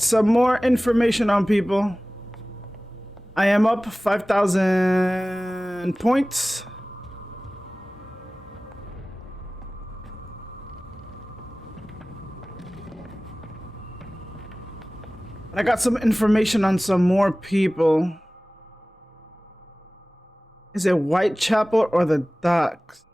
some more information on people. I am up 5,000 points. I got some information on some more people. Is it Whitechapel or the Docks?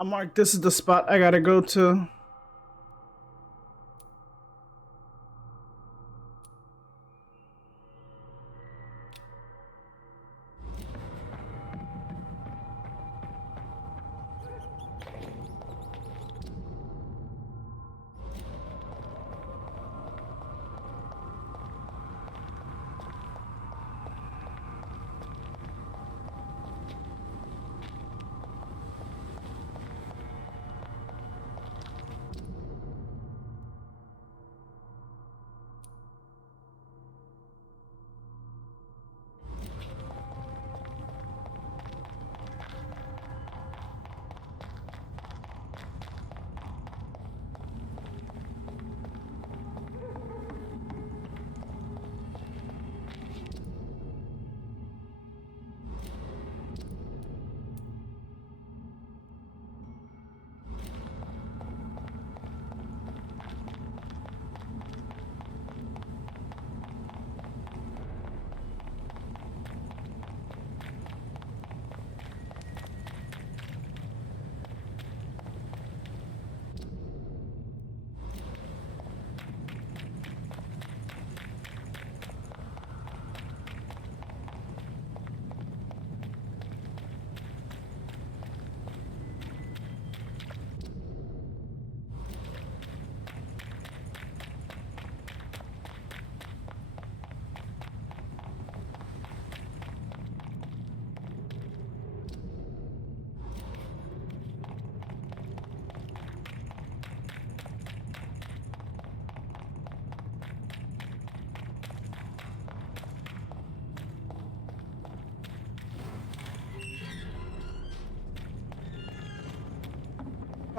I'll mark this is the spot I gotta go to.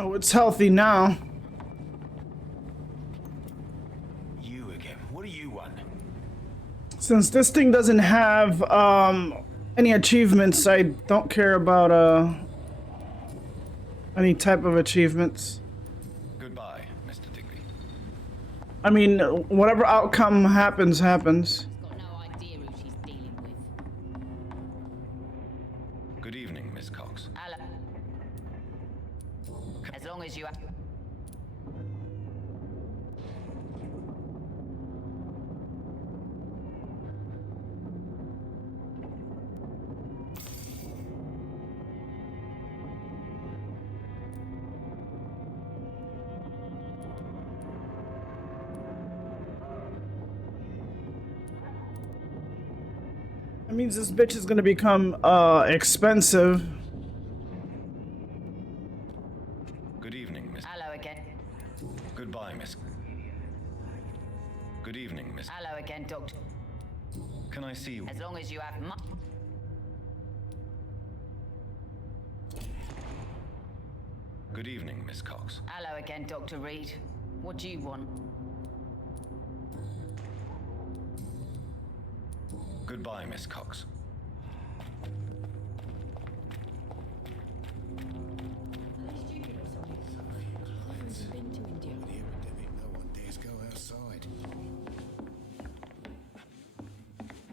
Oh, it's healthy now. You again. What do you want? Since this thing doesn't have any achievements, I don't care about any type of achievements. Goodbye, Mr. Digby. I mean, whatever outcome happens, happens. Got no idea who she's dealing with. Good evening, Miss Cox. Hello. As long as you have... That means this bitch is gonna become expensive. Good evening, Miss. Hello again. Goodbye, Miss. Good evening, Miss. Hello again, Doctor. Can I see you? As long as you have Good evening, Miss Cox. Hello again, Dr. Reed. What do you want? Goodbye, Miss Cox.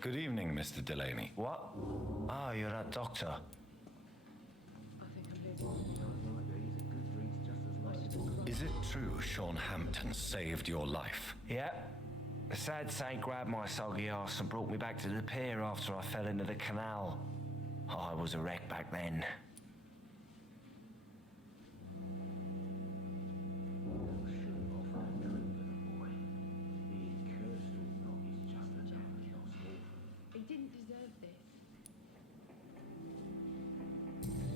Good evening, Mr. Delaney. What? Oh, you're that doctor. Is it true Sean Hampton saved your life? Yeah. The sad saint grabbed my soggy ass and brought me back to the pier after I fell into the canal. I was a wreck back then. He didn't deserve this.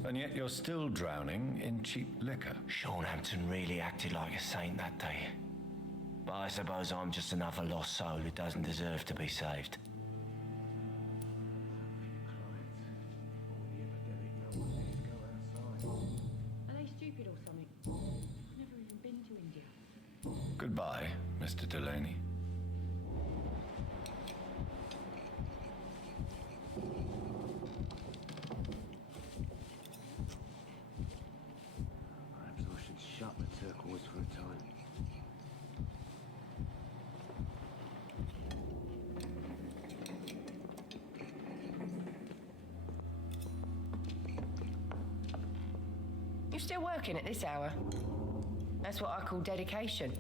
And yet you're still drowning in cheap liquor. Sean Hampton really acted like a saint that day. But I suppose I'm just another lost soul who doesn't deserve to be saved. Are they stupid or something? I've never even been to India. Goodbye, Mr. Delaney. Perhaps I should shut the turquoise for a time. You still working at this hour? That's what I call dedication.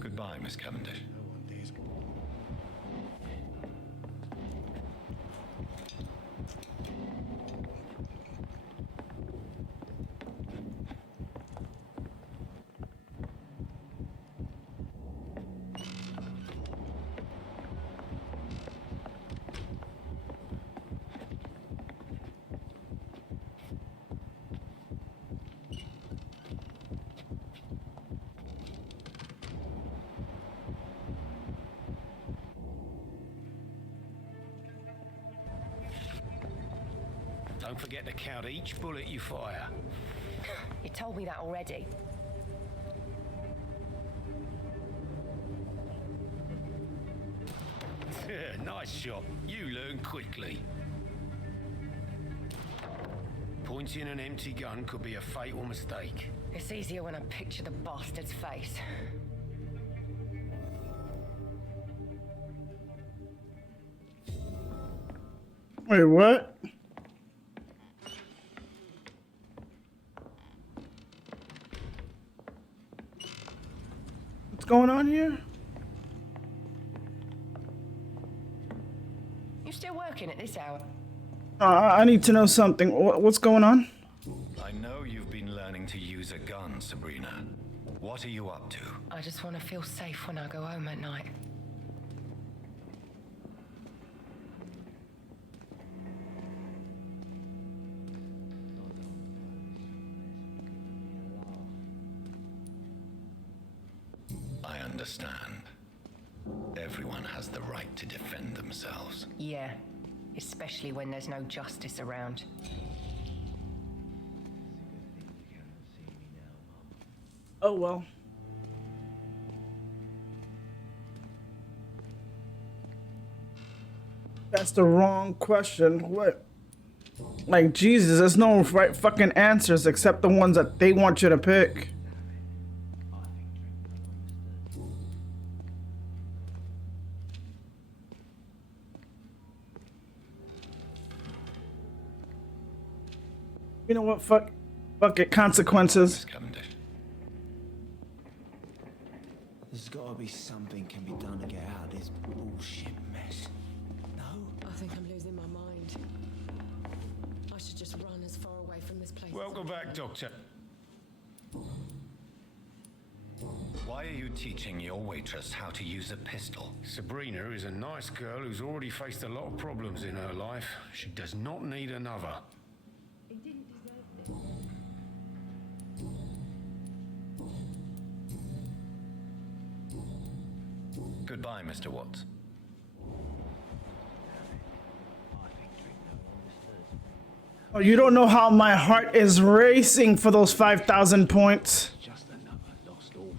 Goodbye, Miss Cavendish. No one dares. Don't forget to count each bullet you fire. You told me that already. Nice shot. You learn quickly. Pointing an empty gun could be a fatal mistake. It's easier when I picture the bastard's face. Wait, what? What's going on here? You still working at this hour? I need to know something. What's going on? I know you've been learning to use a gun, Sabrina. What are you up to? I just want to feel safe when I go home at night. I understand. Everyone has the right to defend themselves. Yeah, especially when there's no justice around. Oh well. That's the wrong question. What? Like, Jesus, there's no right fucking answers except the ones that they want you to pick. You know what? Fuck it. Consequences. Miss Cavendish. There's gotta be something can be done to get out of this bullshit mess. No? I think I'm losing my mind. I should just run as far away from this place. Welcome back, Doctor. Why are you teaching your waitress how to use a pistol? Sabrina is a nice girl who's already faced a lot of problems in her life. She does not need another. He didn't deserve this. Goodbye, Mr. Watts. Oh, you don't know how my heart is racing for those 5,000 points. Just another lost orphan.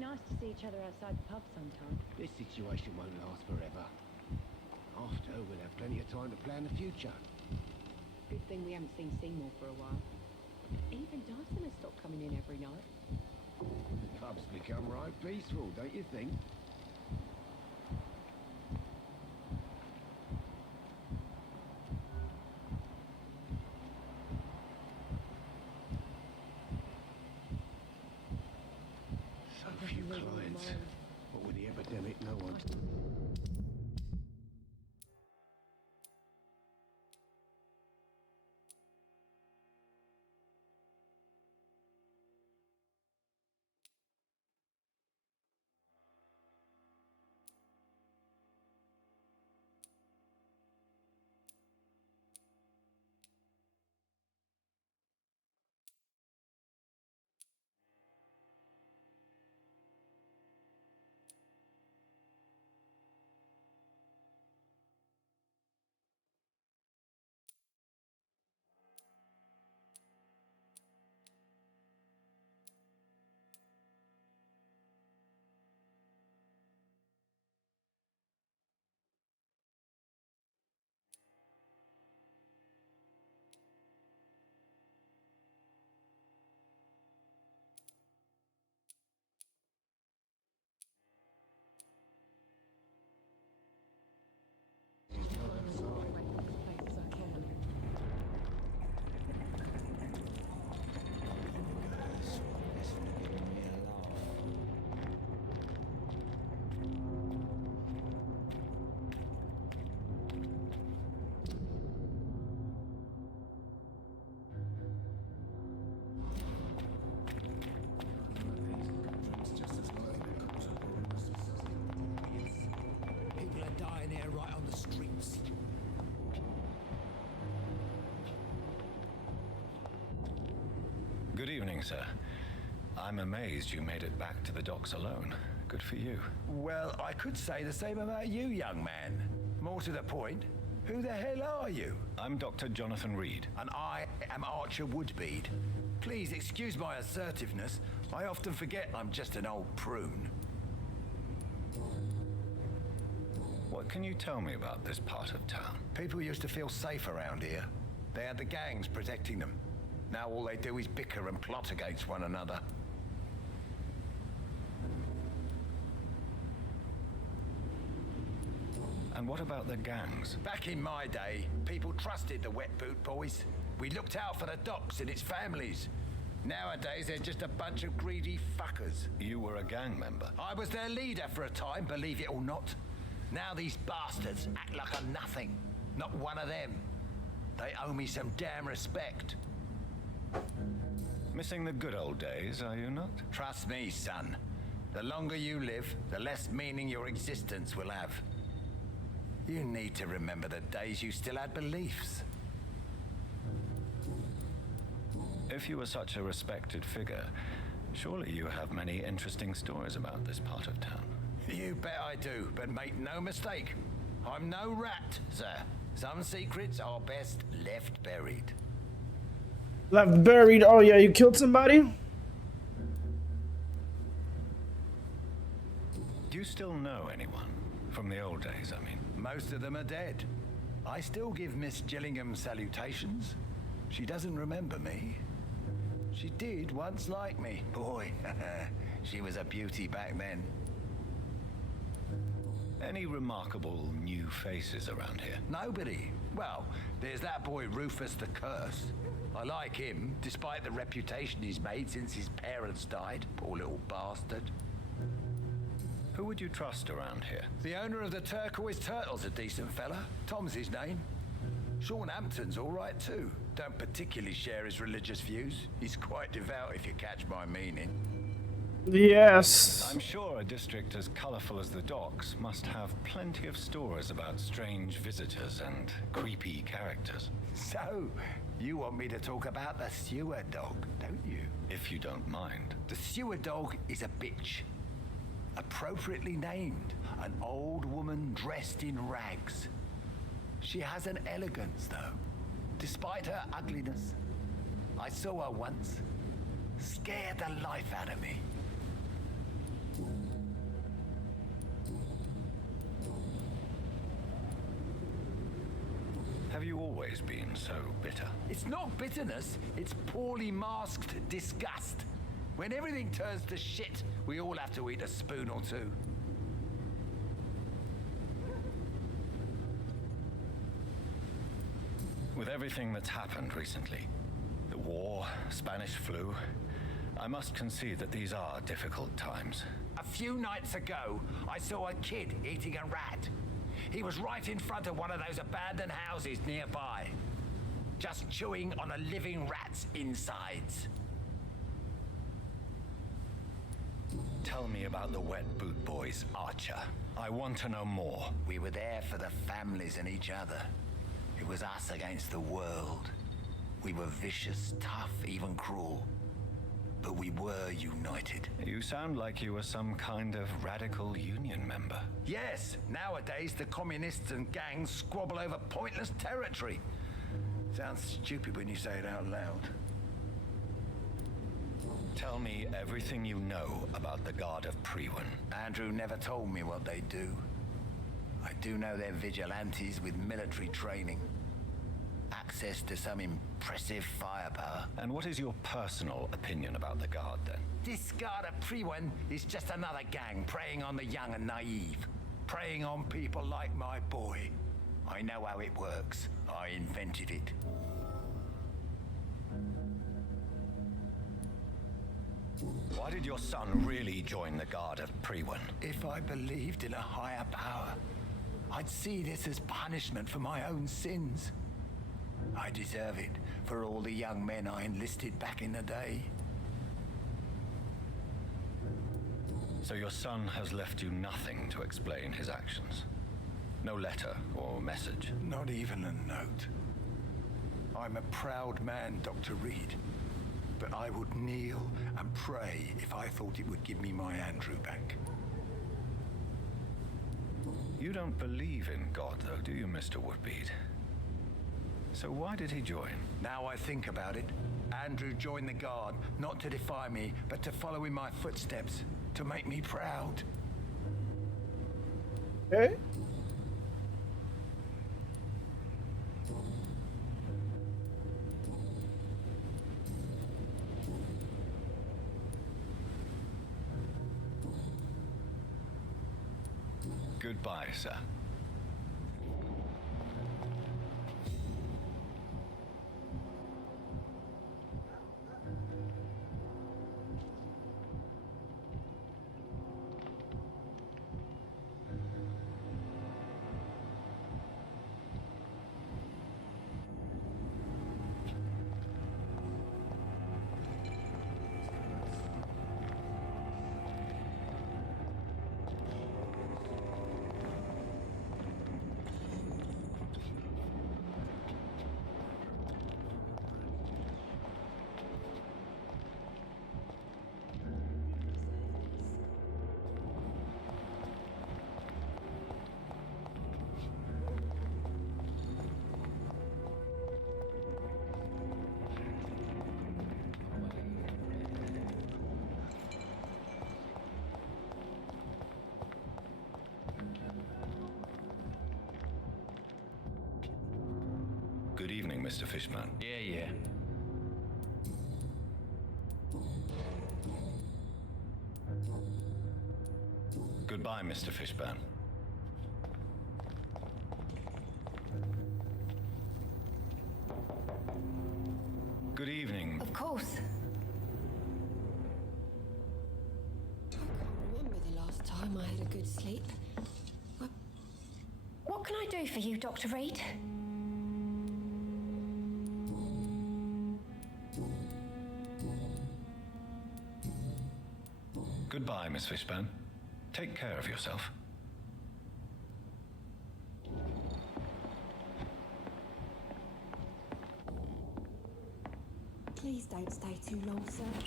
nice to see each other outside the pub sometime. This situation won't last forever. After, we'll have plenty of time to plan the future. Good thing we haven't seen Seymour for a while. Even Dyson has stopped coming in every night. The pub's become right peaceful, don't you think? So few clients. What with the epidemic, no one... People are dying here right on the streets. Good evening, sir. I'm amazed you made it back to the docks alone. Good for you. Well, I could say the same about you, young man. More to the point, who the hell are you? I'm Dr. Jonathan Reed. And I am Archer Woodbead. Please excuse my assertiveness. I often forget I'm just an old prune. What can you tell me about this part of town? People used to feel safe around here. They had the gangs protecting them. Now all they do is bicker and plot against one another. And what about the gangs? Back in my day, people trusted the Wet Boot Boys. We looked out for the docks and its families. Nowadays, they're just a bunch of greedy fuckers. You were a gang member. I was their leader for a time, believe it or not. Now these bastards act like I'm nothing. Not one of them. They owe me some damn respect. Missing the good old days, are you not? Trust me, son. The longer you live, the less meaning your existence will have. You need to remember the days you still had beliefs. If you were such a respected figure, surely you have many interesting stories about this part of town. You bet I do, but make no mistake. I'm no rat, sir. Some secrets are best left buried. Left buried. Oh yeah, you killed somebody? Do you still know anyone? From the old days, I mean. Most of them are dead. I still give Miss Gillingham salutations. She doesn't remember me. She did once like me. Boy, she was a beauty back then. Any remarkable new faces around here? Nobody. Well, there's that boy Rufus the Cursed. I like him, despite the reputation he's made since his parents died. Poor little bastard. Who would you trust around here? The owner of the Turquoise Turtle's a decent fella. Tom's his name. Sean Hampton's all right too. Don't particularly share his religious views. He's quite devout, if you catch my meaning. Yes. I'm sure a district as colorful as the docks must have plenty of stories about strange visitors and creepy characters. So, you want me to talk about the sewer dog, don't you? If you don't mind. The sewer dog is a bitch. Appropriately named. An old woman dressed in rags. She has an elegance, though, despite her ugliness. I saw her once. Scared the life out of me. Have you always been so bitter? It's not bitterness, it's poorly masked disgust. When everything turns to shit, we all have to eat a spoon or two. With everything that's happened recently, the war, Spanish flu, I must concede that these are difficult times. A few nights ago, I saw a kid eating a rat. He was right in front of one of those abandoned houses nearby, just chewing on a living rat's insides. Tell me about the Wet Boot Boys, Archer. I want to know more. We were there for the families and each other. It was us against the world. We were vicious, tough, even cruel. But we were united. You sound like you were some kind of radical union member. Yes, nowadays the communists and gangs squabble over pointless territory. Sounds stupid when you say it out loud. Tell me everything you know about the Guard of Priwen. Andrew never told me what they do. I do know they're vigilantes with military training. Access to some impressive firepower. And what is your personal opinion about the Guard, then? This Guard of Priwen is just another gang preying on the young and naive. Preying on people like my boy. I know how it works. I invented it. Why did your son really join the Guard of Priwen? If I believed in a higher power, I'd see this as punishment for my own sins. I deserve it for all the young men I enlisted back in the day. So your son has left you nothing to explain his actions? No letter or message? Not even a note. I'm a proud man, Dr. Reed. But I would kneel and pray if I thought it would give me my Andrew back. You don't believe in God, though, do you, Mr. Woodbead? So why did he join? Now I think about it, Andrew joined the Guard, not to defy me, but to follow in my footsteps, to make me proud. Okay. Goodbye, sir. Good evening, Mr. Fishman. Yeah. Goodbye, Mr. Fishburne. Good evening. Of course. I can't remember the last time I had a good sleep. What can I do for you, Dr. Reed? Goodbye, Miss Fishburne. Take care of yourself. Please don't stay too long, sir. You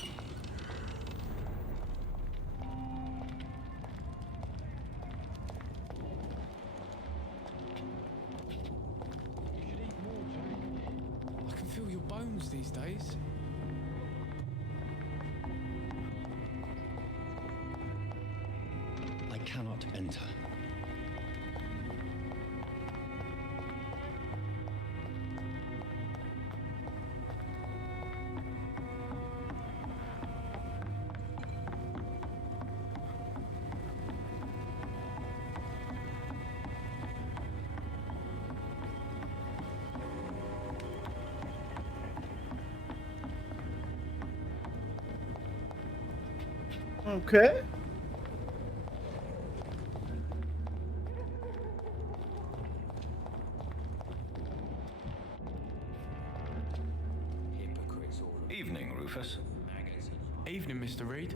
should eat more, Jake. I can feel your bones these days. cannot enter. Okay. Evening, Rufus. Evening, Mr. Reed.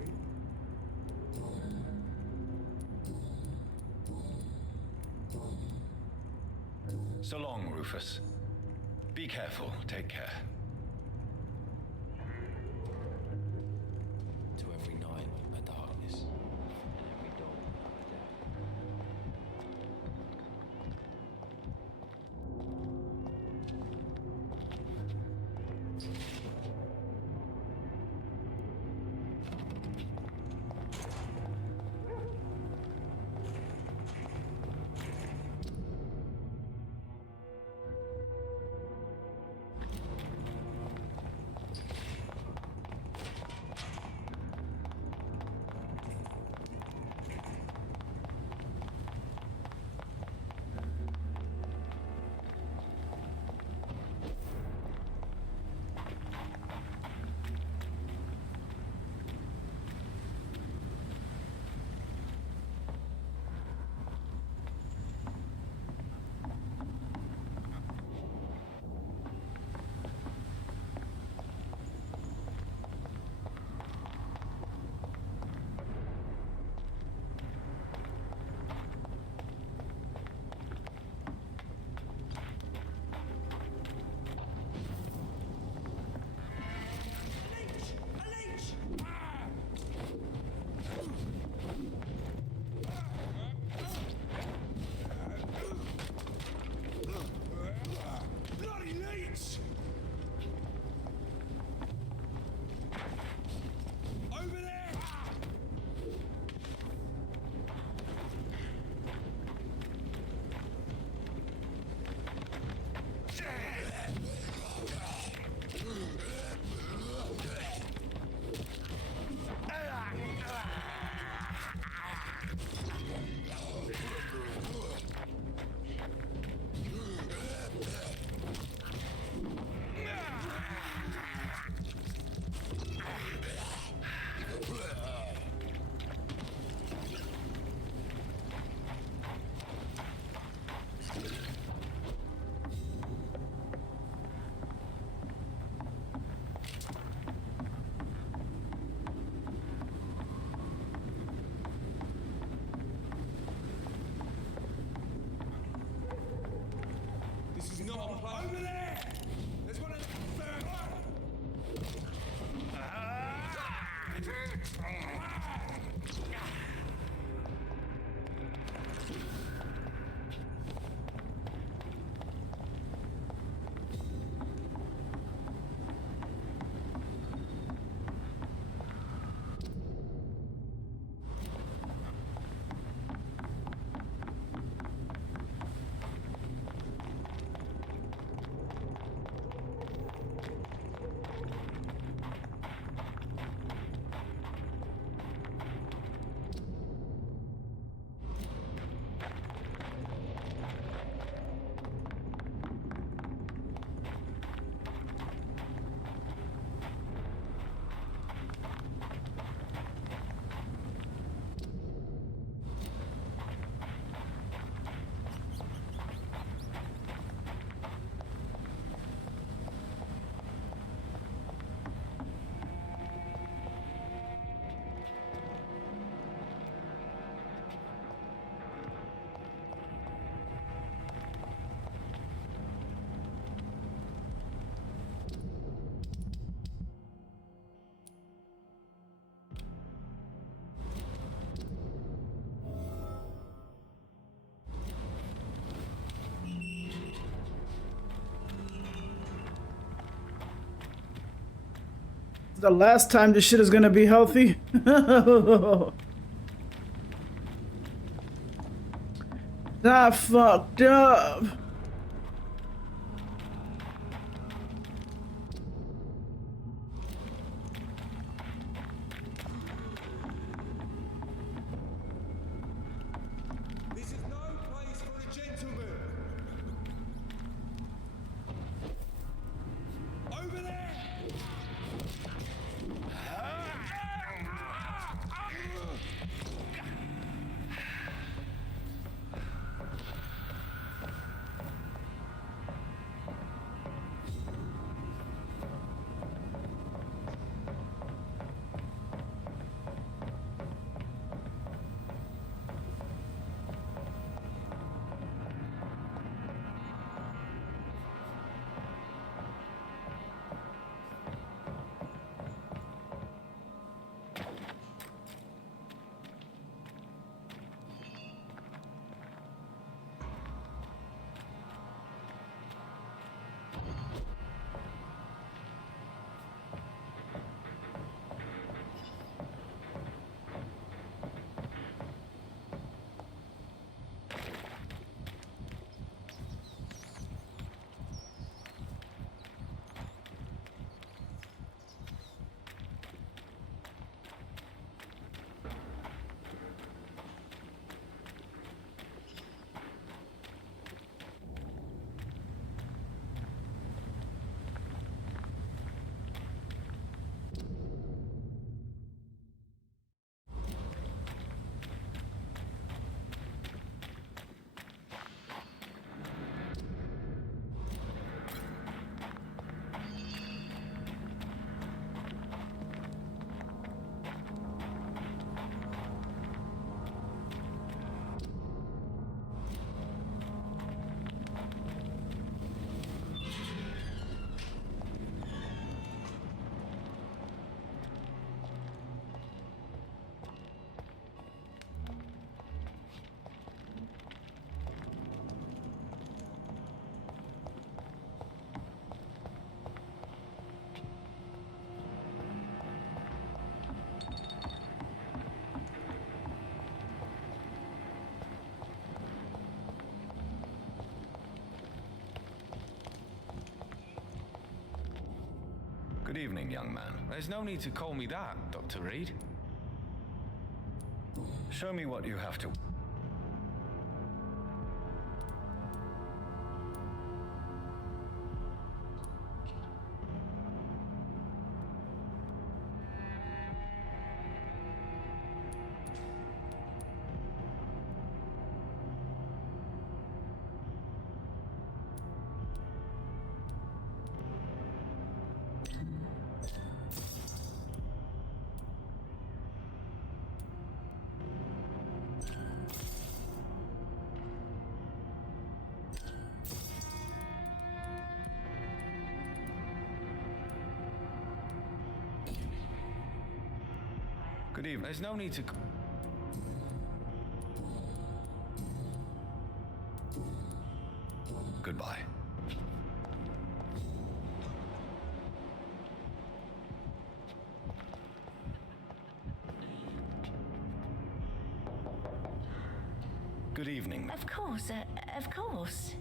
So long, Rufus. Be careful. Take care. To every night a darkness, and every dawn a day. The last time this shit is gonna be healthy. That fucked up. This is no place for a gentleman. Over there. Good evening, young man. There's no need to call me that, Dr. Reed. Show me what you have to... Good evening. There's no need to... Goodbye. Good evening. Of course, of course.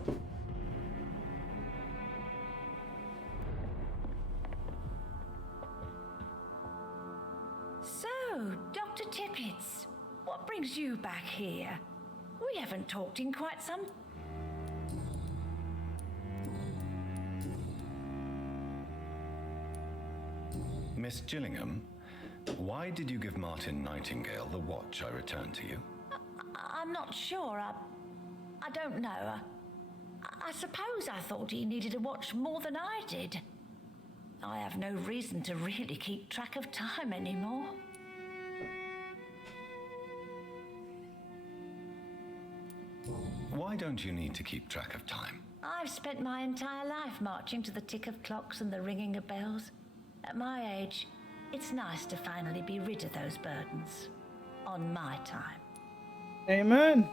So, Dr. Tippets, what brings you back here? We haven't talked in quite some... Miss Gillingham, why did you give Martin Nightingale the watch I returned to you? I'm not sure. I don't know. I suppose I thought he needed a watch more than I did. I have no reason to really keep track of time anymore. Why don't you need to keep track of time? I've spent my entire life marching to the tick of clocks and the ringing of bells. At my age, it's nice to finally be rid of those burdens. On my time. Amen.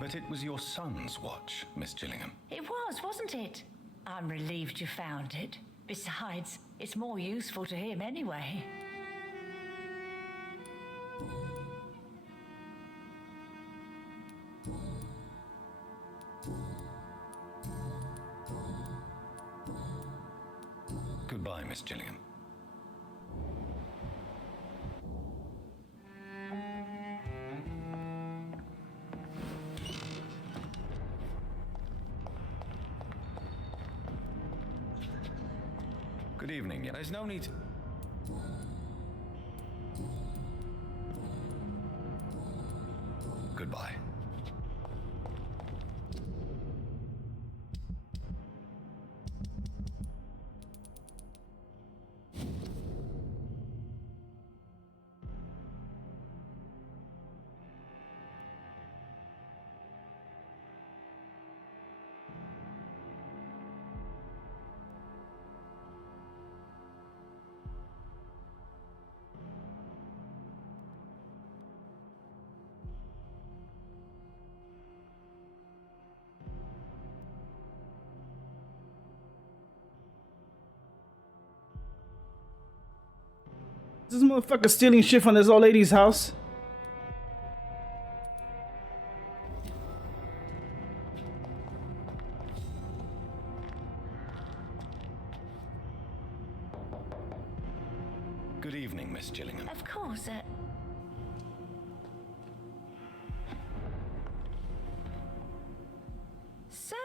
But it was your son's watch, Miss Gillingham. It was, wasn't it? I'm relieved you found it. Besides, it's more useful to him anyway. Miss Gillingham. Good evening. There's no need to... Goodbye. This motherfucker stealing shit from this old lady's house. Good evening, Miss Gillingham. Of course, So,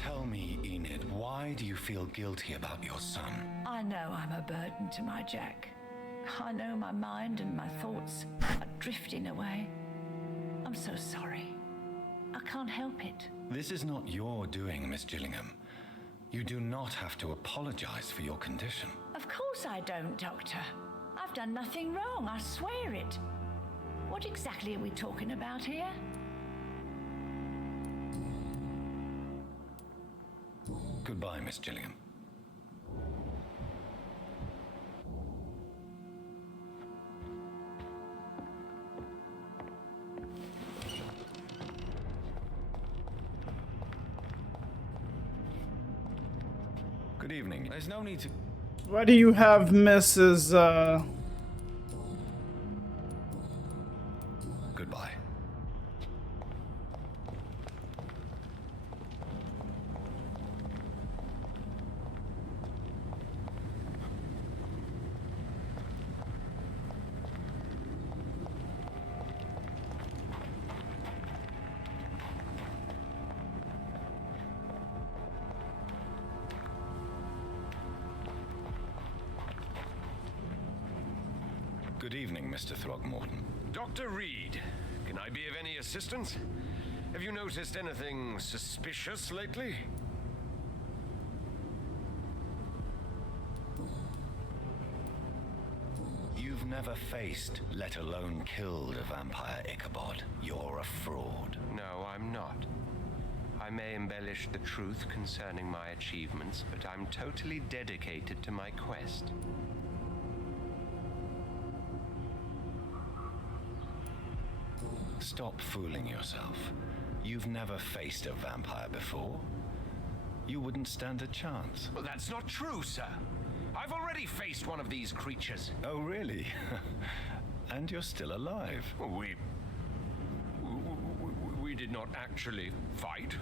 Tell me, Enid, why do you feel guilty about your son? I know I'm a burden to my Jack. I know my mind and my thoughts are drifting away. I'm so sorry. I can't help it. This is not your doing, Miss Gillingham. You do not have to apologize for your condition. Of course I don't, Doctor. I've done nothing wrong, I swear it. What exactly are we talking about here? Goodbye, Miss Gillingham. Good evening. There's no need to... Why do you have Mrs. Goodbye. Good evening, Mr. Throgmorton. Dr. Reed, can I be of any assistance? Have you noticed anything suspicious lately? You've never faced, let alone killed, a vampire, Ichabod. You're a fraud. No, I'm not. I may embellish the truth concerning my achievements, but I'm totally dedicated to my quest. Stop fooling yourself. You've never faced a vampire before. You wouldn't stand a chance. Well, that's not true, sir. I've already faced one of these creatures. Oh, really? And you're still alive. We did not actually fight.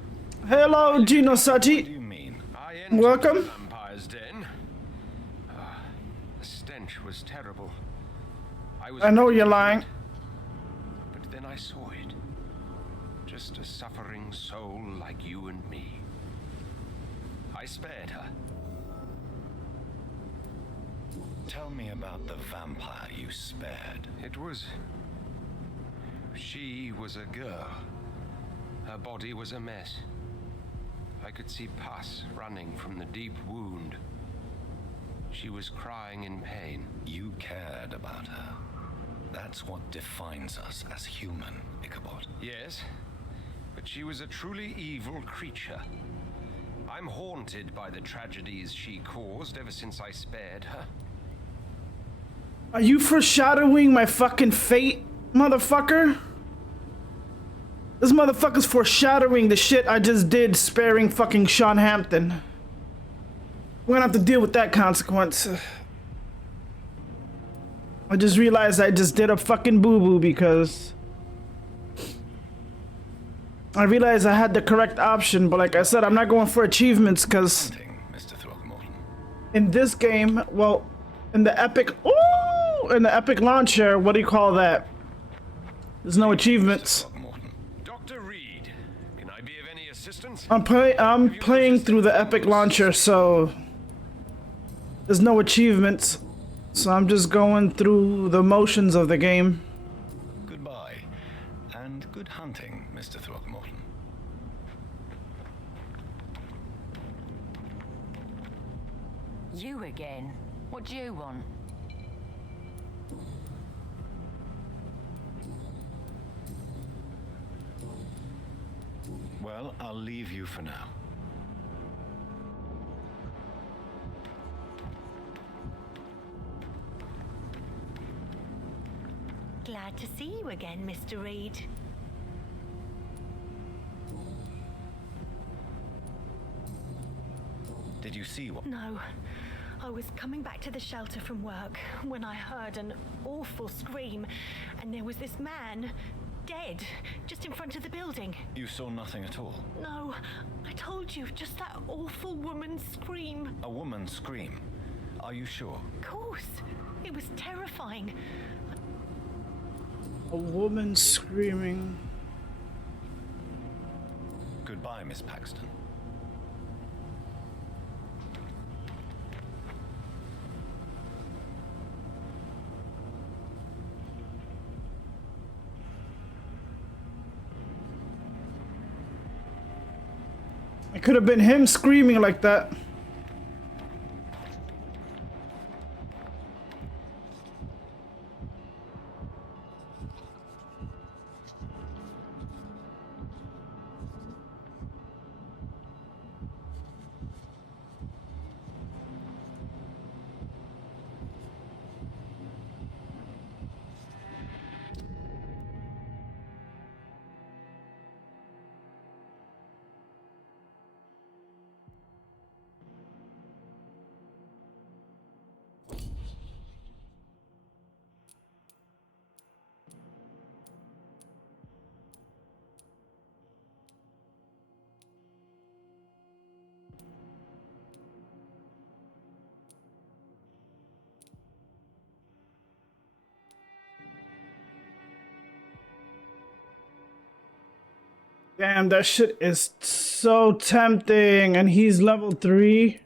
Hello, Gino What do Sachi. you mean? I entered Welcome. the vampire's den. The stench was terrible. I know you're lying. But then I saw it. Just a suffering soul like you and me. I spared her. Tell me about the vampire you spared. She was a girl. Her body was a mess. I could see pus running from the deep wound. She was crying in pain. You cared about her. That's what defines us as human, Ichabod. Yes, but she was a truly evil creature. I'm haunted by the tragedies she caused ever since I spared her. Are you foreshadowing my fucking fate, motherfucker? This motherfucker's foreshadowing the shit I just did sparing fucking Sean Hampton. We're gonna have to deal with that consequence. I just realized I just did a fucking boo-boo because I realized I had the correct option, but like I said, I'm not going for achievements because in this game, well, in the epic launcher, what do you call that? There's no achievements. Dr. Reed, can I be of any assistance? I'm playing through the epic launcher, so there's no achievements. So I'm just going through the motions of the game. Goodbye, and good hunting, Mr. Throckmorton. You again? What do you want? Well, I'll leave you for now. Glad to see you again, Mr. Reed. Did you see what? No. I was coming back to the shelter from work when I heard an awful scream, and there was this man, dead, just in front of the building. You saw nothing at all? No, I told you, just that awful woman's scream. A woman's scream? Are you sure? Of course. It was terrifying. A woman screaming. Goodbye, Miss Paxton. It could have been him screaming like that. Damn, that shit is so tempting, and he's level 3.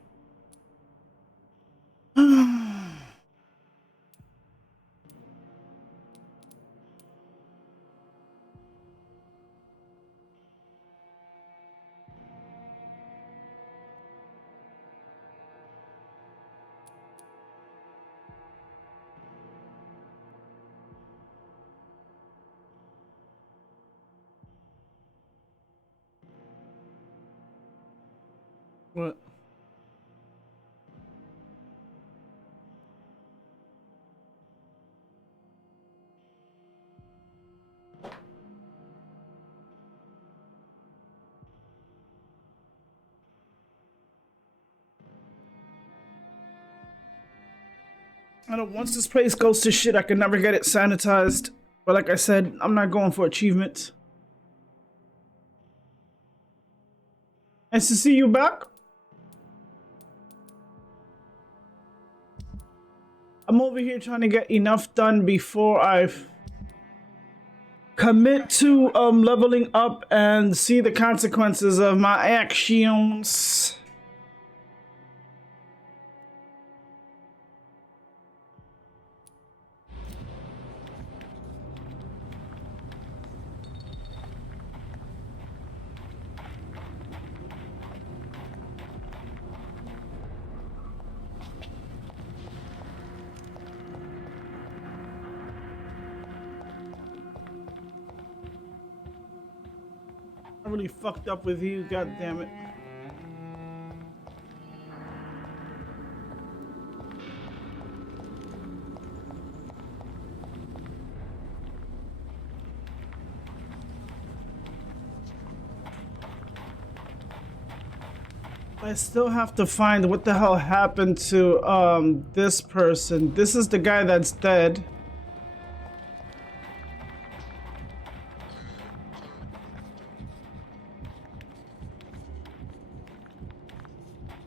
What? I know once this place goes to shit, I can never get it sanitized. But like I said, I'm not going for achievements. Nice to see you back. I'm over here trying to get enough done before I commit to leveling up and see the consequences of my actions. I really fucked up with you, god damn it. I still have to find what the hell happened to this person. This is the guy that's dead.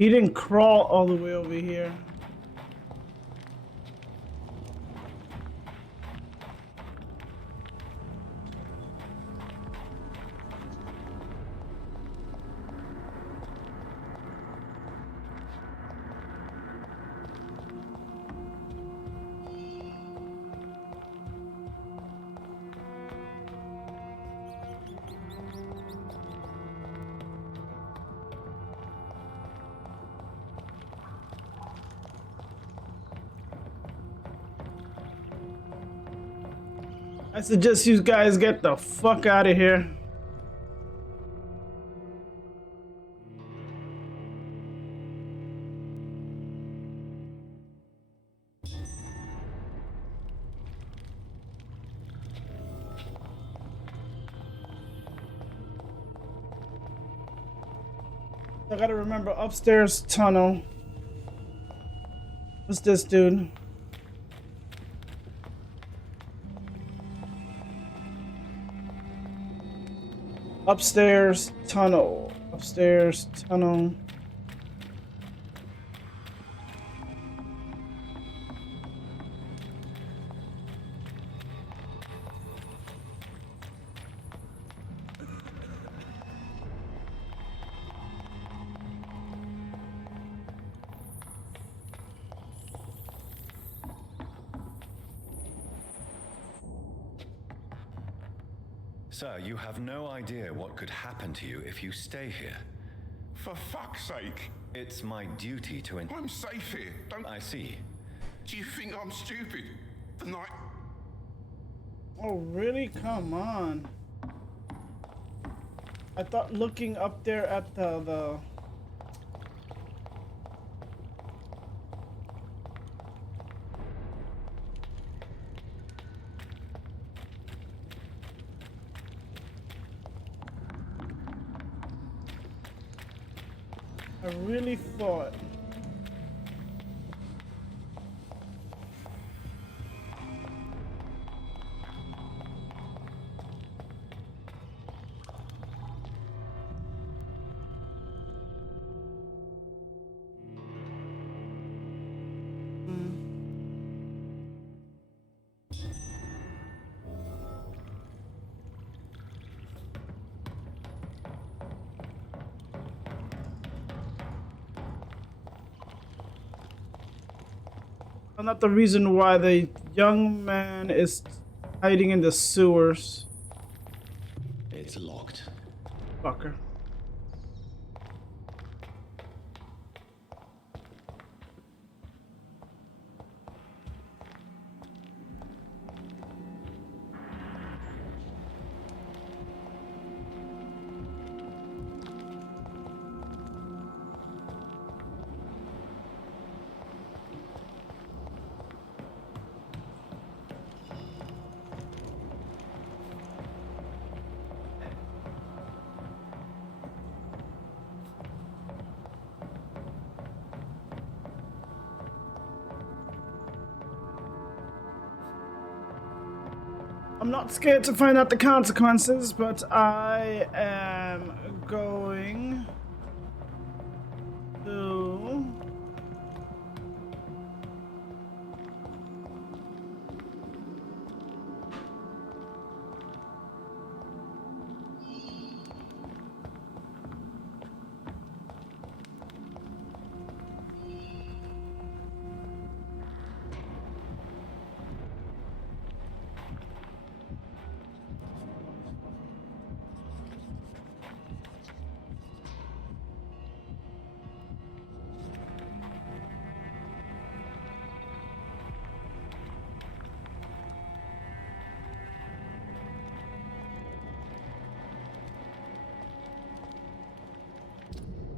He didn't crawl all the way over here. I suggest you guys get the fuck out of here. I gotta remember upstairs tunnel. What's this, dude? Upstairs tunnel. Upstairs tunnel. Sir, you have no idea what could happen to you if you stay here. For fuck's sake. It's my duty to I'm safe here. Don't... I see. Do you think I'm stupid? The night... Oh, really? Come on. I thought looking up there at the... I really thought... Not the reason why the young man is hiding in the sewers. It's locked. Fucker. I'm not scared to find out the consequences, but I am going to...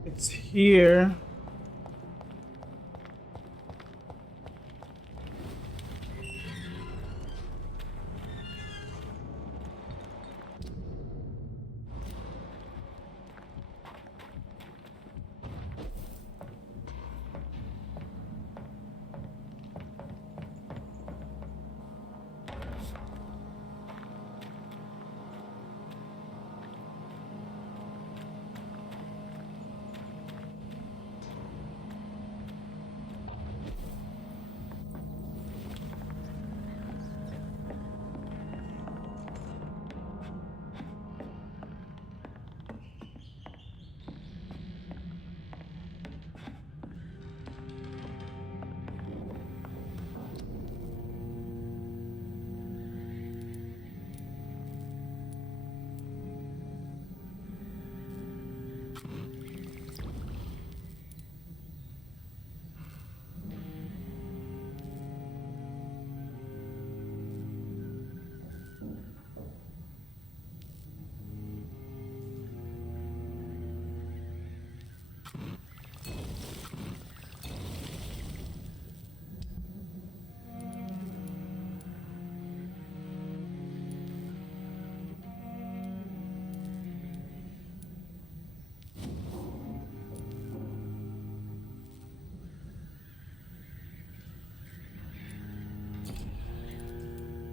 It's here.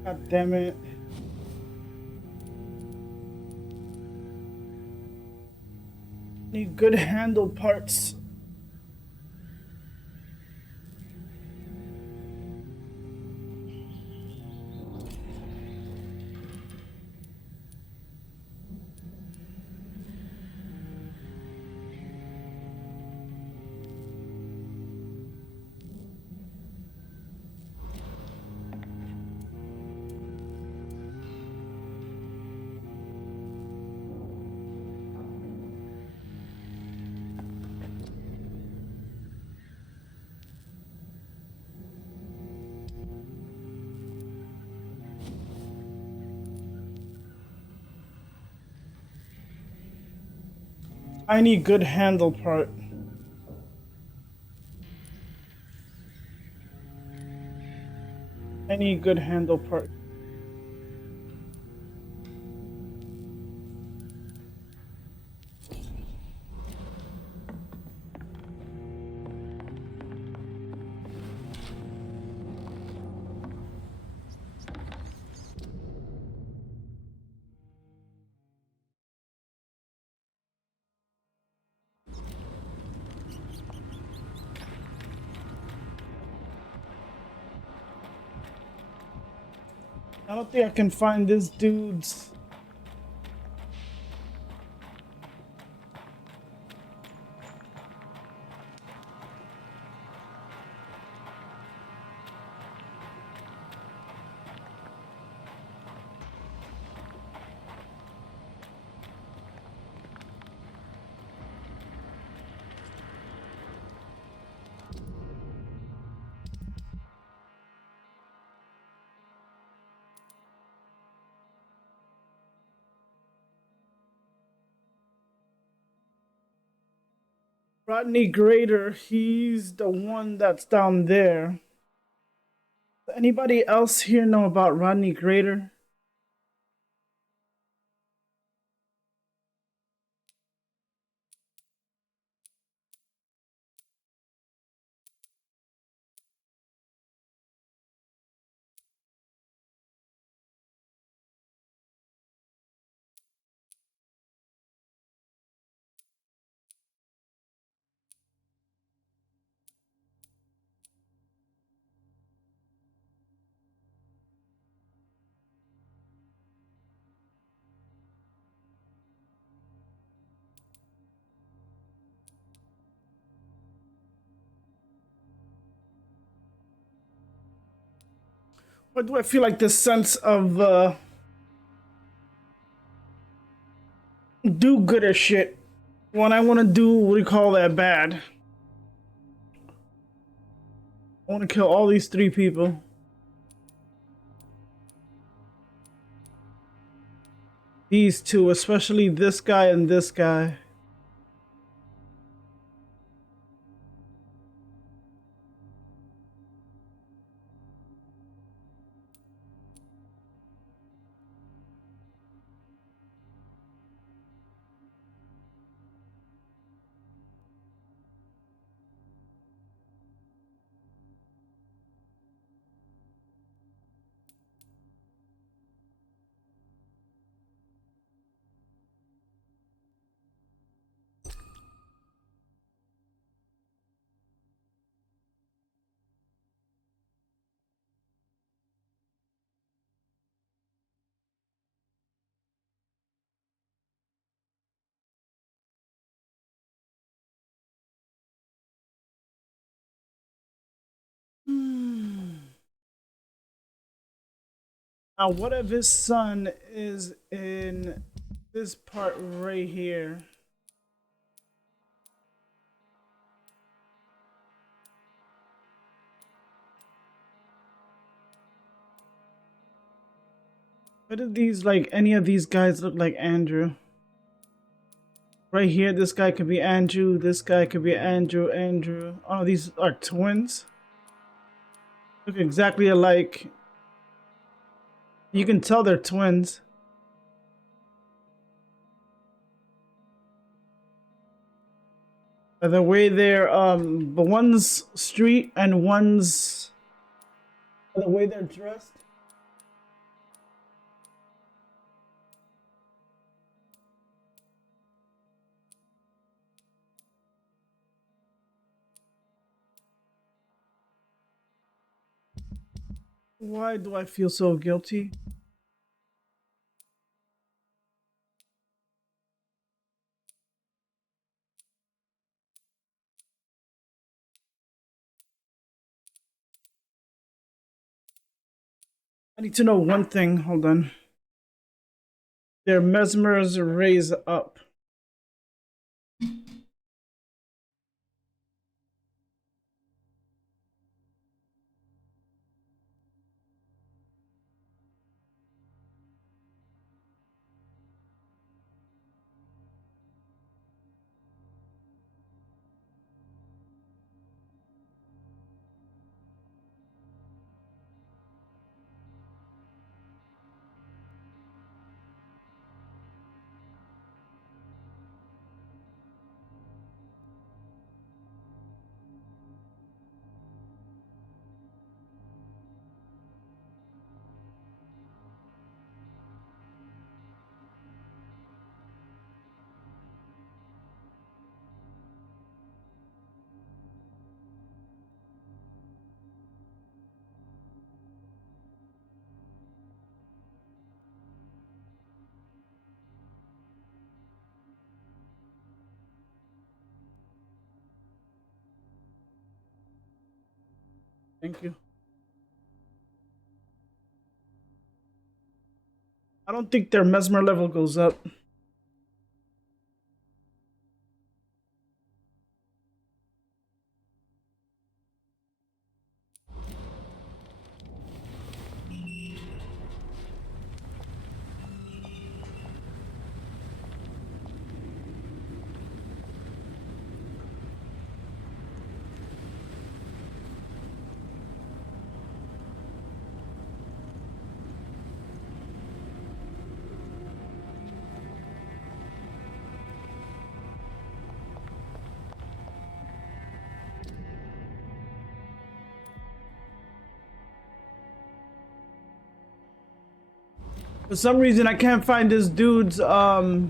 God damn it. Need good handle parts. I need good handle part. I need good handle part. I don't think I can find this dude's. Rodney Grader, he's the one that's down there. Anybody else here know about Rodney Grader? Why do I feel like this sense of do-gooder shit when I want to do, what do you call that, bad? I want to kill all these 3 people. These 2, especially this guy and this guy. Now, what if his son is in this part right here? What do these, like, any of these guys look like Andrew? Right here, this guy could be Andrew, this guy could be Andrew. Oh, these are twins? Look exactly alike. You can tell they're twins. The way they're, but one's street and one's, the way they're dressed. Why do I feel so guilty? I need to know one thing. Hold on. Their mesmers raise up. Thank you. I don't think their mesmer level goes up. For some reason, I can't find this dude's, no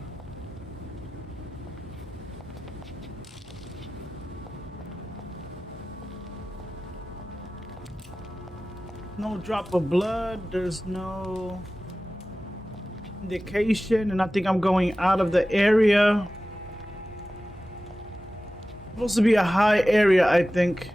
drop of blood. There's no indication, and I think I'm going out of the area. Supposed to be a high area, I think.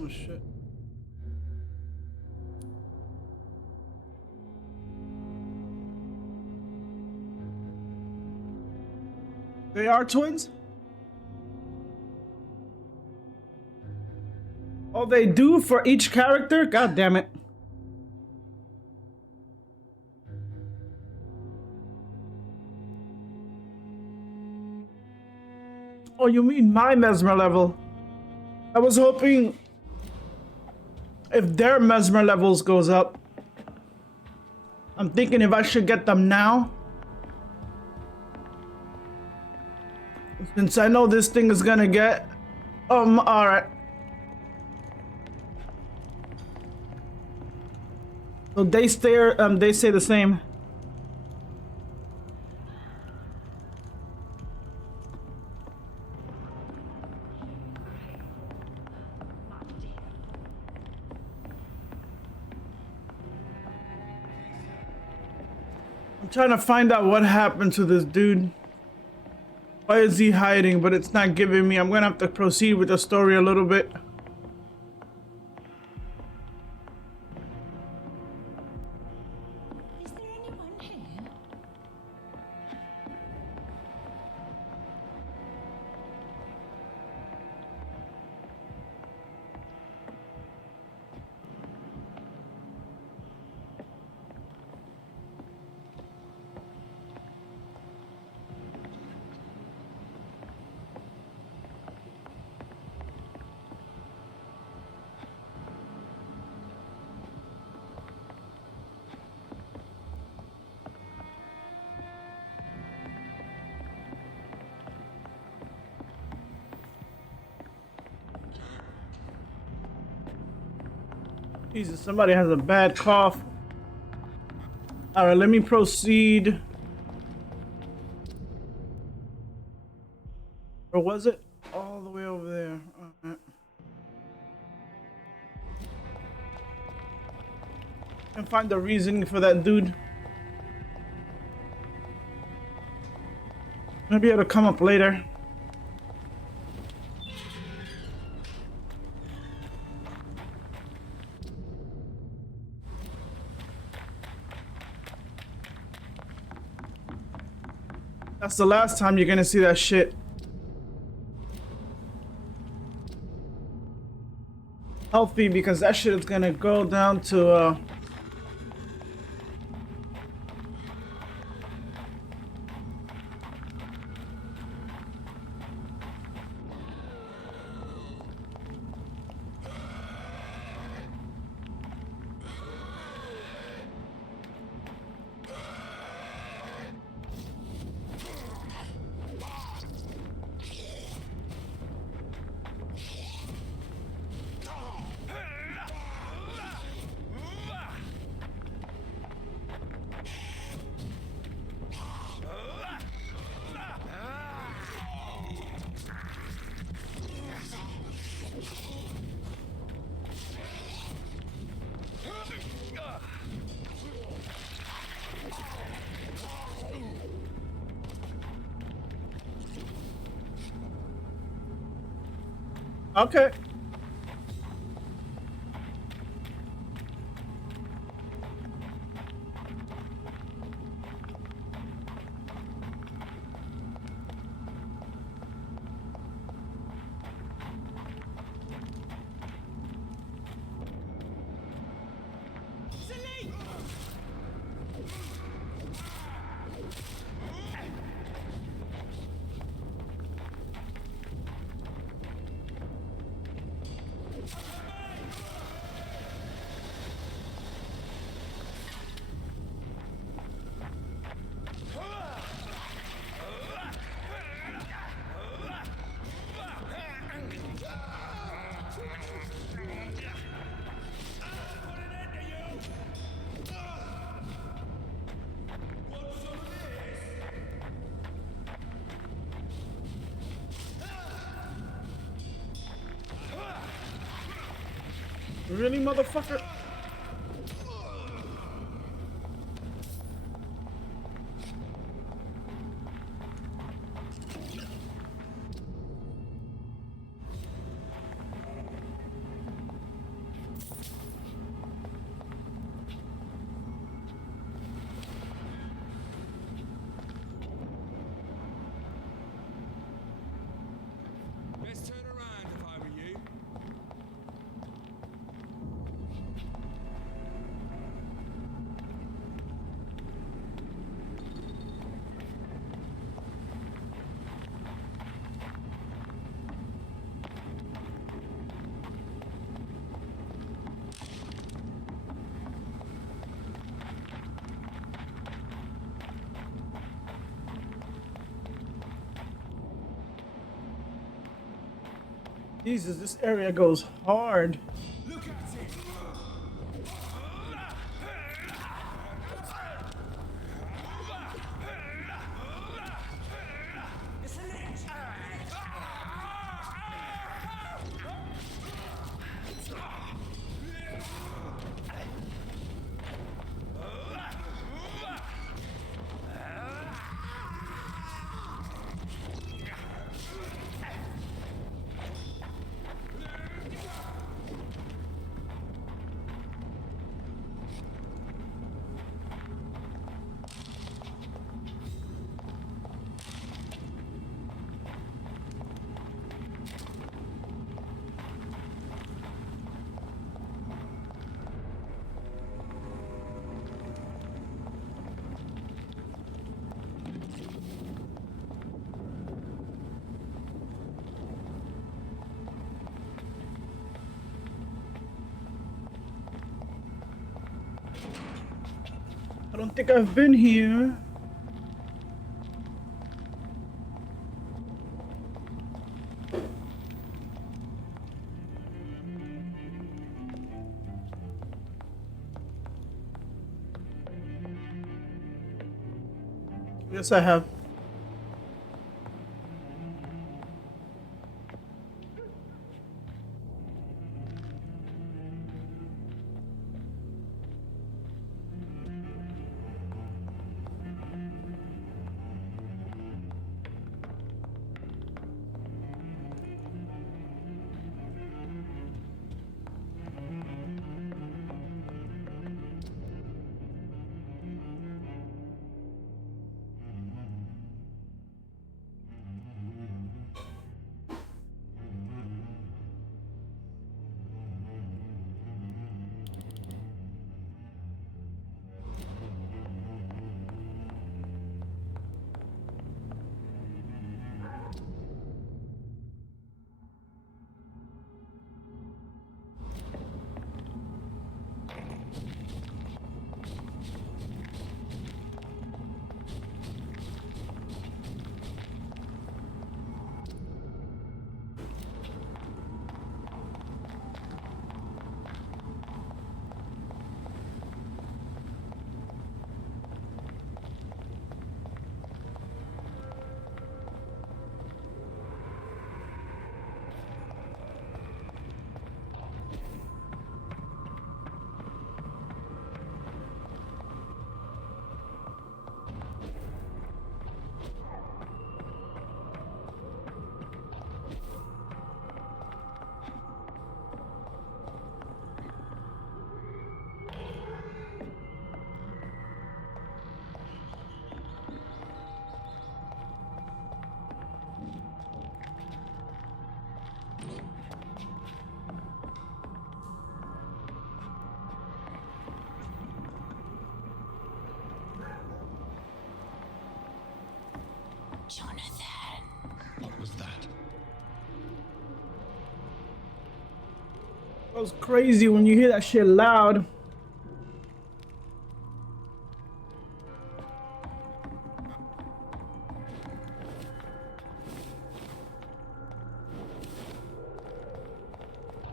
Oh shit. They are twins? Oh, they do for each character? God damn it. Oh, you mean my mesmer level? I was hoping if their mesmer levels goes up. I'm thinking if I should get them now. Since I know this thing is gonna get... alright. So they stay the same. I'm trying to find out what happened to this dude. Why is he hiding? But it's not giving me. I'm gonna have to proceed with the story a little bit. Jesus, somebody has a bad cough. Alright, let me proceed. Or was it all the way over there? Alright. Can find the reasoning for that dude. Maybe it'll come up later. That's the last time you're gonna see that shit. Healthy, because that shit is gonna go down to okay. Really, motherfucker? Let's turn around if I were you. Jesus, this area goes hard. Look at it. It's a lich. I don't think I've been here. Yes, I have. Jonathan. What was that? That was crazy when you hear that shit loud.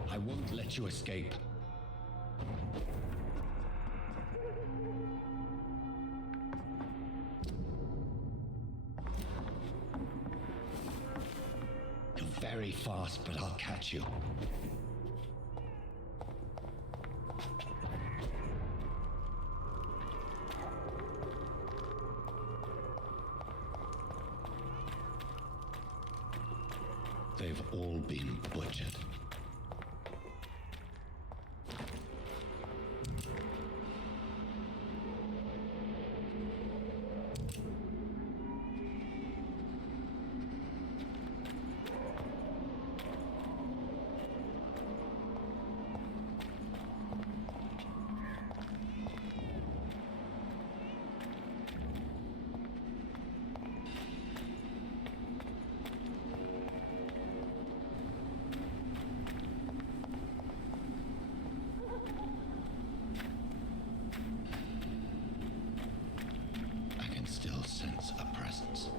I won't let you escape. You're very fast, but I'll catch you. They've all been butchered. Still sense a presence.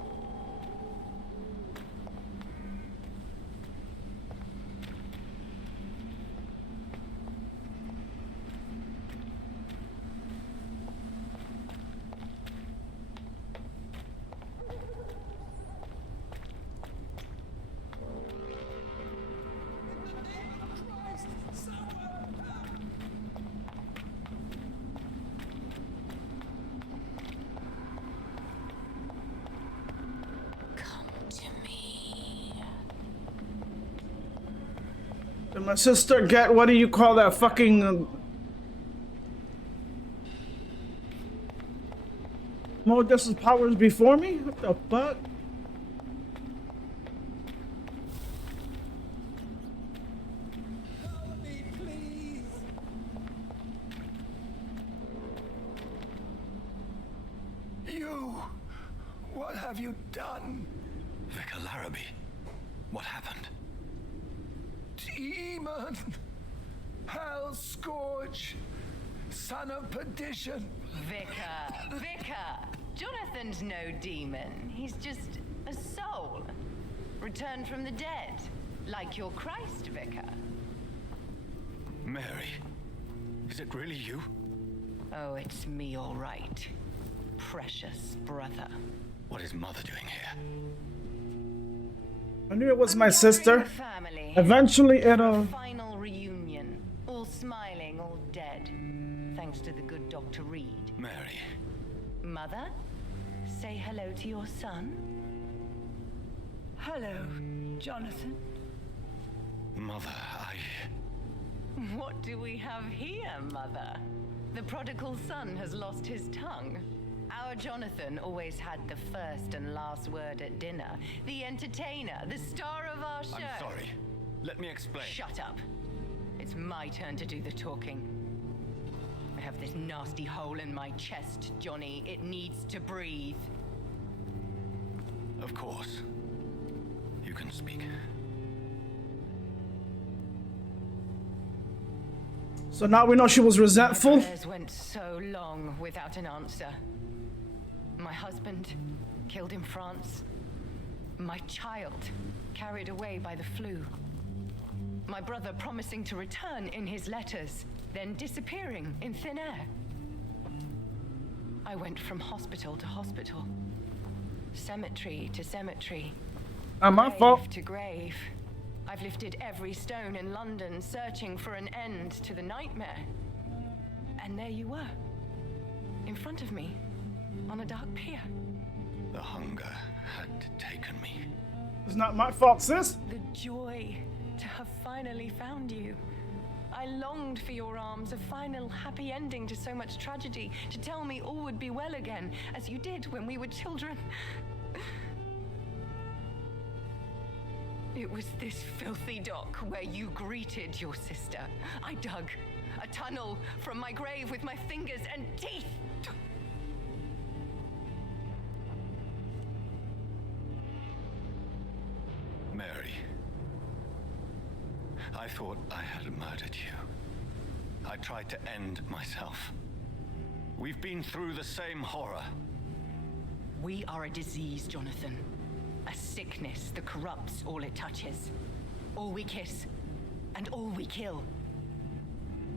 Did my sister get, what do you call that fucking more Justice powers before me? What the fuck? Help me, please. You! What have you done? Vicar Larrabee, what happened? Demon! Hell scourge! Son of perdition! Vicar! Jonathan's no demon. He's just a soul. Returned from the dead. Like your Christ, Vicar. Mary, is it really you? Oh, it's me, all right. Precious brother. What is Mother doing here? I knew it was my gathering sister. the family. Eventually, it'll. Final reunion. All smiling, all dead. Thanks to the good Dr. Reed. Mary. Mother, say hello to your son. Hello, Jonathan. Mother, What do we have here, Mother? The prodigal son has lost his tongue. Our Jonathan always had the first and last word at dinner. The entertainer, the star of our show. I'm sorry. Let me explain. Shut up. It's my turn to do the talking. I have this nasty hole in my chest, Johnny. It needs to breathe. Of course. You can speak. So now we know she was resentful. My prayers went so long without an answer. My husband, killed in France. My child, carried away by the flu. My brother promising to return in his letters, then disappearing in thin air. I went from hospital to hospital. Cemetery to cemetery. Not my fault. To grave. I've lifted every stone in London, searching for an end to the nightmare. And there you were, in front of me, on a dark pier. The hunger had taken me. It's not my fault, sis. The joy to have finally found you. I longed for your arms, a final happy ending to so much tragedy, to tell me all would be well again, as you did when we were children. It was this filthy dock where you greeted your sister. I dug a tunnel from my grave with my fingers and teeth. Mary. I thought I had murdered you. I tried to end myself. We've been through the same horror. We are a disease, Jonathan. A sickness that corrupts all it touches. All we kiss, and all we kill.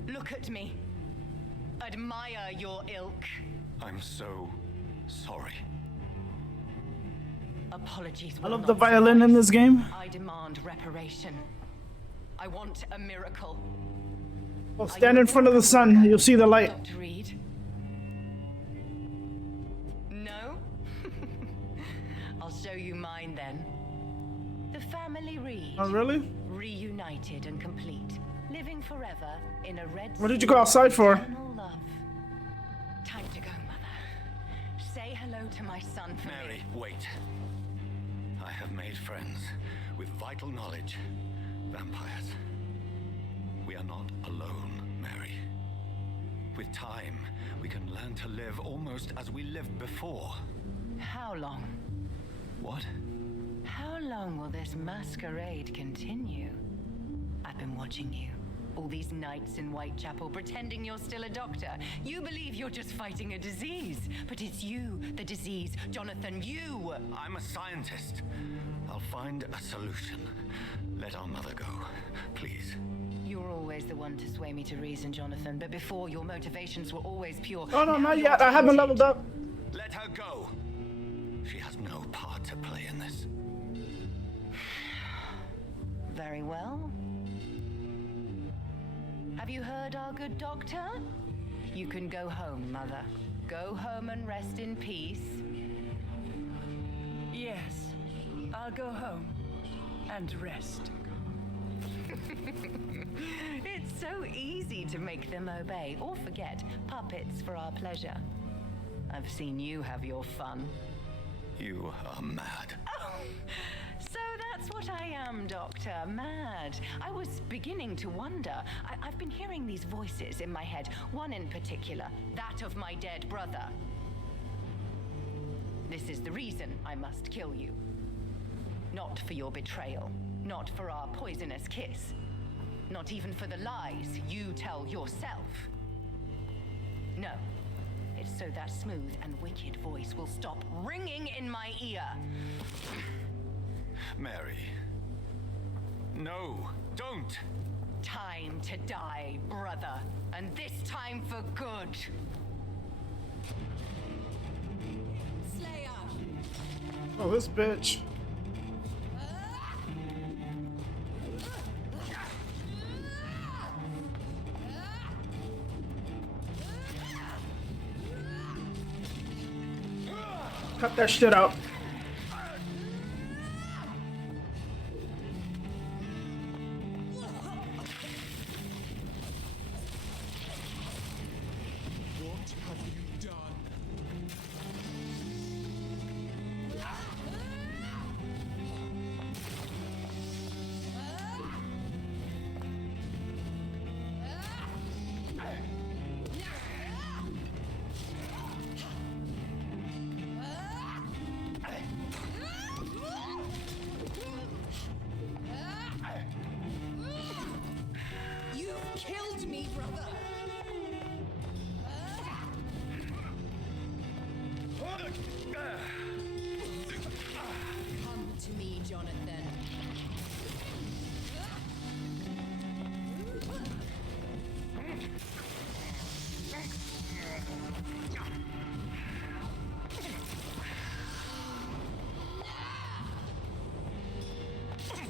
Look at me. Admire your ilk. I'm so sorry. Apologies. I love the violin in this game. I demand reparation. I want a miracle. Well, stand in front of the sun. You'll see the light. Dr. Reed? No? I'll show you mine then. The family Reed. Oh, really? Reunited and complete. Living forever in a red. What did you go outside for? Eternal love. Time to go, Mother. Say hello to my son for Mary, me. wait. I have made friends with vital knowledge. Vampires. We are not alone, Mary. With time, we can learn to live almost as we lived before. How long? What? How long will this masquerade continue? I've been watching you. All these nights in Whitechapel pretending you're still a doctor. You believe you're just fighting a disease. But it's you, the disease. Jonathan, you! I'm a scientist. I'll find a solution. Let our mother go, please. You're always the one to sway me to reason, Jonathan. But before, your motivations were always pure. Oh, no, Now not you're yet. I haven't leveled up. Let her go. She has no part to play in this. Very well. Have you heard our good doctor? You can go home, Mother. Go home and rest in peace. Yes, I'll go home and rest. It's so easy to make them obey or forget. Puppets for our pleasure. I've seen you have your fun. You are mad. Oh, so that's what I am, Doctor. Mad. I was beginning to wonder. I've been hearing these voices in my head. One in particular, that of my dead brother. This is the reason I must kill you. Not for your betrayal. Not for our poisonous kiss. Not even for the lies you tell yourself. No. It's so that smooth and wicked voice will stop ringing in my ear. Mary. No, don't. Time to die, brother. And this time for good. Slayer, Oh, this bitch. Cut that shit out. What have you done? You killed me, brother. Come to me, Jonathan.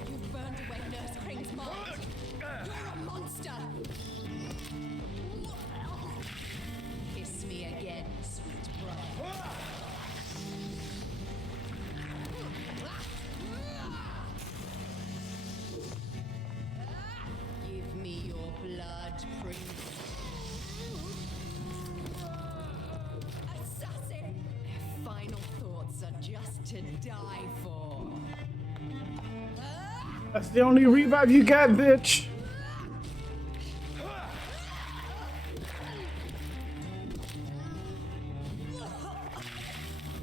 You've burned away Nurse Crane's mind. You're a monster. Kiss me again, sweet brother. Give me your blood, prince. Assassin! Their final thoughts are just to die for. That's the only revive you got, bitch.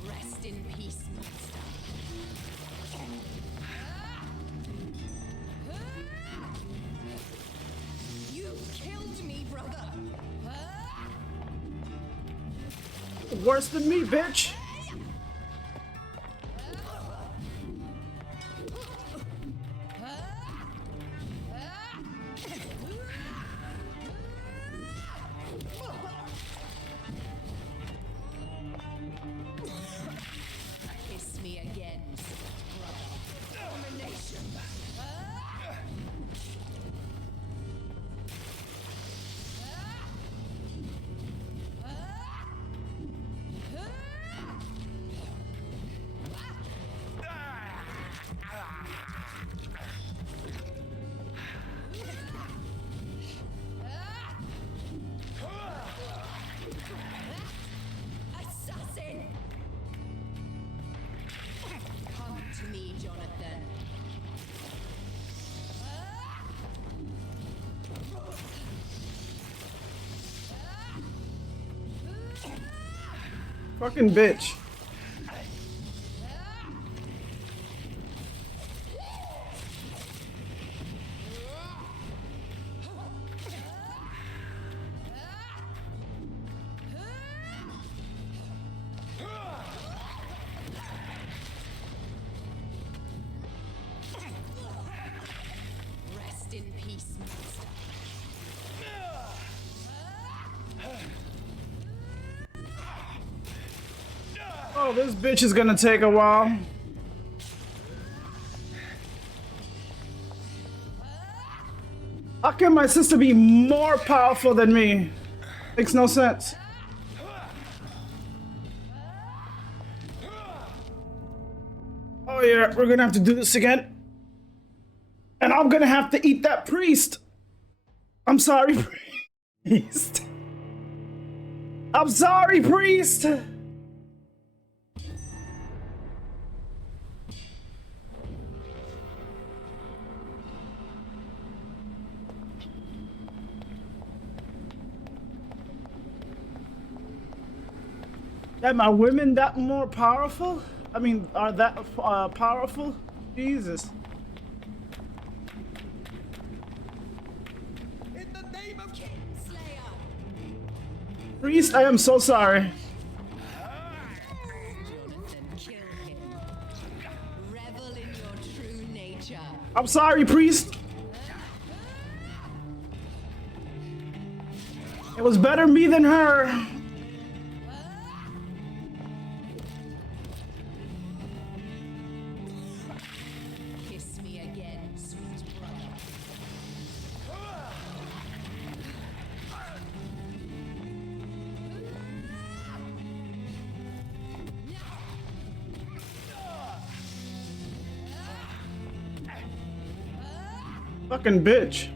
Rest in peace, monster. You killed me, brother. Worse than me, bitch. Kiss me again, sweet brother. Domination. Assassin! Come to me, Jonathan. Fucking bitch. Rest in peace, monster. Oh, this bitch is gonna take a while. How can my sister be more powerful than me? Makes no sense. Oh yeah, we're gonna have to do this again. And I'm gonna have to eat that priest. I'm sorry, priest. I'm sorry, priest. Damn, are women that more powerful? I mean, are that powerful? Jesus. In the name of Kingslayer! Priest, I am so sorry. Jonathan, kill him. Revel in your true nature. I'm sorry, priest. It was better me than her. Fucking bitch.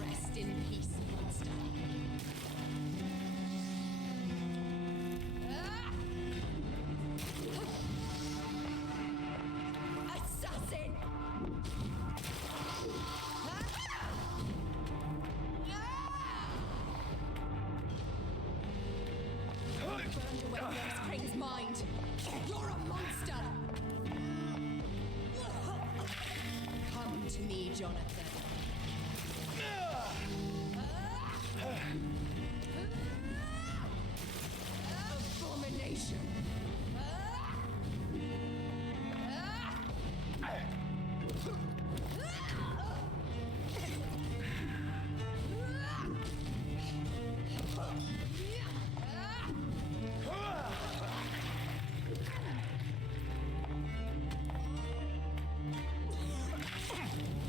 Rest in peace, monster. Assassin! Burned away Nurse Crane's mind. You're a monster! Come to me, Jonathan. Abomination!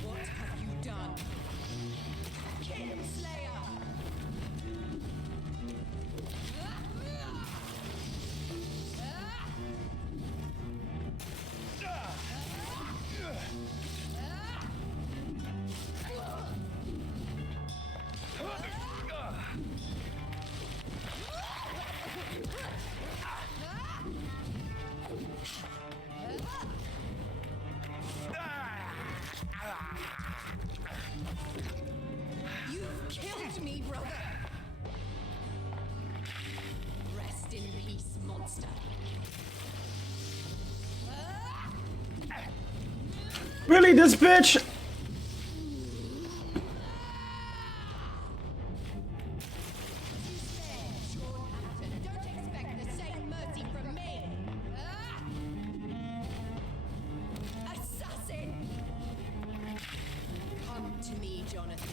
What have you done? Kingslayer! You've killed me, brother! Rest in peace, monster. Really, this bitch? Don't expect the same mercy from me! Assassin! Come to me, Jonathan.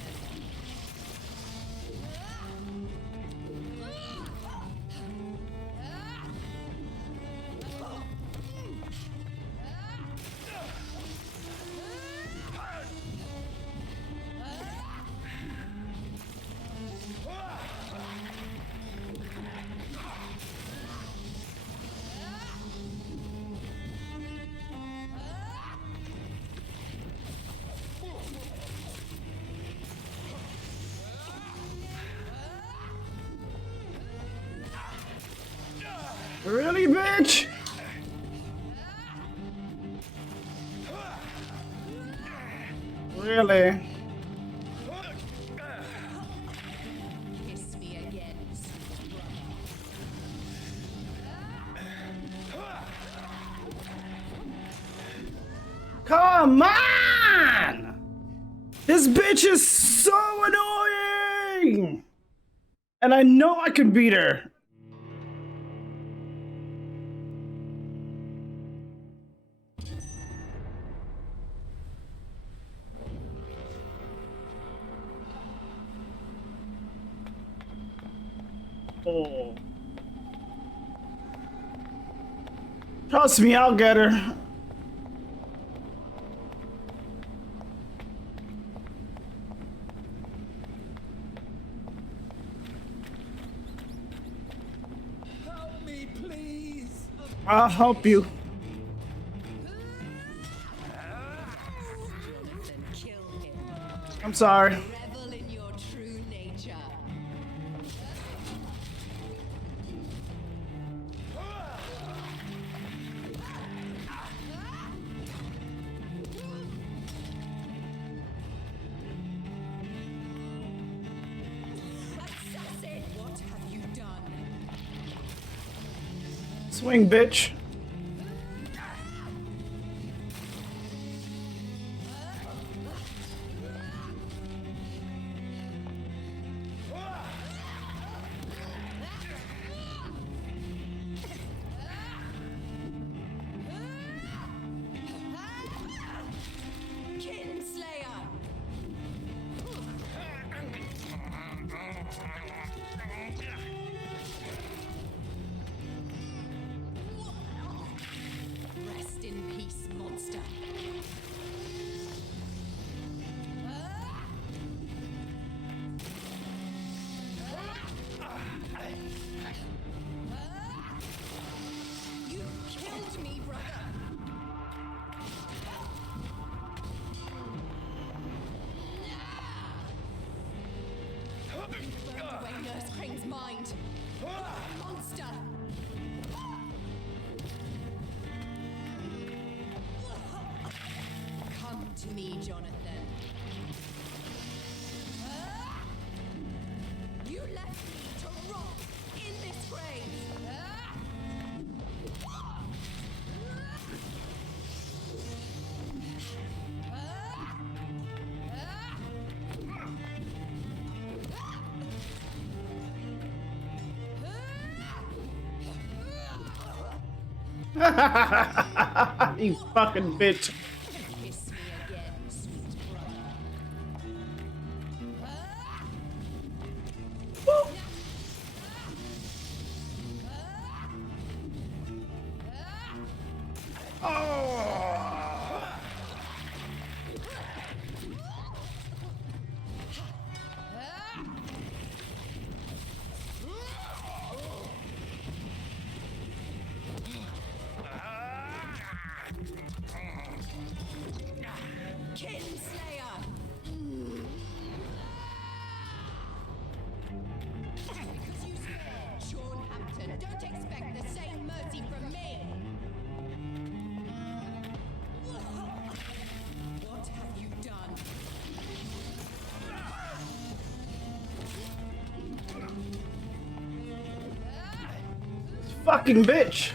Really, bitch? Really? Kiss me again, sweet Come on! This bitch is so annoying! And I know I can beat her. Oh. Trust me, I'll get her. Help me, please. I'll help you. Jonathan, kill him. I'm sorry. Revel in your true nature. Assassin, what have you done? Swing, bitch. Kinslayer! mind. You're a monster. Come to me, Jonathan. You left me to rot in this grave. You fucking bitch. Kiss me again, sweet Kinslayer! Because you spared Sean Hampton, don't expect the same mercy from me! What have you done? Fucking bitch.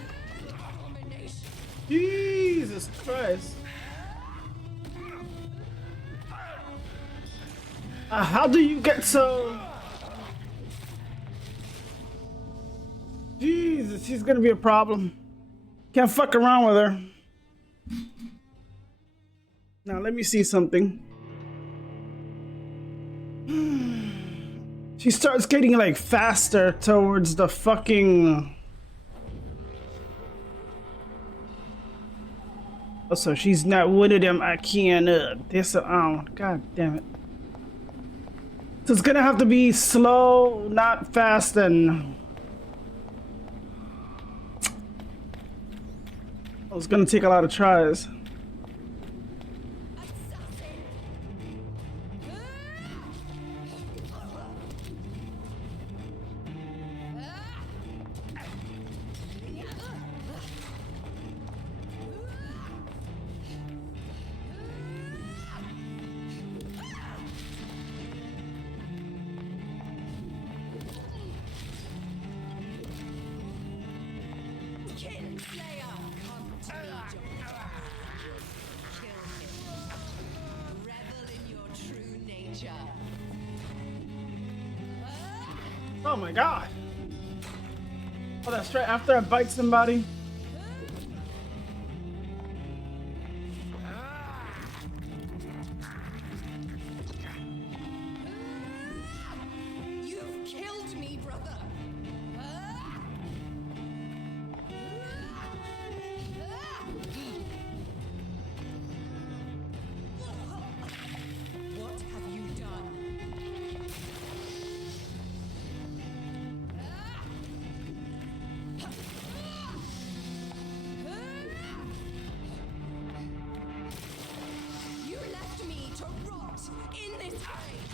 Jesus Christ. How do you get so... Jesus, she's gonna be a problem. Can't fuck around with her. Now let me see something. She starts getting like faster towards the fucking... Oh, so she's not one of them. I can't God damn it. So it's gonna have to be slow, not fast, and it's gonna take a lot of tries. Kinslayer! Come to me, Jonathan. Kill him. Revel in your true nature. Oh my god. Oh, that's right after I bite somebody. You've killed me, brother. What have you done? You left me to rot in this grave.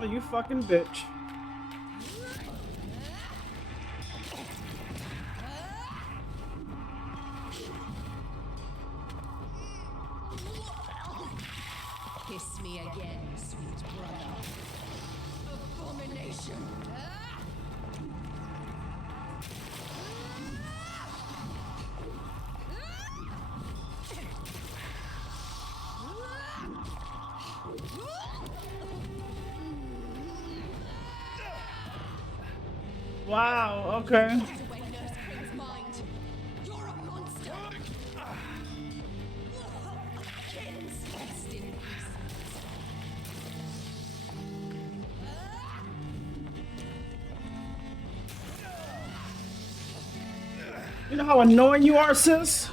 Oh, you fucking bitch. Kiss me again, sweet brother. Abomination. Wow, okay. You're a monster. Kins, rest in peace. You know how annoying you are, sis?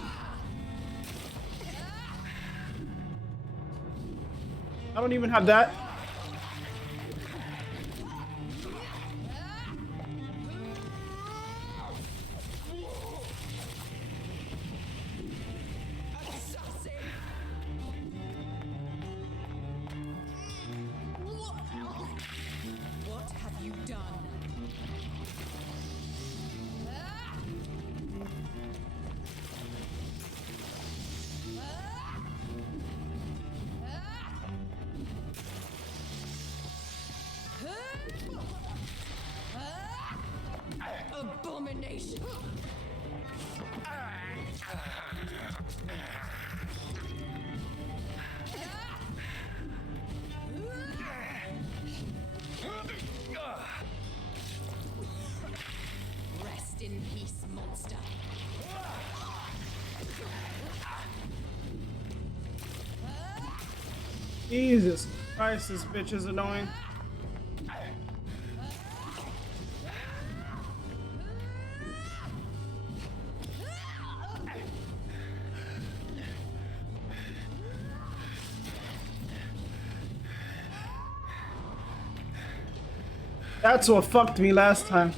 I don't even have that. Abomination! Rest in peace, monster. Jesus Christ, this bitch is annoying. That's what fucked me last time.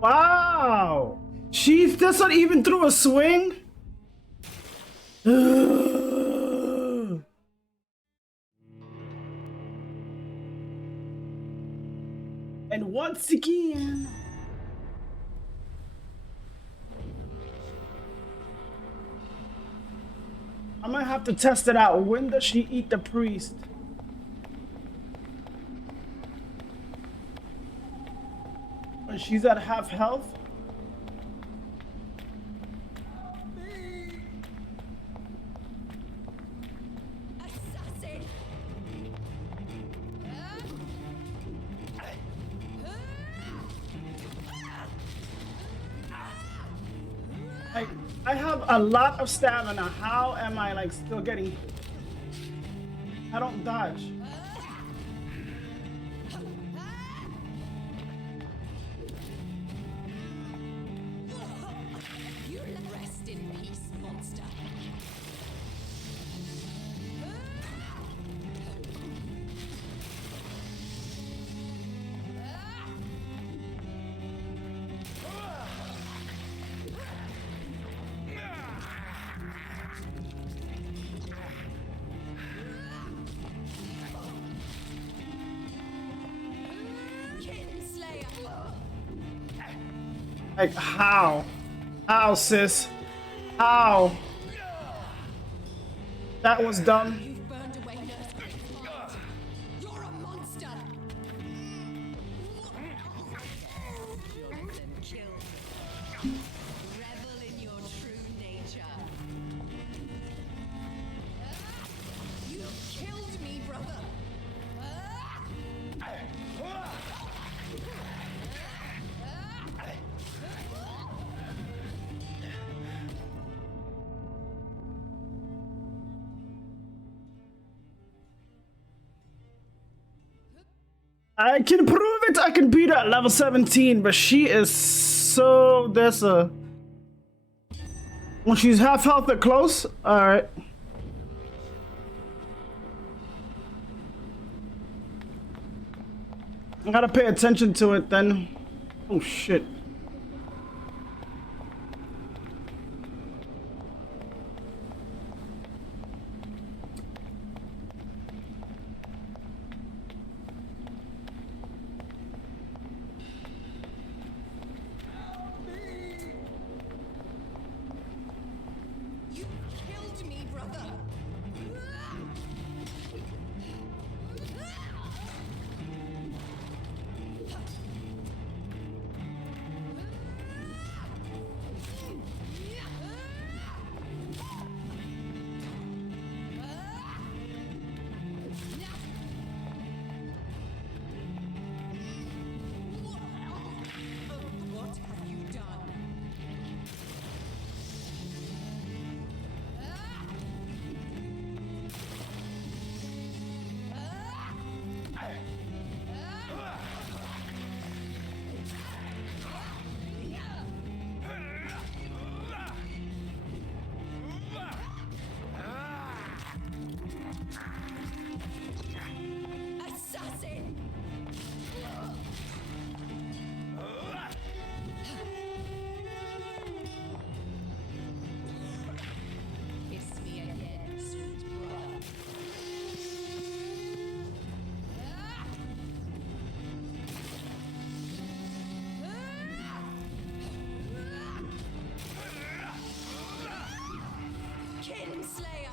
Wow! That's not even through a swing? And once again... I might have to test it out. When does she eat the priest? When she's at half health? I have a lot of stamina. How am I like still getting... I don't dodge. You rest in peace, monster. Like, how? How, sis? How? That was dumb. You've burned away Nurse Grace's heart. You're a monster. Jonathan, kill. Revel in your true nature. You killed me, brother. I can prove it. I can beat her at level 17, but she is so... There's a... When she's half health or close? Alright. I gotta pay attention to it then. Oh shit. You killed me, brother. What have you done? Demon Slayer!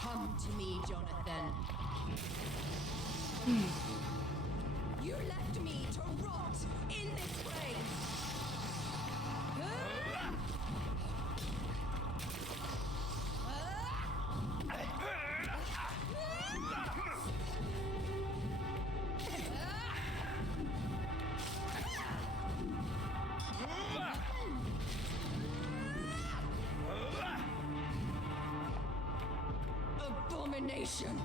Come to me, Jonathan. You left me to rot in this grave. Abomination!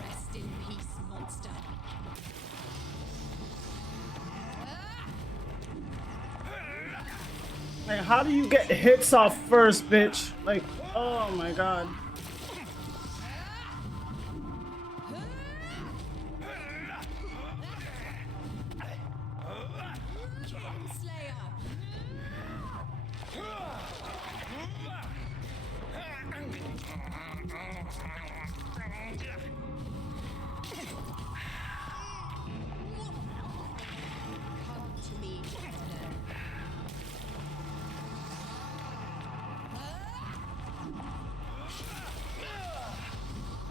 Rest in peace, monster. Like, how do you get hits off first, bitch? Like, oh my god. Demon Slayer! Come to me, Jonathan.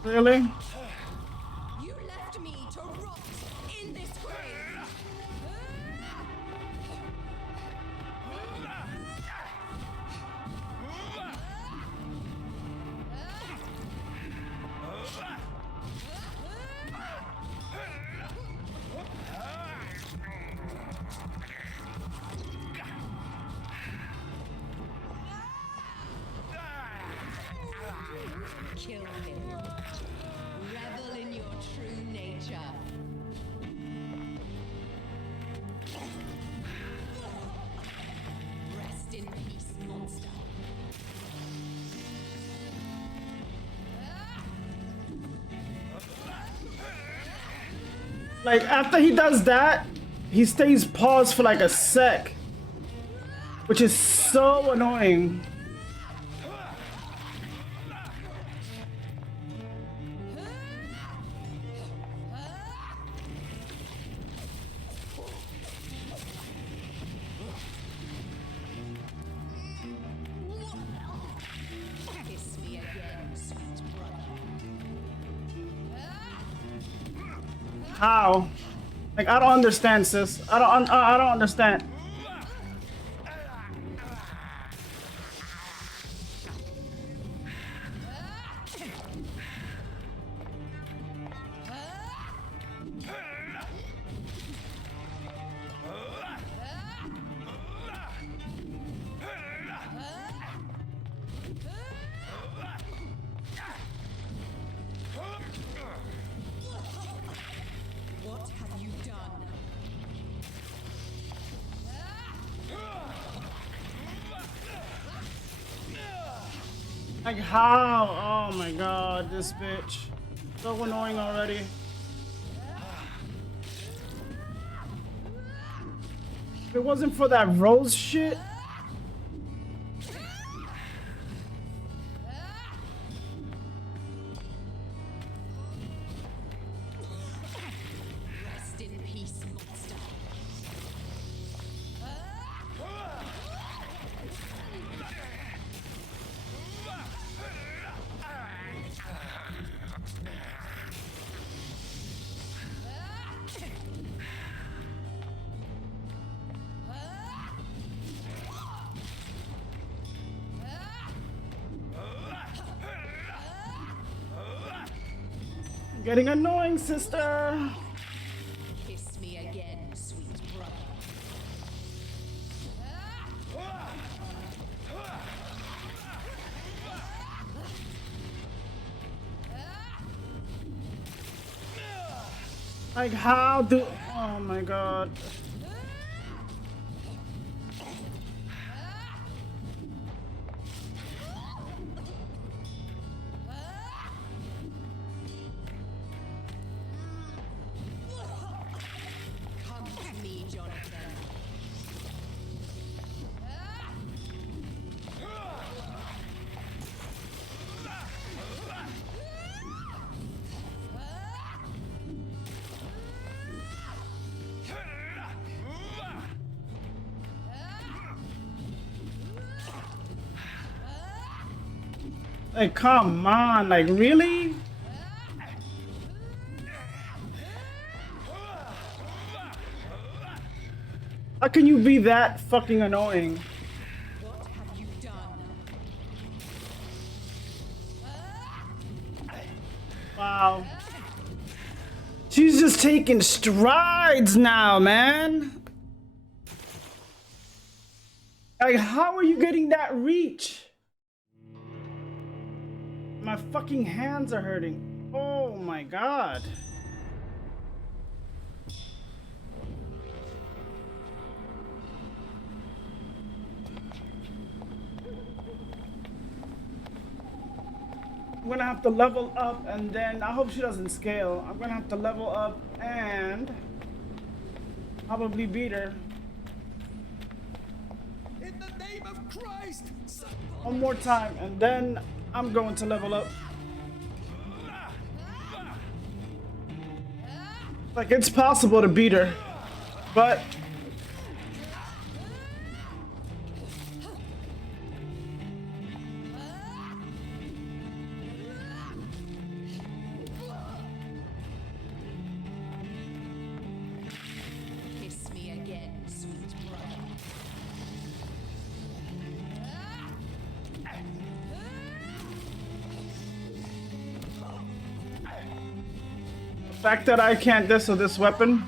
Really? You left me to rot in this grave. Kill him. Revel in your true nature. Rest in peace, monster. Like, after he does that, he stays paused for like a sec, which is so annoying. Kiss me again, sweet brother. How? Like, I don't understand, sis. I don't understand. What have you done? Like, how? Oh my god, this bitch. So annoying already. If it wasn't for that rose shit. Rest in peace, monster. Getting annoying, sister. Kiss me again, sweet brother. Like, how do... Oh my god. Come to me, Jonathan. Like, come on, like, really? How can you be that fucking annoying? What have you done? Wow. She's just taking strides now, man. Like, how are you getting that reach? My fucking hands are hurting. Oh my god. I'm gonna have to level up, and then I hope she doesn't scale. I'm gonna have to level up and probably beat her. In the name of Christ! One more time, and then I'm going to level up. Like, it's possible to beat her, but Kiss me again, sweet brother. the fact that I can't this with this weapon.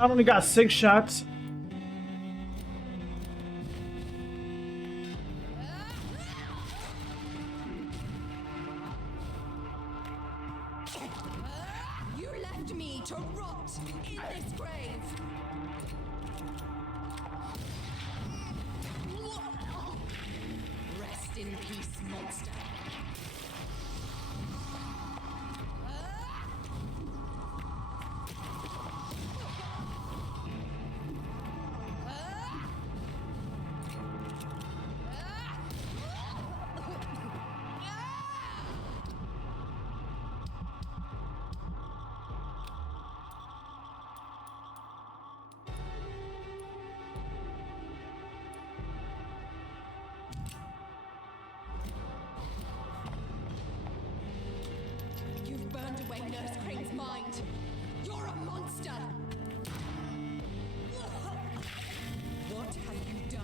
I only got 6 shots. You left me to rot in this grave. Rest in peace, monster. You've burned away Nurse Crane's mind. You're a monster. What have you done?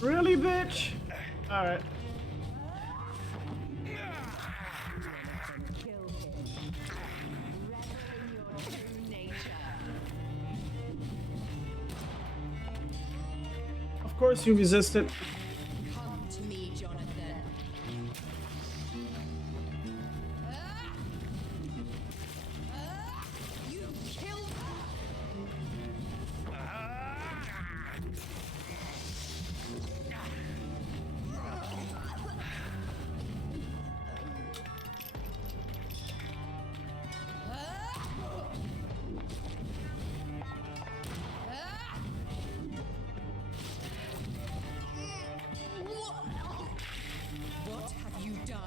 Really, bitch? Alright. Of course you resisted. Come to me, Jonathan. You killed her. What have you done?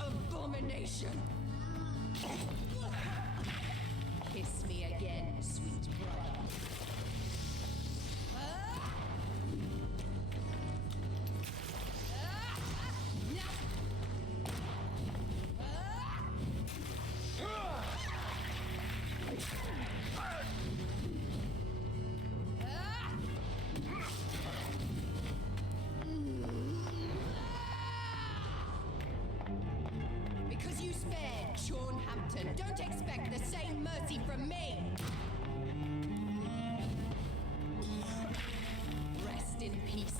Abomination! Kiss me again, sweet brother. and don't expect the same mercy from me. Rest in peace.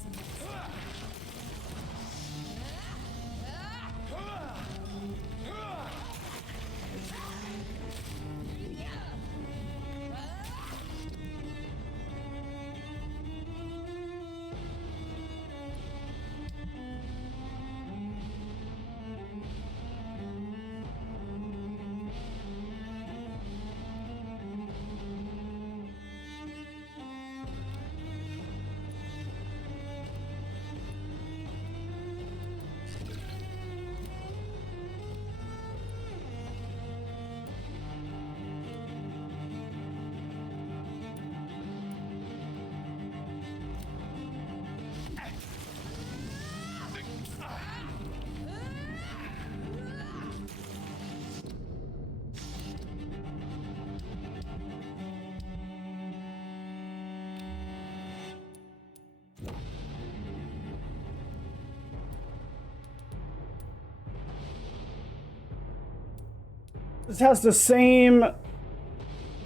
This has the same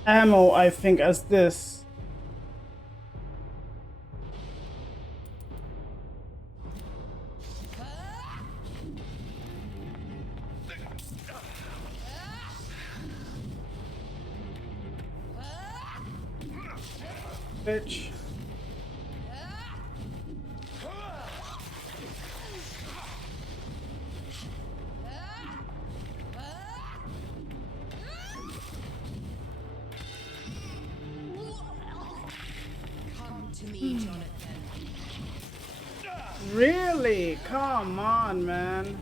ammo, I think, as this. Bitch. Come to me, Jonathan. Really? Come on, man.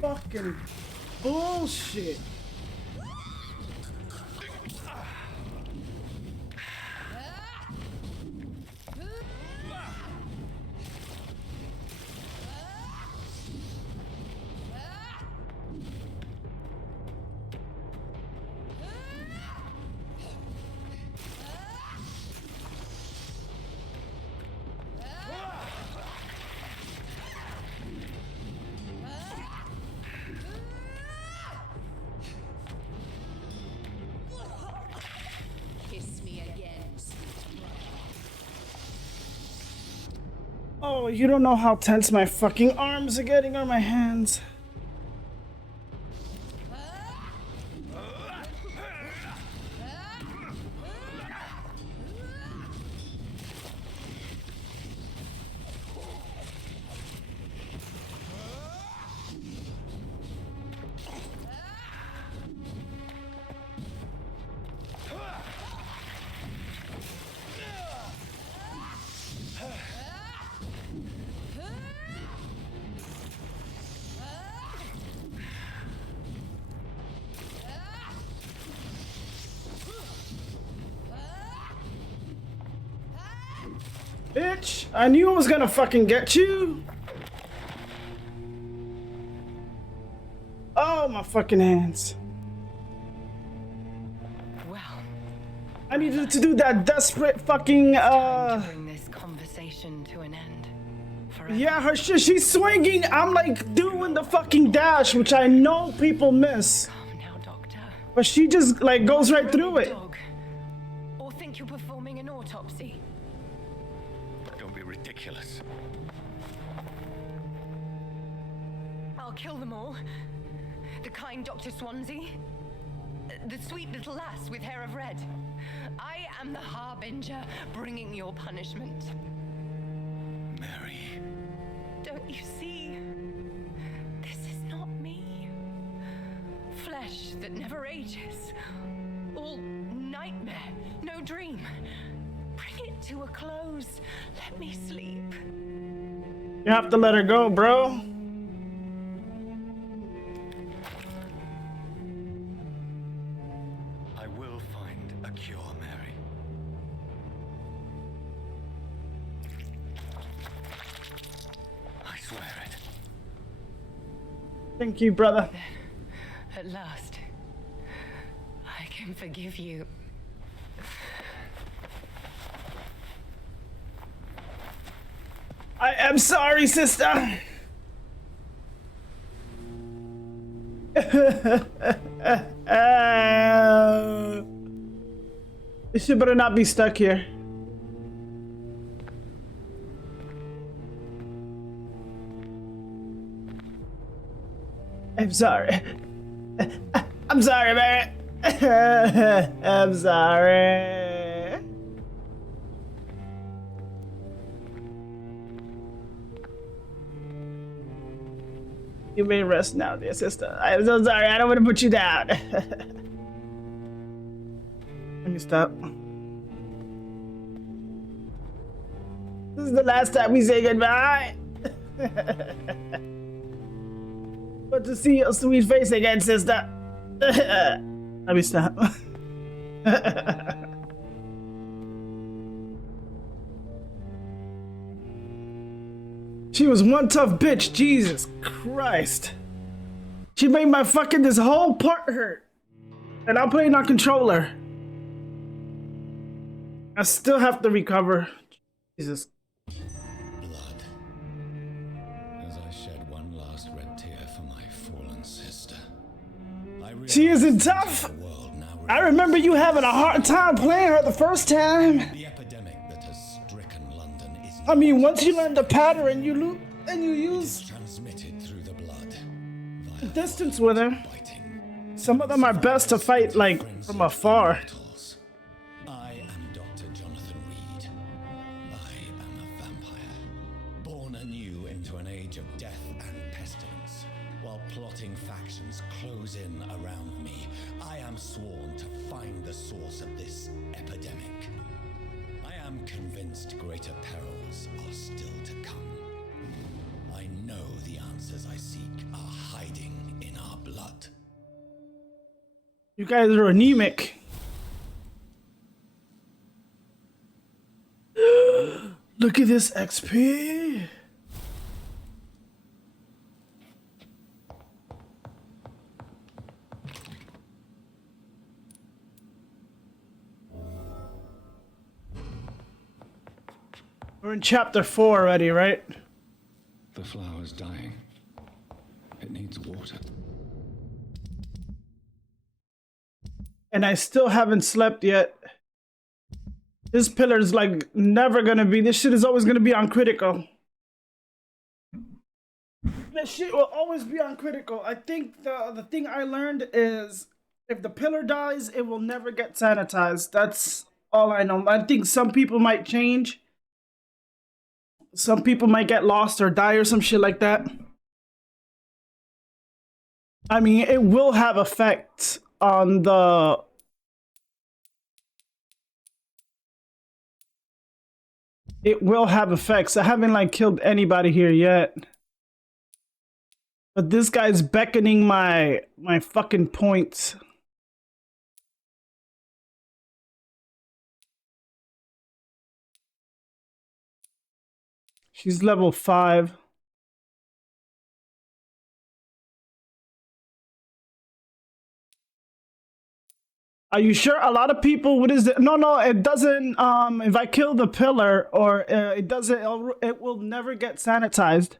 Fucking bullshit. Kiss me again. Oh, you don't know how tense my fucking arms are getting or my hands. Bitch, I knew I was gonna fucking get you. Oh, my fucking hands. Well, I needed to do that desperate fucking, bring this conversation to an end. Yeah, her shit, she's swinging. I'm like doing the fucking dash, which I know people miss. Calm now, Doctor. But she just like goes right through it. Dog. Or think you're performing an autopsy. Don't be ridiculous. I'll kill them all. The kind Dr. Swansea. The sweet little lass with hair of red. I am the harbinger bringing your punishment. Mary. Don't you see? This is not me. Flesh that never ages. All nightmare, no dream. Bring it to a close. Let me sleep. You have to let her go, bro. I will find a cure, Mary. I swear it. Thank you, brother. At last, I can forgive you. I am sorry, sister. This shit better not be stuck here. I'm sorry. I'm sorry, Barrett. I'm sorry. You may rest now, dear sister. I'm so sorry. I don't want to put you down. Let me stop. This is the last time we say goodbye. But to see your sweet face again, sister. Let me stop. She was one tough bitch, Jesus Christ. She made my fucking this whole part hurt. And I'm playing on controller. I still have to recover. Jesus. Blood. As I shed one last red tear for my fallen sister. She isn't tough. I remember you having a hard time playing her the first time. The epidemic that has stricken London is I mean, once you learn the pattern, you use transmitted through the blood. distance with her. Some of them are best to fight like from afar. I am Dr. Jonathan Reed. I am a vampire, born anew into an age of death and pestilence. While plotting factions close in around me, I am sworn to find the source of this epidemic. I am convinced greater perils are still to come. I know the answers I seek are hiding in our blood. You guys are anemic. Look at this XP. We're in chapter 4 already, right? The flower's dying. It needs water. And I still haven't slept yet. This pillar's like never gonna be, this shit is always gonna be on critical. This shit will always be on critical. I think the thing I learned is if the pillar dies, it will never get sanitized. That's all I know. I think some people might change. Some people might get lost or die or some shit like that. I mean, it will have effects on the... It will have effects. I haven't like killed anybody here yet. But this guy's beckoning my fucking points. She's level 5. Are you sure? A lot of people, what is it? No, it doesn't, if I kill the pillar or it doesn't, it will never get sanitized.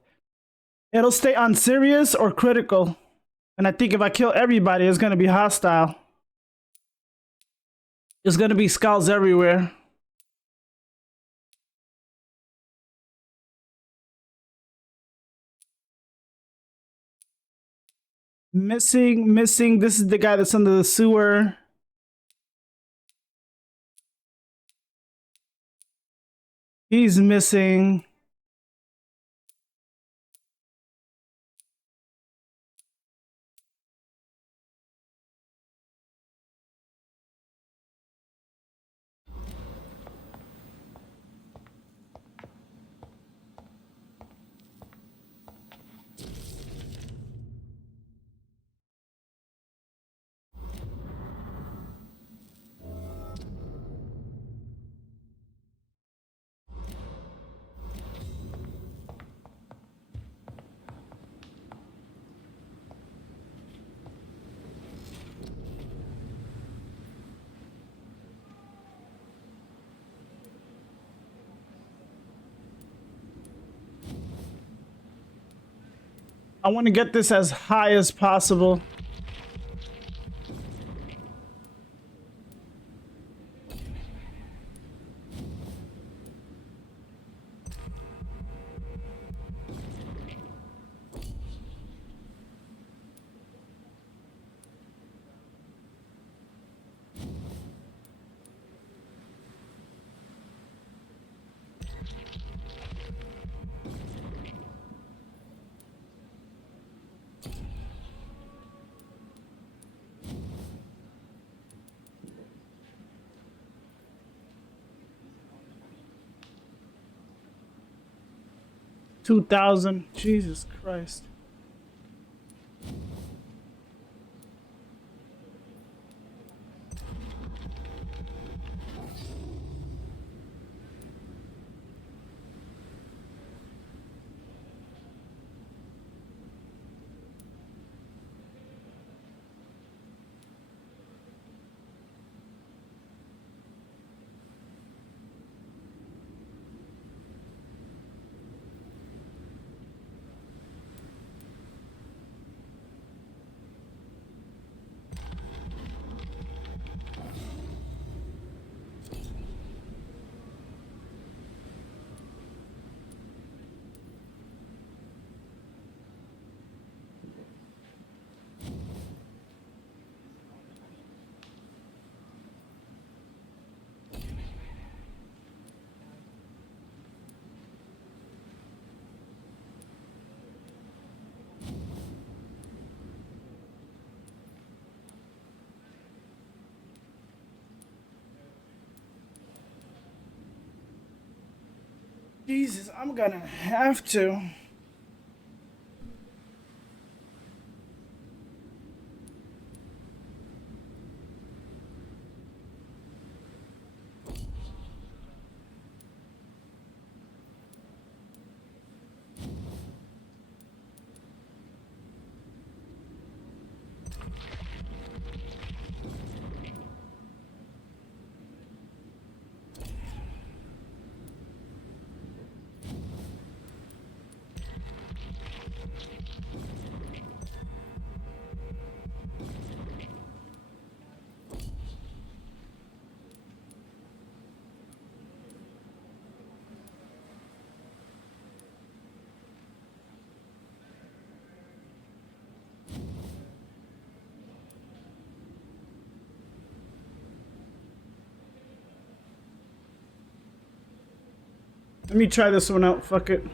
It'll stay on serious or critical. And I think if I kill everybody, it's going to be hostile. There's going to be skulls everywhere. Missing. This is the guy that's under the sewer. He's missing. I want to get this as high as possible. 2,000. Jesus Christ. Jesus, I'm gonna have to. Let me try this one out. Fuck it.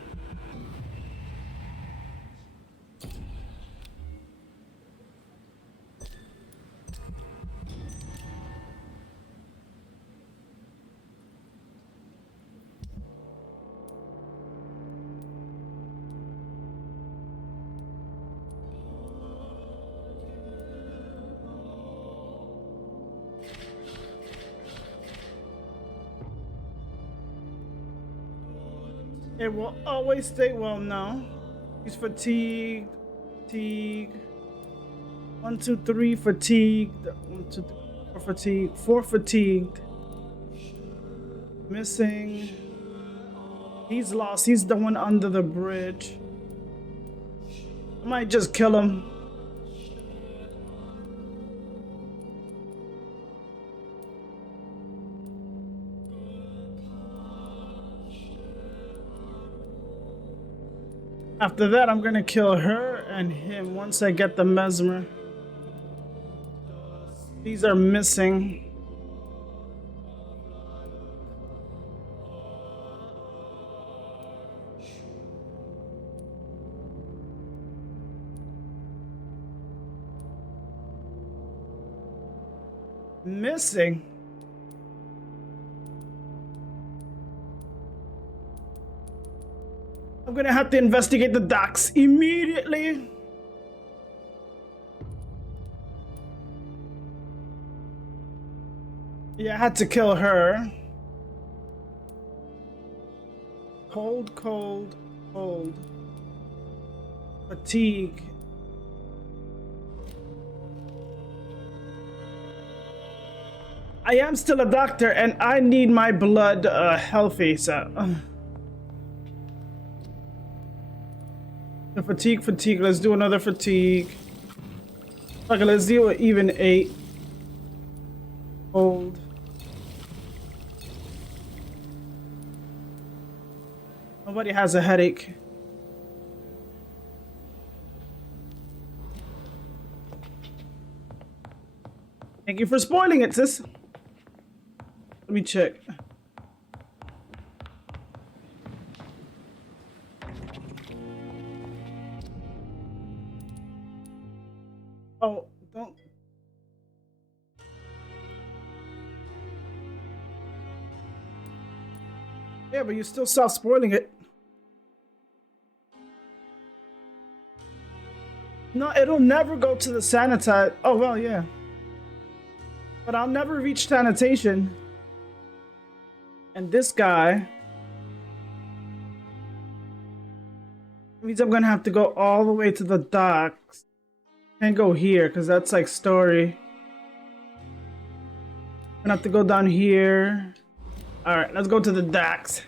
It will always stay. Well, no. He's fatigued. Fatigue. 1, 2, 3 fatigued. 1, 2, 3, 4 fatigued. 4 fatigued. Missing. He's lost. He's the one under the bridge. I might just kill him. After that, I'm gonna kill her and him once I get the mesmer. These are missing. Missing? I'm gonna have to investigate the docks immediately. Yeah, I had to kill her. Cold, cold, cold. Fatigue. I am still a doctor and I need my blood healthy, so... The fatigue. Let's do another fatigue. Okay, let's deal with even 8. Cold. Nobody has a headache. Thank you for spoiling it, sis. Let me check. Oh, don't. Yeah, but you still stop spoiling it. No, it'll never go to the sanitize. Oh, well, yeah. But I'll never reach sanitation. And this guy means I'm gonna have to go all the way to the docks. Can't go here because that's like story. I'm gonna have to go down here. Alright, let's go to the docks.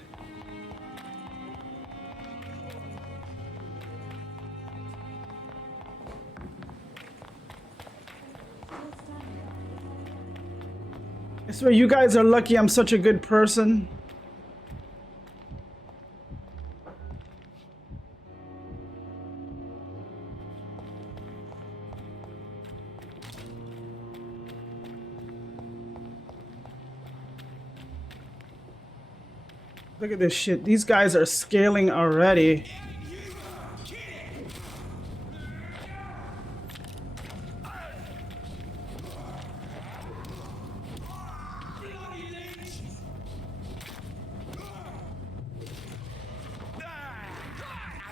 I swear you guys are lucky I'm such a good person. Look at this shit. These guys are scaling already.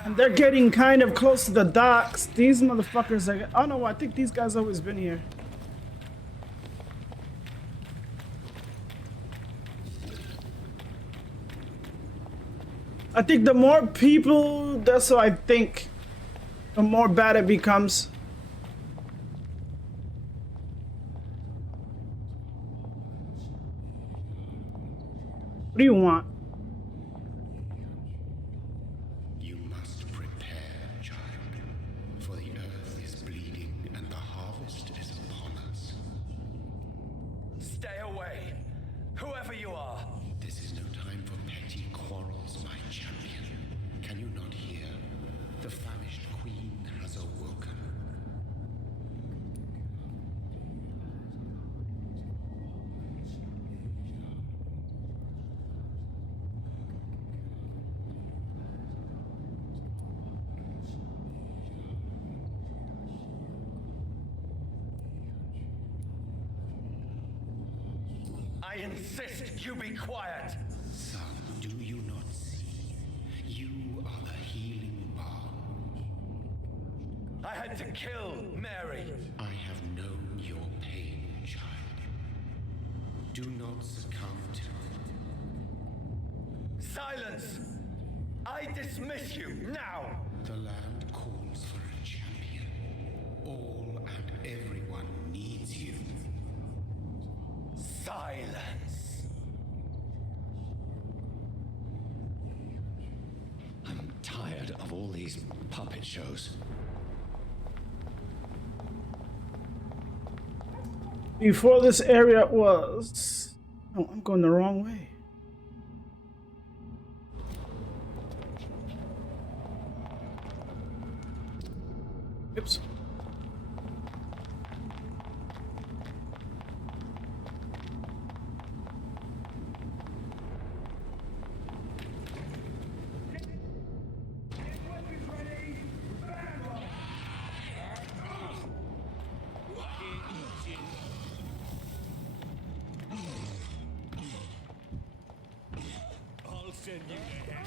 And they're getting kind of close to the docks. These motherfuckers are... Oh no, I think these guys always been here. I think the more people, that's what I think, the more bad it becomes. What do you want? You must prepare, child, for the earth is bleeding and the harvest is upon us. Stay away, whoever you are. This is no time for petty quarrels, my champion. Can you not hear? The famished queen has awoken. I insist you be quiet. Son, do you not see? You are the healing balm. I had to kill Mary. I have known your pain, child. Do not succumb to it. Silence! I dismiss you now! The land calls for a champion. All and everyone needs you. Silence! I'm tired of all these puppet shows. Before this area was... Oh, I'm going the wrong way. Oops. I'll send you to hell.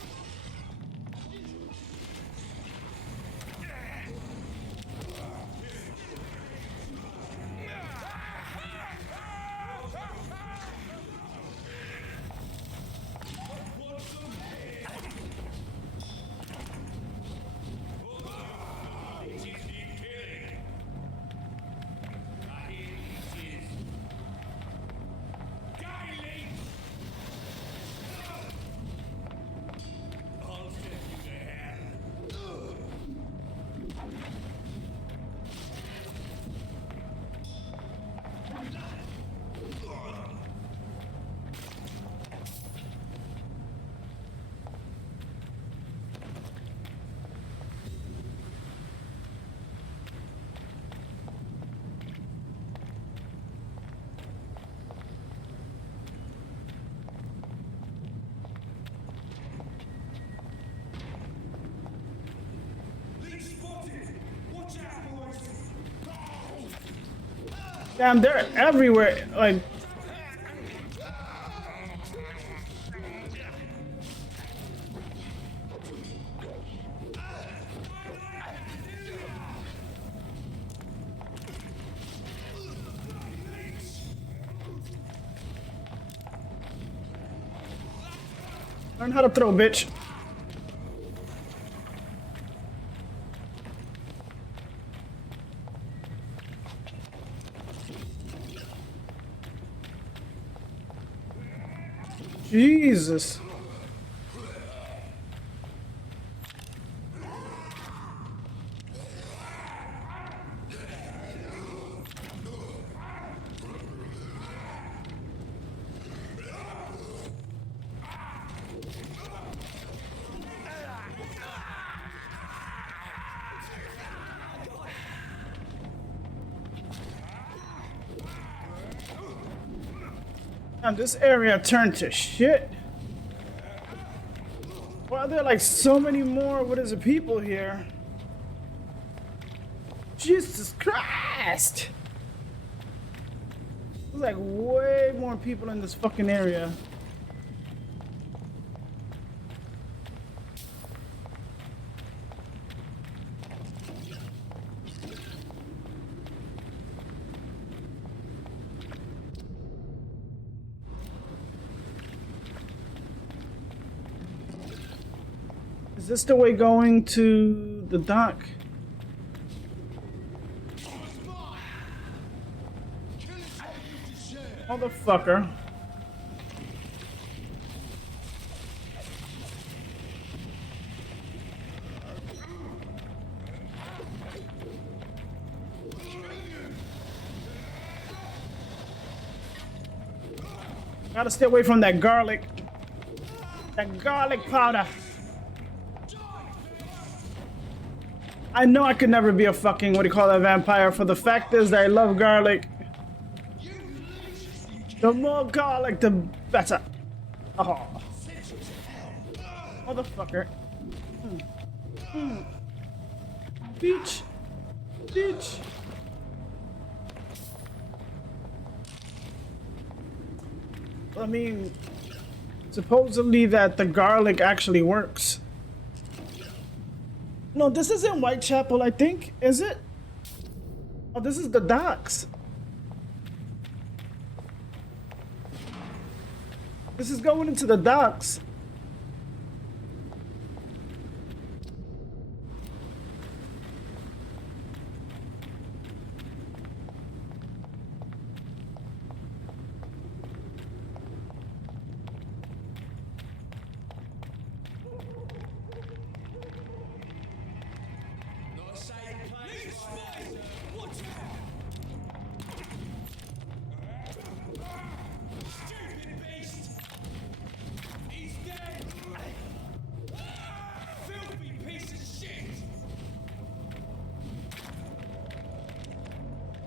Damn, they're everywhere. Like, Learn how to throw, bitch. Jesus. And this area turned to shit. Why are there like so many more? What is it, people here? Jesus Christ! There's like way more people in this fucking area. Is this the way going to the dock? Motherfucker. Gotta stay away from that garlic. That garlic powder. I know I could never be a fucking, what do you call that, vampire, for the fact is that I love garlic. The more garlic, the better. Oh. Motherfucker. Bitch. Bitch. I mean, supposedly that the garlic actually works. No, this isn't Whitechapel, I think. Is it? Oh, this is the docks. This is going into the docks.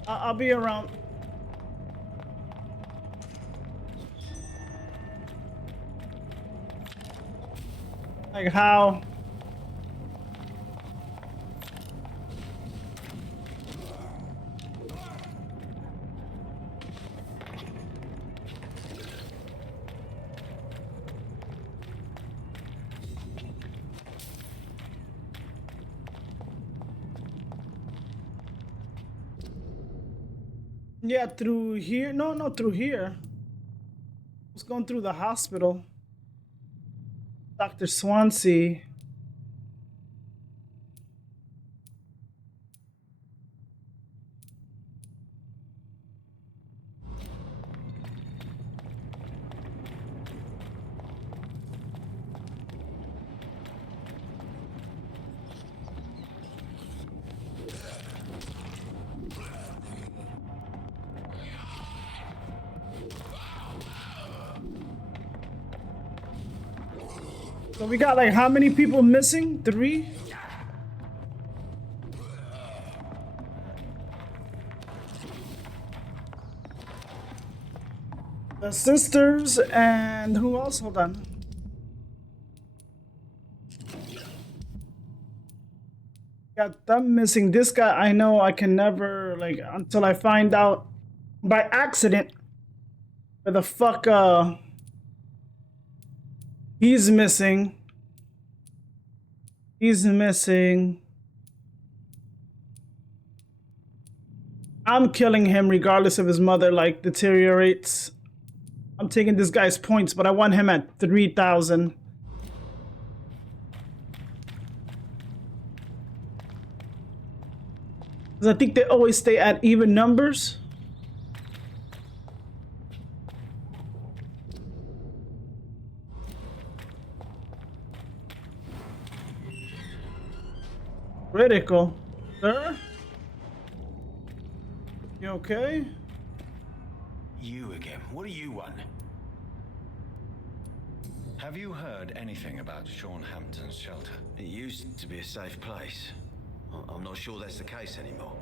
I'll be around. Like how? Yeah, through here. No, no, through here. It's going through the hospital. Dr. Swansea. So we got like how many people missing? 3? The sisters and who else? Hold on. Got them missing. This guy, I know I can never, like, until I find out by accident where the fuck he's missing. He's missing. I'm killing him regardless of his mother, like, deteriorates. I'm taking this guy's points, but I want him at 3,000. Because I think they always stay at even numbers. Critical. Sir? You okay? You again. What do you want? Have you heard anything about Sean Hampton's shelter? It used to be a safe place. I'm not sure that's the case anymore.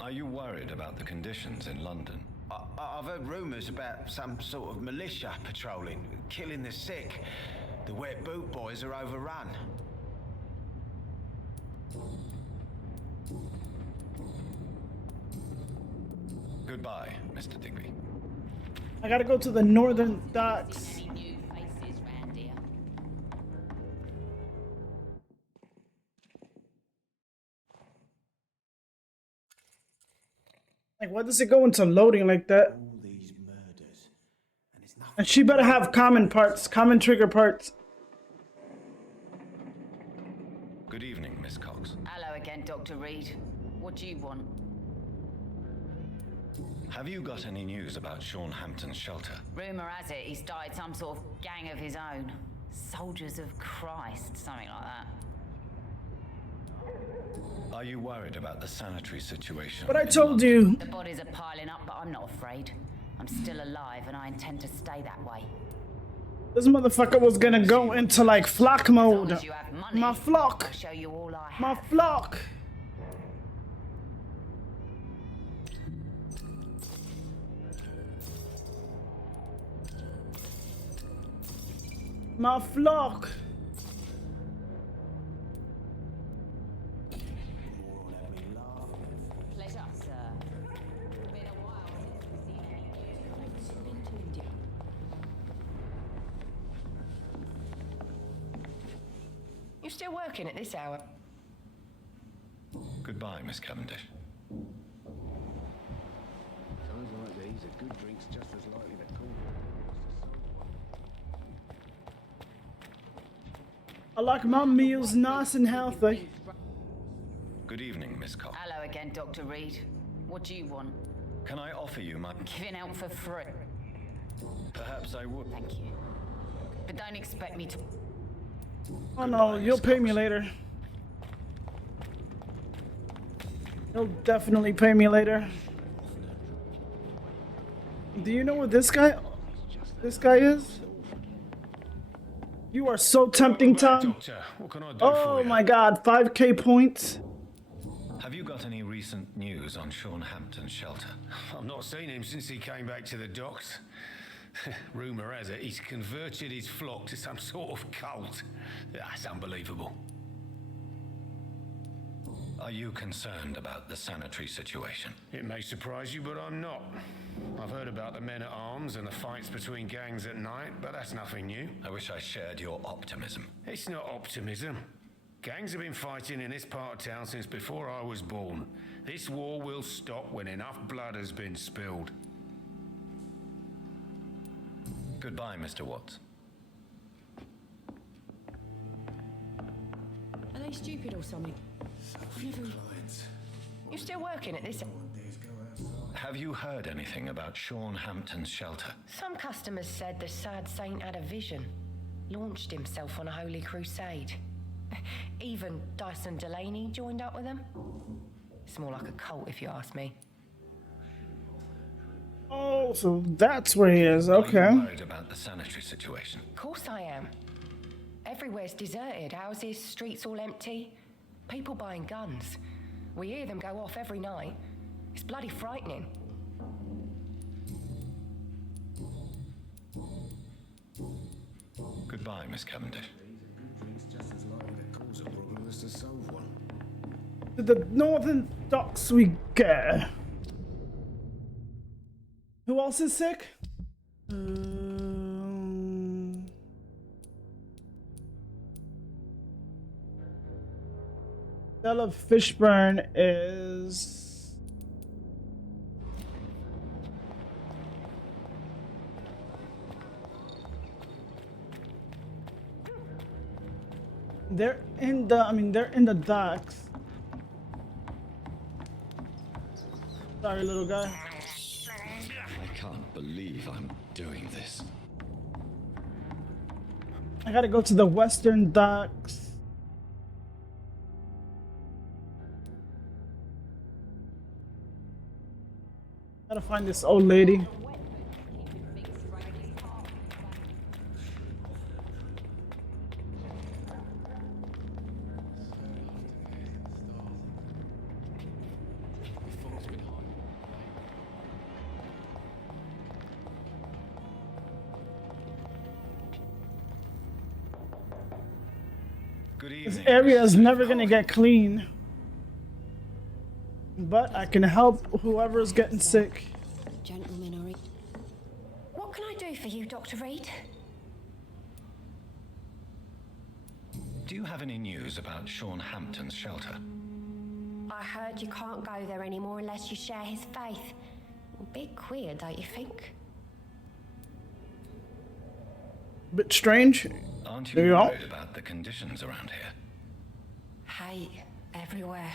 Are you worried about the conditions in London? I've heard rumours about some sort of militia patrolling, killing the sick. The wet boot boys are overrun. Goodbye, Mr. Digby. I gotta go to the northern docks. Like, why does it go into loading like that? And she better have common parts, common trigger parts. Good evening, Miss Cox. Hello again, Dr. Reed. What do you want? Have you got any news about Sean Hampton's shelter? Rumour has it he's started some sort of gang of his own. Soldiers of Christ, something like that. Are you worried about the sanitary situation? But I told you. The bodies are piling up, but I'm not afraid. I'm still alive and I intend to stay that way. This motherfucker was gonna go into like flock mode. As long as you have money, My flock. I'll show you all I have. My flock. My flock. Pleasure, sir. Been a while since we've seen any news. Been to India. You still working at this hour? Goodbye, Miss Cavendish. Sounds like these are good drinks just as likely to cool. I like my meals nice and healthy. Good evening, Miss Cox. Hello again, Dr. Reed. What do you want? Can I offer you my... Giving out for free. Perhaps I would. Thank you. But don't expect me to... Oh no, you'll pay me later. You'll definitely pay me later. Do you know what this guy is? You are so tempting, Tom. Doctor, what can I do Oh for you? my god, 5k points. Have you got any recent news on Sean Hampton's shelter? I've not seen him since he came back to the docks. Rumour has it he's converted his flock to some sort of cult. That's unbelievable. Are you concerned about the sanitary situation? It may surprise you, but I'm not. I've heard about the men-at-arms and the fights between gangs at night, but that's nothing new. I wish I shared your optimism. It's not optimism. Gangs have been fighting in this part of town since before I was born. This war will stop when enough blood has been spilled. Goodbye, Mr. Watts. Are they stupid or something? You still working at this? Have you heard anything about Sean Hampton's shelter? Some customers said the sad saint had a vision, launched himself on a holy crusade. Even Dyson Delaney joined up with them. It's more like a cult, if you ask me. Oh, so that's where he is. Okay. Are you worried about the sanitary situation? Of course I am. Everywhere's deserted, houses, streets all empty. People buying guns. We hear them go off every night. It's bloody frightening. Goodbye, Miss Cavendish. Just as likely to cause a problem as to solve one. To the northern docks we go. Who else is sick? Stella Fishburne is... They're in the, they're in the docks. Sorry, little guy. I can't believe I'm doing this. I gotta go to the western docks. Gotta find this old lady. Good This evening. area is never gonna get clean. But I can help whoever's getting sick. Gentlemen are... What can I do for you, Dr. Reed? Do you have any news about Sean Hampton's shelter? I heard you can't go there anymore unless you share his faith. A bit queer, don't you think? Bit strange. Aren't you There you are. worried about the conditions around here? Hate everywhere.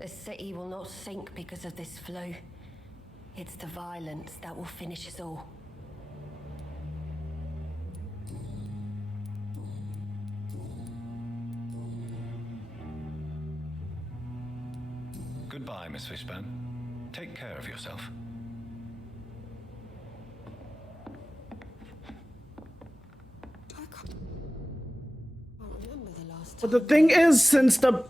The city will not sink because of this flu. It's the violence that will finish us all. Goodbye, Miss Fishburne. Take care of yourself. But the thing is, since the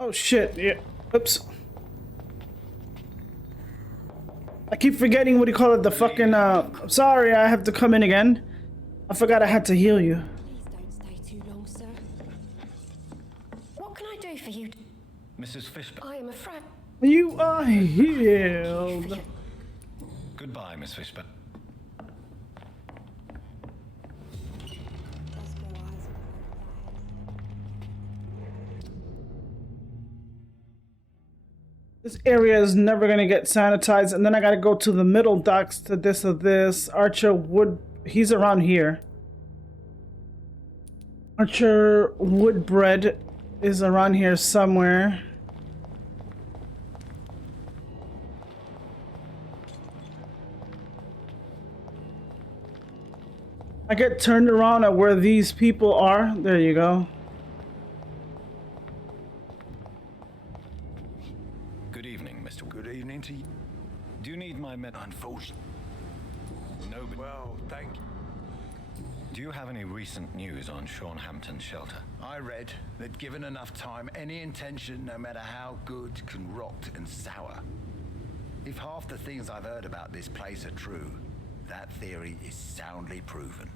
oh shit, yeah. Oops. I keep forgetting what do you call it, the fucking sorry, I have to come in again. I forgot I had to heal you. What can I do for you? Mrs. Fishburne. I am afraid. You are healed. Goodbye, Miss Fishburne. This area is never gonna get sanitized, and then I gotta go to the middle docks to this or this. Archer Wood, he's around here. Archer Woodbread is around here somewhere. I get turned around at where these people are. There you go. Good evening, Mr. Good evening to you. Do you need my med? Unfortunately. No, but... Well, thank you. Do you have any recent news on Sean Hampton's shelter? I read that given enough time, any intention, no matter how good, can rot and sour. If half the things I've heard about this place are true, that theory is soundly proven.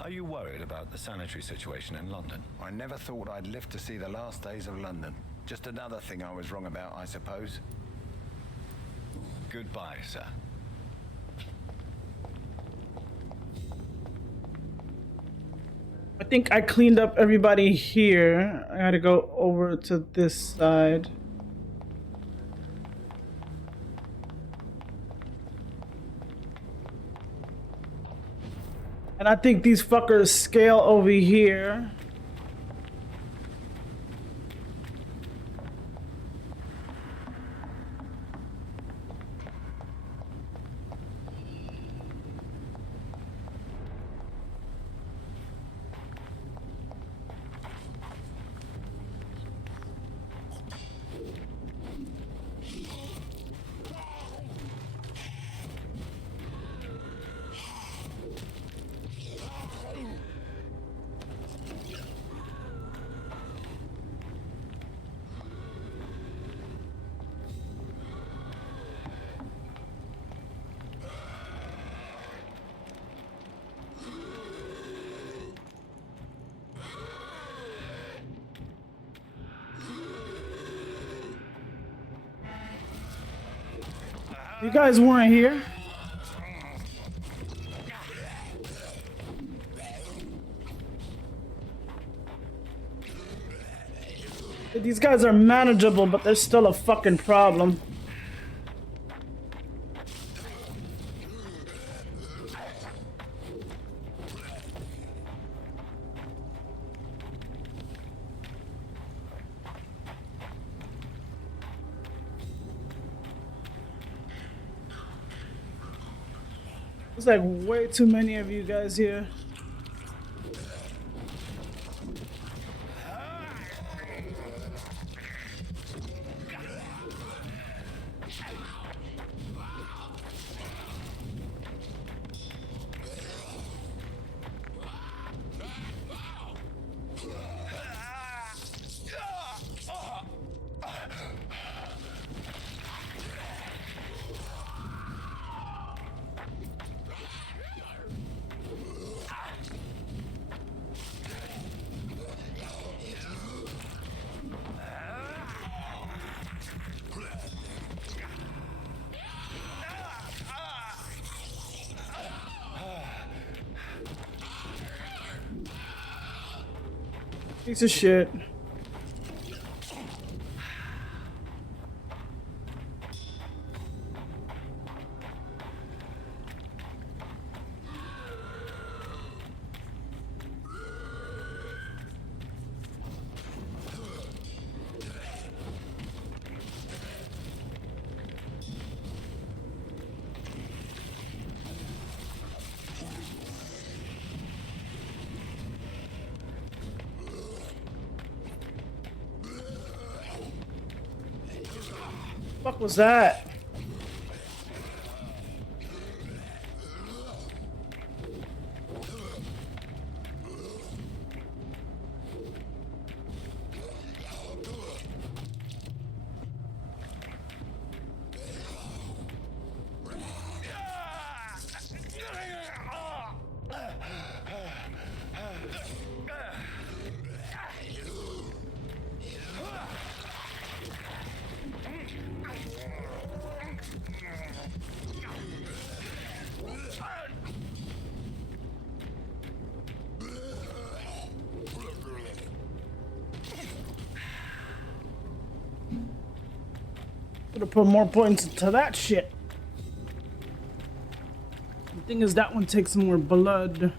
Are you worried about the sanitary situation in London? I never thought I'd live to see the last days of London. Just another thing I was wrong about, I suppose. Goodbye, sir. I think I cleaned up everybody here. I gotta go over to this side. And I think these fuckers scale over here. You guys weren't here. These guys are manageable, but they're still a fucking problem. There's like way too many of you guys here. Piece of shit. Fuck was that? Could have put more points into that shit. The thing is, that one takes more blood.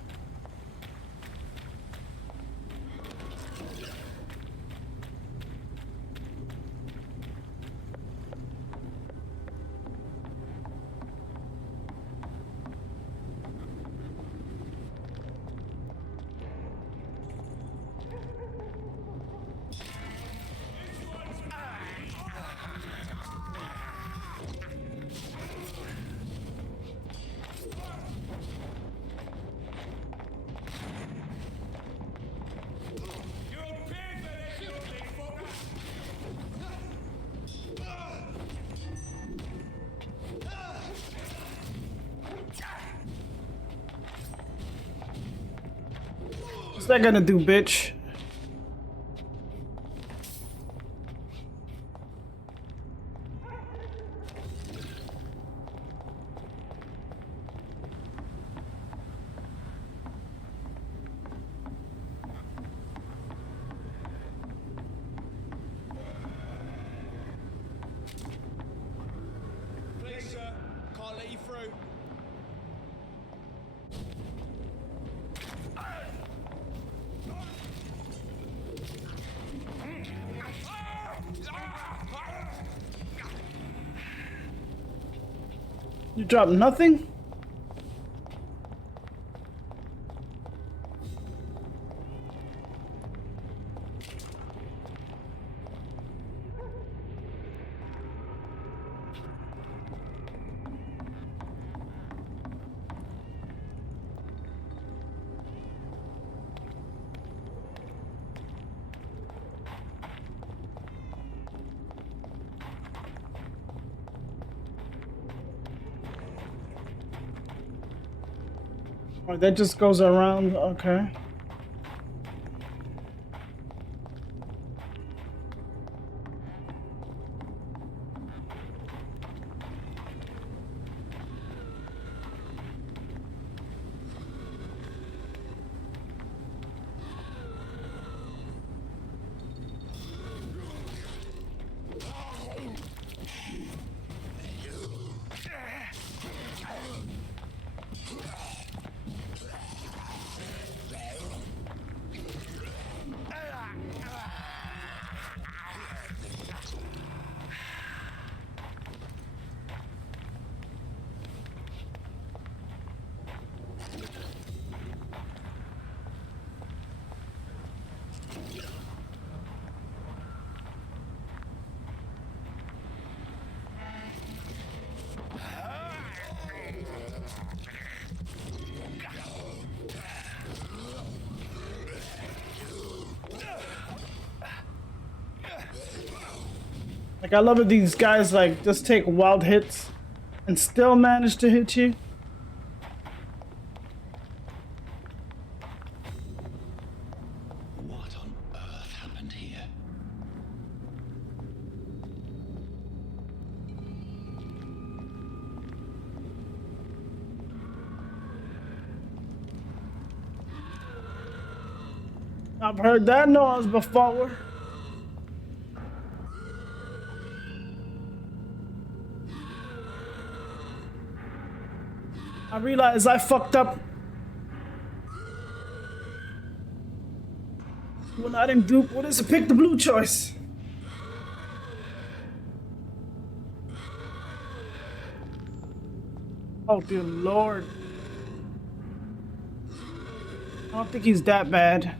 What's that gonna do, bitch? Please, sir. Can't let you through. You dropped nothing? Oh, that just goes around, okay. Like, I love it these guys, like, just take wild hits and still manage to hit you. What on earth happened here? I've heard that noise before. I realized I fucked up when I didn't do what is it? Pick the blue choice. Oh dear Lord. I don't think he's that bad.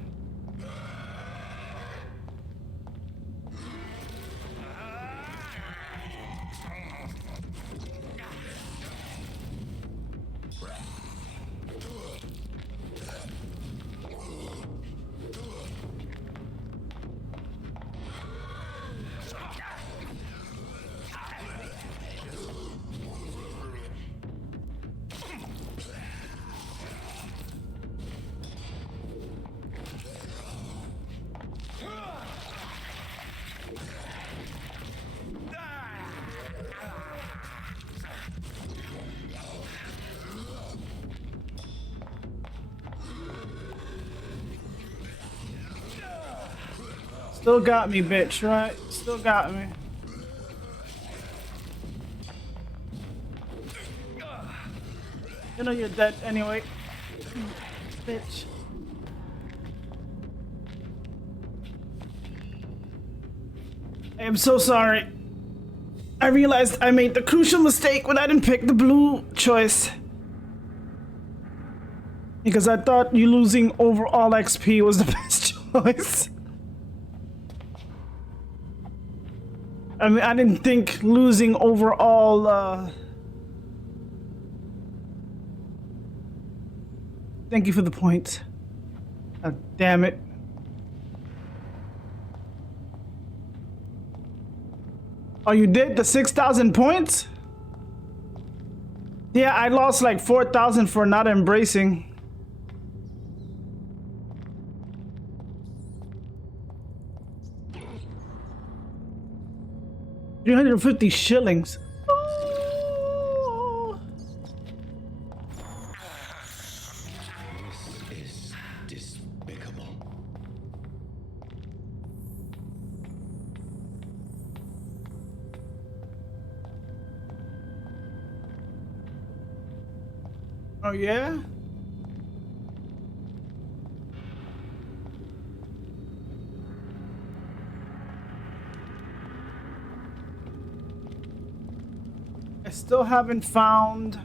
Still got me, bitch, right? Still got me. You know you're dead anyway. Bitch. I am so sorry. I realized I made the crucial mistake when I didn't pick the blue choice. Because I thought you losing overall XP was the best choice. I mean, I didn't think losing overall, Thank you for the point. Oh, damn it. Oh, you did? The 6,000 points? Yeah, I lost like 4,000 for not embracing. 350 shillings. Oh. This is despicable. Oh yeah? I still haven't found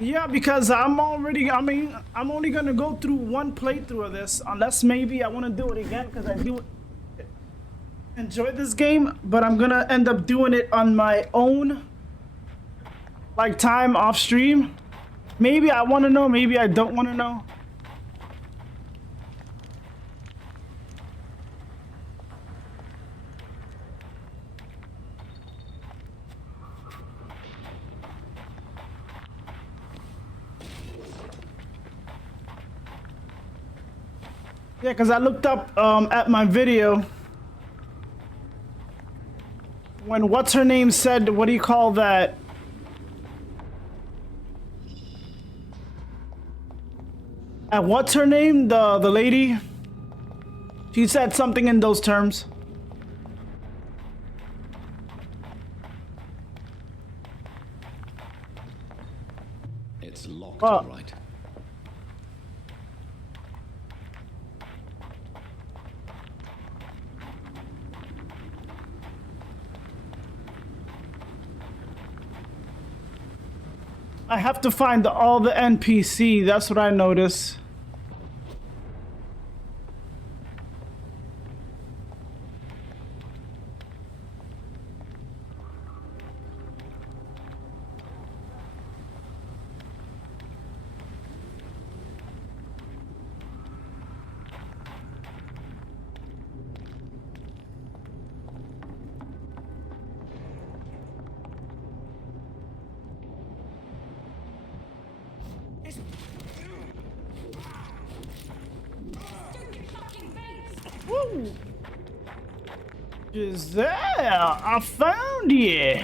yeah, because I'm only gonna go through one playthrough of this, unless maybe I want to do it again, because I do enjoy this game, but I'm gonna end up doing it on my own, like time off stream. Maybe I want to know, maybe I don't want to know. Yeah, because I looked up at my video when what's her name said, what do you call that? What's her name? The lady? She said something in those terms. It's locked, all right. I have to find all the NPC, that's what I noticed. Giselle, I found you.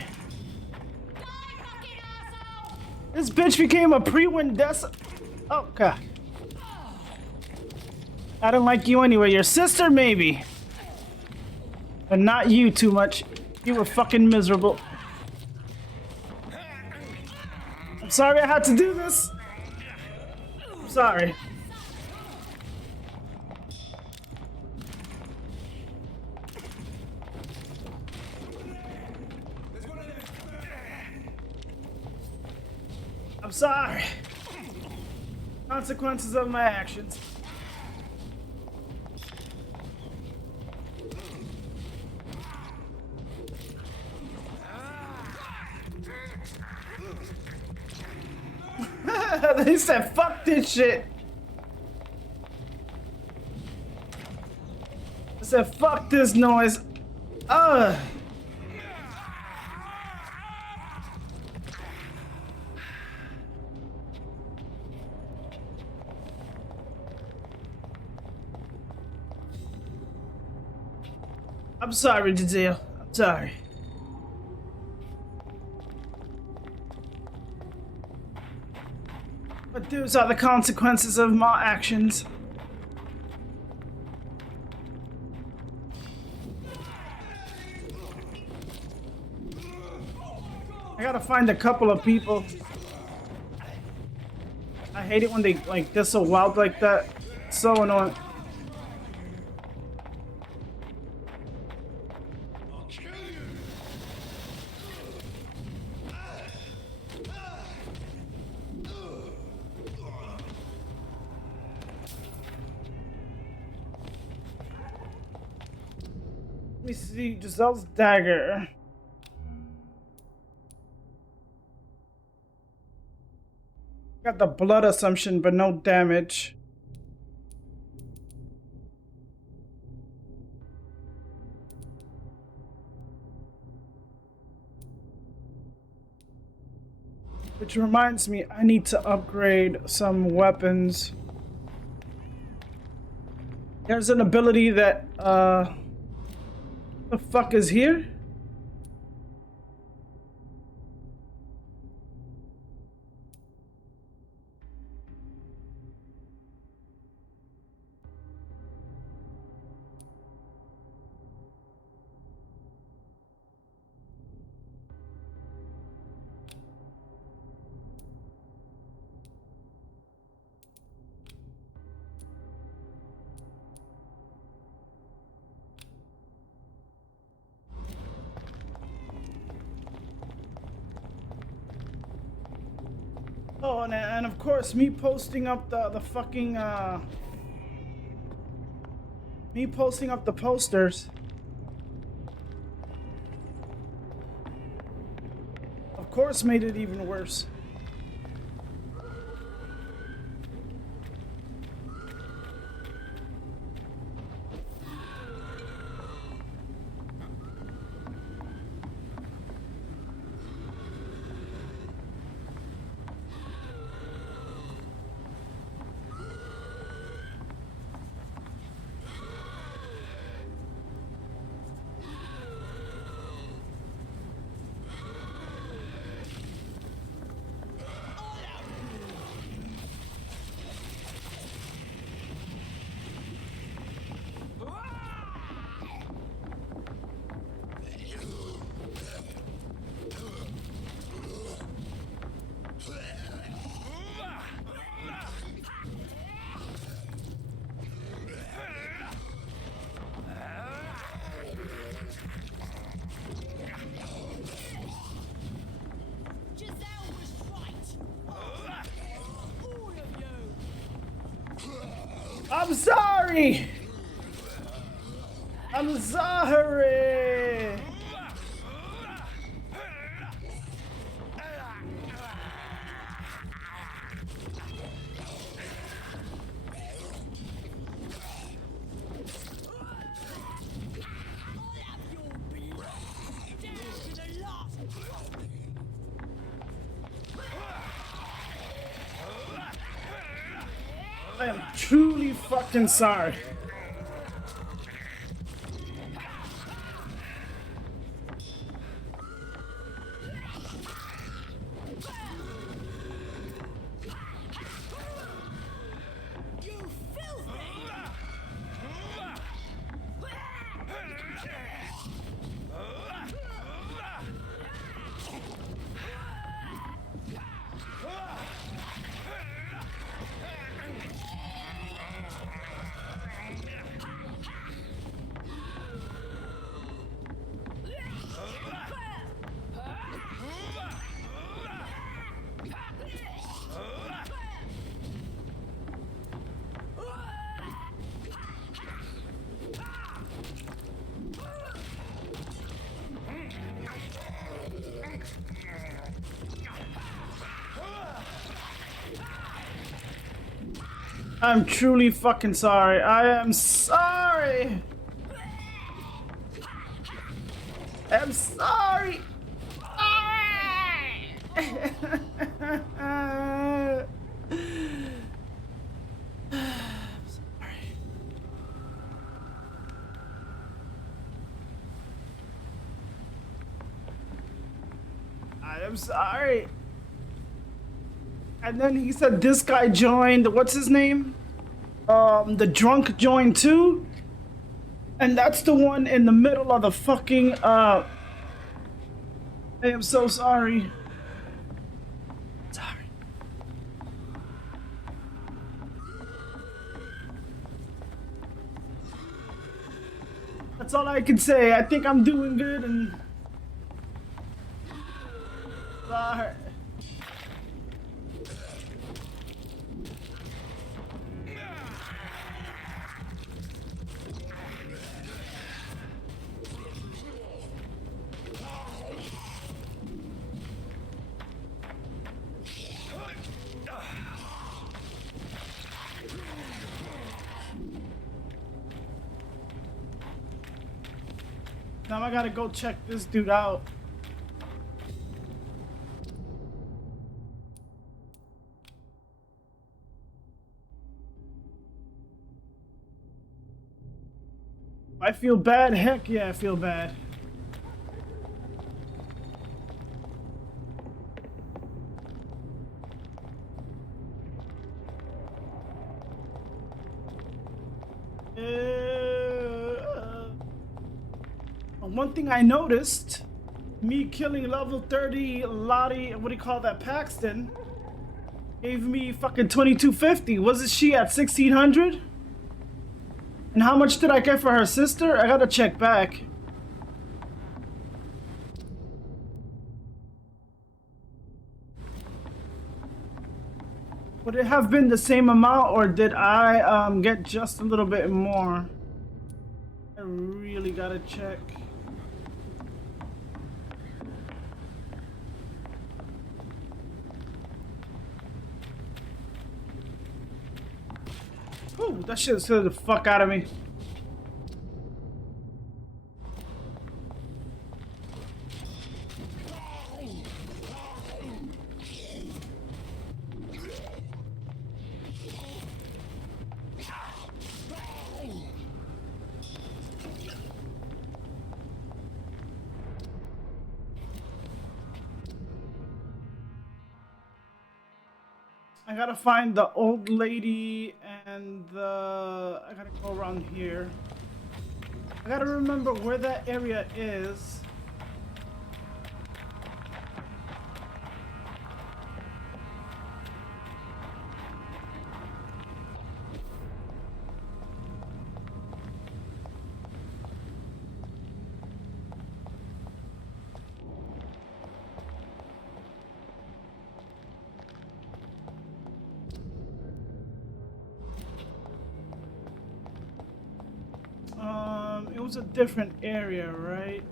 This bitch became a pre-Wendessa. Oh, God. I don't like you anyway. Your sister, maybe. But not you too much. You were fucking miserable. I'm sorry I had to do this. I'm sorry. I'm sorry. Consequences of my actions. They said, fuck this shit. I said, fuck this noise. I'm sorry, Giselle. I'm sorry. But those are the consequences of my actions. I gotta find a couple of people. I hate it when they like they're so wild like that. It's so annoying. Let me see Giselle's dagger. Got the blood assumption, but no damage. Which reminds me, I need to upgrade some weapons. There's an ability that, the fuck is here? Oh, and of course, me posting up the fucking, me posting up the posters. Of course, made it even worse. I'm sorry! I'm sorry! I am truly fucking sorry. I'm truly fucking sorry. I am sorry. I'm sorry. I am sorry. And then he said this guy joined, what's his name? The drunk joined too. And that's the one in the middle of the fucking, I am so sorry. Sorry. That's all I can say. I think I'm doing good and... Sorry. Now I gotta go check this dude out. I feel bad? Heck yeah, I feel bad. One thing I noticed, me killing level 30 Lottie, what do you call that, Paxton, gave me fucking 2250. Wasn't she at 1600? And how much did I get for her sister? I gotta check back. Would it have been the same amount or did I get just a little bit more? I really gotta check. Ooh, that shit scared the fuck out of me. I gotta find the old lady and the... I gotta go around here. I gotta remember where that area is. It was a different area, right?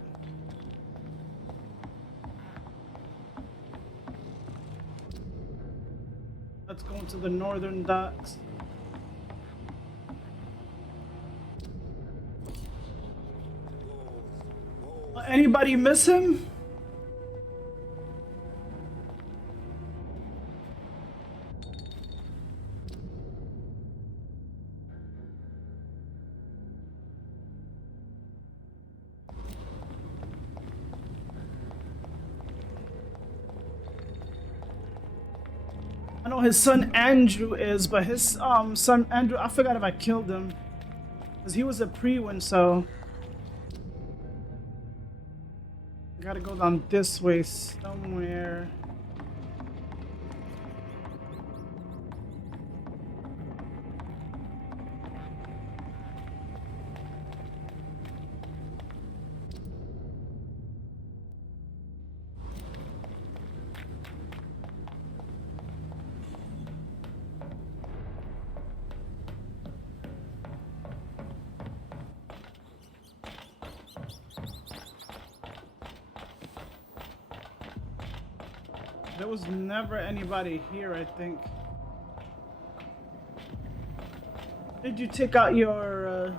Let's go into the northern docks. Anybody miss him? I know his son Andrew is, but his son Andrew, I forgot if I killed him. Because he was a pre-win, so... I gotta go down this way somewhere. There was never anybody here, I think. Did you take out your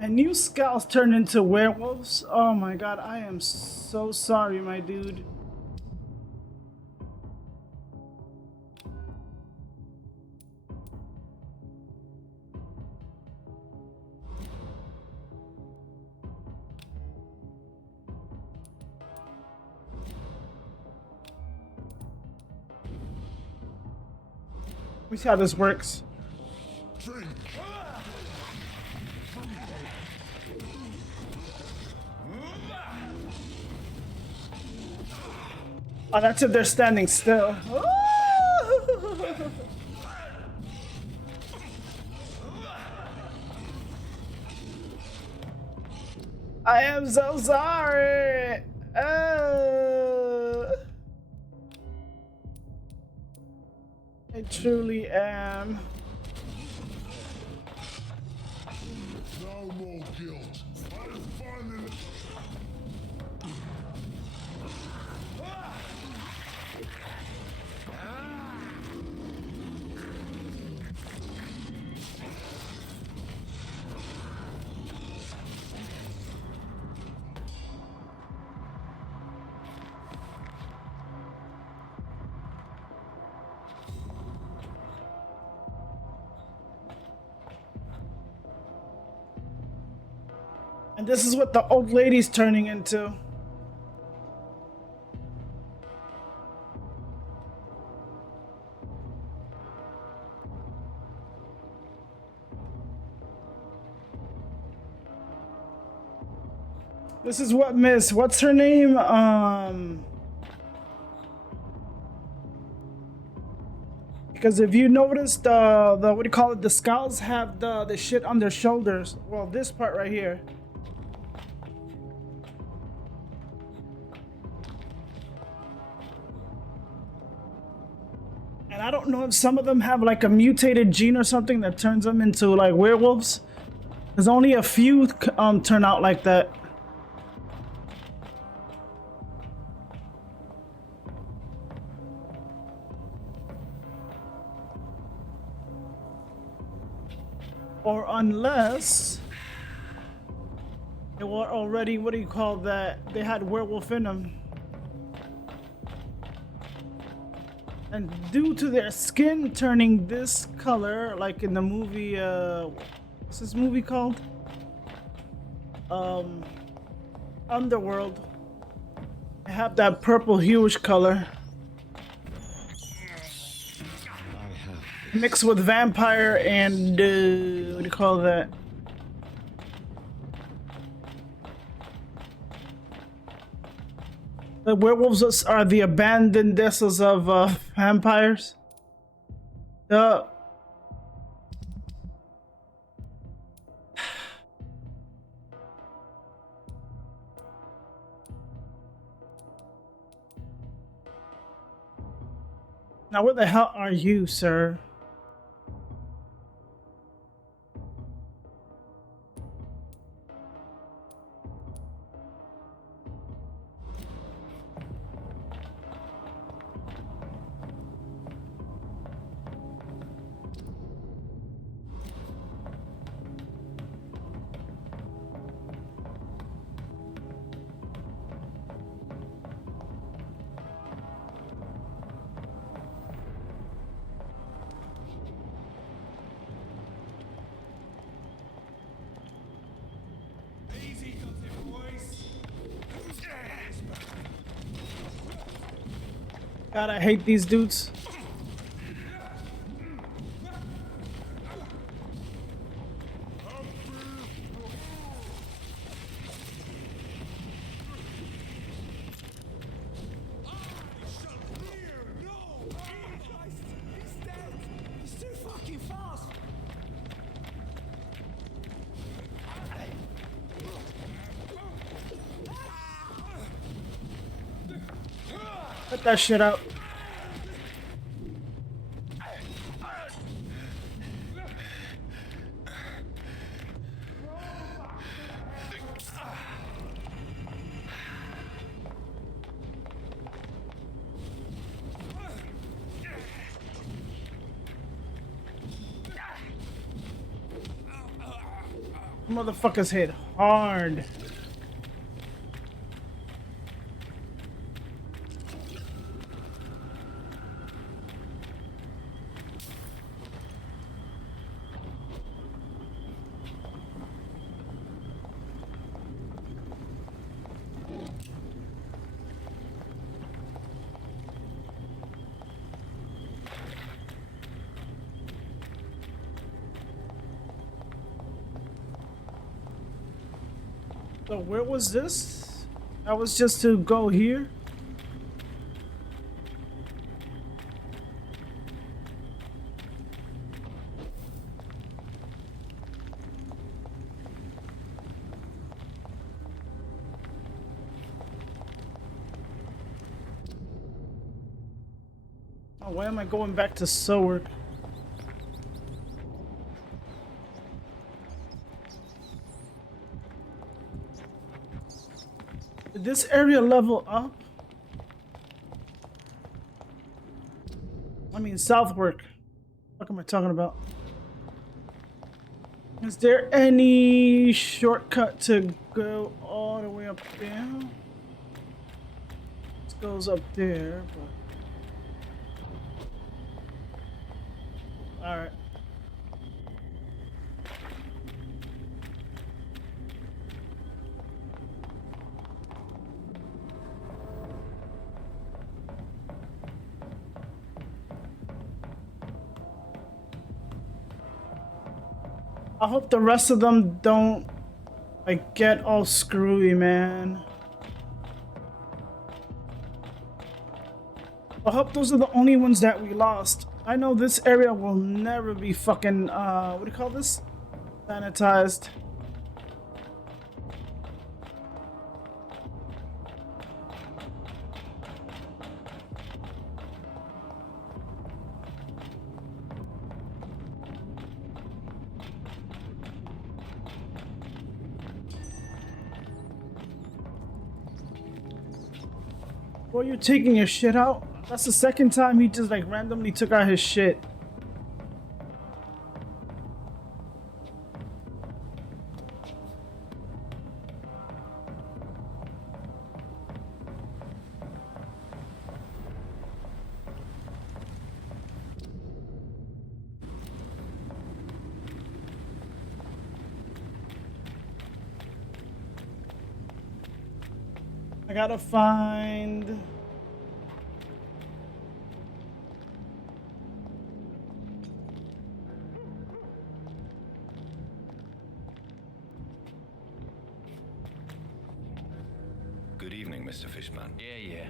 And new scouts turn into werewolves? Oh my god, I am so sorry, my dude. Let me see how this works. Oh, that's if they're standing still. I am so sorry. I truly am. No more guilt. I finally. And this is what the old lady's turning into. This is what Miss, what's her name? Because if you notice the what do you call it? The scouts have the shit on their shoulders. Well, this part right here. And I don't know if some of them have like a mutated gene or something that turns them into like werewolves. There's only a few turn out like that. Or unless they were already, what do you call that? They had werewolf in them. And due to their skin turning this color, like in the movie, what's this movie called? Underworld. They have that purple hueish color. Mixed with vampire and, what do you call that? The werewolves are the abandoned vessels of vampires. Now where the hell are you, sir? God, I hate these dudes. Put that shit out. Motherfuckers hit hard. So where was this? That was just to go here. Oh, why am I going back to Sower? Did this area level up? I mean, southward. What am I talking about? Is there any shortcut to go all the way up there? This goes up there, but... Alright. I hope the rest of them don't, like, get all screwy, man. I hope those are the only ones that we lost. I know this area will never be fucking, what do you call this? Sanitized. Boy, you're taking your shit out? That's the second time he just like randomly took out his shit. I gotta find... Good evening, Mr. Fishman. Yeah.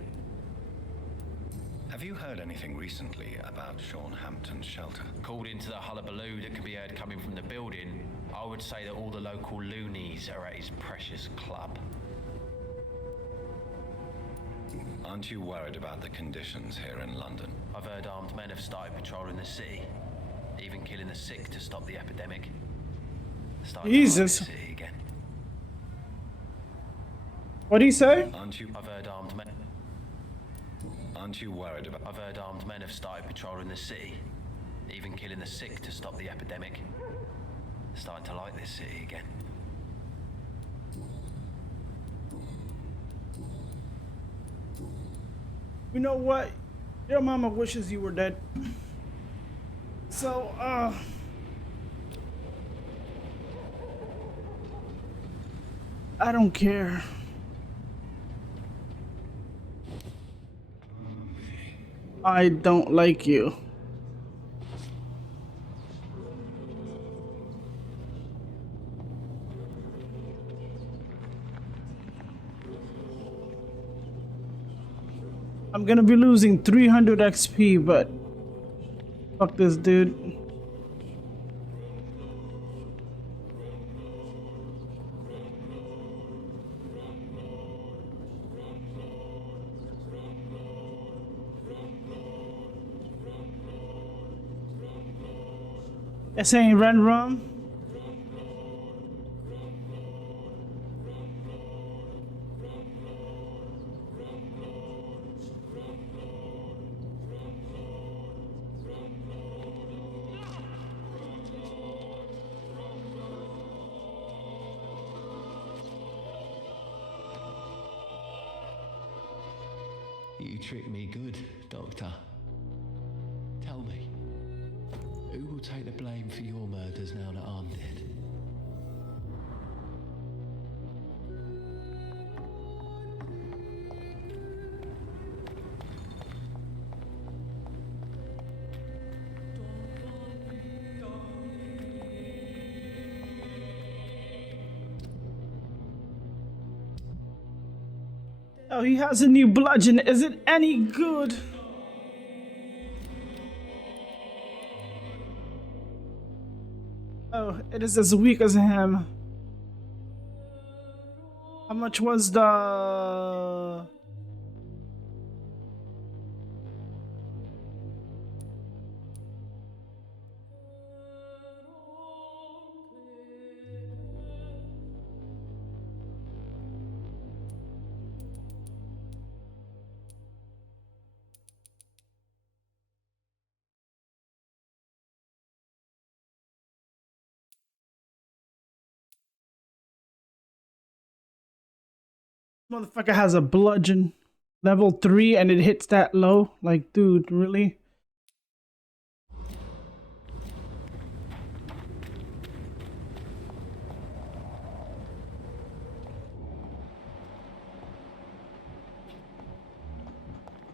Have you heard anything recently about Sean Hampton's shelter? Called into the hullabaloo that can be heard coming from the building, I would say that all the local loonies are at his precious club. Aren't you worried about the conditions here in London? I've heard armed men have started patrolling the city, even killing the sick to stop the epidemic. Jesus. To the city again. What do you say? I've heard armed men. Aren't you worried about... I've heard armed men have started patrolling the city, even killing the sick to stop the epidemic. Starting to like this city again. You know what? Your mama wishes you were dead. So, I don't care. I don't like you. I'm gonna be losing 300 XP, but fuck this dude. This ain't run rum. You tricked me good, Doctor. Tell me, who will take the blame for your murders now that I'm dead? Oh, he has a new bludgeon. Is it any good? Oh, it is as weak as him. How much was the... Motherfucker has a bludgeon. Level 3 and it hits that low? Like, dude, really?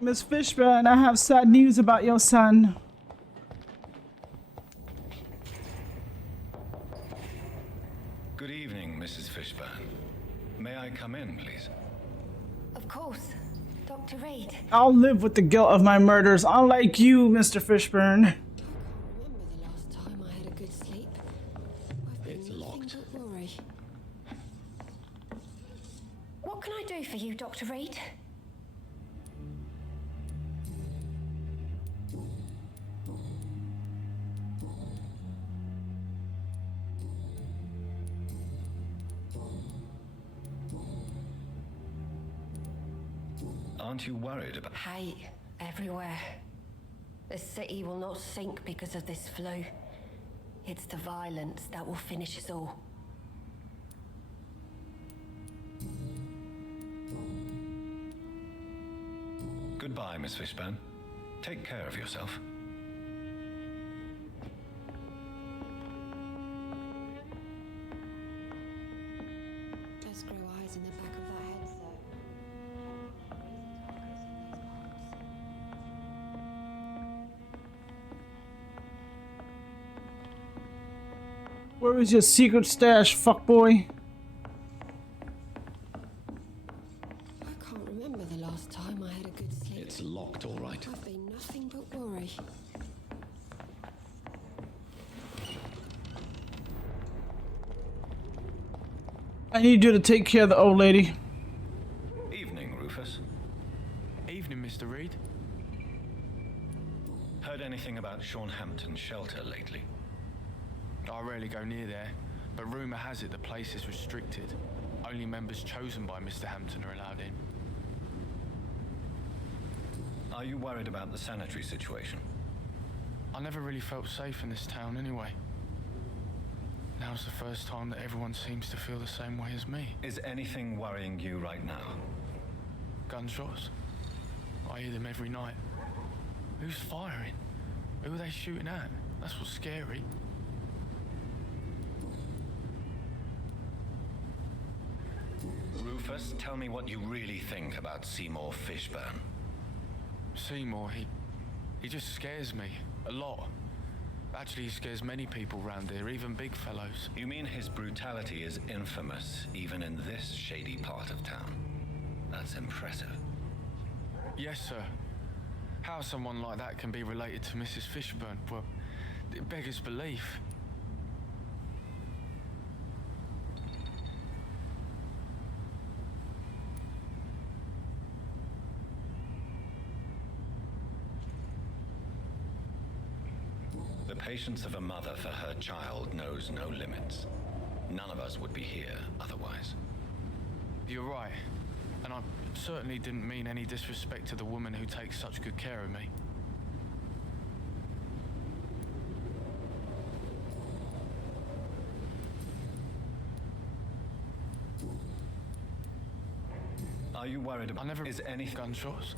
Miss Fishburne, I have sad news about your son. Good evening, Mrs. Fishburne. May I come in, please? Of course. Dr. Reed. I'll live with the guilt of my murders, unlike you, Mr. Fishburne. Remember the last time I had a good sleep? I've been It's locked. but worry. What can I do for you, Dr. Reed? Aren't you worried about... Hate everywhere. The city will not sink because of this flu. It's the violence that will finish us all. Goodbye, Miss Fishburne. Take care of yourself. Just grow eyes in the back of that head, sir. Where is your secret stash, fuckboy? I can't remember the last time I had a good sleep. It's locked, all right. I've been nothing but worry. I need you to take care of the old lady. Evening, Rufus. Evening, Mr. Reed. Heard anything about Hampton's shelter lately? I rarely go near there, but rumour has it the place is restricted. Only members chosen by Mr. Hampton are allowed in. Are you worried about the sanitary situation? I never really felt safe in this town anyway. Now's the first time that everyone seems to feel the same way as me. Is anything worrying you right now? Gunshots. I hear them every night. Who's firing? Who are they shooting at? That's what's scary. Rufus, tell me what you really think about Seymour Fishburne. Seymour, he just scares me. A lot. Actually, he scares many people round here, even big fellows. You mean his brutality is infamous, even in this shady part of town? That's impressive. Yes, sir. How someone like that can be related to Mrs. Fishburne, well, it beggars belief. The patience of a mother for her child knows no limits. None of us would be here otherwise. You're right. And I certainly didn't mean any disrespect to the woman who takes such good care of me. Are you worried about... Is any gunshots?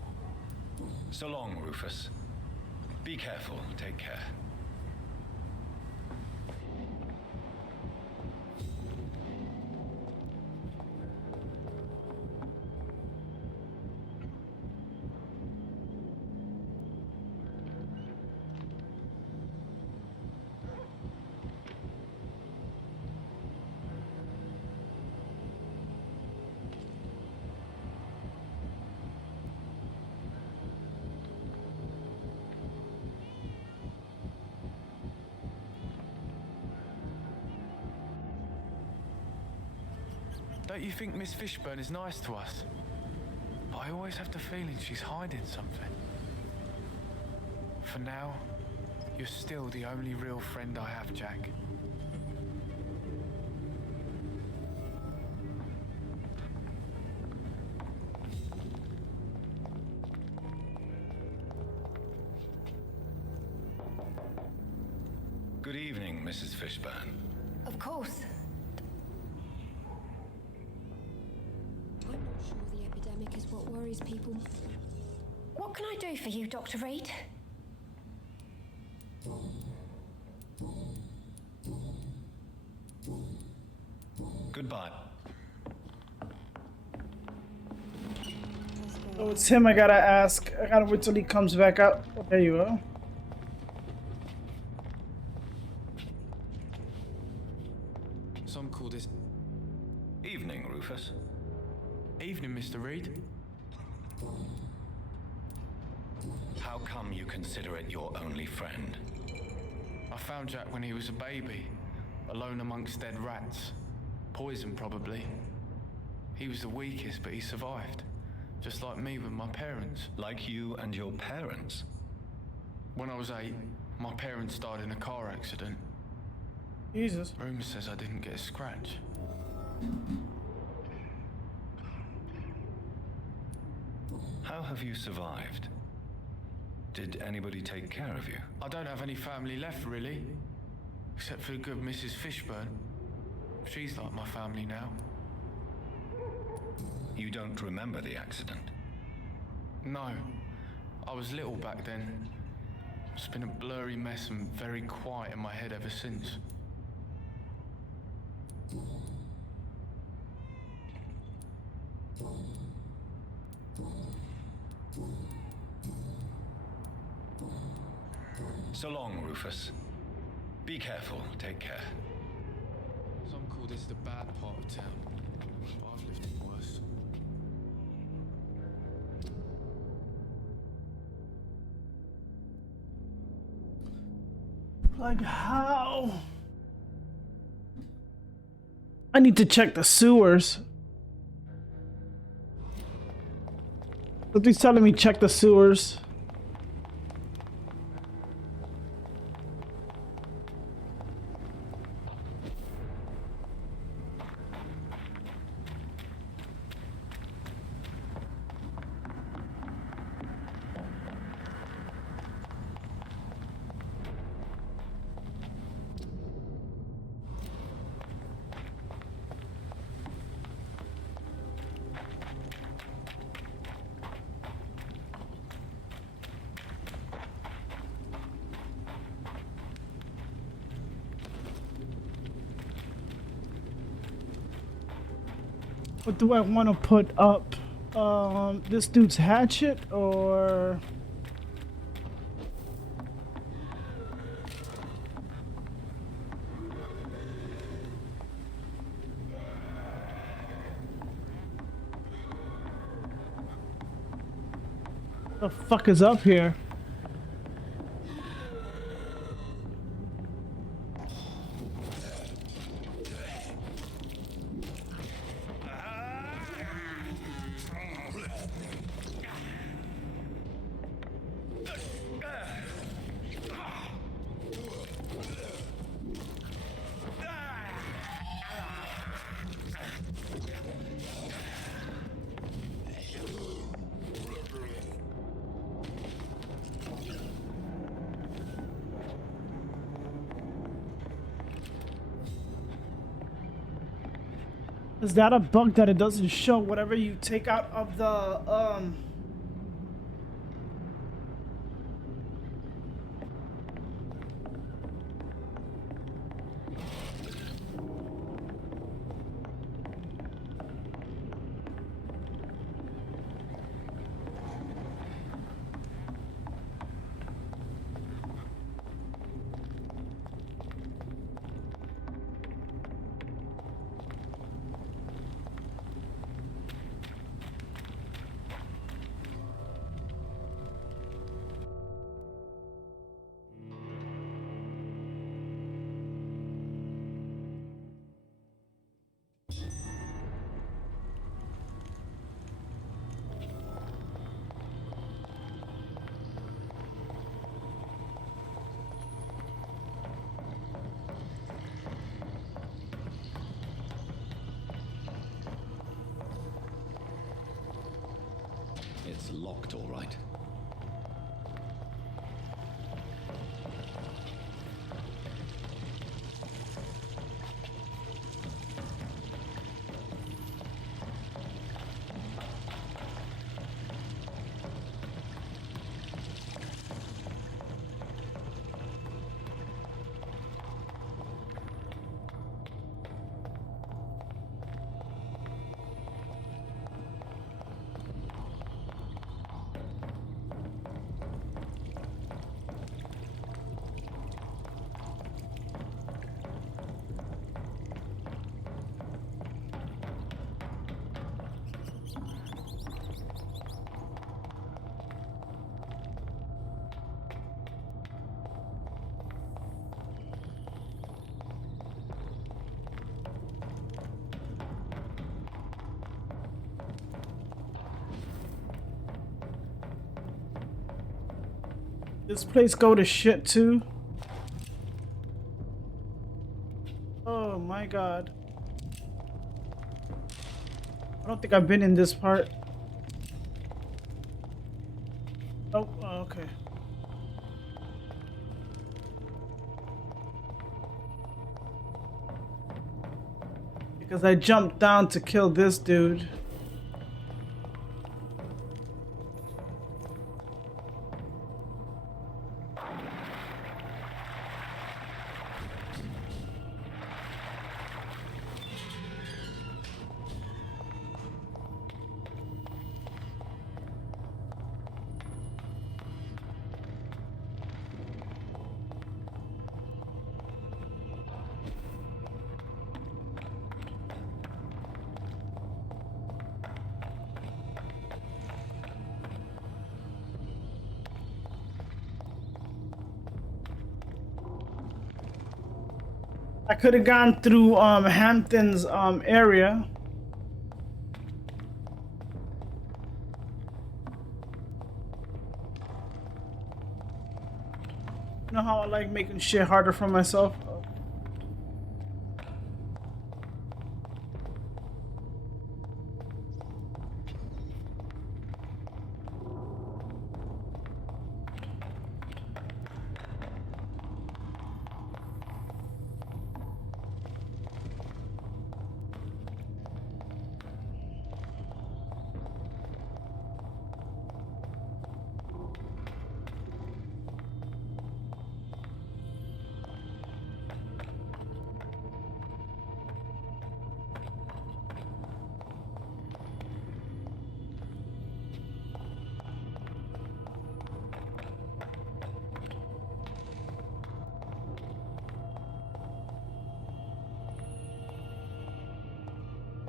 So long, Rufus. Be careful. Take care. Don't you think Miss Fishburne is nice to us? But I always have the feeling she's hiding something. For now, you're still the only real friend I have, Jack. Good evening, Mrs. Fishburne. Of course. I'm not sure the epidemic is what worries people. What can I do for you, Dr. Reed? Goodbye. Oh, it's him I gotta ask. I gotta wait till he comes back out. Oh, there you go. Some call this... Evening, Rufus. Evening, Mr. Reed. How come you consider it your only friend? I found Jack when he was a baby, alone amongst dead rats. Poison, probably. He was the weakest, but he survived. Just like me with my parents. Like you and your parents? When I was 8, my parents died in a car accident. Jesus. Rumour says I didn't get a scratch. How have you survived? Did anybody take care of you? I don't have any family left, really. Except for the good Mrs. Fishburne. She's like my family now. You don't remember the accident? No. I was little back then. It's been a blurry mess and very quiet in my head ever since. So long, Rufus. Be careful. Take care. Some call this the bad part of town. But I've lived in worse. Like how? I need to check the sewers. Something's telling me check the sewers. What do I want to put up? This dude's hatchet or... The fuck is up here? Is that a bug that it doesn't show whatever you take out of the It's locked, all right. This place go to shit too. Oh my god. I don't think I've been in this part. Oh, okay. Because I jumped down to kill this dude. I could have gone through Hampton's area. You know how I like making shit harder for myself?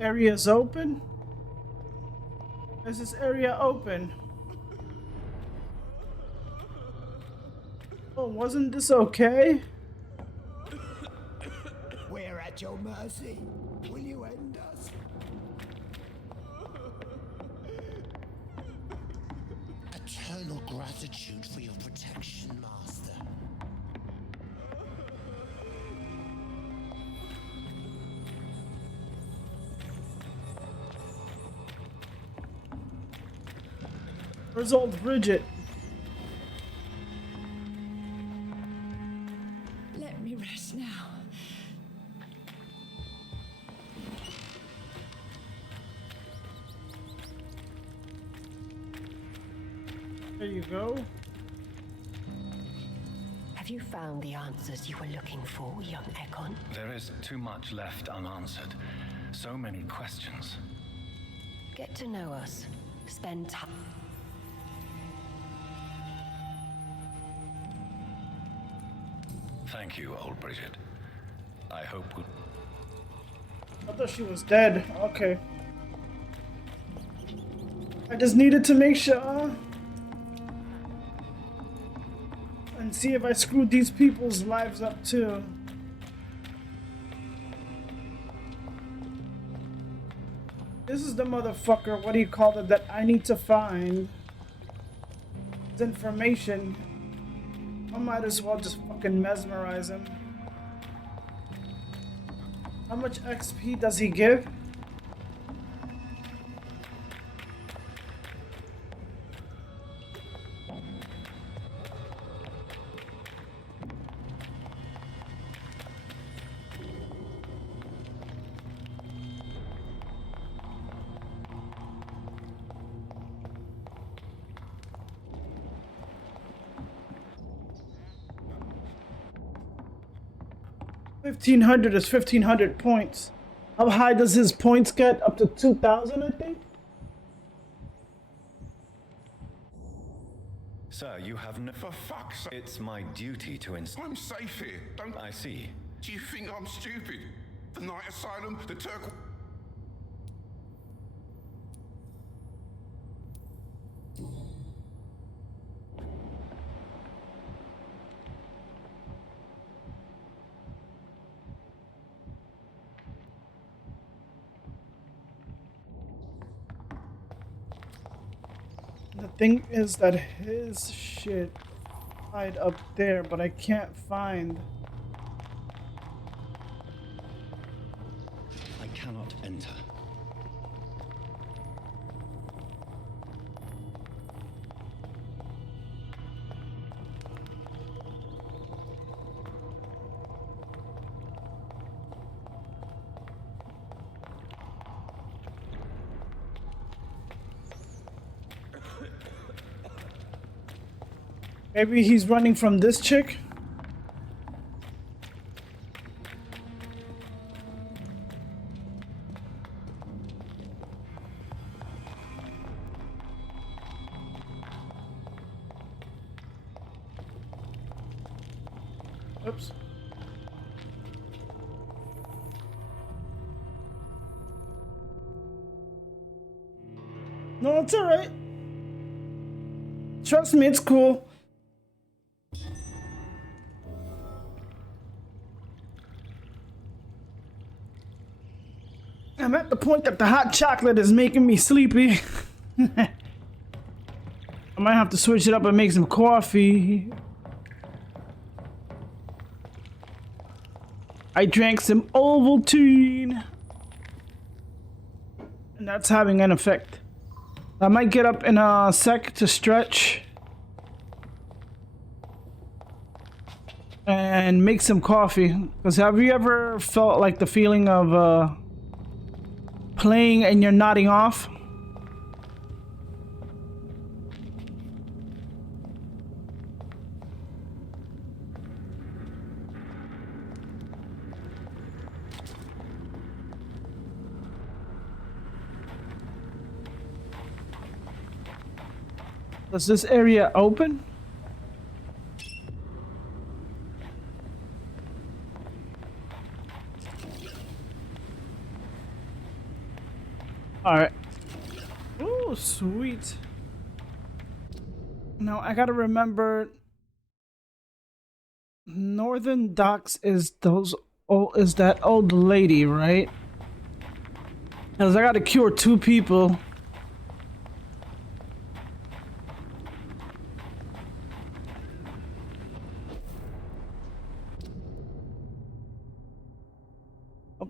Area's open? Is this area open? Oh, wasn't this okay? We're at your mercy. Will you end us? Eternal gratitude for your protection, Master. Where's old Bridget? Let me rest now. There you go. Have you found the answers you were looking for, young Ekon? There is too much left unanswered. So many questions. Get to know us. Spend time. Thank you, old Bridget. I hope we... I thought she was dead. Okay. I just needed to make sure. And see if I screwed these people's lives up too. This is the motherfucker, what do you call it, that I need to find. It's information. I might as well just fucking mesmerize him. How much XP does he give? 1,500 is 1,500 points. How high does his points get? Up to 2,000, I think? Sir, you have no... For fuck's sake. It's my duty to I'm safe here. Don't... I see. Do you think I'm stupid? The Night Asylum, the Turk... The thing is that his shit tied up there, but I can't find. I cannot enter. Maybe he's running from this chick? Oops. No, it's alright. Trust me, it's cool. I'm at the point that the hot chocolate is making me sleepy. I might have to switch it up and make some coffee. I drank some Ovaltine, and that's having an effect. I might get up in a sec to stretch and make some coffee. Because have you ever felt like the feeling of playing and you're nodding off? Does this area open? Alright. Oh, sweet. Now I gotta remember Northern Docks is that old lady, right? Cause I gotta cure 2 people.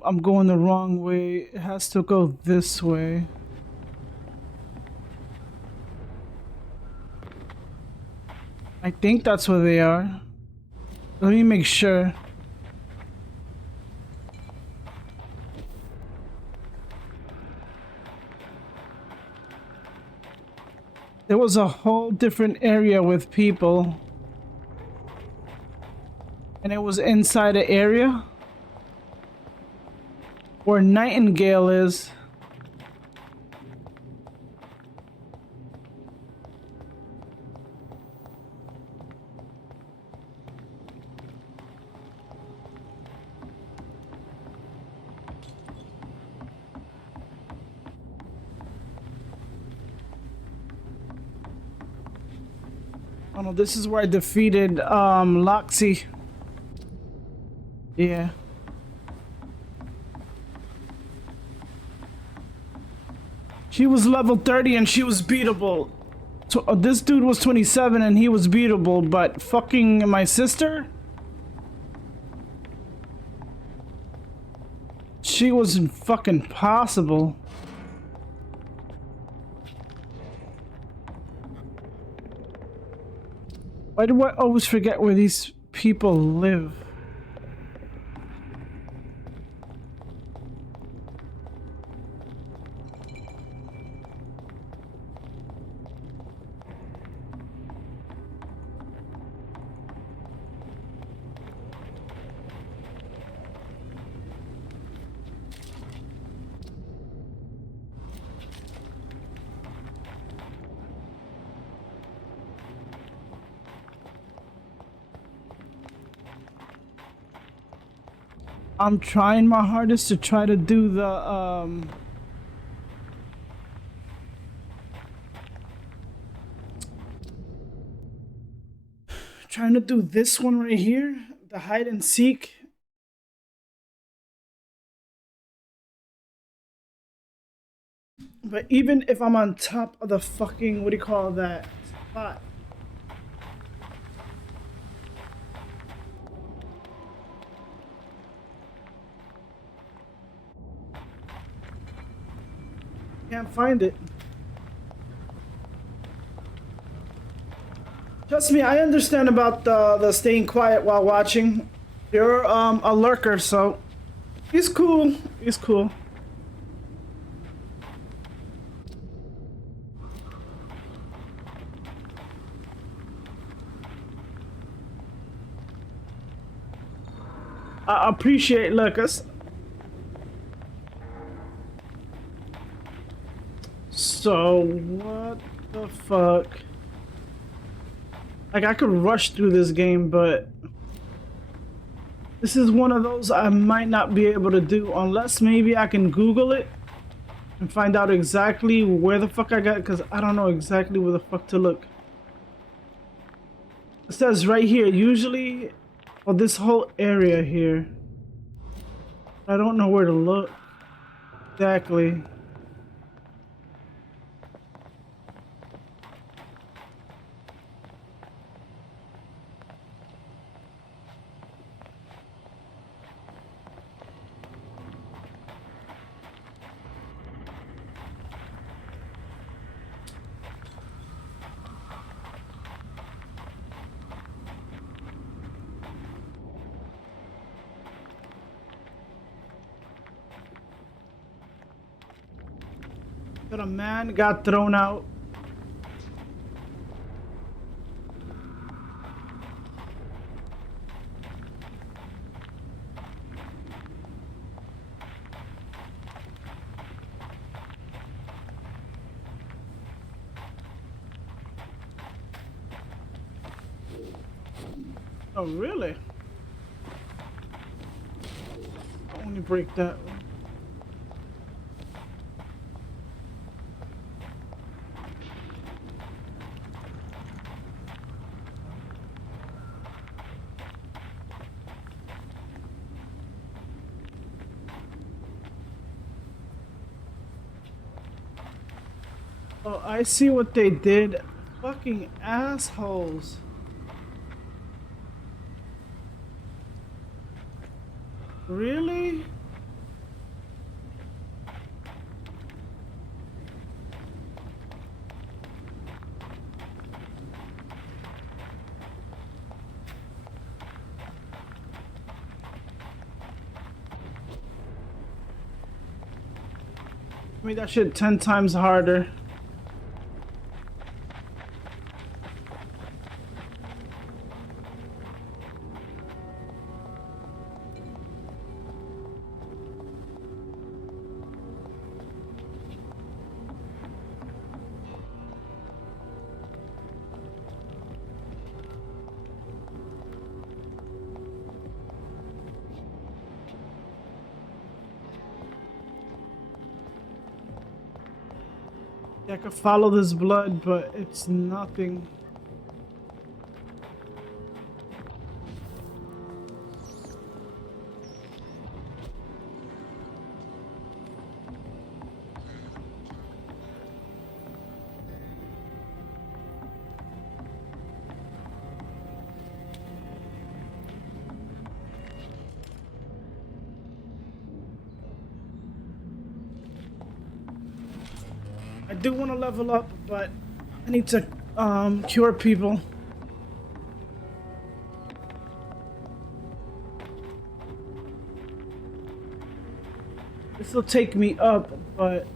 I'm going the wrong way. It has to go this way. I think that's where they are. Let me make sure. There was a whole different area with people. And it was inside an area where Nightingale is. Oh no, this is where I defeated Loxy. Yeah. She was level 30 and she was beatable. So this dude was 27 and he was beatable, but fucking my sister? She was fucking possible. Why do I always forget where these people live? I'm trying my hardest to try to do the trying to do this one right here, the hide and seek. But even if I'm on top of the fucking, what do you call that spot? Can't find it. Trust me, I understand about the staying quiet while watching. You're a lurker, so he's cool. He's cool. I appreciate lurkers. So what the fuck? Like, I could rush through this game, but this is one of those I might not be able to do unless maybe I can Google it and find out exactly where the fuck I got, because I don't know exactly where the fuck to look. It says right here, usually for this whole area here. I don't know where to look exactly. But a man got thrown out. Oh, really? I only break that one. Oh, I see what they did. Fucking assholes. Really? Made that shit 10 times harder. I could follow this blood, but it's nothing. I do want to level up, but I need to cure people. This will take me up, but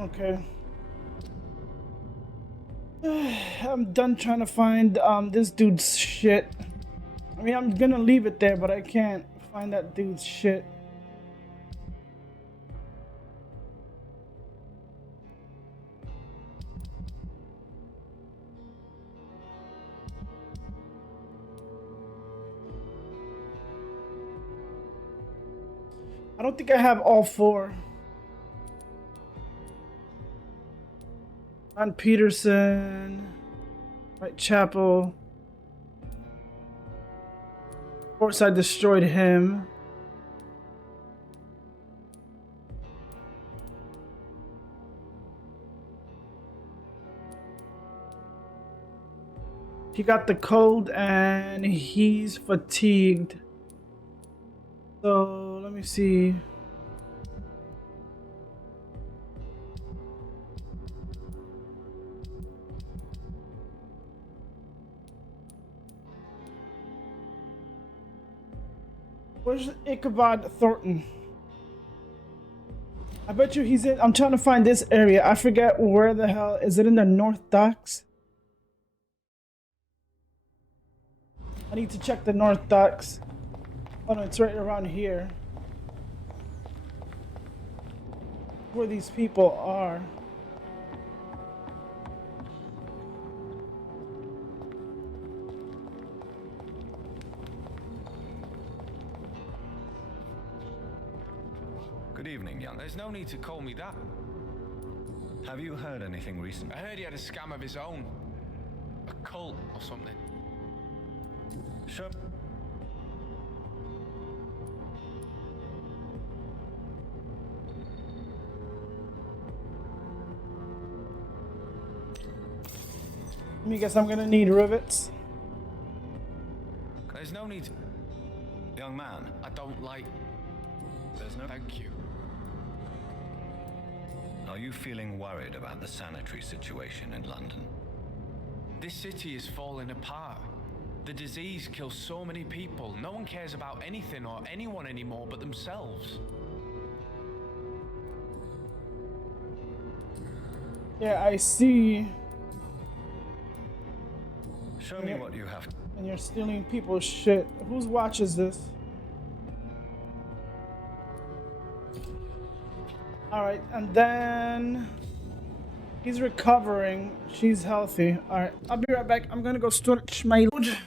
okay. I'm done trying to find this dude's shit. I mean, I'm gonna leave it there, but I can't find that dude's shit. I don't think I have all 4. On Peterson, Whitechapel. Of course, I destroyed him. He got the cold and he's fatigued. So let me see. Where's Ichabod Thornton? I bet you he's in. I'm trying to find this area. I forget where the hell. Is it in the North Docks? I need to check the North Docks. Oh no, it's right around here. Where these people are. Good evening, young. There's no need to call me that. Have you heard anything recent? I heard he had a scam of his own. A cult or something. Sure. Let me guess, I'm gonna need rivets. There's no need to... Young man. I don't like... There's no... Thank you. Are you feeling worried about the sanitary situation in London? This city is falling apart. The disease kills so many people. No one cares about anything or anyone anymore but themselves. Yeah, I see. Show me what you have. And you're stealing people's shit. Whose watch is this? Alright, and then he's recovering. She's healthy. Alright, I'll be right back. I'm gonna go stretch my load.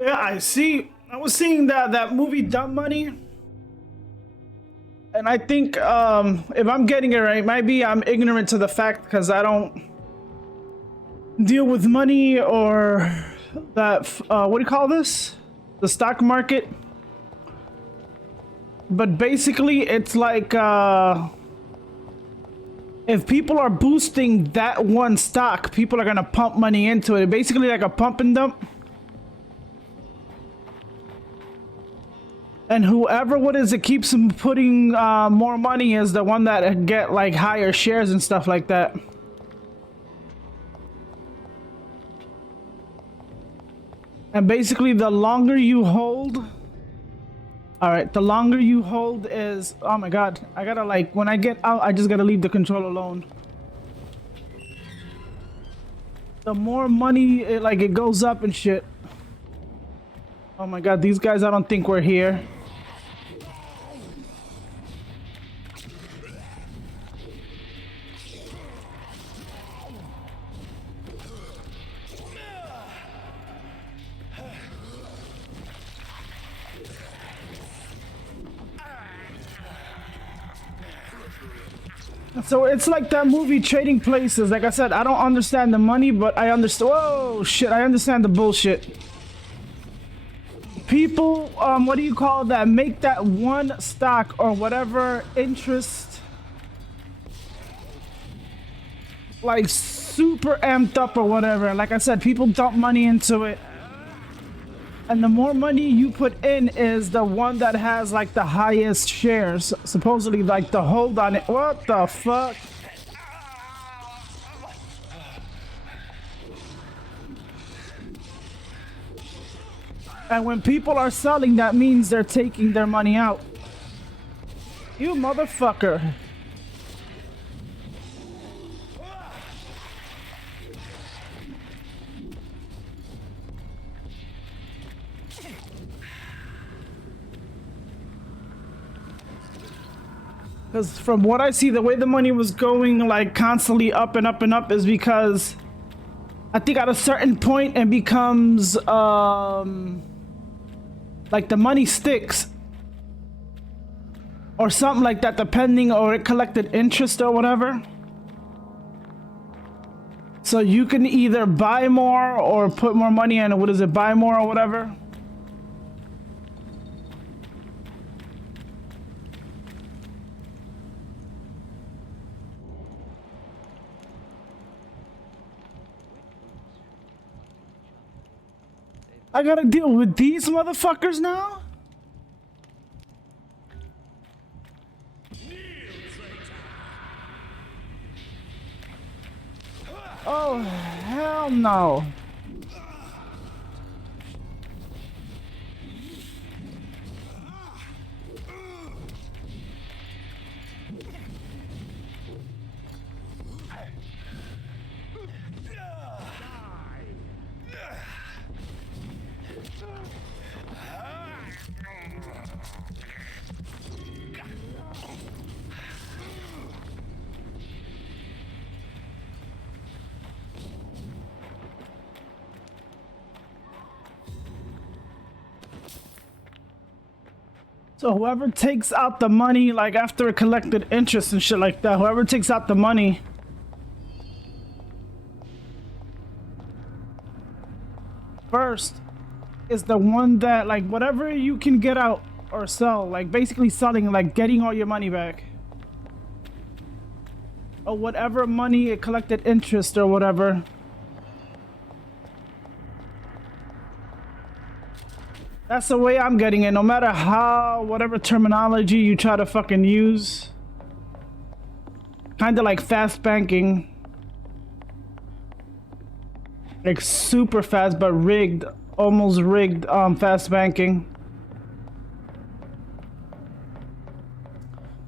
Yeah, I see. I was seeing that movie Dumb Money. And I think if I'm getting it right, maybe I'm ignorant to the fact because I don't deal with money or that, what do you call this? The stock market. But basically it's like if people are boosting that one stock, people are gonna pump money into it. Basically like a pump and dump. And whoever, what is it, keeps them putting more money is the one that get like higher shares and stuff like that. And basically the longer you hold, all right, the longer you hold is, oh my God, I gotta like, when I get out, I just gotta leave the control alone. The more money, it goes up and shit. Oh my God, these guys, I don't think we're here. So it's like that movie Trading Places. Like I said, I don't understand the money, but I understand. Whoa, shit, I understand the bullshit. People, what do you call that? Make that one stock or whatever interest like super amped up or whatever. Like I said, people dump money into it. And the more money you put in is the one that has like the highest shares. Supposedly like the hold on it. What the fuck? And when people are selling, that means they're taking their money out. You motherfucker. Because from what I see, the way the money was going like constantly up and up and up is because I think at a certain point it becomes like the money sticks or something like that, depending, or it collected interest or whatever. So you can either buy more or put more money in. What is it? Buy more or whatever. I gotta deal with these motherfuckers now? Oh, hell no. So whoever takes out the money, like after it collected interest and shit like that, whoever takes out the money first is the one that, like, whatever you can get out or sell, like basically selling, like getting all your money back. Or whatever money it collected interest or whatever. That's the way I'm getting it, no matter how, whatever terminology you try to fucking use. Kinda like fast banking. Like super fast, but rigged, almost rigged fast banking.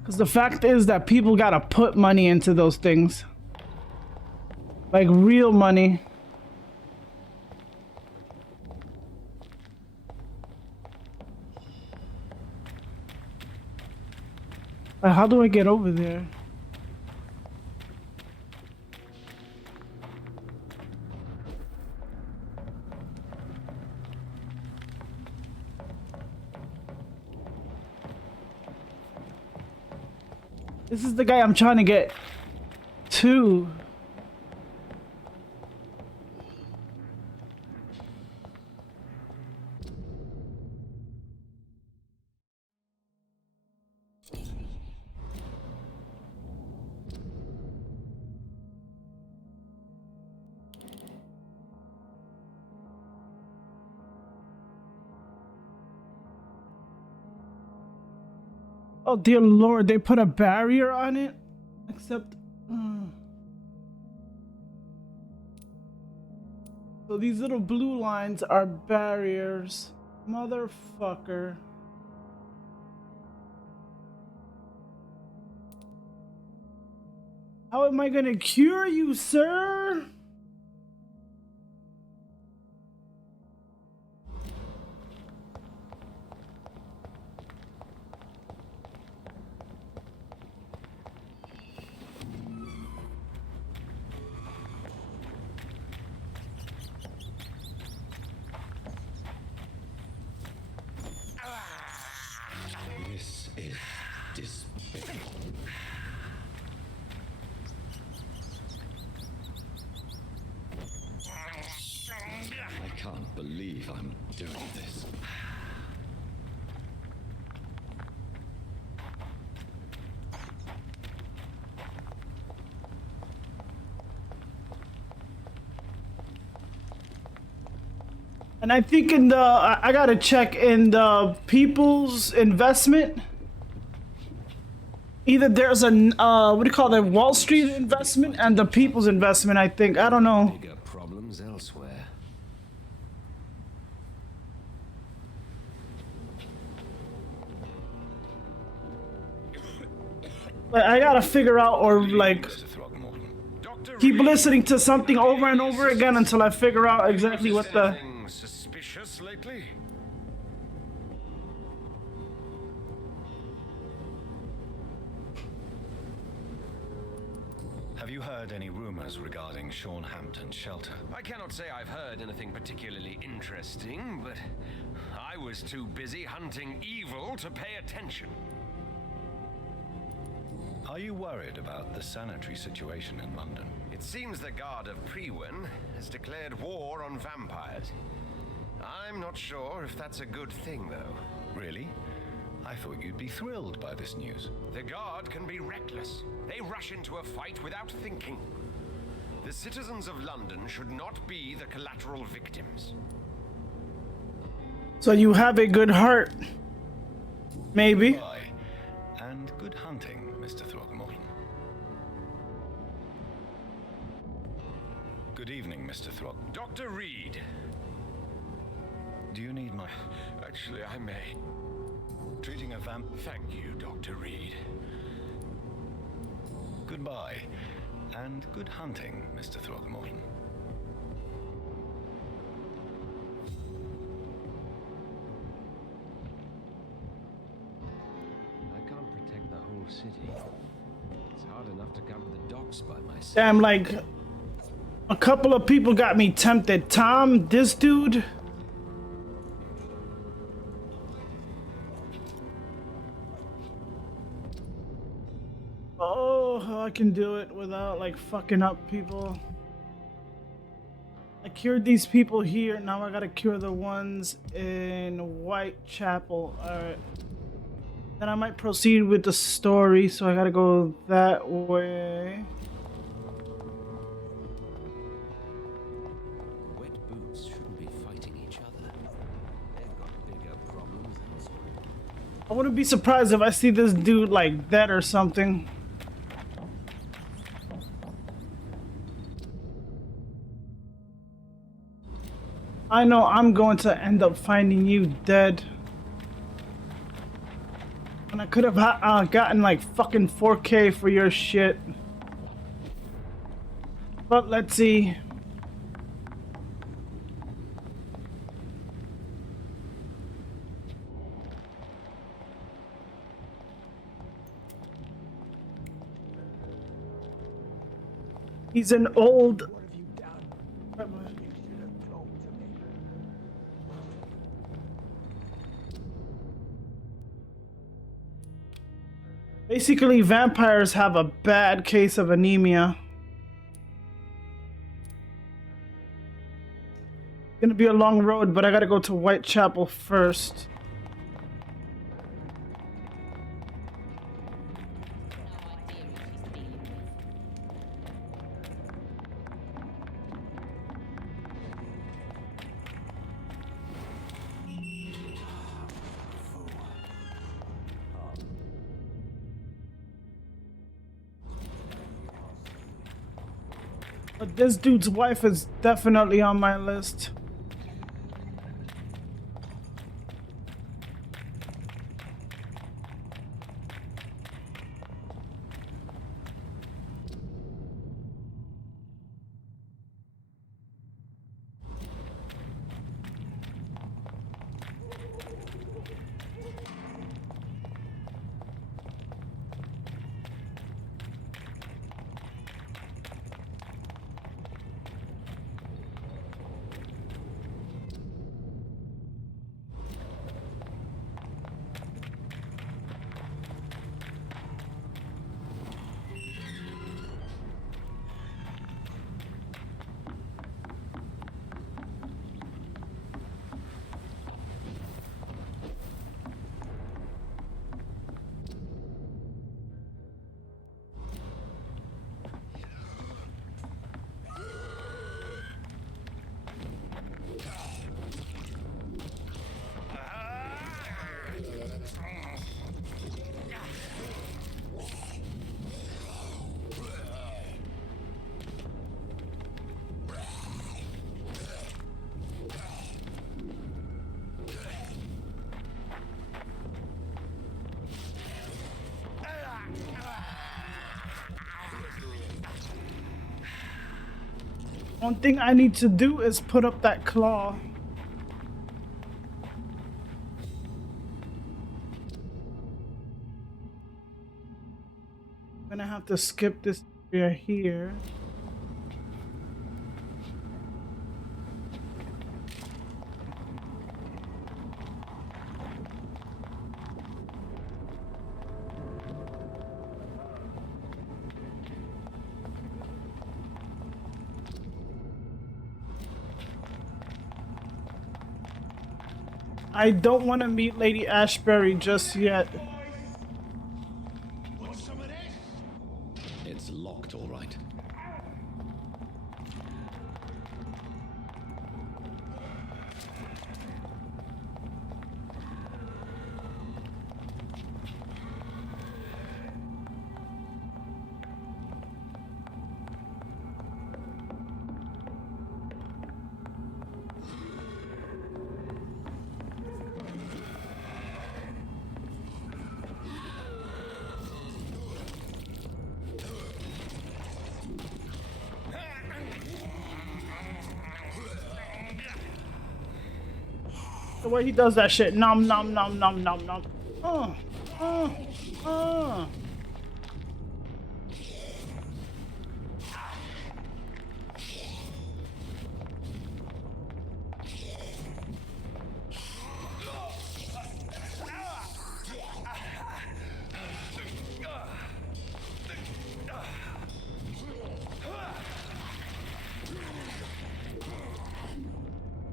Because the fact is that people gotta put money into those things. Like real money. How do I get over there? This is the guy I'm trying to get to. Oh dear Lord, they put a barrier on it? Except... So these little blue lines are barriers. Motherfucker. How am I gonna cure you, sir? This is despicable. I can't believe I'm doing this. And I think in the, I gotta check in the people's investment. Either there's a, what do you call that, Wall Street investment and the people's investment, I think. I don't know. Bigger problems elsewhere. But I gotta figure out, or like, keep listening to something over and over again until I figure out exactly what the... Suspicious lately? you heard any rumors regarding Sean Hampton's shelter? I cannot say I've heard anything particularly interesting, but I was too busy hunting evil to pay attention. Are you worried about the sanitary situation in London? It seems the Guard of Priwen has declared war on vampires. I'm not sure if that's a good thing, though. Really? I thought you'd be thrilled by this news. The Guard can be reckless. They rush into a fight without thinking. The citizens of London should not be the collateral victims. So you have a good heart. Maybe. Goodbye. And good hunting, Mr. Throckmorton. Good evening, Mr. Dr. Reed. Do you need my... Actually, I may. Treating a vamp... Thank you, Dr. Reed. Goodbye. And good hunting, Mr. Throckmorton. I can't protect the whole city. It's hard enough to cover the docks by myself. Damn, like, a couple of people got me tempted. Tom, this dude. Oh, I can do it without, like, fucking up people. I cured these people here. Now I gotta cure the ones in Whitechapel. Alright. Then I might proceed with the story, so I gotta go that way. Wet boots shouldn't be fighting each other. They've got bigger problems elsewhere. I wouldn't be surprised if I see this dude like that or something. I know I'm going to end up finding you dead. And I could have gotten like fucking 4K for your shit. But let's see. He's an old... What have you done? You should have told me. Basically, vampires have a bad case of anemia. It's gonna be a long road, but I gotta go to Whitechapel first. But this dude's wife is definitely on my list. One thing I need to do is put up that claw. I'm gonna have to skip this We are here. I don't want to meet Lady Ashbury just yet. It's locked, all right. The way he does that shit. Nom nom nom nom nom nom. Uh, uh, uh.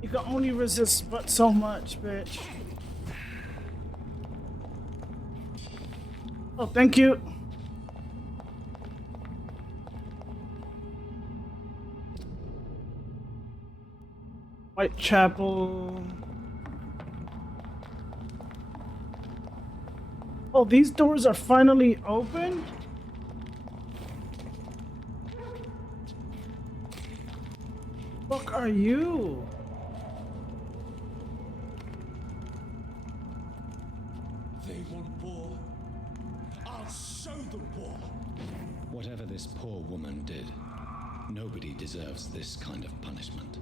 You can only resist but so much, bitch. Oh, thank you. Whitechapel. Oh, these doors are finally open? Fuck are you? They want war. I'll show them war. Whatever this poor woman did, nobody deserves this kind of punishment.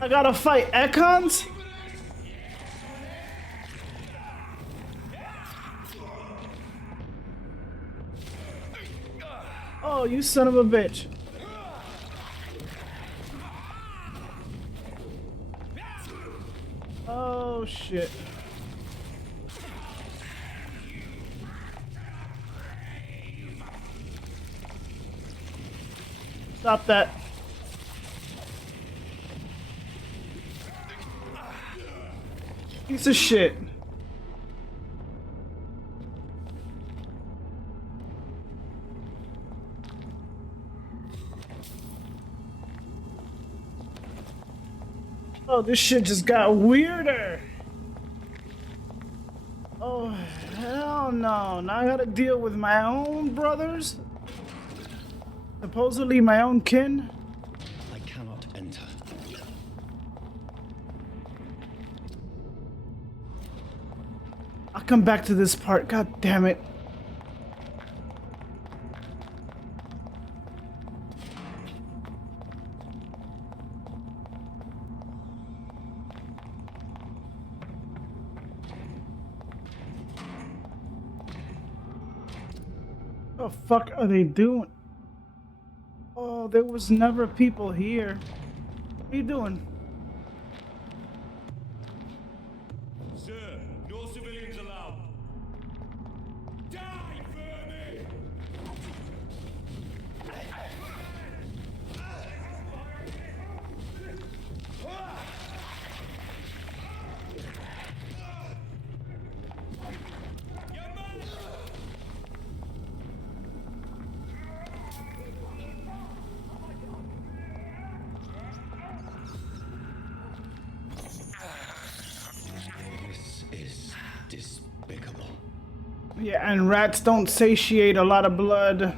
I gotta fight Ekons? Oh, you son of a bitch. Oh, shit. Stop that. Piece of shit. Oh, this shit just got weirder. Oh, hell no. Now I gotta deal with my own brothers? Supposedly my own kin? I cannot enter. I'll come back to this part. God damn it. What the fuck are they doing? Oh, there was never people here. What are you doing? Sir, no civilians allowed. Die, vermin! Yeah, and rats don't satiate a lot of blood.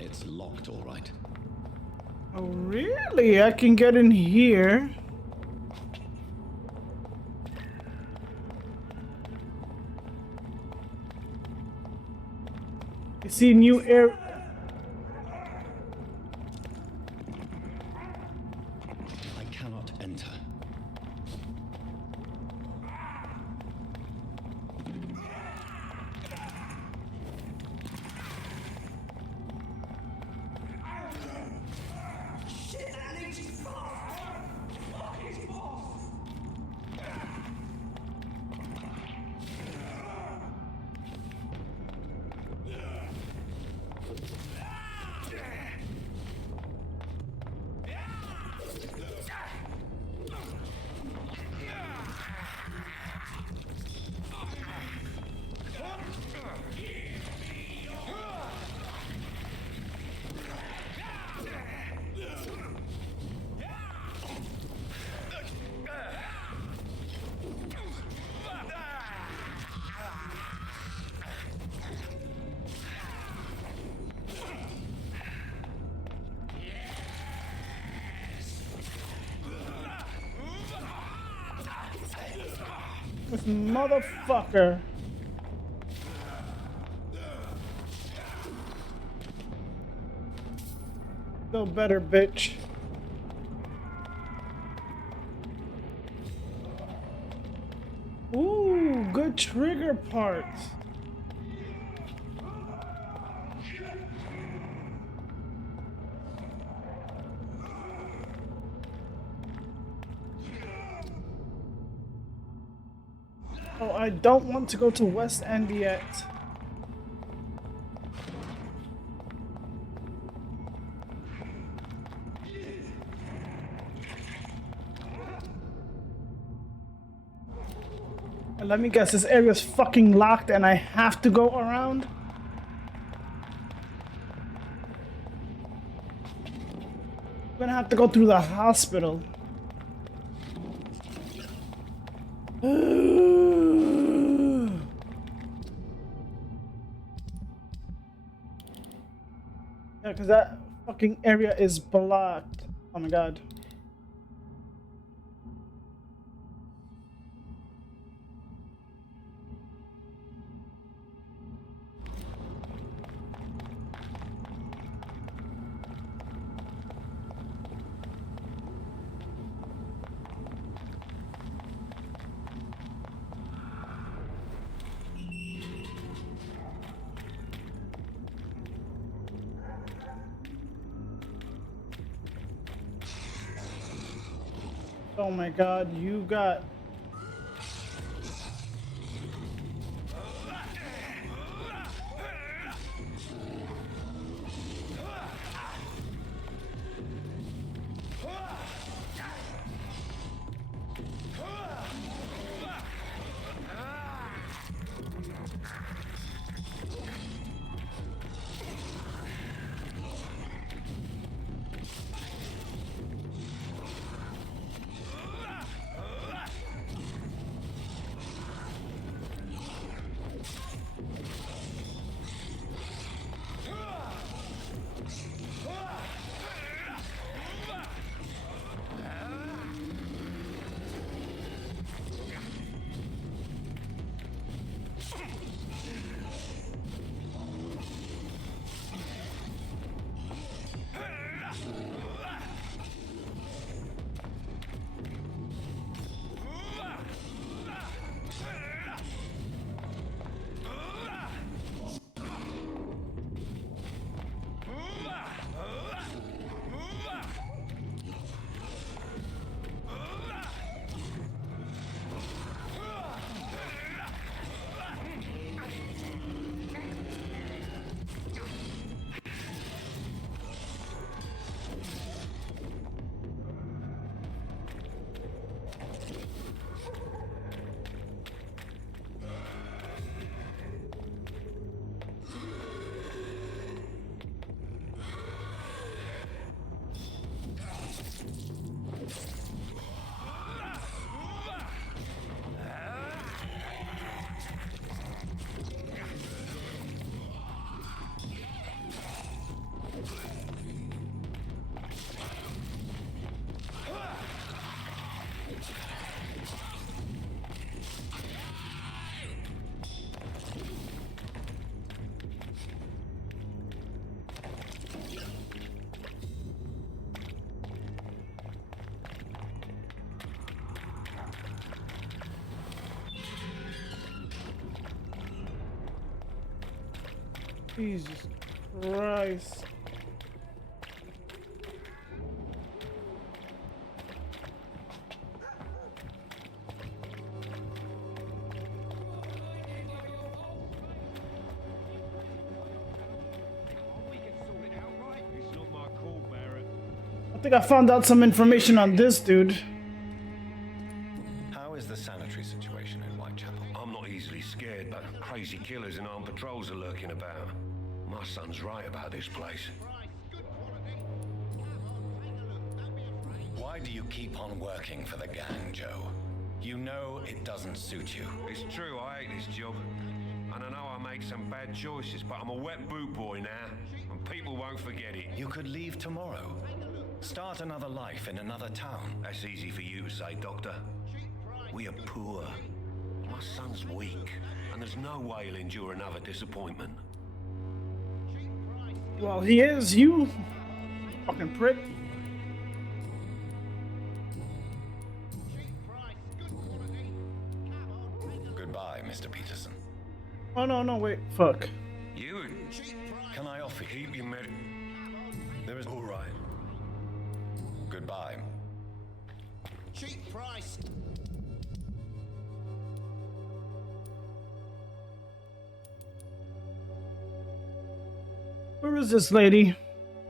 It's locked, all right. Oh, really? I can get in here. You see new air. I cannot enter. This motherfucker. Feel better, bitch. Ooh, good trigger parts. Oh, I don't want to go to West End yet. Let me guess, this area's fucking locked and I have to go around? I'm gonna have to go through the hospital. Yeah, because that fucking area is blocked. Oh my god. Oh my god, you got... Jesus Christ. I think I found out some information on this dude. How is the sanitary situation in Whitechapel? I'm not easily scared, but crazy killers and armed patrols are lurking about. My son's right about this place. Why do you keep on working for the gang, Joe? You know it doesn't suit you. It's true, I hate this job. And I know I make some bad choices, but I'm a wet boot boy now, and people won't forget it. You could leave tomorrow. Start another life in another town. That's easy for you to say, Doctor. We are poor. My son's weak, and there's no way he'll endure another disappointment. Well, he is, you fucking prick. Goodbye, Mr. Peterson. Oh, no, wait. Fuck. You? Can I offer you? Keep your med... There is... All right. Goodbye. Cheap price. Where is this lady?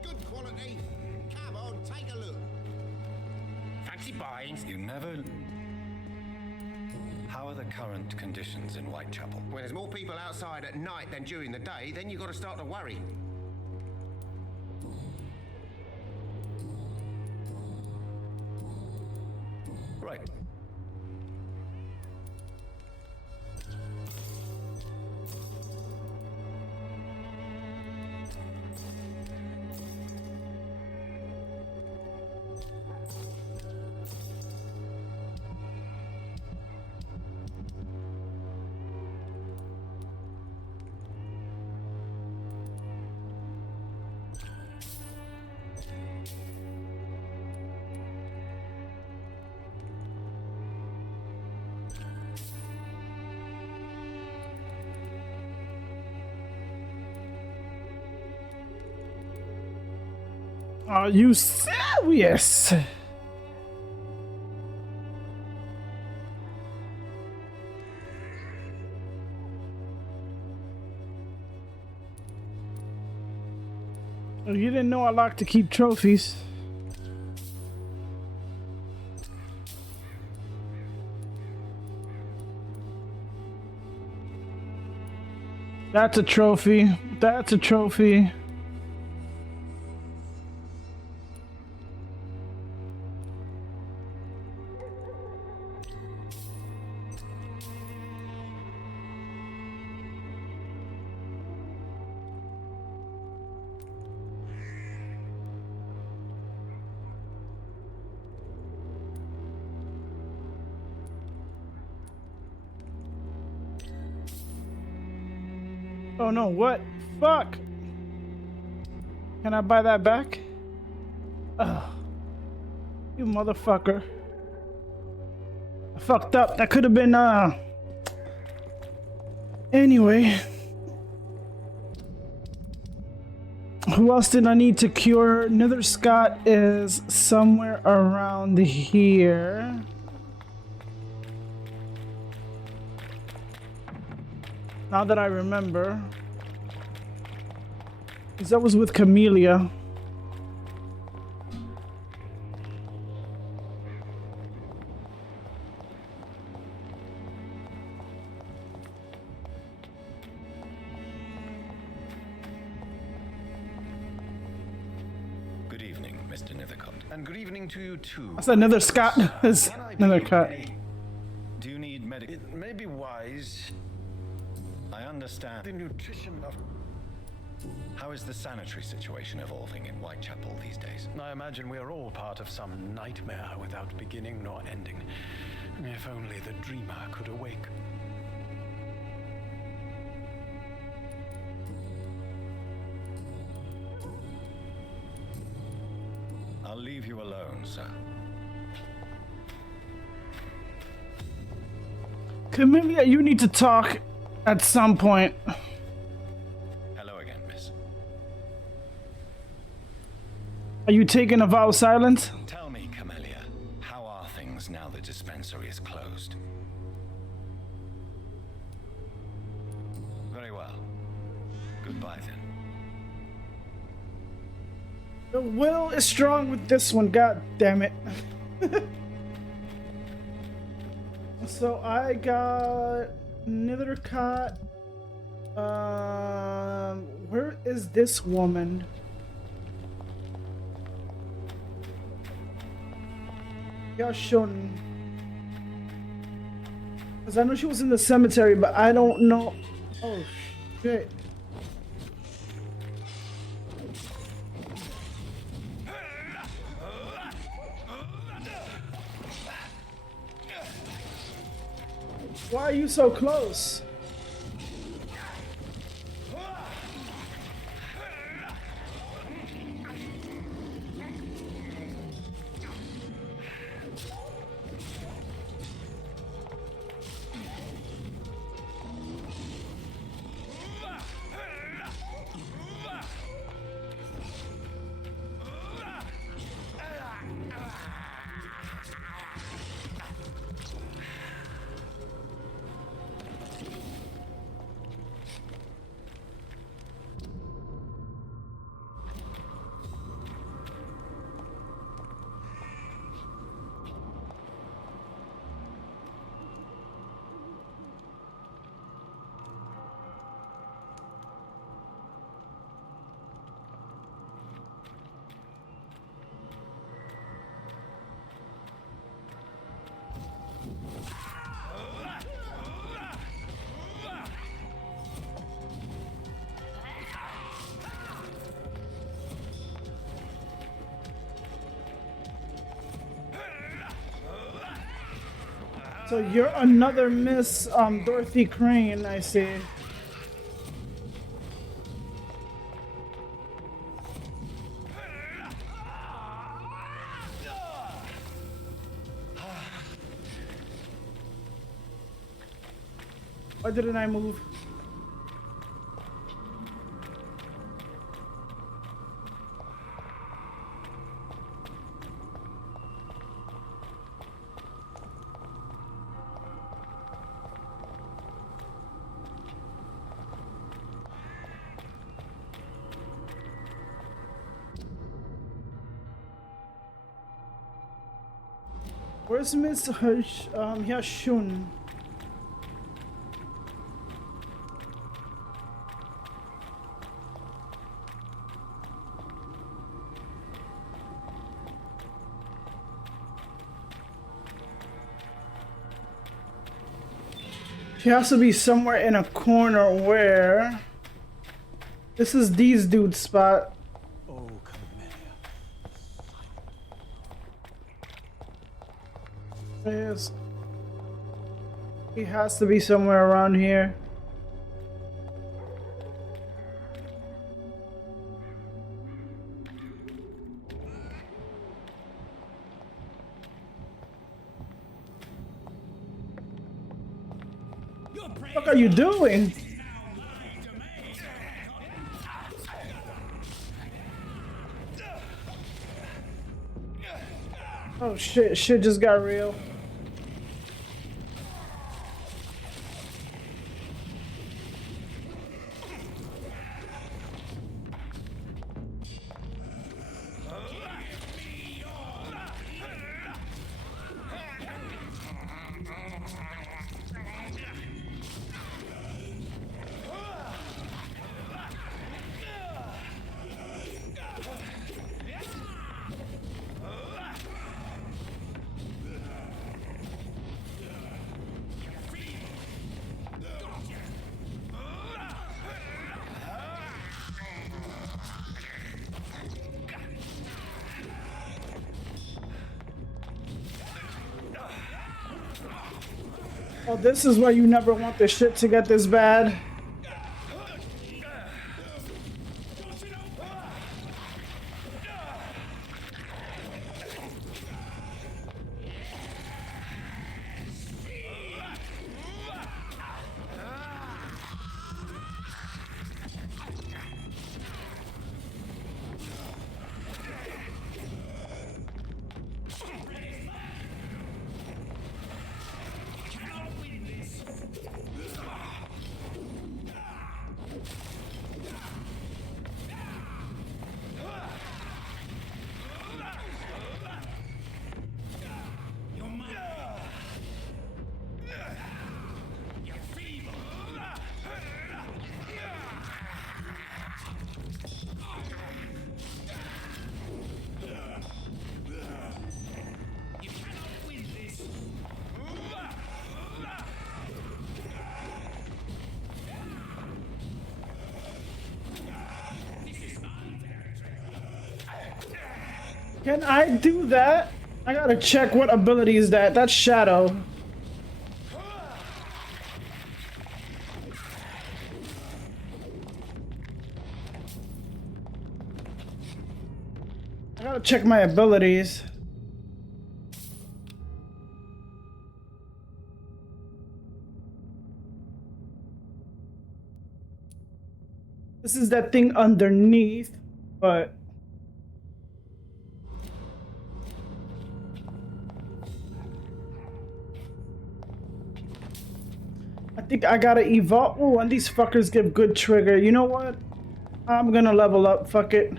Good quality. Come on, take a look. Fancy buying? You never... How are the current conditions in Whitechapel? When there's more people outside at night than during the day, then you've got to start to worry. Right. Are you serious? Oh, you didn't know I like to keep trophies. That's a trophy. That's a trophy. Oh no, what? Fuck! Can I buy that back? Ugh. You motherfucker. I fucked up. That could have been, Anyway. Who else did I need to cure? Nether Scott is somewhere around here. Now that I remember. Because that was with Camellia. Good evening, Mr. Nethercott. And good evening to you too. That's another Scott. That's another cut. Do you need medical? It may be wise. I understand the nutrition of... How is the sanitary situation evolving in Whitechapel these days? I imagine we are all part of some nightmare without beginning nor ending. If only the dreamer could awake. I'll leave you alone, sir. Camellia, you need to talk at some point. Hello again. Are you taking a vow of silence? Tell me, Camellia, how are things now the dispensary is closed? Very well. Goodbye then. The will is strong with this one, god damn it. So I got Nithercott. Where is this woman? Yashun. Because I know she was in the cemetery, but I don't know. Oh shit. Why are you so close? So you're another Miss Dorothy Crane, I see. Why didn't I move? Where's Miss Yashun? She has to be somewhere in a corner where... This is these dudes' spot. Yes. He has to be somewhere around here. What are you doing? Oh shit, shit just got real. Oh, this is why you never want this shit to get this bad. Can I do that? I gotta check what ability is that. That's Shadow. I gotta check my abilities. This is that thing underneath, but I think I gotta evolve. Oh, and these fuckers give good trigger. You know what? I'm gonna level up. Fuck it.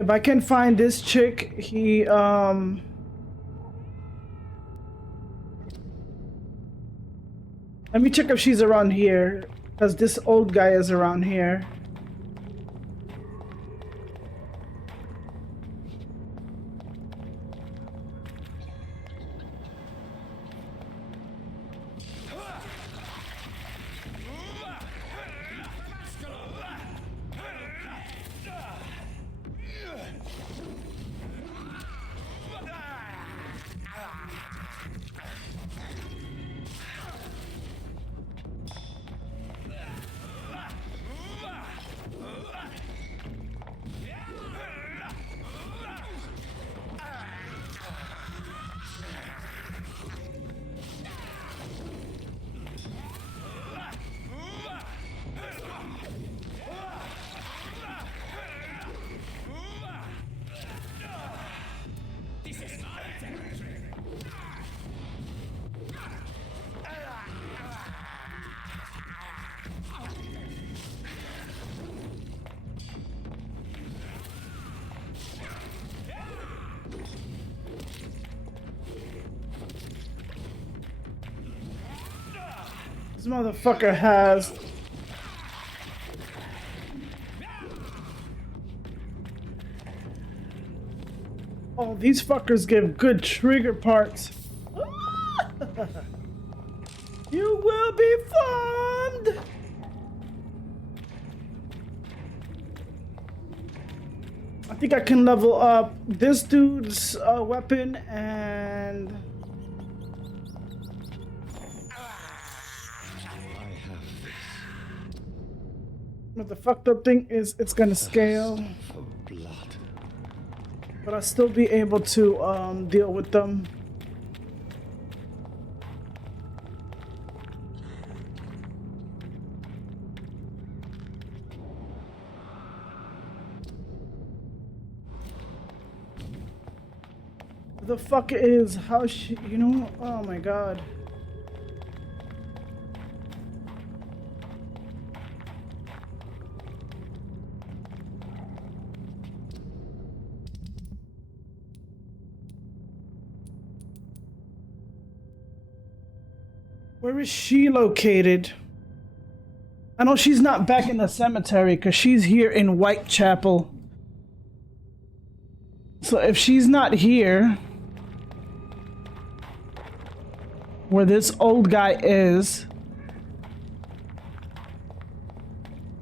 If I can find this chick, let me check if she's around here, because this old guy is around here. This motherfucker has... Oh, these fuckers give good trigger parts. You will be farmed! I think I can level up this dude's weapon and... But the fucked up thing is it's gonna scale. But I'll still be able to deal with them. The fuck is how she, you know? Oh my god. Where is she located? I know she's not back in the cemetery because she's here in Whitechapel. So if she's not here, where this old guy is,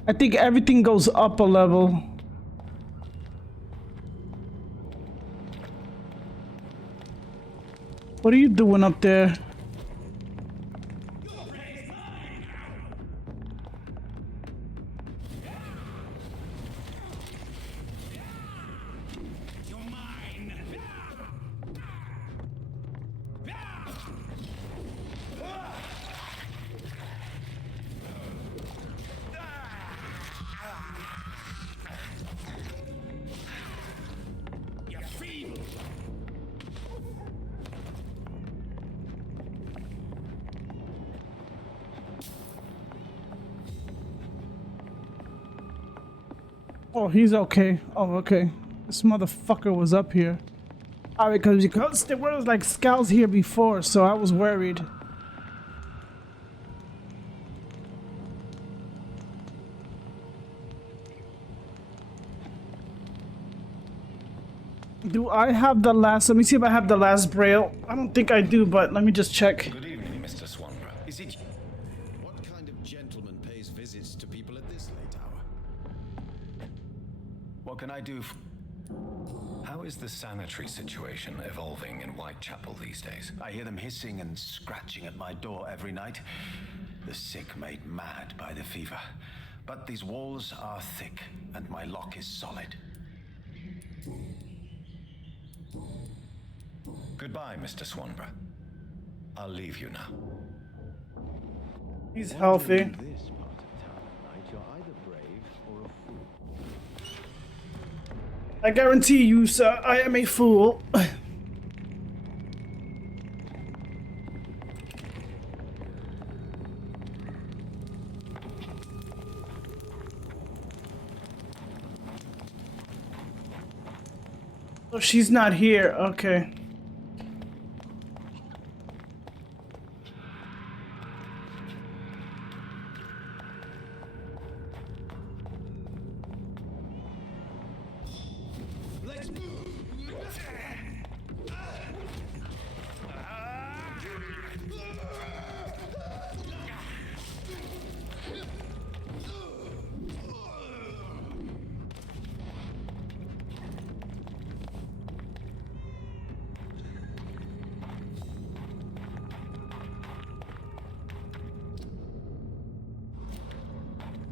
I think everything goes up a level. What are you doing up there? Oh, he's okay. Oh, okay. This motherfucker was up here. Alright, because there were like scouts here before, so I was worried. Do I have the last? Let me see if I have the last braille. I don't think I do, but let me just check. Good evening, Mr. Swanborough. Is it... What kind of gentleman pays visits to people at this late hour? What can I do How is the sanitary situation evolving in Whitechapel these days? I hear them hissing and scratching at my door every night. The sick made mad by the fever. But these walls are thick, and my lock is solid. Goodbye, Mr. Swanborough. I'll leave you now. He's healthy. In this part of town at night, you're either brave or a fool. I guarantee you, sir, I am a fool. Oh, she's not here. Okay. Let's move.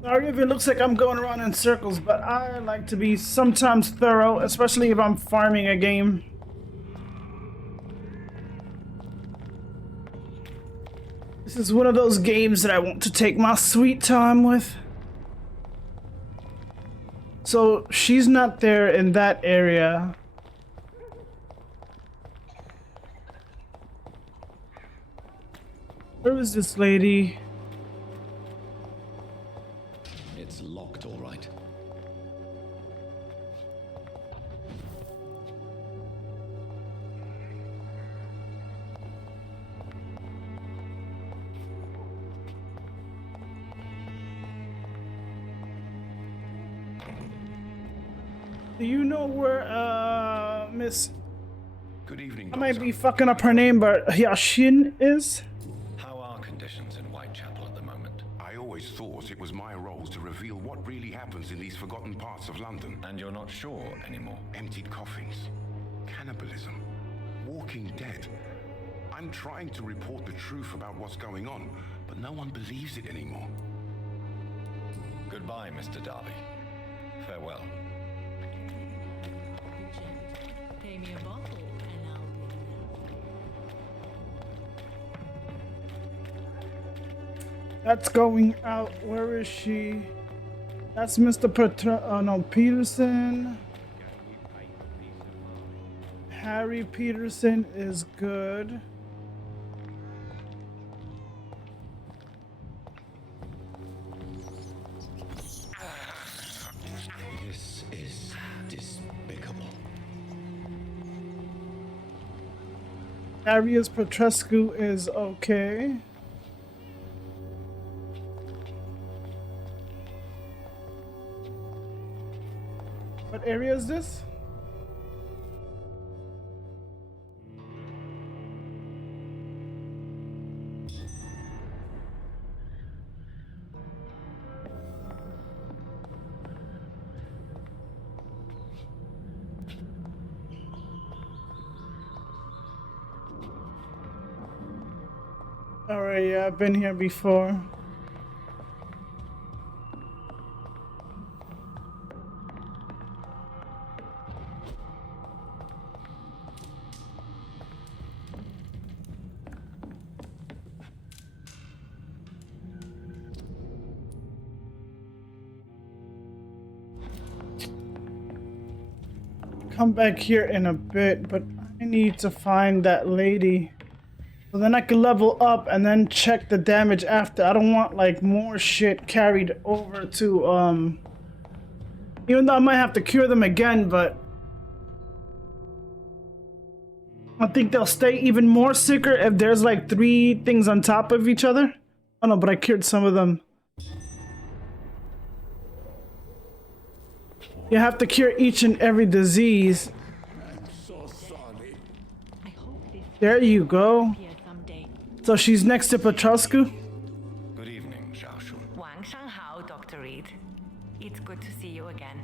Sorry if it looks like I'm going around in circles, but I like to be sometimes thorough, especially if I'm farming a game. This is one of those games that I want to take my sweet time with. So she's not there in that area. Where is this lady? It's locked, all right. Do you know where, Miss... Good evening, I might be fucking up her name, but Yashin is? How are conditions in Whitechapel at the moment? I always thought it was my role to reveal what really happens in these forgotten parts of London. And you're not sure anymore? Emptied coffins, cannibalism, walking dead. I'm trying to report the truth about what's going on, but no one believes it anymore. Goodbye, Mr. Darby. Farewell. Pay me a bottle and I'll be That's going out. Where is she? That's Mr. Peterson. Harry Peterson is good. This is despicable. Arias Petrescu is okay. What area is this? Alright, yeah, I've been here before. Come back here in a bit, but I need to find that lady. So then I can level up and then check the damage after. I don't want like more shit carried over to even though I might have to cure them again, but I think they'll stay even more sicker if there's like 3 things on top of each other. Oh no, but I cured some of them. You have to cure each and every disease. There you go. So she's next to Petrescu? Good evening, Xiaoshu. Wang Shanghao, Dr. Reed. It's good to see you again.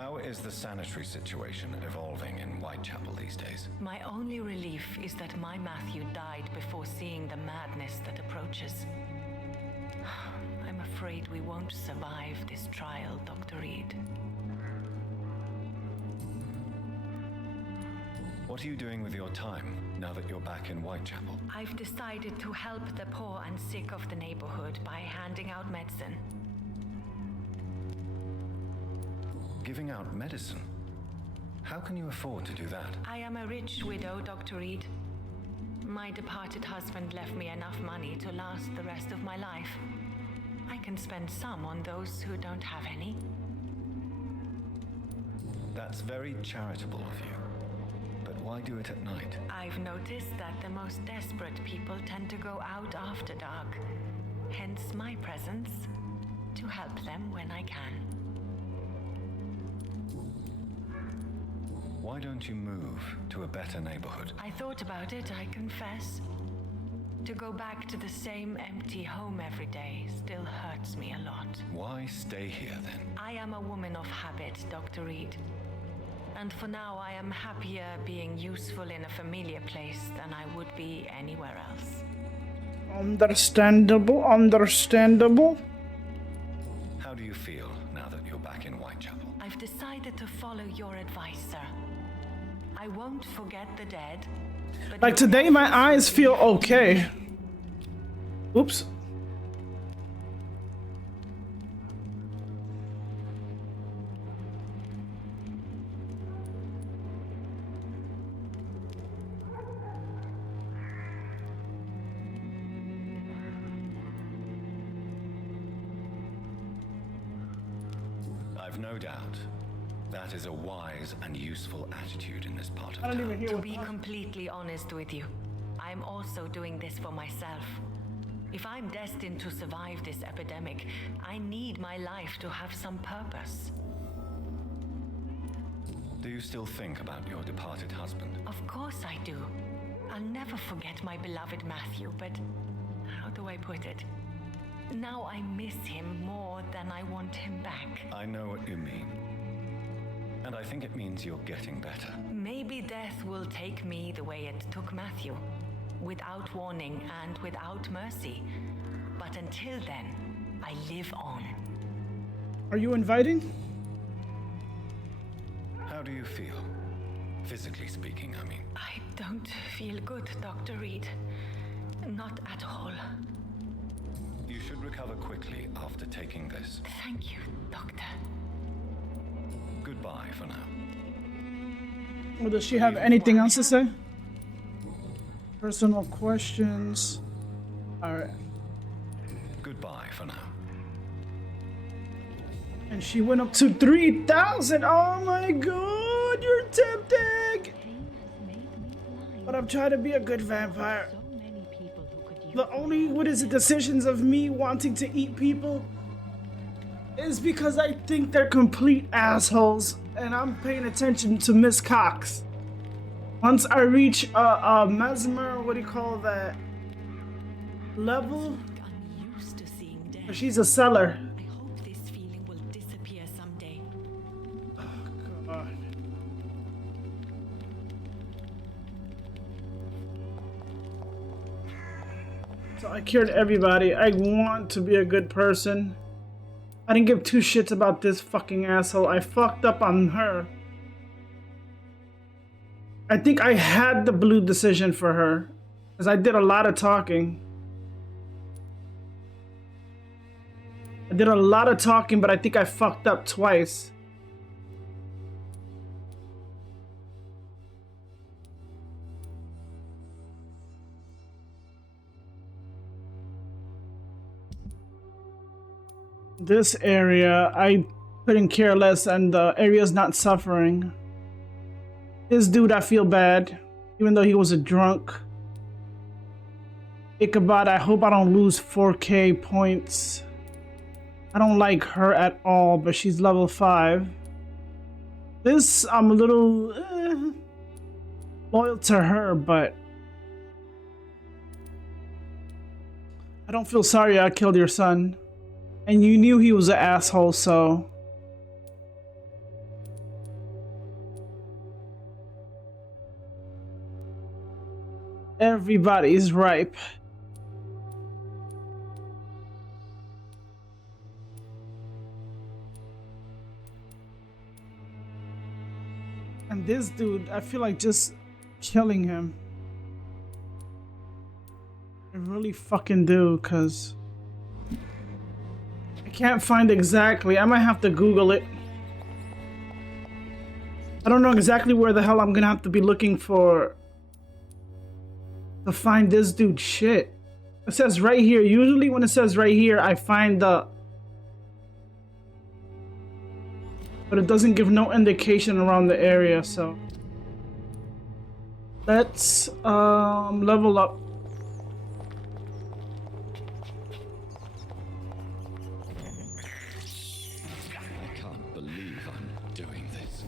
How is the sanitary situation evolving in Whitechapel these days? My only relief is that my Matthew died before seeing the madness that approaches. I'm afraid we won't survive this trial, Dr. Reed. What are you doing with your time now that you're back in Whitechapel? I've decided to help the poor and sick of the neighborhood by handing out medicine. Giving out medicine? How can you afford to do that? I am a rich widow, Dr. Reed. My departed husband left me enough money to last the rest of my life. I can spend some on those who don't have any. That's very charitable of you. But why do it at night? I've noticed that the most desperate people tend to go out after dark. Hence my presence, to help them when I can. Why don't you move to a better neighborhood? I thought about it, I confess. To go back to the same empty home every day still hurts me a lot. Why stay here then? I am a woman of habit, Dr. Reed. And for now, I am happier being useful in a familiar place than I would be anywhere else. Understandable, understandable. How do you feel now that you're back in Whitechapel? I've decided to follow your advice, sir. I won't forget the dead. But Like today, my eyes feel okay. Oops. I've no doubt that is a wise and useful attitude in this part of I don't town. even hear To what be completely honest with you, I'm also doing this for myself. If I'm destined to survive this epidemic, I need my life to have some purpose. Do you still think about your departed husband? Of course I do. I'll never forget my beloved Matthew, but how do I put it? Now I miss him more than I want him back. I know what you mean. And I think it means you're getting better. Maybe death will take me the way it took Matthew, without warning and without mercy. But until then, I live on. Are you inviting? How do you feel? Physically speaking, I mean. I don't feel good, Dr. Reed. Not at all. You should recover quickly after taking this. Thank you, Doctor. Goodbye for now. Well, does she have anything else to say? Personal questions. Alright. Goodbye for now. And she went up to 3,000. Oh my god, you're tempting. But I'm trying to be a good vampire. The only, decisions of me wanting to eat people is because I think they're complete assholes. And I'm paying attention to Miss Cox. Once I reach mesmer, what do you call that? Level? She's a seller. I hope this feeling will disappear someday. Oh, God. So I cured everybody. I want to be a good person. I didn't give two shits about this fucking asshole. I fucked up on her. I think I had the blue decision for her. Because I did a lot of talking. I did a lot of talking, but I think I fucked up twice. This area, I couldn't care less, and the area's not suffering. This dude, I feel bad, even though he was a drunk. Ichabod, I hope I don't lose 4K points. I don't like her at all, but she's level 5. This, I'm a little loyal to her, but I don't feel sorry I killed your son. And you knew he was an asshole, so Everybody's ripe. And this dude, I feel like just killing him. I really fucking do, cause I can't find exactly. I might have to Google it. I don't know exactly where the hell I'm gonna have to be looking for to find this dude shit. It says right here. Usually when it says right here, I find the... But it doesn't give no indication around the area, so... Let's level up. I can't believe I'm doing this.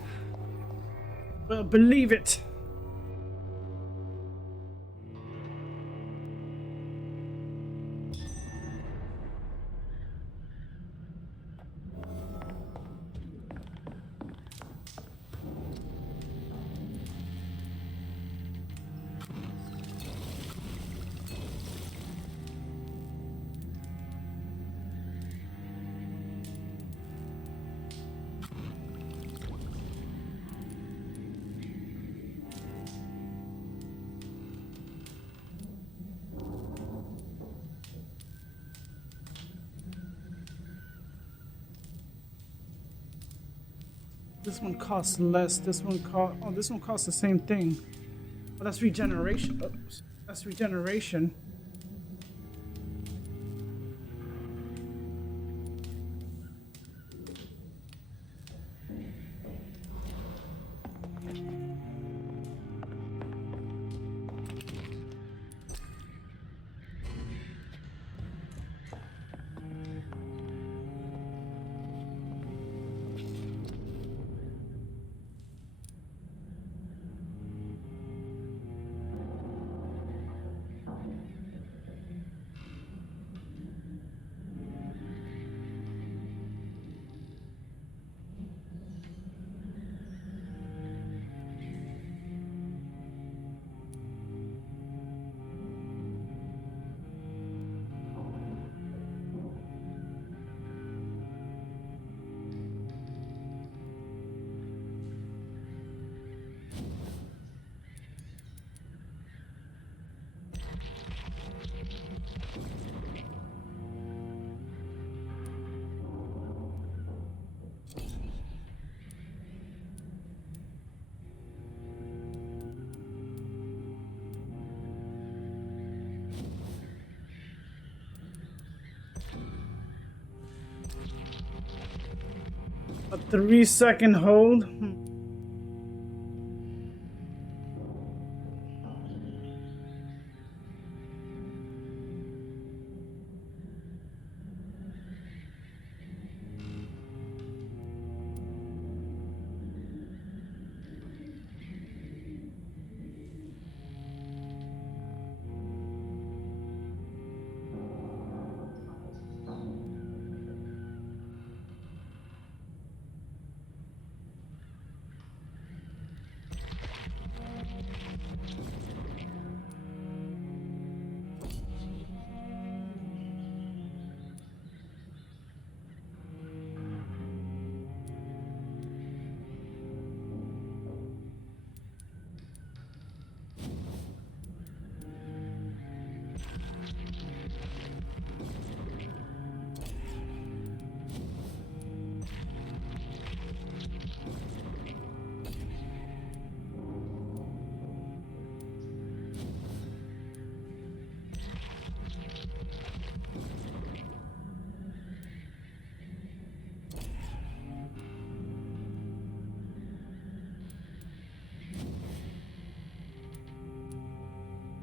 Well, believe it. This one costs less. This one this one costs the same thing. But that's regeneration. Oops. That's regeneration. A 3-second hold.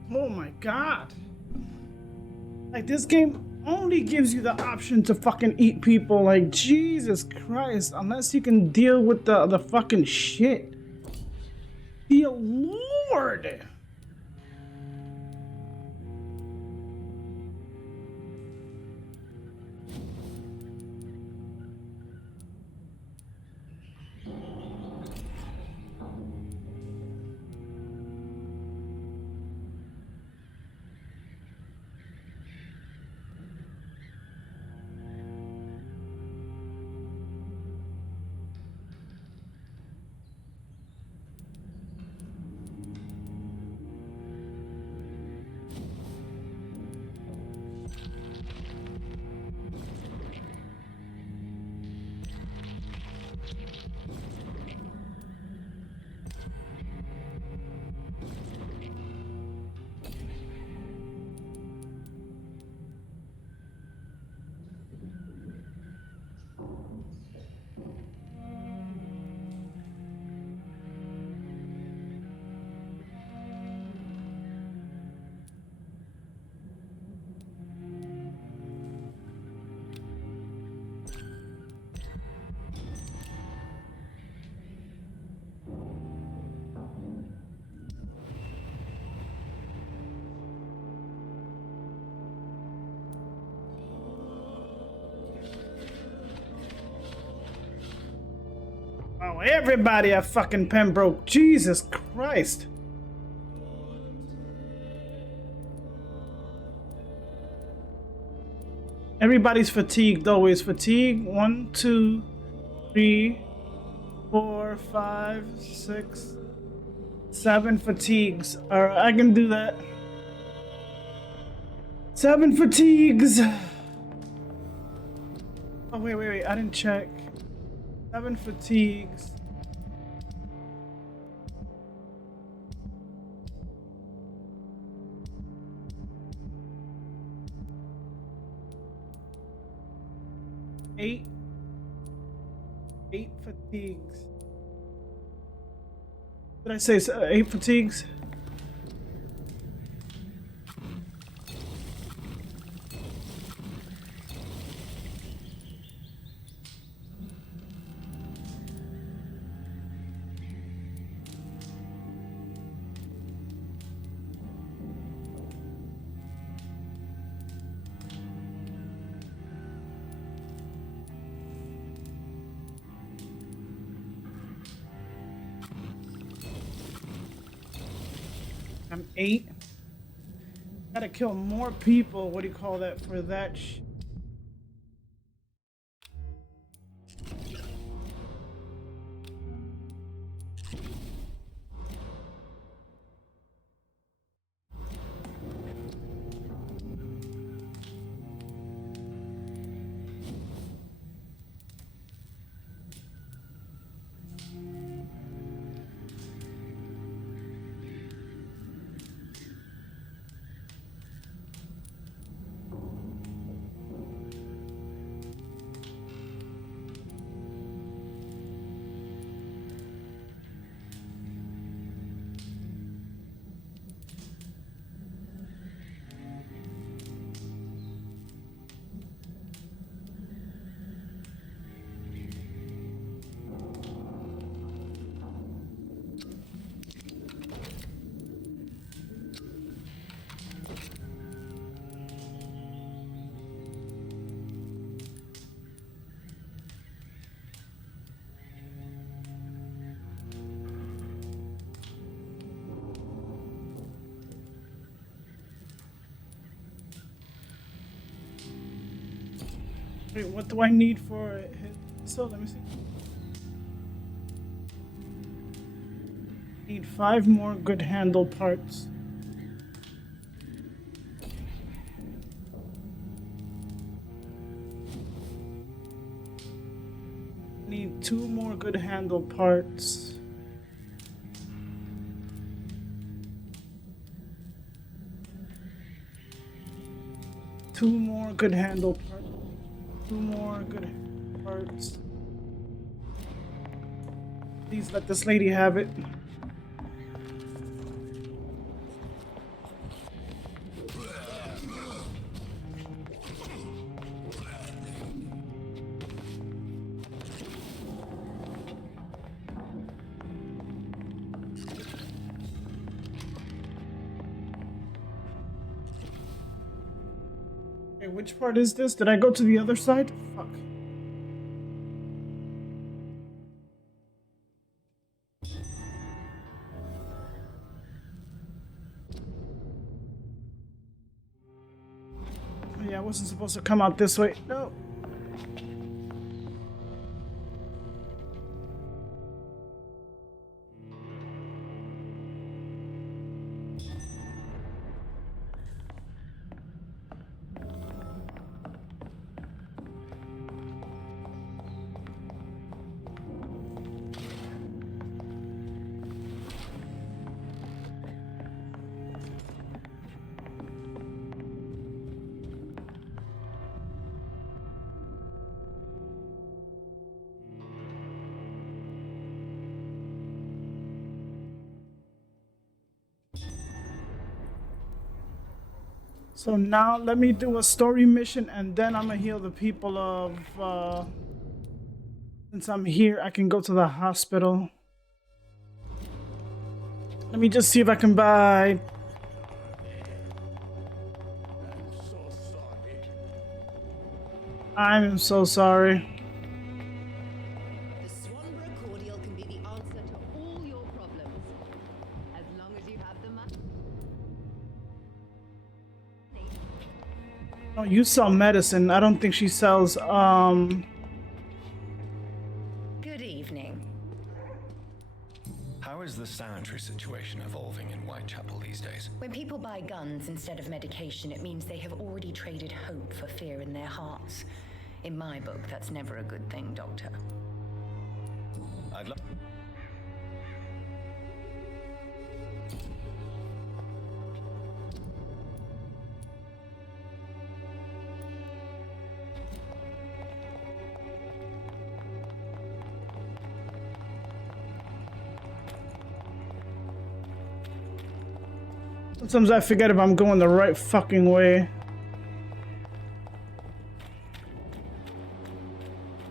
Oh my god. Like, this game only gives you the option to fucking eat people. Like, Jesus Christ. Unless you can deal with the fucking shit. Dear Lord. Oh, everybody at fucking Pembroke. Jesus Christ. Everybody's fatigued always. Fatigue. 1, 2, 3, 4, 5, 6, 7 fatigues. Alright, I can do that. 7 fatigues. Oh, wait. I didn't check. 7 fatigues. Eight fatigues. Did I say 8 fatigues? I'm 8. Gotta kill more people. What do you call that for that? Wait, what do I need for it? So let me see. Need 5 more good handle parts. Need 2 more good handle parts. Two more good handle parts. 2 more good parts. Please let this lady have it. Okay, which part is this? Did I go to the other side? Fuck. Yeah, I wasn't supposed to come out this way. No. So now let me do a story mission and then I'm gonna heal the people of, since I'm here, I can go to the hospital. Let me just see if I can buy... I'm so sorry. The Swanborough Cordial you sell medicine. I don't think she sells, Good evening. How is the sanitary situation evolving in Whitechapel these days? When people buy guns instead of medication, it means they have already traded hope for fear in their hearts. In my book, that's never a good thing, Doctor. I'd love... Sometimes I forget if I'm going the right fucking way.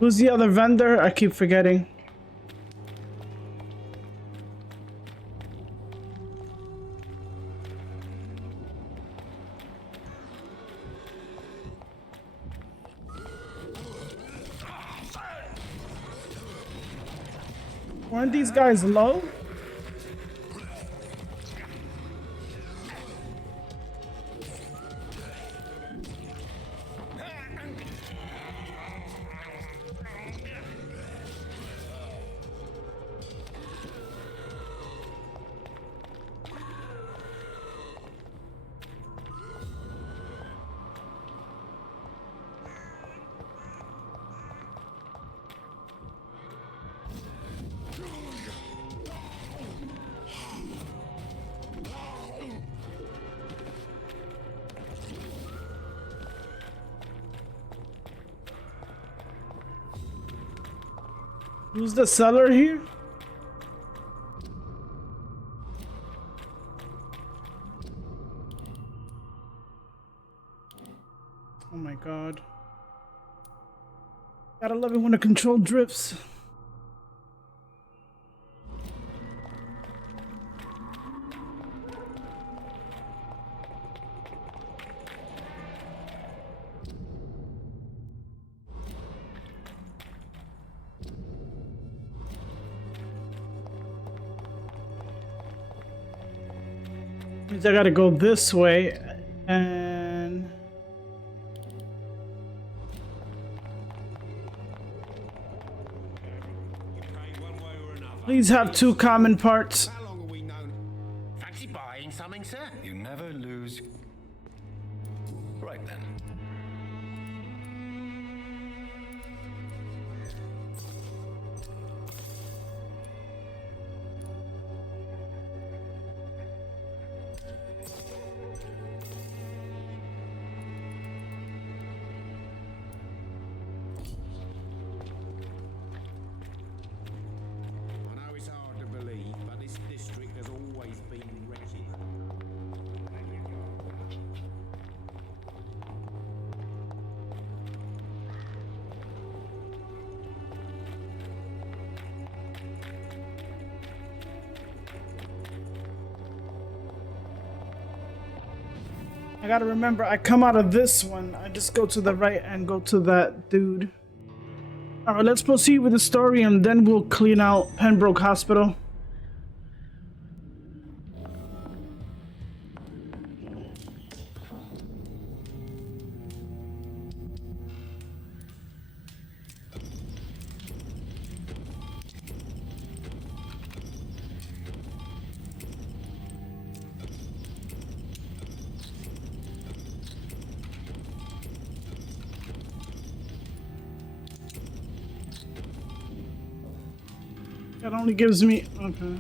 Who's the other vendor? I keep forgetting. Weren't these guys low? Who's the seller here? Oh my god. Gotta love it when the control drifts. Means I gotta go this way and please have 2 common parts. How long have we known? Fancy buying something, sir? You never lose... Right then. I know it's hard to believe, but this district has always been wretched. I gotta remember, I come out of this one. I just go to the right and go to that dude. Alright, let's proceed with the story and then we'll clean out Pembroke Hospital. That only gives me... okay.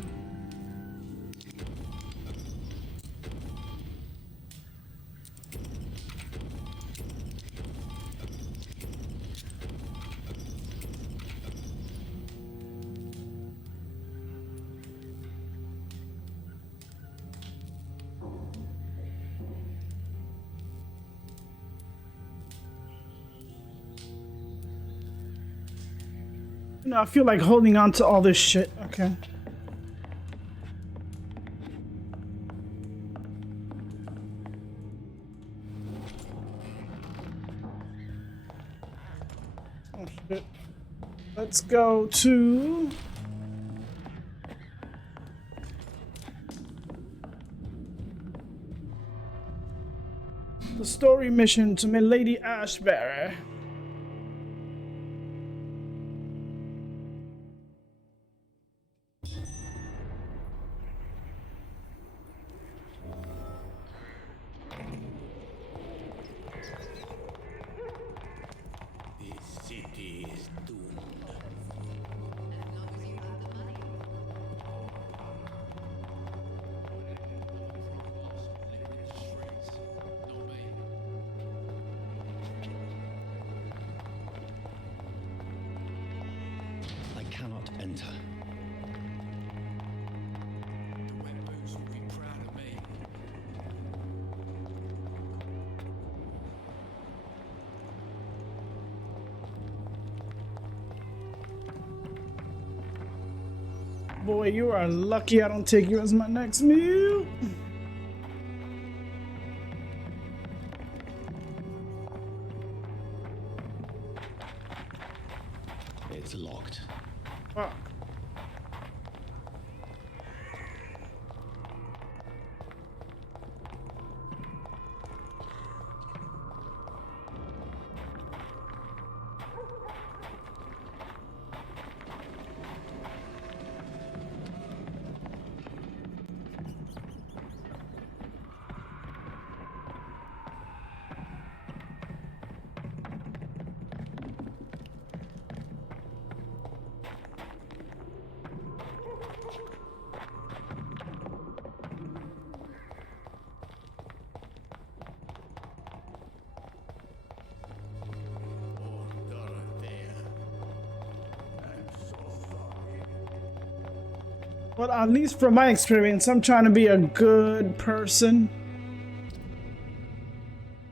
You know, I feel like holding on to all this shit. Okay. Oh shit. Let's go to... the story mission to Milady Ashbury. This city is doomed. I cannot enter. The Vampyrs will be proud of me. Boy, you are lucky I don't take you as my next meal. It's locked. Fuck. Well, at least from my experience, I'm trying to be a good person.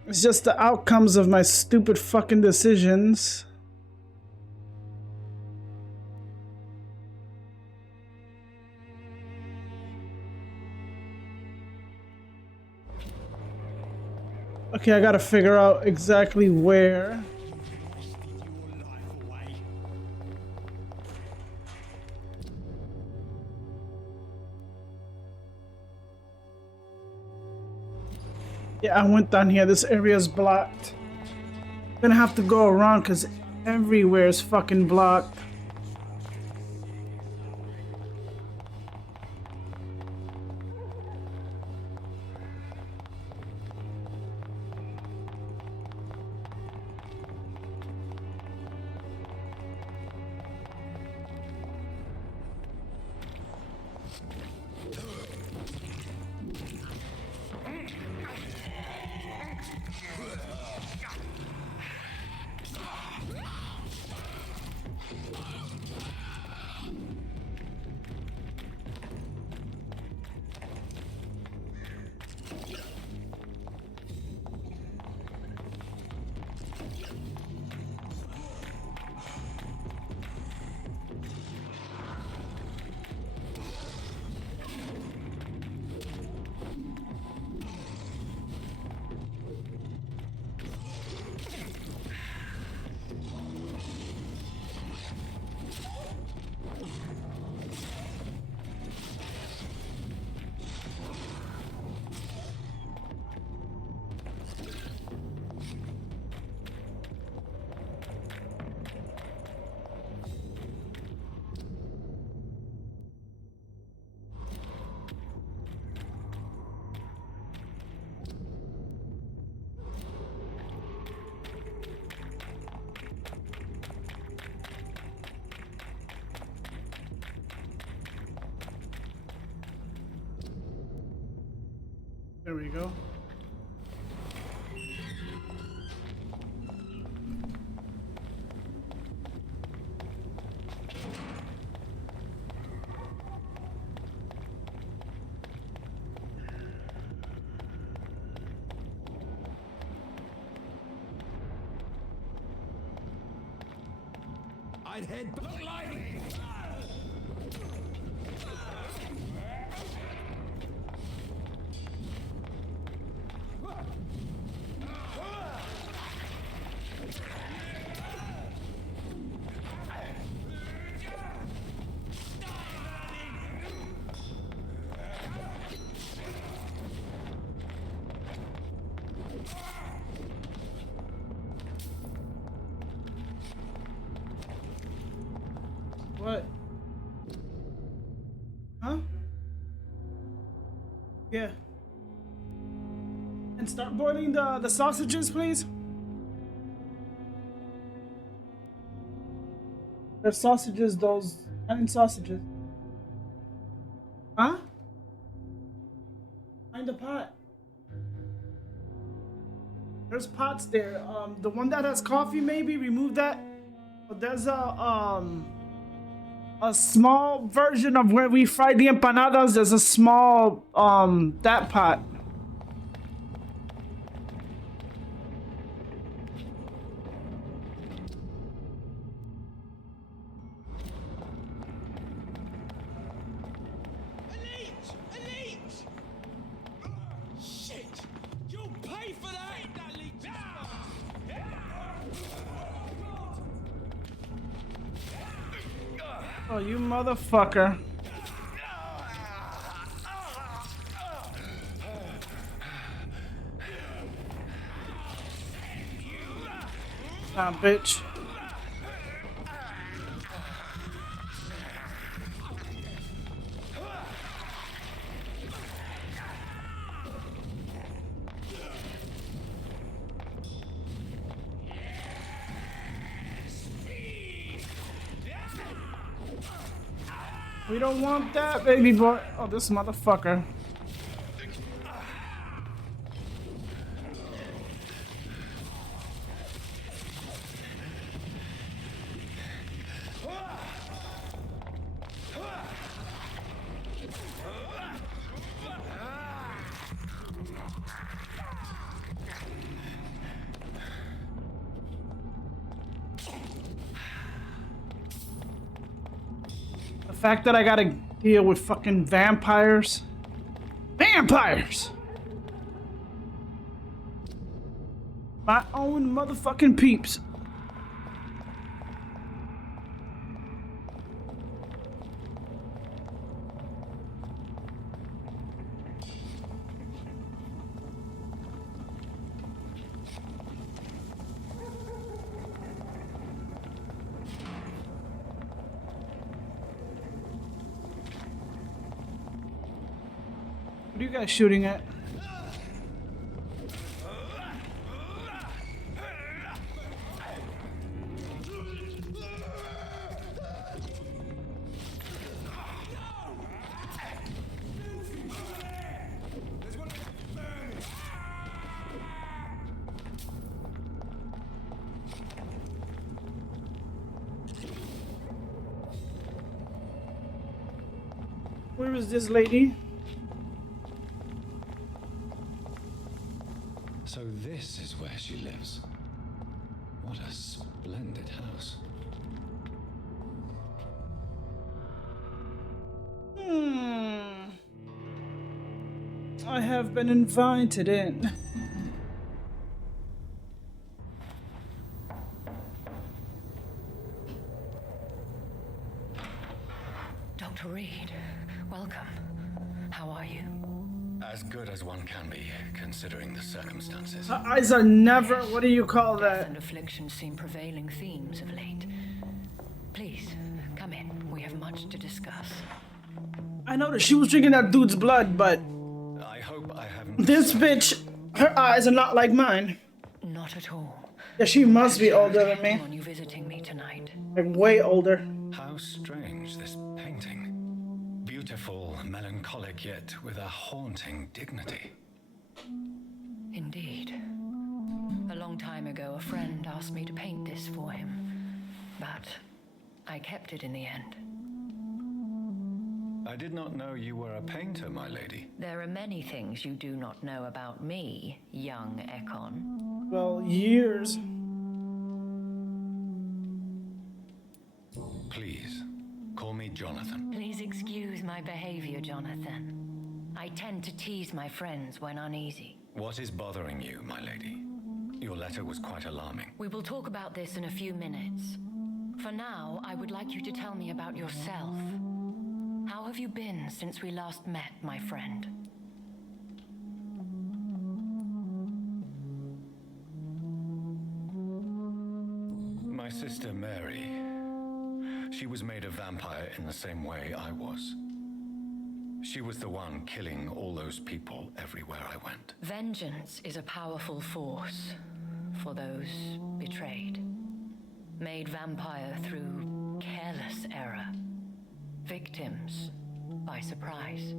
It's just the outcomes of my stupid fucking decisions. Okay, I gotta figure out exactly where. Yeah, I went down here. This area is blocked. I'm gonna have to go around because everywhere is fucking blocked. There we go. I'd head back. Look like. What? Huh? Yeah. And start boiling the sausages, please. The sausages, those onion sausages. Huh? Find the pot. There's pots there. The one that has coffee, maybe remove that. But there's a small version of where we fry the empanadas. There's a small that pot. Shit! You'll pay for that! Oh, you motherfucker. Ah, bitch. We don't want that, baby boy. Oh, this motherfucker. The fact that I gotta deal with fucking vampires. Vampires! My own motherfucking peeps. What are you guys shooting at? Where is this lady? So this is where she lives. What a splendid house. I have been invited in. Dr. Reed, welcome. How are you? As good as one can be, considering the circumstances. Her eyes are never. What do you call Death that? and affliction seem prevailing themes of late. Please, come in. We have much to discuss. I noticed she was drinking that dude's blood, but I hope I haven't. this bitch, her eyes are not like mine. Not at all. Yeah, she must be older than me. On you visiting me tonight. Like way older. How strange, this painting. Beautiful, melancholic, yet with a haunting dignity. Indeed. A long time ago, a friend asked me to paint this for him, but I kept it in the end. I did not know you were a painter, my lady. There are many things you do not know about me, young Ekon. Well, years. Please, call me Jonathan. Please excuse my behavior, Jonathan. I tend to tease my friends when uneasy. What is bothering you, my lady? Your letter was quite alarming. We will talk about this in a few minutes. For now, I would like you to tell me about yourself. How have you been since we last met, my friend? My sister Mary. She was made a vampire in the same way I was. She was the one killing all those people everywhere I went. Vengeance is a powerful force for those betrayed. Made vampire through careless error. Victims by surprise.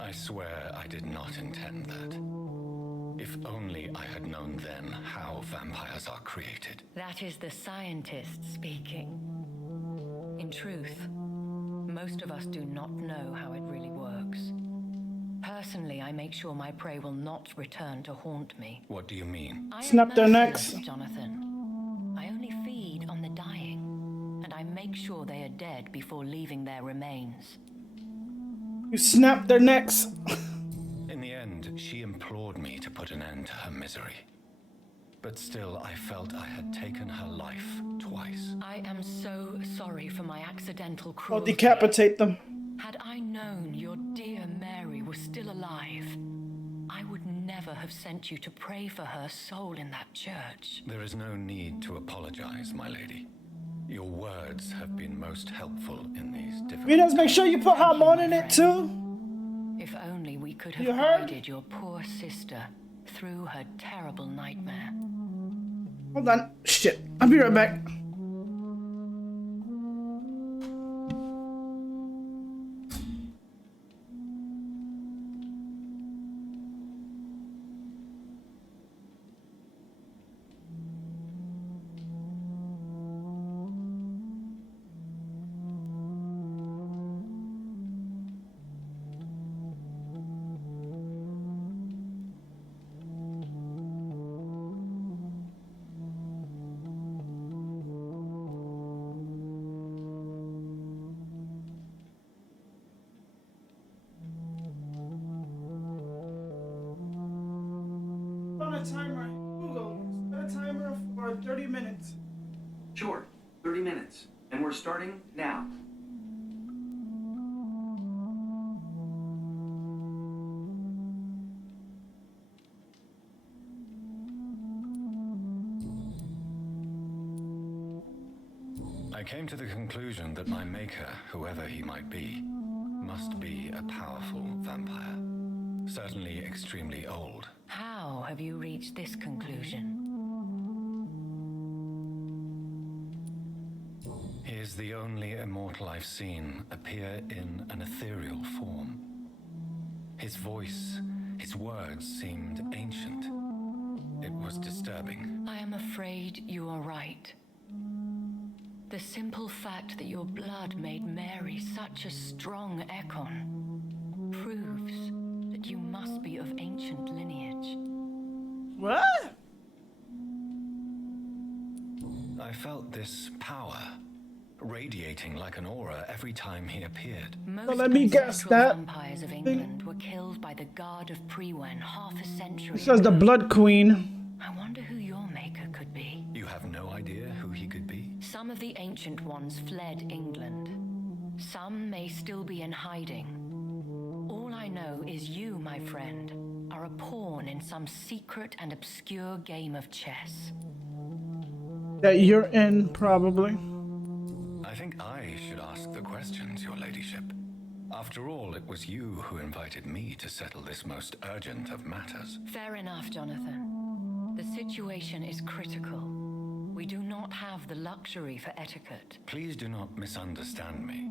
I swear I did not intend that. If only I had known then how vampires are created. That is the scientist speaking. In truth, most of us do not know how it really works. Personally, I make sure my prey will not return to haunt me. What do you mean? Snap their necks. Jonathan. I only feed on the dying, and I make sure they are dead before leaving their remains. You snap their necks. In the end, she implored me to put an end to her misery. But still, I felt I had taken her life twice. I am so sorry for my accidental I'll cruelty. decapitate them. Had I known your dear Mary was still alive, I would never have sent you to pray for her soul in that church. There is no need to apologize, my lady. Your words have been most helpful in these difficult Venus, make sure you put Harmon in it too. If only we could have You heard? guided your poor sister through her terrible nightmare. Hold on. Shit. I'll be right back. A timer. Google, set a timer for 30 minutes. Sure, 30 minutes. And we're starting now. I came to the conclusion that my maker, whoever he might be, must be a powerful vampire. Certainly extremely old. How have you reached this conclusion? He is the only immortal I've seen appear in an ethereal form. His voice, his words seemed ancient. It was disturbing. I am afraid you are right. The simple fact that your blood made Mary such a strong Ekon proves that you must be of ancient lineage. What? I felt this power radiating like an aura every time he appeared. Most let me guess ancestral that. vampires of England were killed by the Guard of Prewen half a century It says the ago. Blood Queen. I wonder who your maker could be. You have no idea who he could be? Some of the ancient ones fled England. Some may still be in hiding. All I know is you, my friend, are a pawn in some secret and obscure game of chess. That you're in, probably. I think I should ask the questions, your ladyship. After all, it was you who invited me to settle this most urgent of matters. Fair enough, Jonathan. The situation is critical. We do not have the luxury for etiquette. Please do not misunderstand me.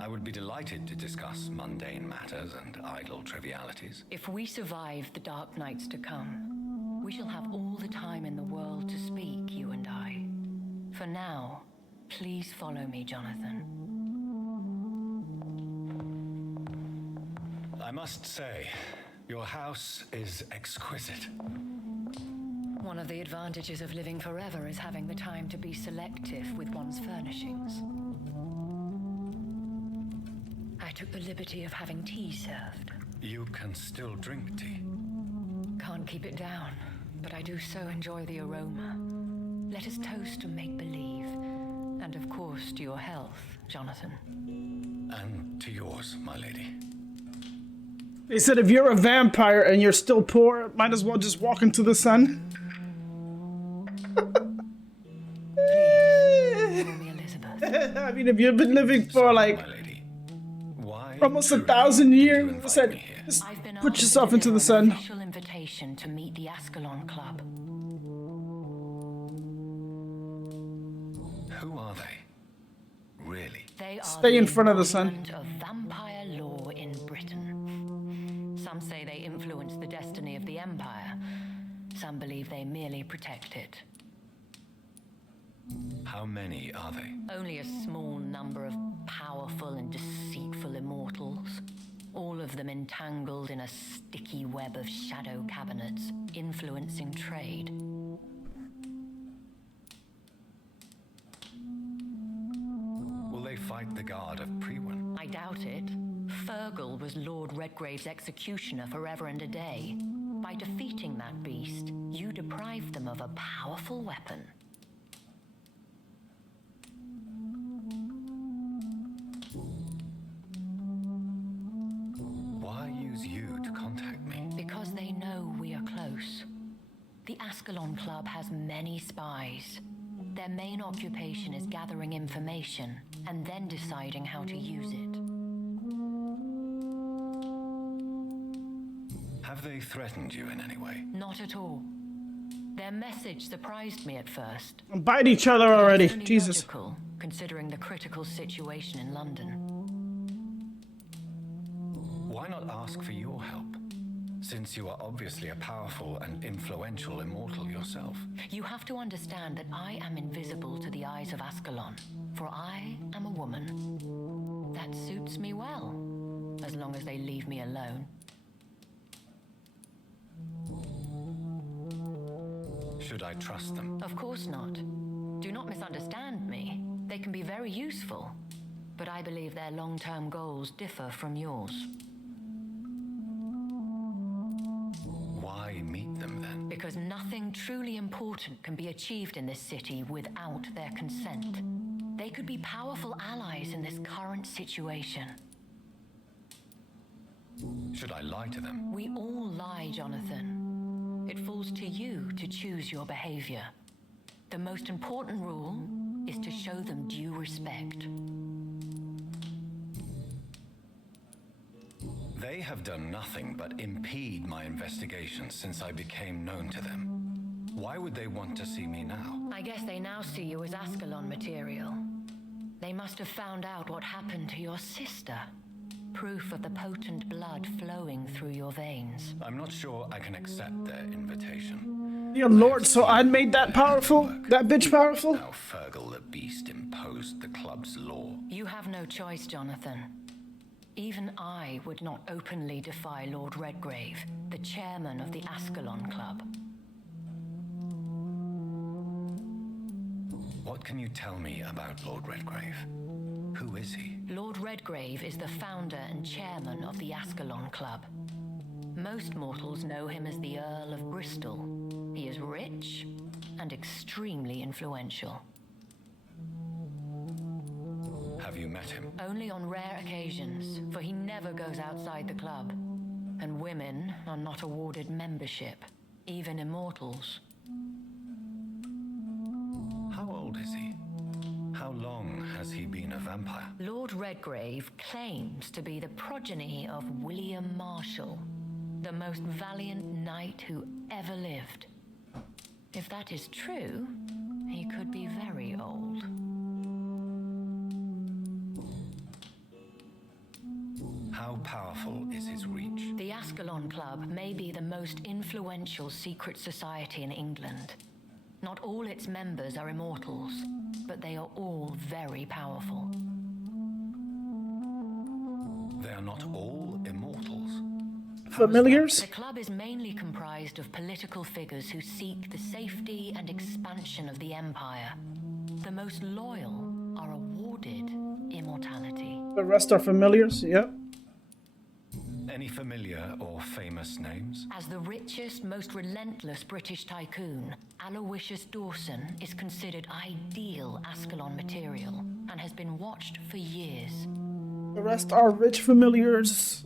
I would be delighted to discuss mundane matters and idle trivialities. If we survive the dark nights to come, we shall have all the time in the world to speak, you and I. For now, please follow me, Jonathan. I must say, your house is exquisite. One of the advantages of living forever is having the time to be selective with one's furnishings. I took the liberty of having tea served. You can still drink tea. Can't keep it down, but I do so enjoy the aroma. Let us toast to make-believe, and of course to your health, Jonathan. And to yours, my lady. They said if you're a vampire and you're still poor, might as well just walk into the sun. I mean, if you've been living for like almost 1,000 years, said, just put yourself into the sun. Official invitation to meet the Ascalon Club. Who are they? Really? They are Stay in front of the sun. of vampire law in Britain. Some say they influence the destiny of the Empire. Some believe they merely protect it. How many are they? Only a small number of powerful and deceitful immortals. All of them entangled in a sticky web of shadow cabinets, influencing trade. Will they fight the guard of Priwen? I doubt it. Fergal was Lord Redgrave's executioner forever and a day. By defeating that beast, you deprived them of a powerful weapon. Why use you to contact me? Because they know we are close. The Ascalon Club has many spies. Their main occupation is gathering information and then deciding how to use it. Have they threatened you in any way? Not at all. Their message surprised me at first. Bite each other already. Only Jesus. logical, considering the critical situation in London. Why not ask for your help? Since you are obviously a powerful and influential immortal yourself. You have to understand that I am invisible to the eyes of Ascalon, for I am a woman. That suits me well, as long as they leave me alone. Should I trust them? Of course not. Do not misunderstand me. They can be very useful, but I believe their long-term goals differ from yours. Why meet them then? Because nothing truly important can be achieved in this city without their consent. They could be powerful allies in this current situation. Should I lie to them? We all lie, Jonathan. It falls to you to choose your behavior. The most important rule is to show them due respect. They have done nothing but impede my investigations since I became known to them. Why would they want to see me now? I guess they now see you as Ascalon material. They must have found out what happened to your sister. Proof of the potent blood flowing through your veins. I'm not sure I can accept their invitation. Dear Lord, so I made that powerful? That bitch powerful? How Fergal the Beast imposed the club's law. You have no choice, Jonathan. Even I would not openly defy Lord Redgrave, the chairman of the Ascalon Club. What can you tell me about Lord Redgrave? Who is he? Lord Redgrave is the founder and chairman of the Ascalon Club. Most mortals know him as the Earl of Bristol. He is rich and extremely influential. Have you met him? Only on rare occasions, for he never goes outside the club. And women are not awarded membership, even immortals. How old is he? How long has he been a vampire? Lord Redgrave claims to be the progeny of William Marshall, the most valiant knight who ever lived. If that is true, he could be very old. How powerful is his reach? The Ascalon Club may be the most influential secret society in England. Not all its members are immortals, but they are all very powerful. They are not all immortals. Familiars? The club is mainly comprised of political figures who seek the safety and expansion of the Empire. The most loyal are awarded immortality. The rest are familiars, yep. Any familiar or famous names? As the richest, most relentless British tycoon, Aloysius Dawson is considered ideal Ascalon material and has been watched for years. The rest are rich familiars.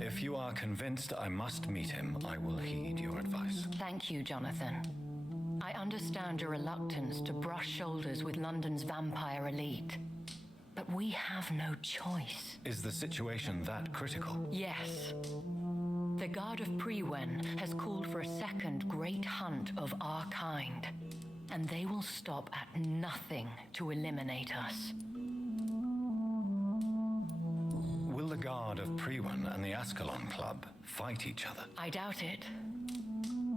If you are convinced I must meet him, I will heed your advice. Thank you, Jonathan. I understand your reluctance to brush shoulders with London's vampire elite. But we have no choice. Is the situation that critical? Yes. The Guard of Prewen has called for a second great hunt of our kind. And they will stop at nothing to eliminate us. Will the Guard of Prewen and the Ascalon Club fight each other? I doubt it.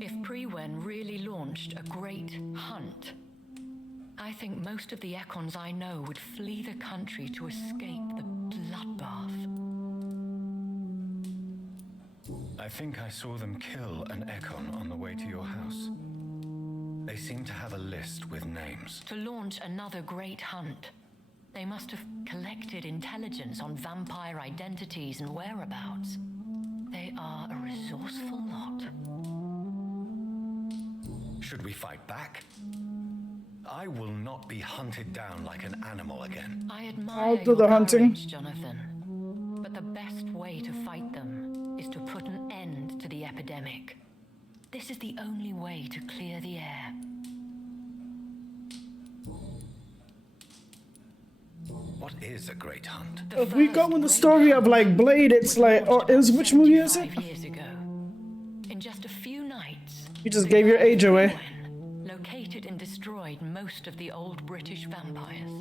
If Prewen really launched a great hunt, I think most of the Ekons I know would flee the country to escape the bloodbath. I think I saw them kill an Ekon on the way to your house. They seem to have a list with names. To launch another great hunt, they must have collected intelligence on vampire identities and whereabouts. They are a resourceful lot. Should we fight back? I will not be hunted down like an animal again. I admire I'll do the your hunting. courage, Jonathan. But the best way to fight them is to put an end to the epidemic. This is the only way to clear the air. What is a great hunt? If we go in the story of like Blade, it's like, or is which movie is it? 5 years ago, in just a few nights, You just gave your age away. located and destroyed most of the old British vampires.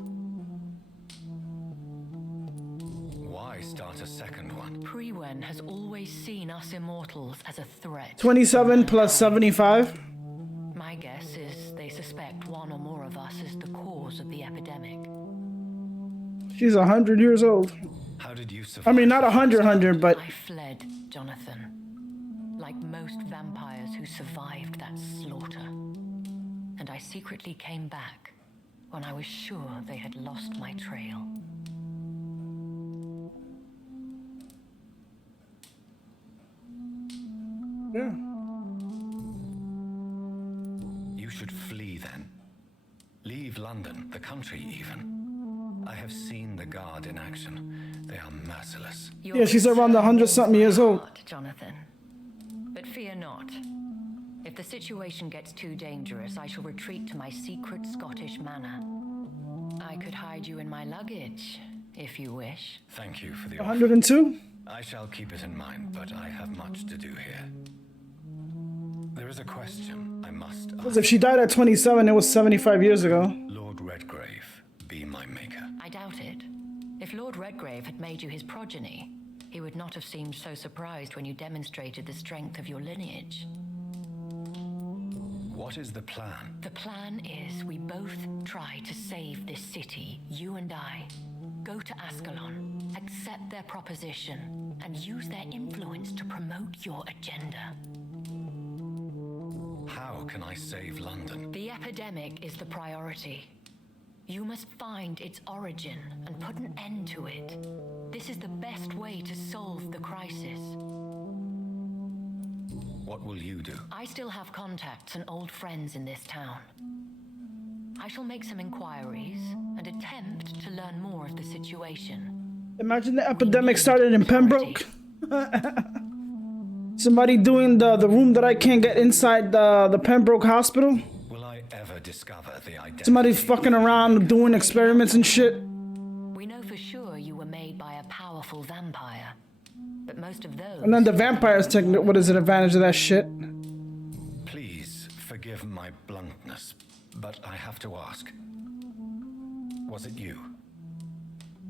Why start a second one? Prewen has always seen us immortals as a threat. 27 plus 75. My guess is they suspect one or more of us is the cause of the epidemic. She's 100 years old. How did you survive? I mean, not 100, but I fled, Jonathan. Like most vampires who survived that slaughter. And I secretly came back when I was sure they had lost my trail. yeah. You should flee then. Leave London, the country even. I have seen the Guard in action. They are merciless. Yeah, she's around 100-something years old. Jonathan. But fear not. If the situation gets too dangerous, I shall retreat to my secret Scottish manor. I could hide you in my luggage, if you wish. Thank you for the 102? I shall keep it in mind, but I have much to do here. There is a question I must ask. Because if she died at 27, it was 75 years ago. Lord Redgrave, be my maker. I doubt it. If Lord Redgrave had made you his progeny, he would not have seemed so surprised when you demonstrated the strength of your lineage. What is the plan? The plan is we both try to save this city, you and I. Go to Ascalon, accept their proposition, and use their influence to promote your agenda. How can I save London? The epidemic is the priority. You must find its origin and put an end to it. This is the best way to solve the crisis. What will you do? I still have contacts and old friends in this town. I shall make some inquiries and attempt to learn more of the situation. Imagine the epidemic started in Pembroke. Somebody doing the room that I can't get inside the Pembroke hospital. Will I ever discover the identity? Somebody's fucking around doing experiments and shit. We know for sure you were made by a powerful vampire. But most of those... And then the vampires take what is an advantage of that shit. Please forgive my bluntness, but I have to ask. Was it you?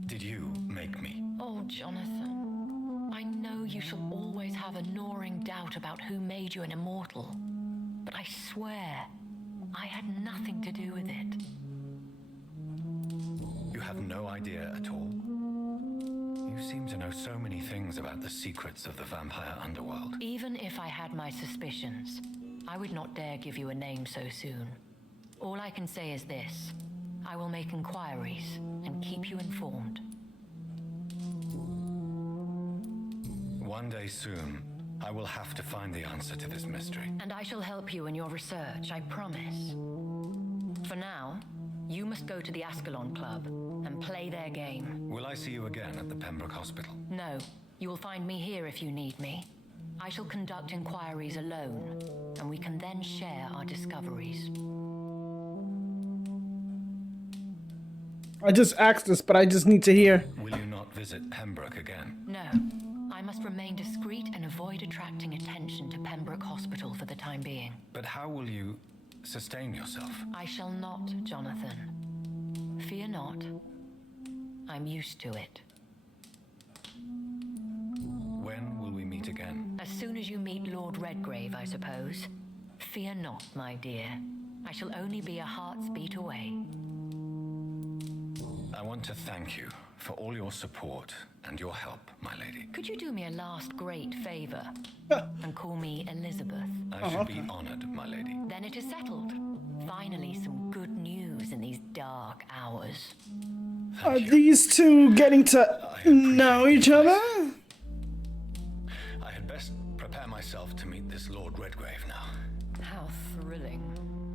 Did you make me? Oh, Jonathan. I know you shall always have a gnawing doubt about who made you an immortal. But I swear, I had nothing to do with it. You have no idea at all? You seem to know so many things about the secrets of the vampire underworld. Even if I had my suspicions, I would not dare give you a name so soon. All I can say is this. I will make inquiries and keep you informed. One day soon, I will have to find the answer to this mystery. And I shall help you in your research, I promise. For now, you must go to the Ascalon Club and play their game. Will I see you again at the Pembroke Hospital? No, You will find me here if you need me. I shall conduct inquiries alone, and we can then share our discoveries. I just asked this, but I just need to hear. Will you not visit Pembroke again? No. I must remain discreet and avoid attracting attention to Pembroke Hospital for the time being. But how will you sustain yourself? I shall not, Jonathan. Fear not. I'm used to it. When will we meet again? As soon as you meet Lord Redgrave, I suppose. Fear not, my dear. I shall only be a heart's beat away. I want to thank you for all your support and your help, my lady. Could you do me a last great favor and call me Elizabeth? I should be honored, my lady. Then it is settled. Finally, some good news in these dark hours. Are these two getting to know each other? I had best prepare myself to meet this Lord Redgrave now. How thrilling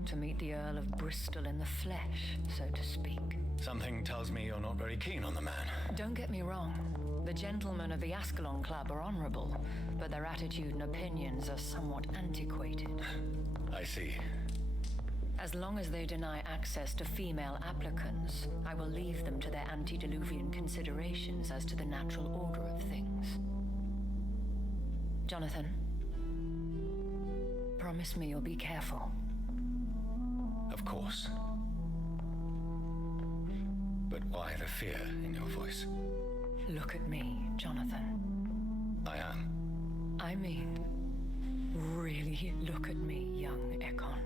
to meet the Earl of Bristol in the flesh, so to speak. Something tells me you're not very keen on the man. Don't get me wrong. The gentlemen of the Ascalon Club are honorable, but their attitude and opinions are somewhat antiquated. I see. As long as they deny access to female applicants, I will leave them to their antediluvian considerations as to the natural order of things. Jonathan, promise me you'll be careful. Of course. But why the fear in your voice? Look at me, Jonathan. I am. I mean, really look at me, young Ekon.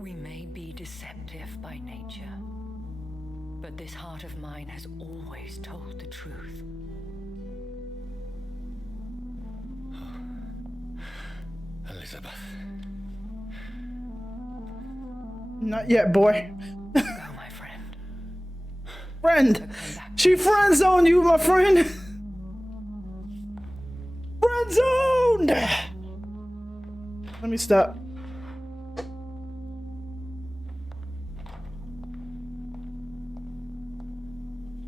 We may be deceptive by nature, but this heart of mine has always told the truth. Elizabeth. Not yet, boy. Go, my friend. Friend! She friend zoned you, my friend! Friend zoned! Let me stop.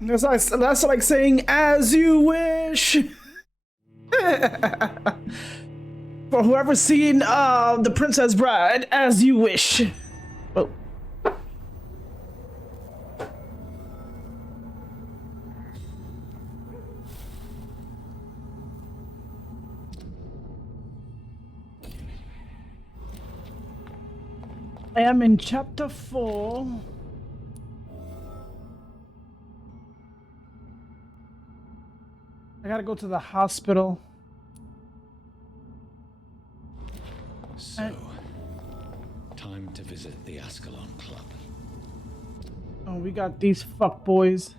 That's like saying, as you wish. For whoever's seen The Princess Bride, as you wish. Oh. I am in chapter 4. I gotta go to the hospital. So, time to visit the Ascalon Club. Oh, we got these fuckboys.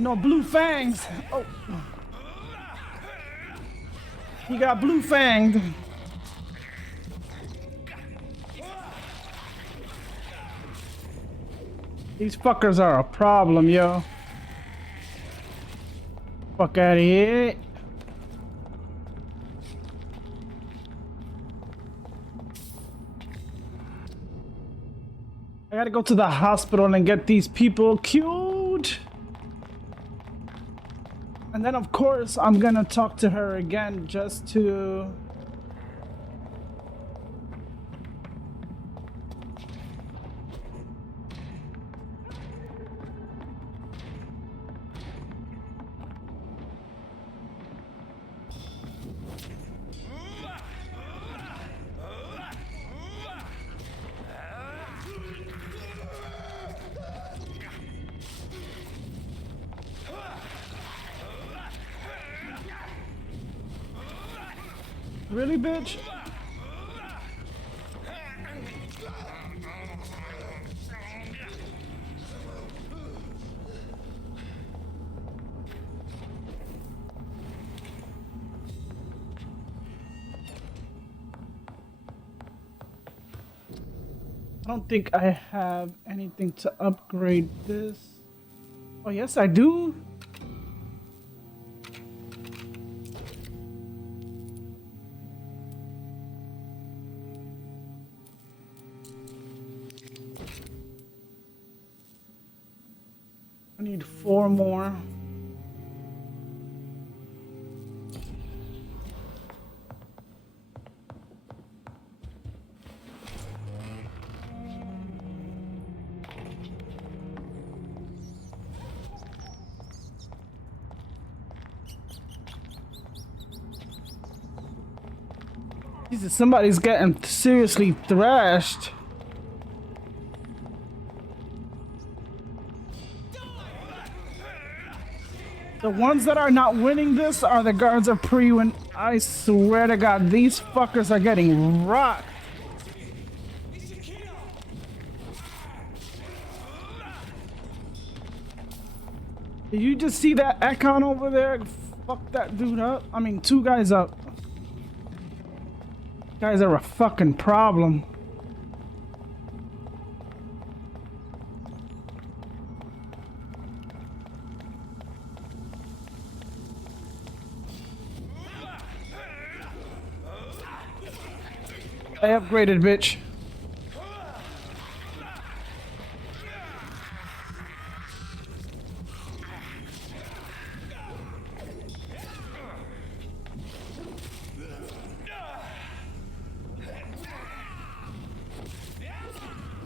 No blue fangs. Oh. He got blue fanged. These fuckers are a problem, yo. Fuck out of here. I gotta go to the hospital and get these people cured. And then, of course, I'm gonna talk to her again just to... Really, bitch? I don't think I have anything to upgrade this. Oh, yes, I do. I need 4 more. Jesus, somebody's getting seriously thrashed. The ones that are not winning this are the guards of Priwen. I swear to God, these fuckers are getting rocked. Did you just see that Ekon over there? Fuck that dude up. I mean, 2 guys up. Guys are a fucking problem. I upgraded, bitch.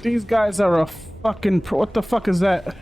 These guys are a fucking pro. What the fuck is that?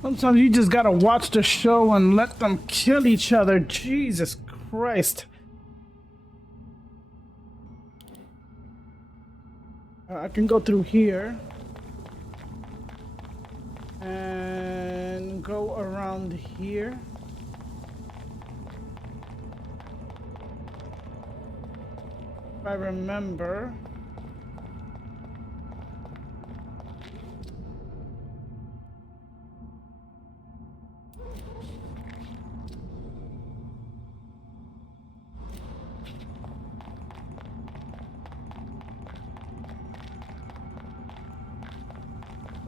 Sometimes you just gotta watch the show and let them kill each other. Jesus Christ. I can go through here. And go around here. If I remember.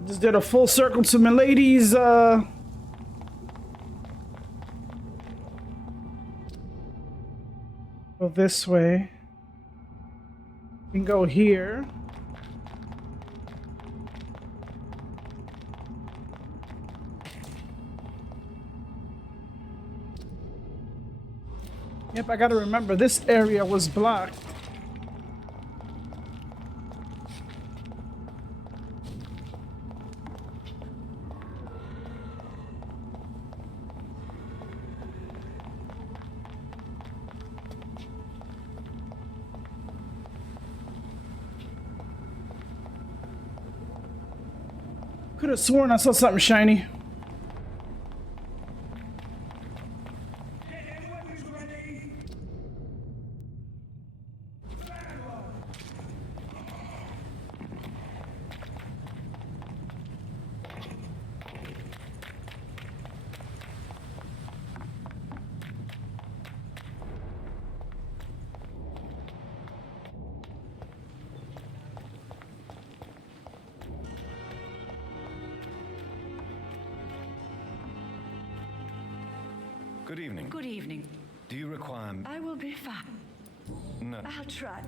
Just did a full circle to Milady's, go this way. You can go here. Yep, I gotta remember this area was blocked. Could have sworn I saw something shiny. Good evening. Good evening. Do you require... I will be fine. No. I'll try.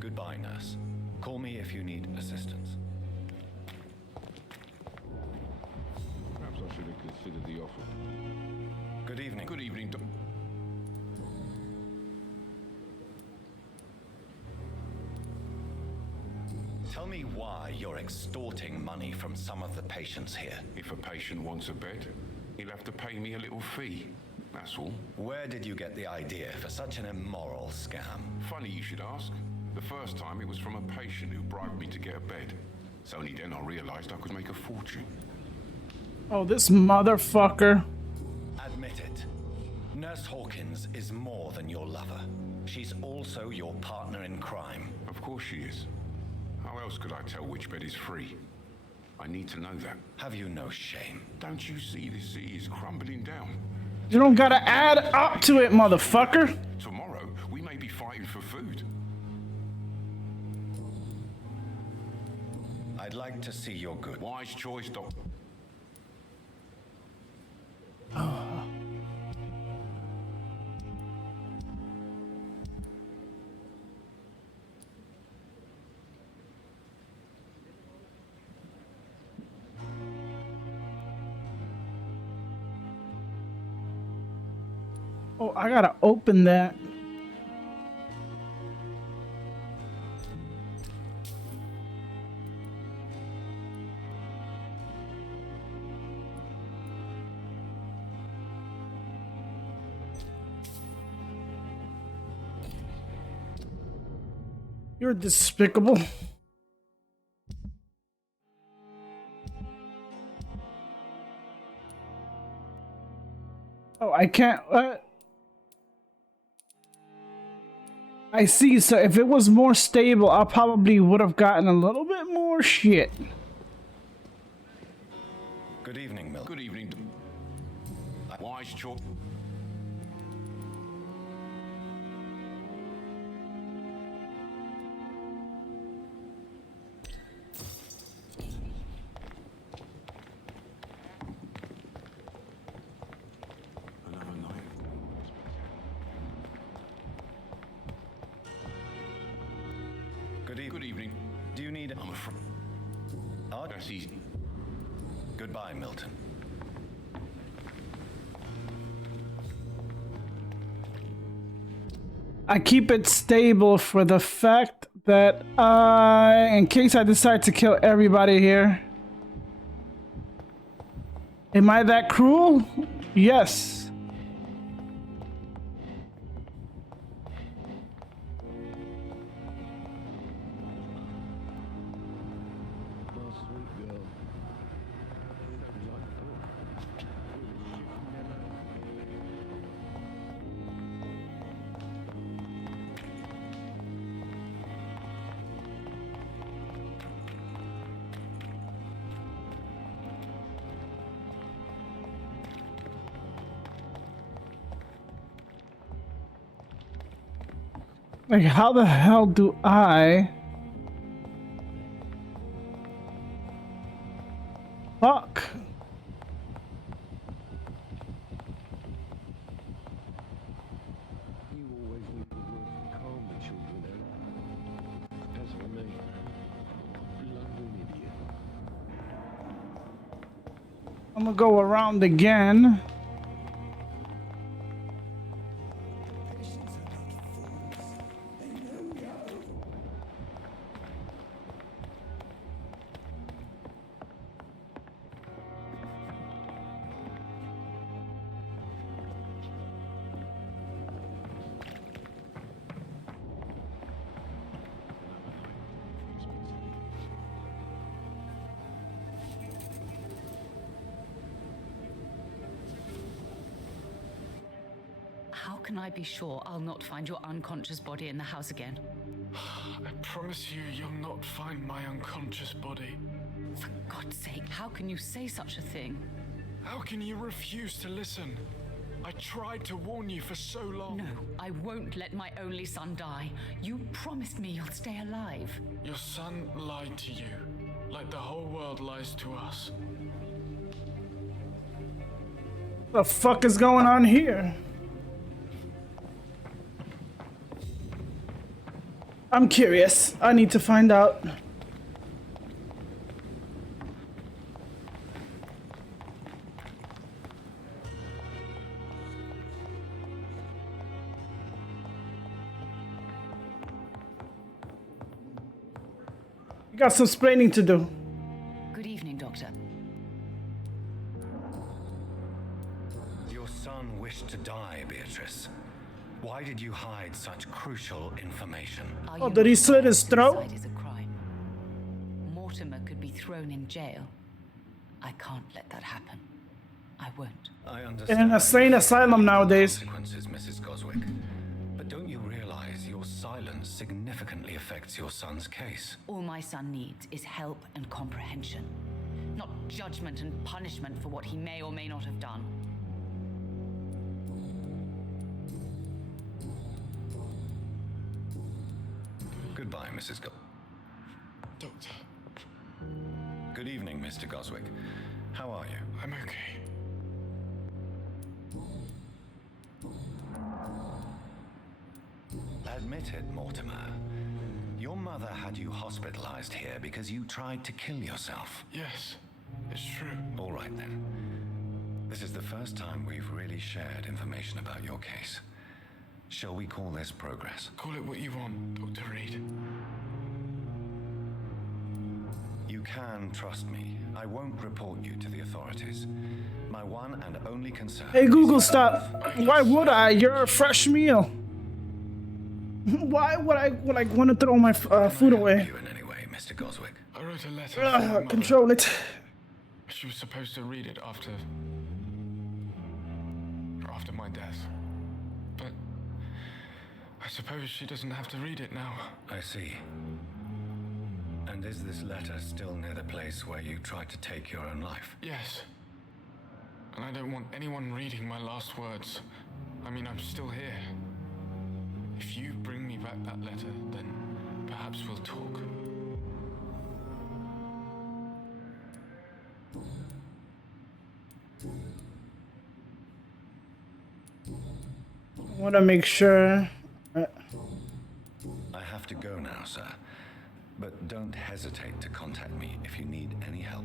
Goodbye, nurse. Call me if you need assistance. Perhaps I should have considered the offer. Good evening. Good evening, Doc. Tell me why you're extorting money from some of the patients here. If a patient wants a bed, he'll have to pay me a little fee. That's all. Where did you get the idea for such an immoral scam? Funny you should ask. The first time it was from a patient who bribed me to get a bed. It's only then I realized I could make a fortune. Oh, this motherfucker. Admit it. Nurse Hawkins is more than your lover. She's also your partner in crime. Of course she is. How else could I tell which bed is free? I need to know that. Have you no shame? Don't you see this city is crumbling down? You don't gotta add up to it, motherfucker. Tomorrow, we may be fighting for food. I'd like to see your good. Wise choice, Doctor. Oh, I gotta open that. You're despicable. Oh, I can't. I see. So if it was more stable, I probably would have gotten a little bit more shit. Good evening, Mill. Good evening. Wise choice. Good evening. Do you need... I'm afraid... Oh, that's easy. Goodbye, Milton. I keep it stable for the fact that, in case I decide to kill everybody here. Am I that cruel? Yes. Like, how the hell do I... Fuck. You always need to work to calm the children, Ella. As for me, blundering idiot. I'm gonna go around again. can I be sure I'll not find your unconscious body in the house again? I promise you, you'll not find my unconscious body. For God's sake, how can you say such a thing? How can you refuse to listen? I tried to warn you for so long. No, I won't let my only son die. You promised me you'll stay alive. Your son lied to you, like the whole world lies to us. The fuck is going on here? I'm curious. I need to find out. You got some explaining to do. Good evening, Doctor. Your son wished to die, Beatrice. Why did you hide such crucial information? Oh, did he slit his throat? Suicide is a crime. Mortimer could be thrown in jail. I can't let that happen. I won't. I In understand. an insane asylum nowadays. Consequences, Mrs. Goswick. But don't you realize your silence significantly affects your son's case? All my son needs is help and comprehension, not judgment and punishment for what he may or may not have done. Goodbye, Mrs. Doctor. Good evening, Mr. Goswick. How are you? I'm okay. Admit it, Mortimer. Your mother had you hospitalized here because you tried to kill yourself. Yes, it's true. All right, then. This is the first time we've really shared information about your case. Shall we call this progress? Call it what you want, Dr. Reed. You can trust me. I won't report you to the authorities. My one and only concern... Hey Google, stop. Why would I? You're a fresh meal. Why would I want to throw my food away? You in any way, Mr. Goswick? I wrote a letter for my mother. Control it. She was supposed to read it after my death. But I suppose she doesn't have to read it now. I see. And is this letter still near the place where you tried to take your own life? Yes. And I don't want anyone reading my last words. I mean, I'm still here. If you bring me back that letter, then perhaps we'll talk. I want to make sure. I have to go now, sir. But don't hesitate to contact me if you need any help.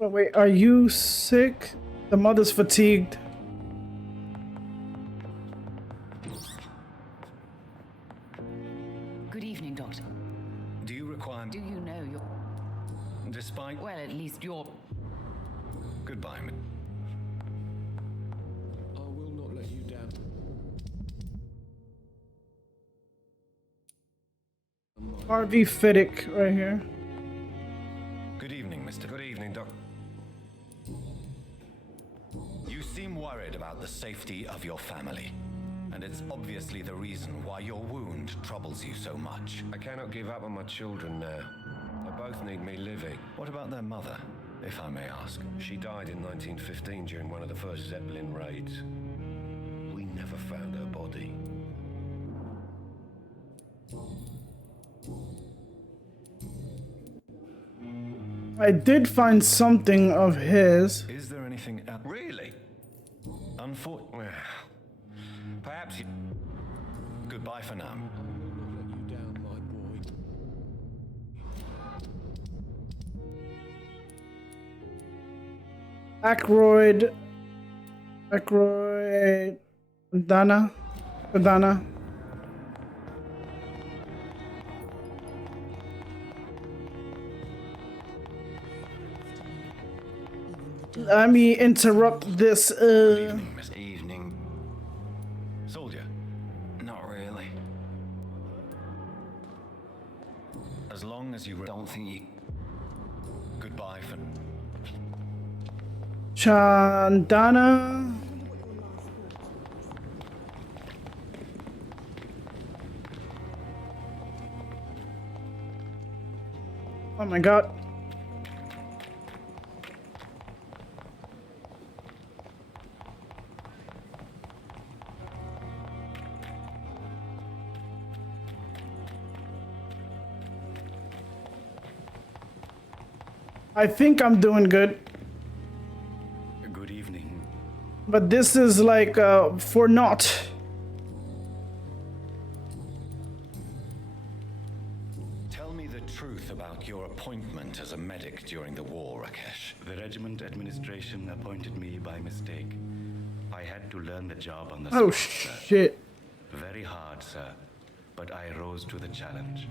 Oh, wait, are you sick? The mother's fatigued. Good evening, Doctor. Do you require... Do you know your... Despite... Well, at least your... Goodbye, I will not let you down. RV Fiddick right here. Good evening, Mr. Good evening, Doc. You seem worried about the safety of your family. And it's obviously the reason why your wound troubles you so much. I cannot give up on my children now. They both need me living. What about their mother, if I may ask? She died in 1915 during one of the first Zeppelin raids. We never found her body. I did find something of his. Is there anything else? Really? Unfortunately. Perhaps you... Goodbye for now. Aykroyd, Dana. Let me interrupt this. Evening. Soldier. Not really. As long as you don't think you... Goodbye for... Chandana. Oh my god. I think I'm doing good. Good evening. But this is like for naught. Tell me the truth about your appointment as a medic during the war, Rakesh. The regiment administration appointed me by mistake. I had to learn the job on the spot. Oh shit. Very hard, sir, but I rose to the challenge.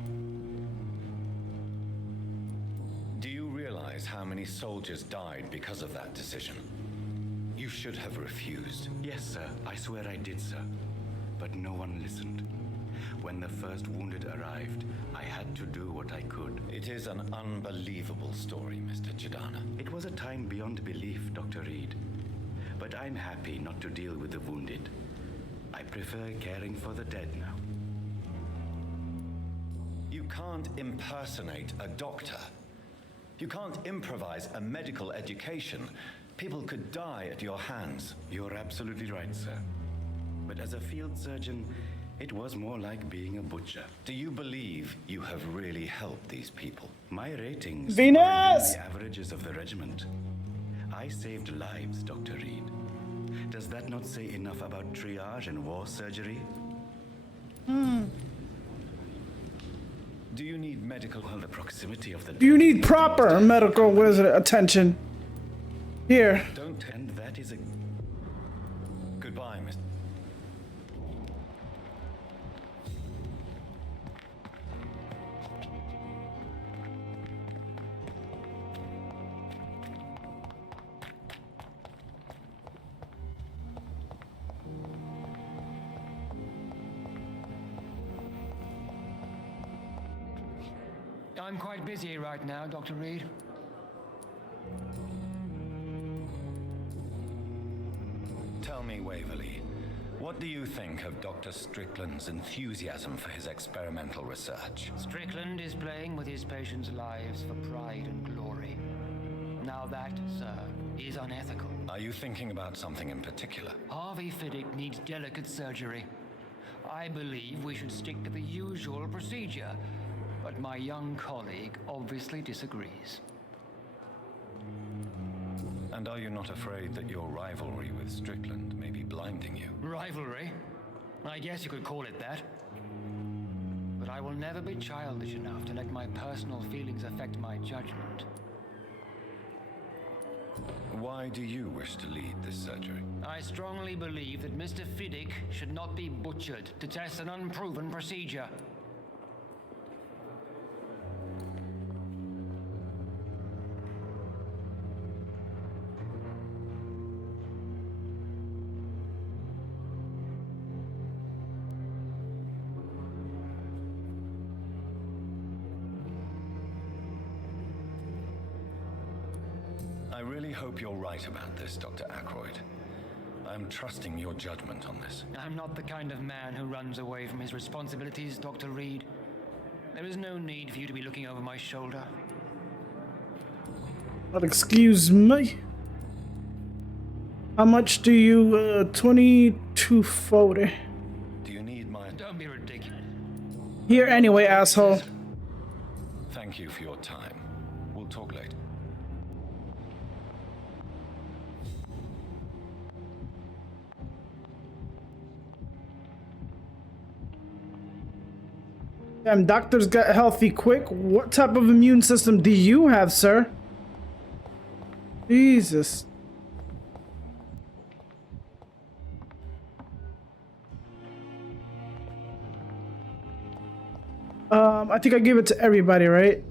Do you realize how many soldiers died because of that decision? You should have refused. Yes, sir. I swear I did, sir. But no one listened. When the first wounded arrived, I had to do what I could. It is an unbelievable story, Mr. Chidana. It was a time beyond belief, Dr. Reed. But I'm happy not to deal with the wounded. I prefer caring for the dead now. You can't impersonate a doctor. You can't improvise a medical education. People could die at your hands. You're absolutely right, sir. But as a field surgeon, it was more like being a butcher. Do you believe you have really helped these people? My ratings are within the averages of the regiment. I saved lives, Dr. Reed. Does that not say enough about triage and war surgery? Do you need medical the proximity of the Do you need proper medical attention? Here. Don't and that is a goodbye, Mr. I'm quite busy right now, Dr. Reed. Tell me, Waverly, what do you think of Dr. Strickland's enthusiasm for his experimental research? Strickland is playing with his patients' lives for pride and glory. Now that, sir, is unethical. Are you thinking about something in particular? Harvey Fiddick needs delicate surgery. I believe we should stick to the usual procedure, but my young colleague obviously disagrees. And are you not afraid that your rivalry with Strickland may be blinding you? Rivalry? I guess you could call it that. But I will never be childish enough to let my personal feelings affect my judgment. Why do you wish to lead this surgery? I strongly believe that Mr. Fiddick should not be butchered to test an unproven procedure. I really hope you're right about this, Dr. Ackroyd. I'm trusting your judgment on this. I'm not the kind of man who runs away from his responsibilities, Dr. Reed. There is no need for you to be looking over my shoulder. But excuse me. How much do you, 2240. Do you need my... Don't be ridiculous. Here anyway, asshole. Thank you for your time. We'll talk later. Damn, doctors got healthy quick. What type of immune system do you have, sir? Jesus. I think I gave it to everybody, right?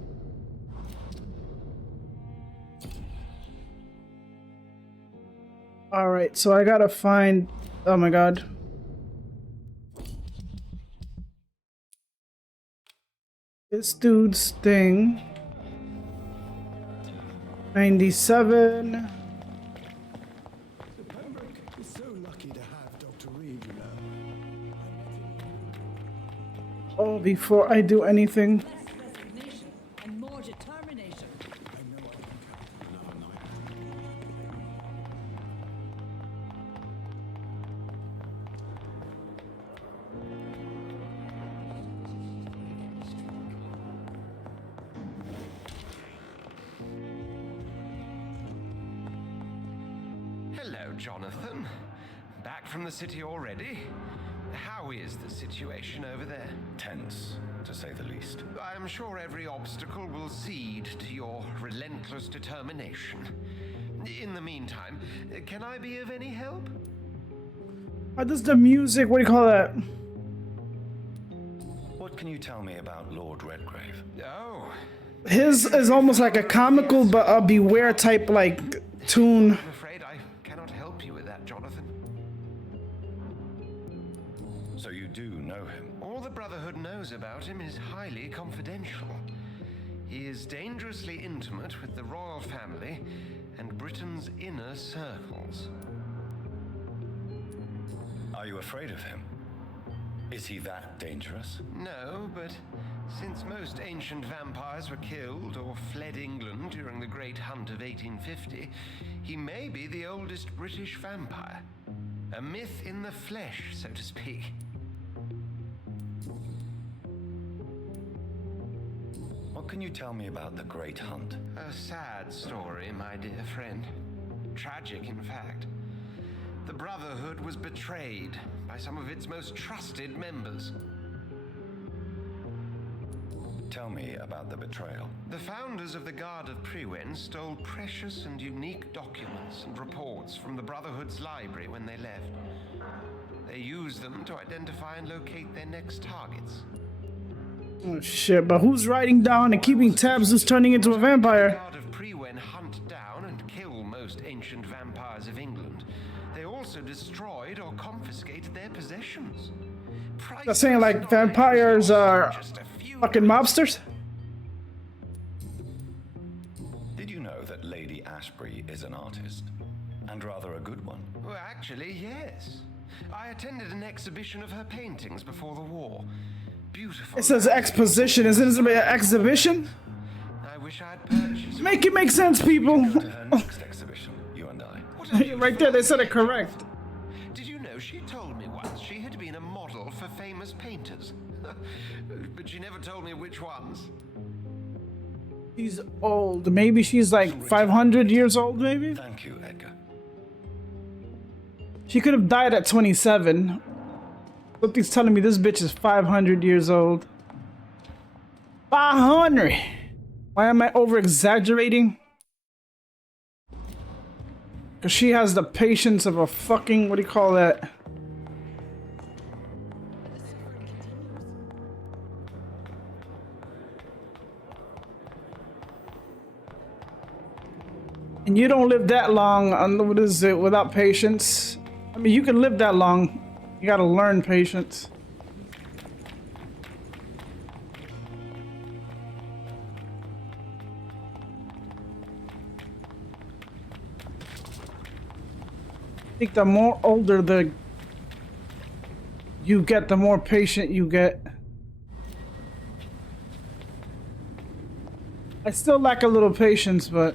All right, so I gotta find, oh my God. This dude's thing. 97. Oh, before I do anything. And more determination. Hello, Jonathan. Back from the city already? How is the situation over there? Tense, to say the least. I'm sure every obstacle will cede to your relentless determination. In the meantime, can I be of any help? How does the music, what do you call that? What can you tell me about Lord Redgrave? Oh. His is almost like a comical but a beware type like tune. I'm afraid I cannot help you with that, Jonathan. So you do know him? All the Brotherhood knows about him is highly confidential. He is dangerously intimate with the royal family and Britain's inner circles. Are you afraid of him? Is he that dangerous? No, but since most ancient vampires were killed or fled England during the Great Hunt of 1850, he may be the oldest British vampire. A myth in the flesh, so to speak. What can you tell me about the Great Hunt? A sad story, my dear friend. Tragic, in fact. The Brotherhood was betrayed by some of its most trusted members. Tell me about the betrayal. The founders of the Guard of Priwen stole precious and unique documents and reports from the Brotherhood's library when they left. They used them to identify and locate their next targets. Oh shit, but who's writing down and keeping tabs who's turning into a vampire? The Guard of Priwen hunt down and kill most ancient vampires of England. They also destroyed or confiscated their possessions. They're saying like vampires are fucking mobsters? Did you know that Lady Ashbury is an artist? And rather a good one? Well, actually, yes. I attended an exhibition of her paintings before the war. Beautiful. It says exposition, isn't it an exhibition? I wish I'd purchased. Make it make sense, people. Go to her next exhibition, you and I. Right there, they said it correct. Did you know she told me once she had been a model for famous painters? But she never told me which ones. She's old. Maybe she's like 500 years old, maybe? Thank you, Edgar. She could have died at 27. Something's telling me this bitch is 500 years old. 500! Why am I over-exaggerating? Because she has the patience of a fucking... what do you call that? And you don't live that long on, what is it, without patience? I mean, you can live that long. You gotta learn patience. I think the more older you get, the more patient you get. I still lack a little patience, but...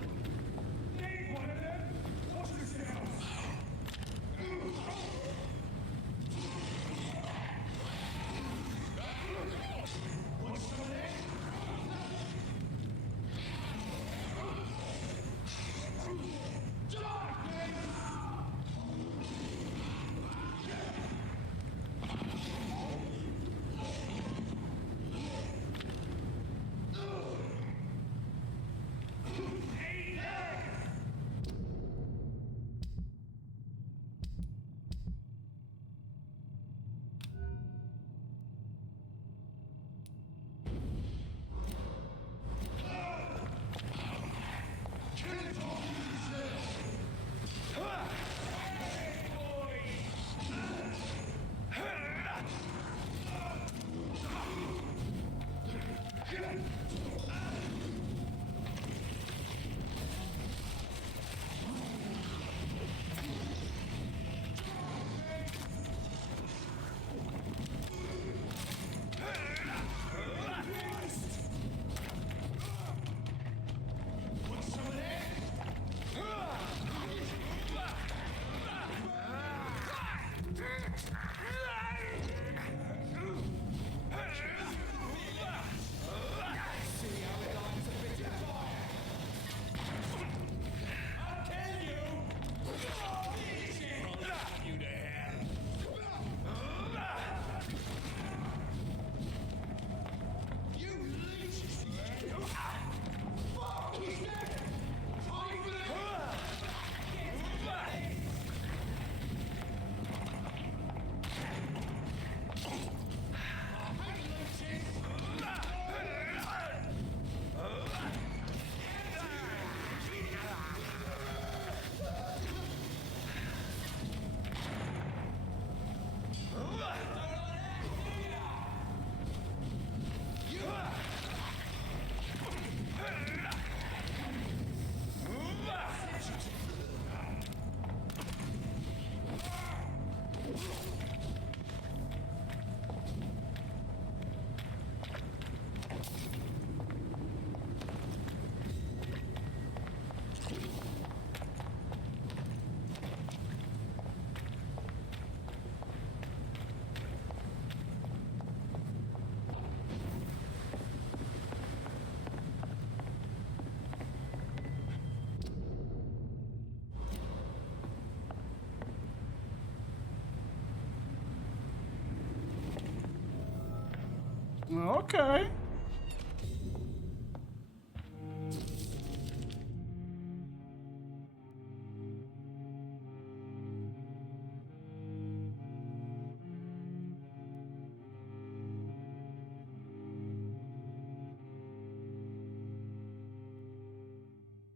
Okay.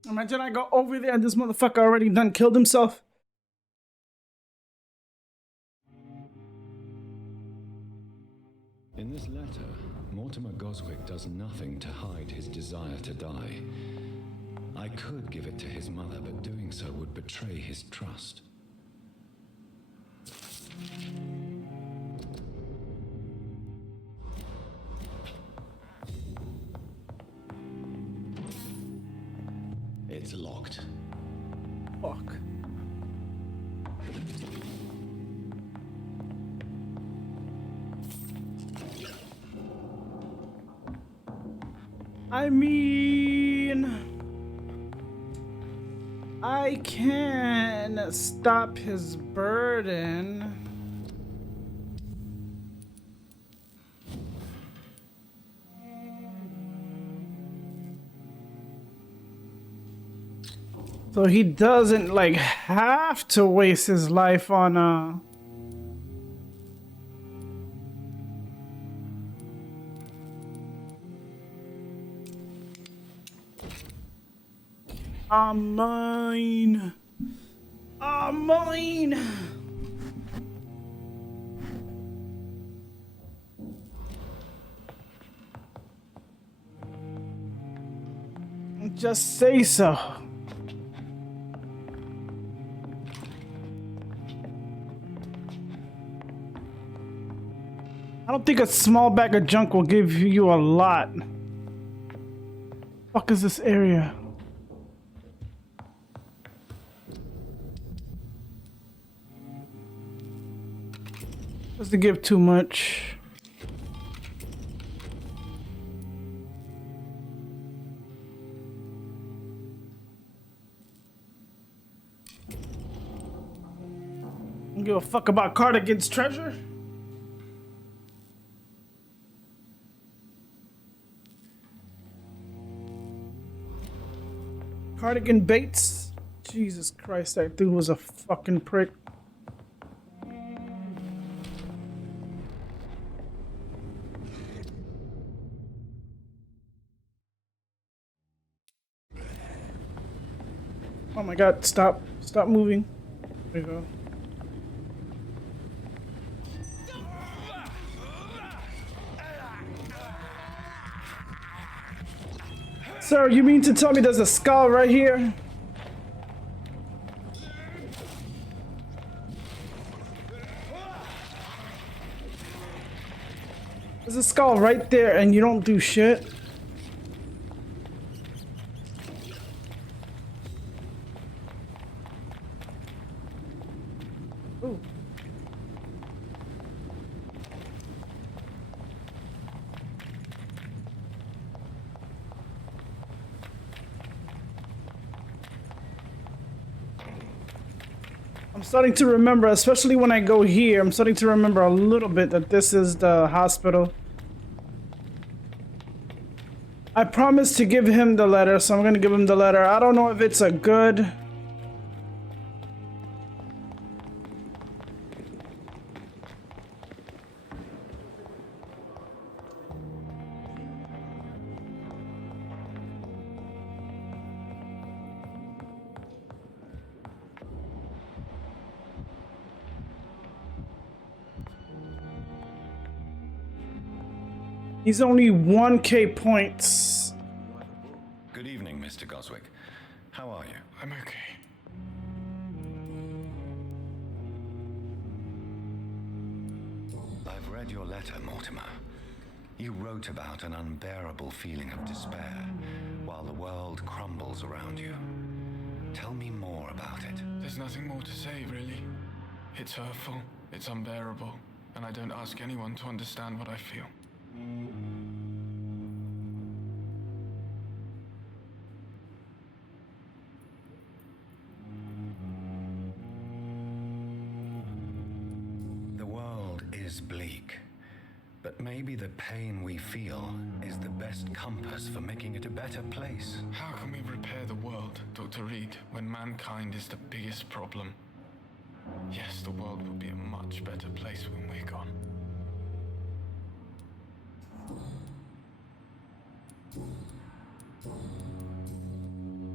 Imagine I go over there and this motherfucker already done killed himself. In this letter, Mortimer Goswick does nothing to hide his desire to die. I could give it to his mother, but doing so would betray his trust. It's locked. Fuck. I mean, I can stop his burden. So he doesn't like have to waste his life on mine. Mine. Just say so. I don't think a small bag of junk will give you a lot. Fuck is this area? Just to give too much. Don't give a fuck about Cardigan's treasure. Cardigan Bates? Jesus Christ, that dude was a fucking prick. Oh my god, stop. Stop moving. There you go. Sir, you mean to tell me there's a skull right here? There's a skull right there and you don't do shit? Ooh. I'm starting to remember, especially when I go here, I'm starting to remember a little bit that this is the hospital. I promised to give him the letter, so I'm gonna give him the letter. I don't know if it's a good... He's only 1k points. Good evening, Mr. Goswick. How are you? I'm okay. I've read your letter, Mortimer. You wrote about an unbearable feeling of despair while the world crumbles around you. Tell me more about it. There's nothing more to say, really. It's hurtful, it's unbearable, and I don't ask anyone to understand what I feel. The world is bleak, but maybe maybe the pain we feel is the best compass for making it a better place. How can we repair the world, Dr. Reed, when mankind is the biggest problem? Yes, the world will be a much better place when we're gone.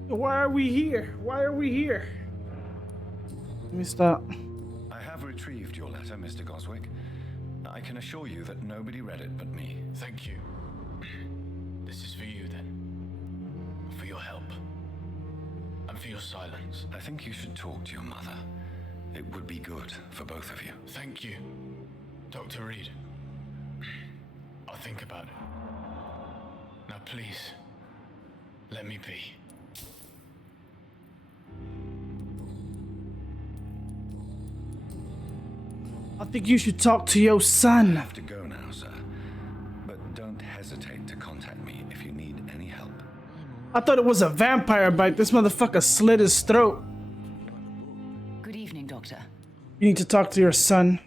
Why are we here? Why are we here? Let me stop. I have retrieved your letter, Mr. Goswick. I can assure you that nobody read it but me. Thank you. This is for you, then. For your help. And for your silence. I think you should talk to your mother. It would be good for both of you. Thank you, Dr. Reed. I'll think about it. Now, please, let me be. I think you should talk to your son. I have to go now, sir. But don't hesitate to contact me if you need any help. I thought it was a vampire bite. This motherfucker slit his throat. Good evening, Doctor. You need to talk to your son.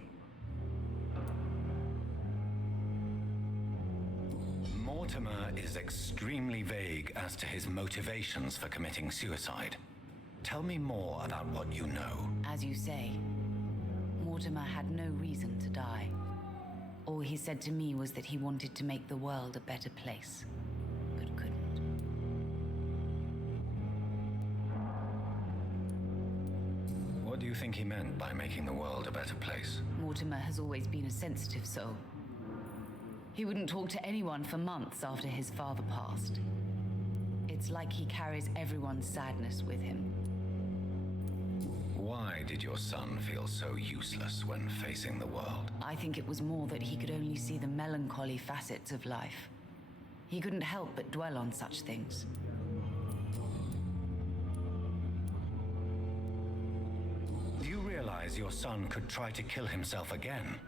Mortimer is extremely vague as to his motivations for committing suicide. Tell me more about what you know. As you say, Mortimer had no reason to die. All he said to me was that he wanted to make the world a better place, but couldn't. What do you think he meant by making the world a better place? Mortimer has always been a sensitive soul. He wouldn't talk to anyone for months after his father passed. It's like he carries everyone's sadness with him. Why did your son feel so useless when facing the world? I think it was more that he could only see the melancholy facets of life. He couldn't help but dwell on such things. Do you realize your son could try to kill himself again?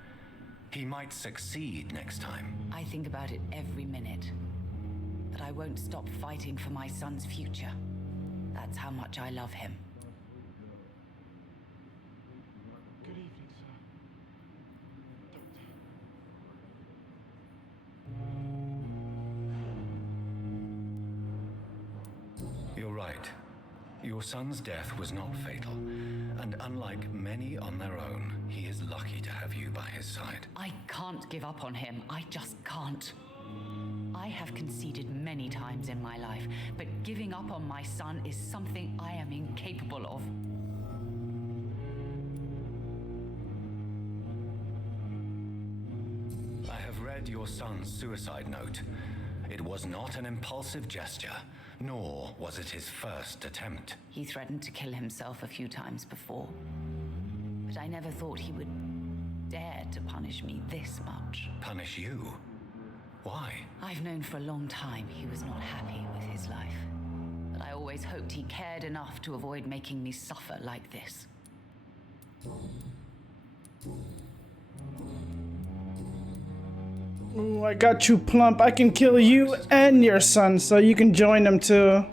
He might succeed next time. I think about it every minute. But I won't stop fighting for my son's future. That's how much I love him. Good evening, sir. You're right. Your son's death was not fatal, and unlike many on their own, he is lucky to have you by his side. I can't give up on him. I just can't. I have conceded many times in my life, but giving up on my son is something I am incapable of. I have read your son's suicide note. It was not an impulsive gesture, nor was it his first attempt. He threatened to kill himself a few times before, but I never thought he would dare to punish me this much. Punish you? Why? I've known for a long time he was not happy with his life, but I always hoped he cared enough to avoid making me suffer like this. Ooh, I got you, Plump. I can kill you and your son, so you can join them too.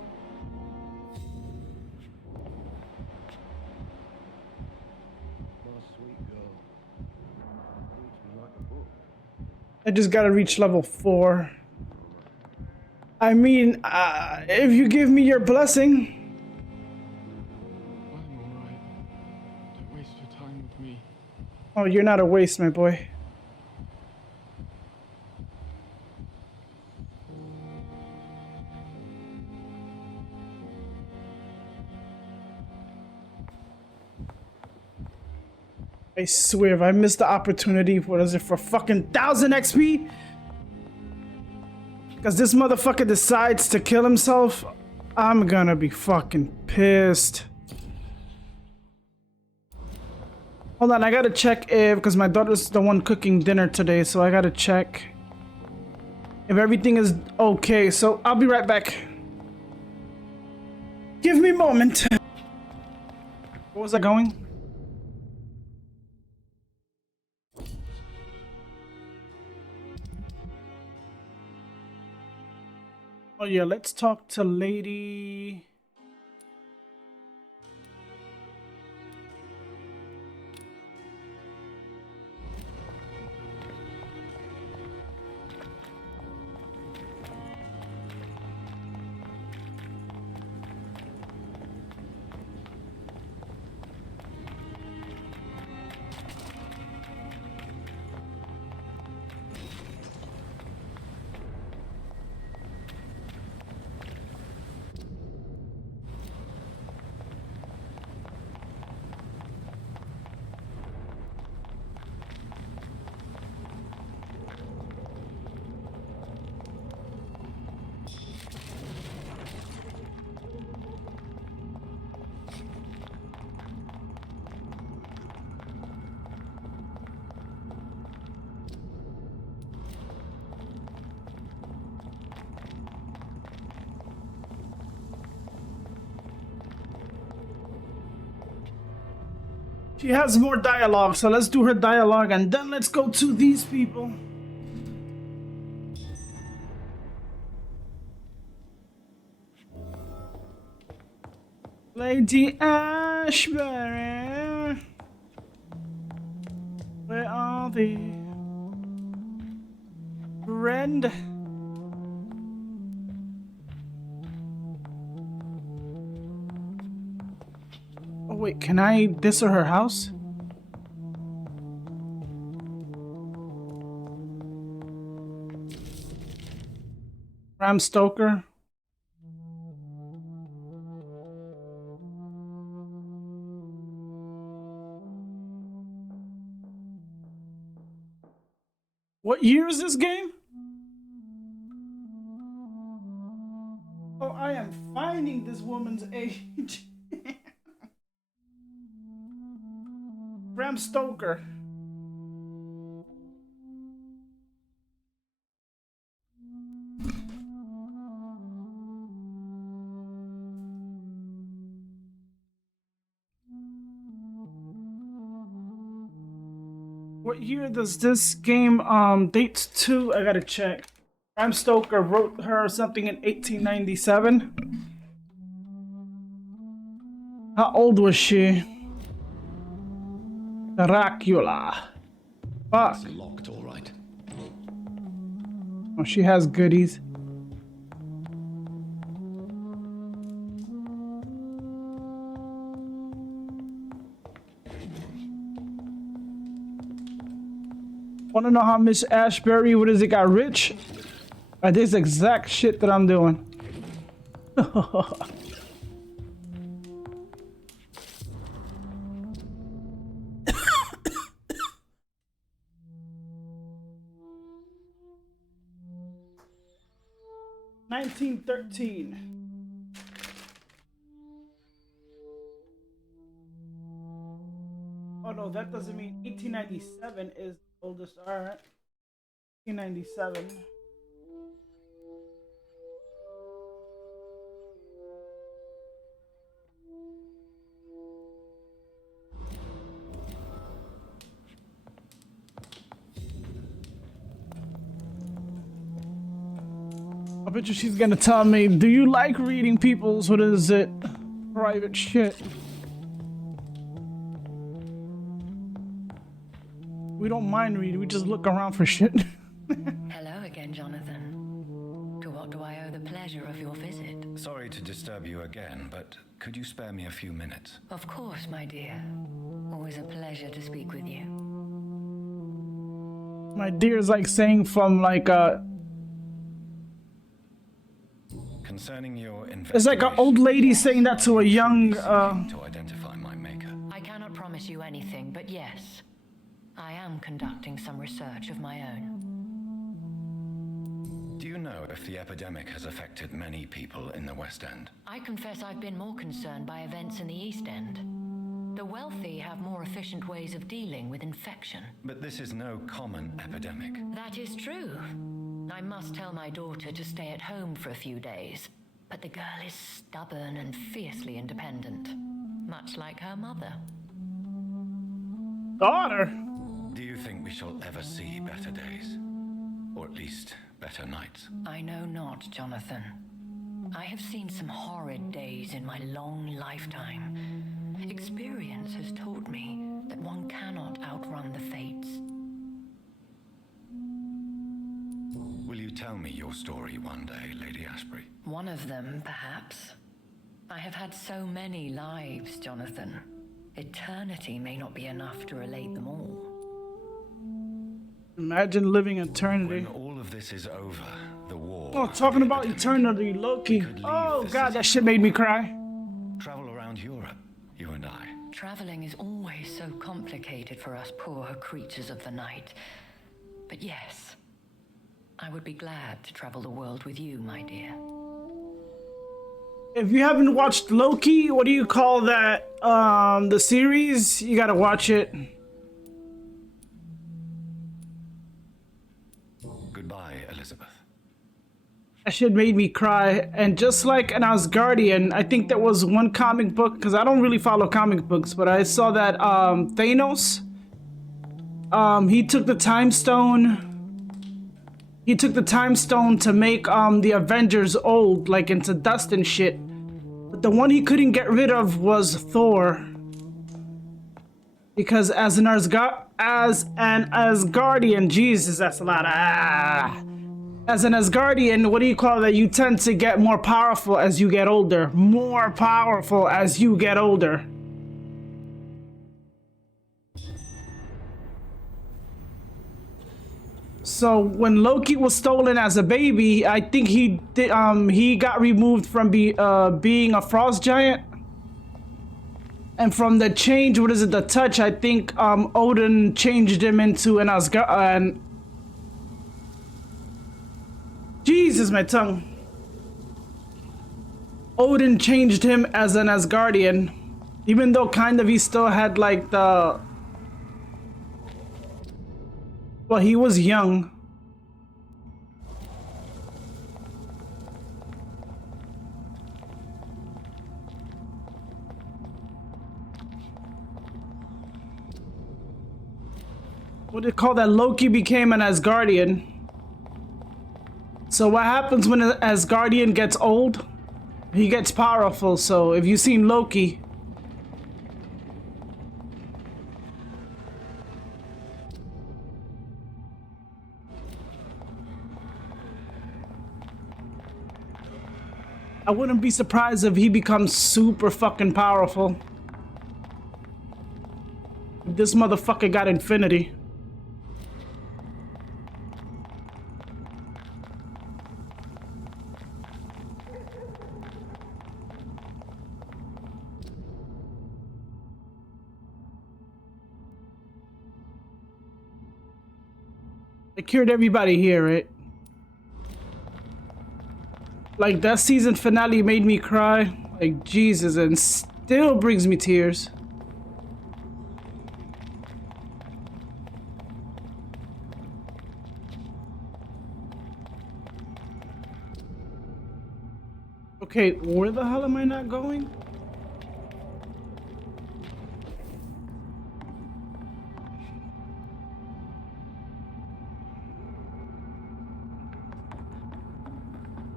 I just gotta reach level 4. I mean, if you give me your blessing. I'm alright. Don't waste your time with me. Oh, you're not a waste, my boy. I swear, if I miss the opportunity, what is it, for fucking 1000 XP? Because this motherfucker decides to kill himself, I'm gonna be fucking pissed. Hold on, I gotta check if, because my daughter's the one cooking dinner today, so I gotta check if everything is okay. So I'll be right back. Give me a moment. What was I going? Oh yeah, let's talk to Lady... She has more dialogue, so let's do her dialogue and then let's go to these people. Lady Ashbury, where are thee? Friend. Oh wait, can I this or her house? Bram Stoker. What year is this game? Oh, I am finding this woman's age. Bram Stoker. What year does this game date to? I gotta check. Bram Stoker wrote her something in 1897. How old was she? Dracula. Fuck. It's locked, all right. Oh, she has goodies. Wanna know how Miss Ashbury, what is it, got rich? This exact shit that I'm doing. 1913. Oh no, that doesn't mean 1897 is the oldest. Alright. 1897. I bet you she's gonna tell me, do you like reading people's, what is it, private shit? We don't mind reading, we just look around for shit. Hello again, Jonathan. To what do I owe the pleasure of your visit? Sorry to disturb you again, but could you spare me a few minutes? Of course, my dear. Always a pleasure to speak with you. My dear is like saying from like Concerning your it's like an old lady saying that to a young to identify my maker. I cannot promise you anything, but yes, I am conducting some research of my own. Do you know if the epidemic has affected many people in the West End? I confess I've been more concerned by events in the East End. The wealthy have more efficient ways of dealing with infection. But this is no common epidemic. That is true. I must tell my daughter to stay at home for a few days, but the girl is stubborn and fiercely independent, much like her mother. Daughter? Do you think we shall ever see better days? Or at least better nights? I know not, Jonathan. I have seen some horrid days in my long lifetime. Experience has taught me that one cannot outrun the fates. Will you tell me your story one day, Lady Ashbury? One of them, perhaps. I have had so many lives, Jonathan. Eternity may not be enough to relate them all. Imagine living eternity. When all of this is over, the war... Oh, talking about eternity, Loki. Oh god, that shit made me cry. Travel around Europe, you and I. Traveling is always so complicated for us poor creatures of the night. But yes, I would be glad to travel the world with you, my dear. If you haven't watched Loki, what do you call that? The series? You gotta watch it. Goodbye, Elizabeth. That shit made me cry. And just like an Asgardian, I think there was one comic book, because I don't really follow comic books, but I saw that Thanos, he took the time stone. He took the time stone to make the Avengers old, like into dust and shit. But the one he couldn't get rid of was Thor. Because as an Asgardian, Jesus, that's a lot of As an Asgardian, what do you call that? You tend to get more powerful as you get older. More powerful as you get older. So when Loki was stolen as a baby, I think he got removed from being a frost giant. And from the change, what is it, the touch, I think Odin changed him into an Asgard. Jesus, my tongue. Odin changed him as an Asgardian. Even though kind of he still had like the... Well, he was young. What do you call that? Loki became an Asgardian. So what happens when an Asgardian gets old? He gets powerful. So if you've seen Loki... I wouldn't be surprised if he becomes super fucking powerful. This motherfucker got infinity. I cured everybody here, right? Like, that season finale made me cry. Like, Jesus, and still brings me tears. Okay, where the hell am I not going?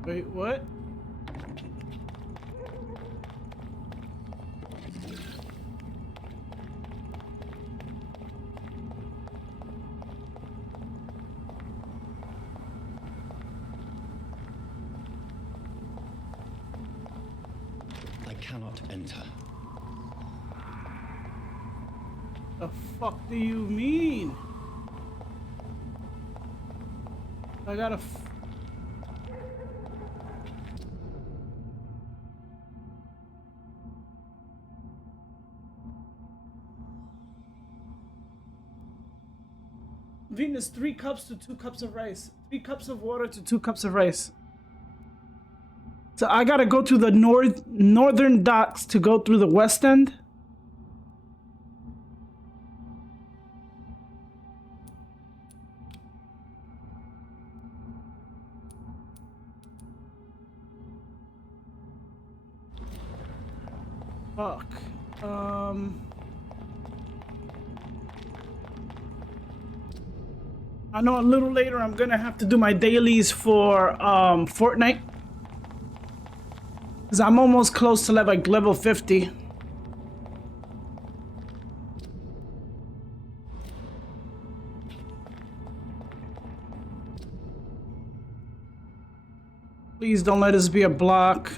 Wait, what? I cannot enter. The fuck do you mean? I gotta... Venus, 3 cups to 2 cups of rice. 3 cups of water to 2 cups of rice. So I gotta go to the northern docks to go through the west end. Fuck. I know a little later I'm gonna have to do my dailies for Fortnite. Cause I'm almost close to like level 50. Please don't let us be a block.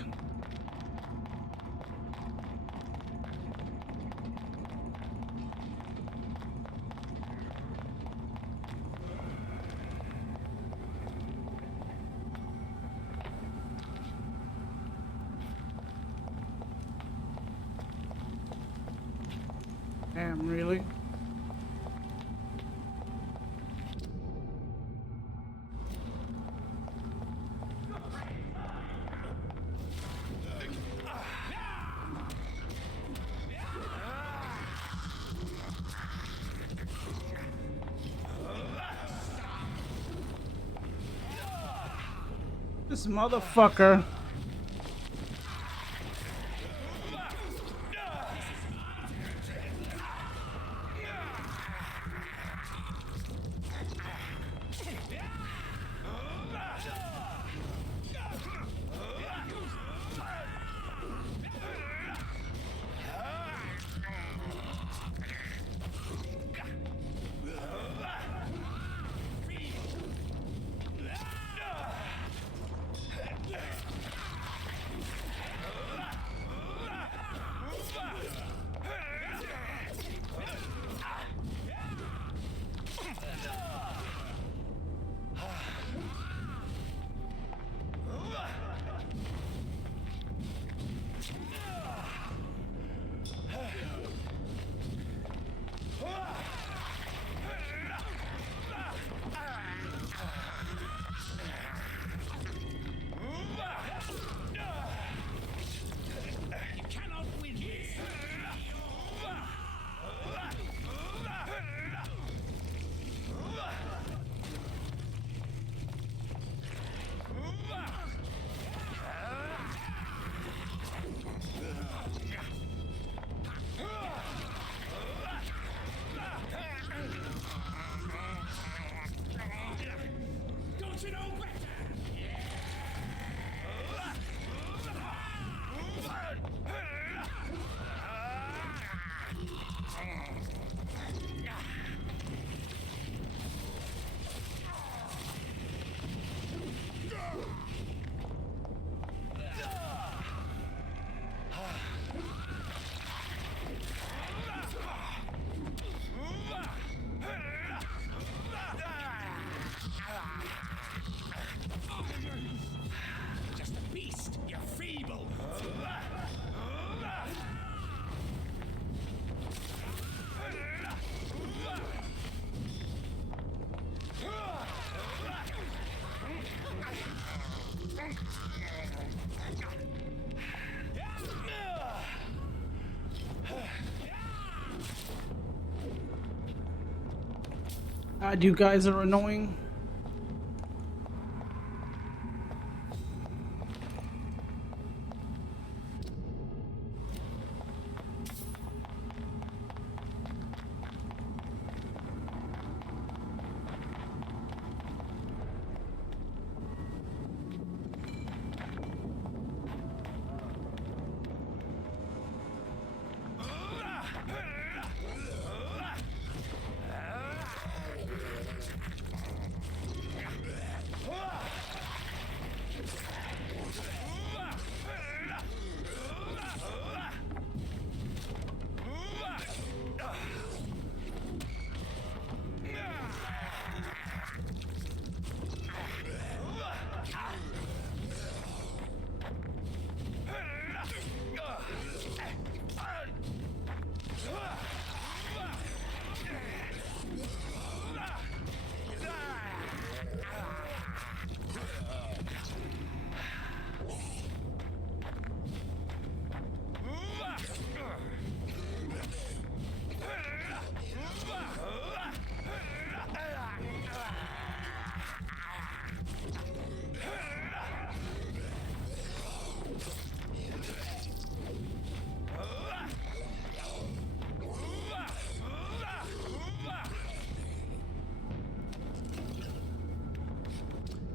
Damn, really? This motherfucker. Just a beast, you're feeble. God, you guys are annoying.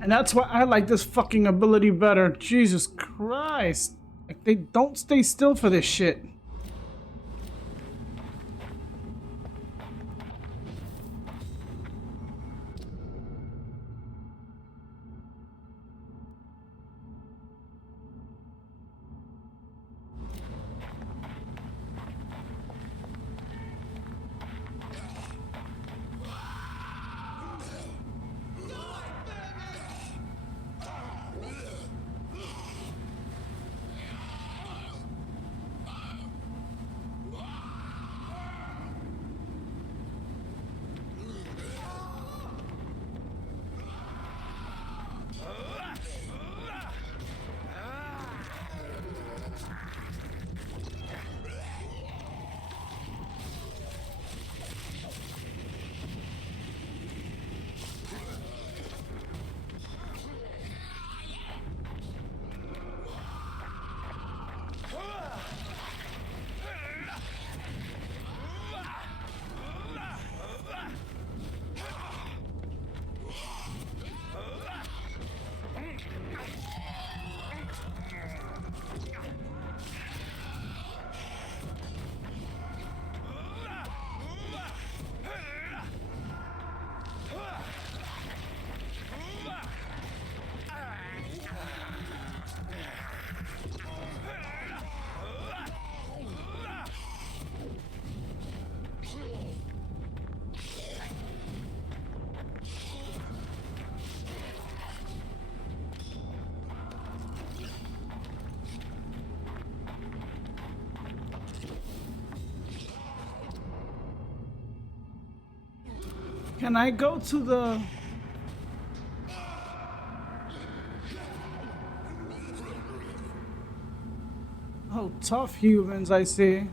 And that's why I like this fucking ability better. Jesus Christ. Like, they don't stay still for this shit. Can I go to the... Oh, tough humans, I see.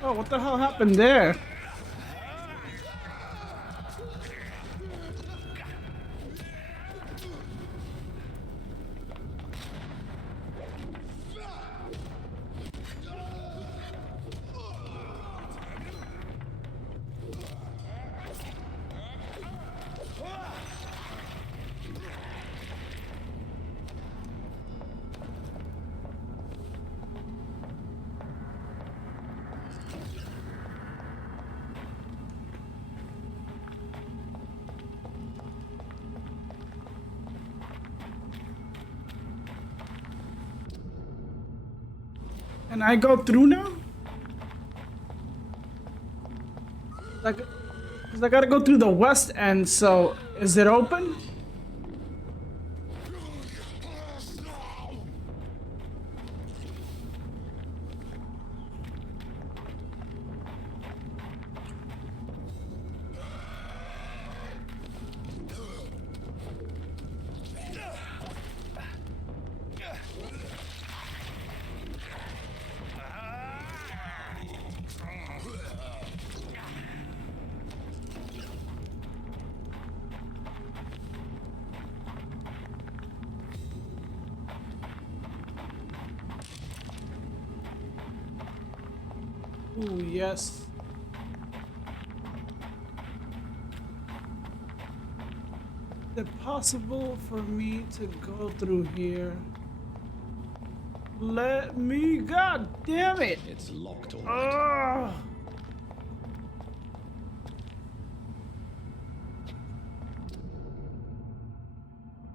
Oh, what the hell happened there? Can I go through now? Like, cause I gotta go through the west end, so is it open? Ooh, yes. Is it possible for me to go through here? Let me, god damn it! It's locked already.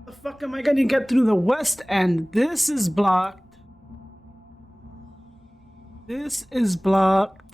The fuck am I gonna get through the west end? This is blocked. This is blocked.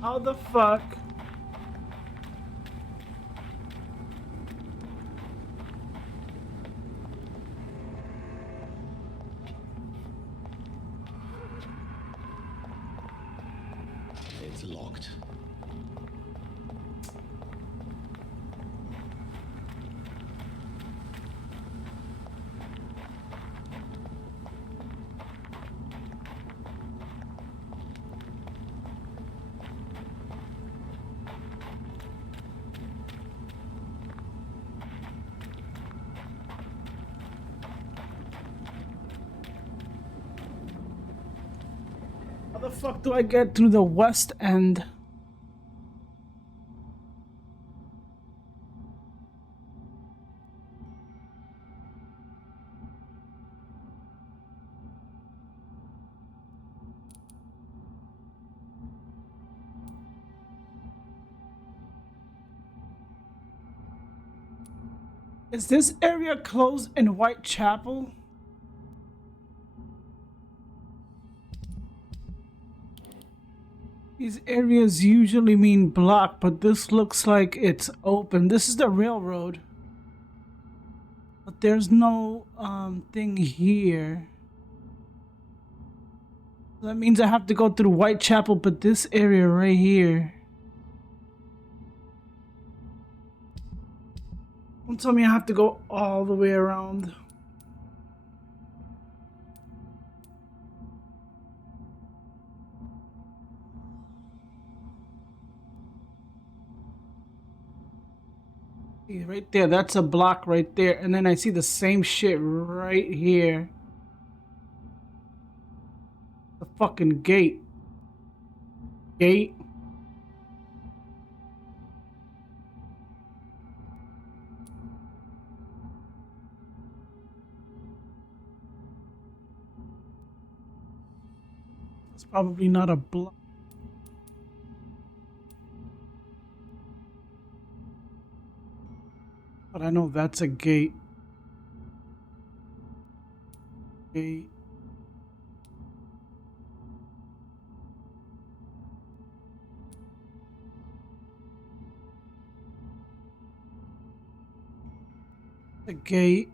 How the fuck? It's locked. How the fuck do I get through the west end? Is this area closed in Whitechapel? These areas usually mean blocked, but this looks like it's open. This is the railroad. But there's no thing here. That means I have to go through Whitechapel, but this area right here. Don't tell me I have to go all the way around. See, right there, that's a block right there. And then I see the same shit right here. The fucking gate. Gate. It's probably not a block. But I know that's a gate. Gate. A gate.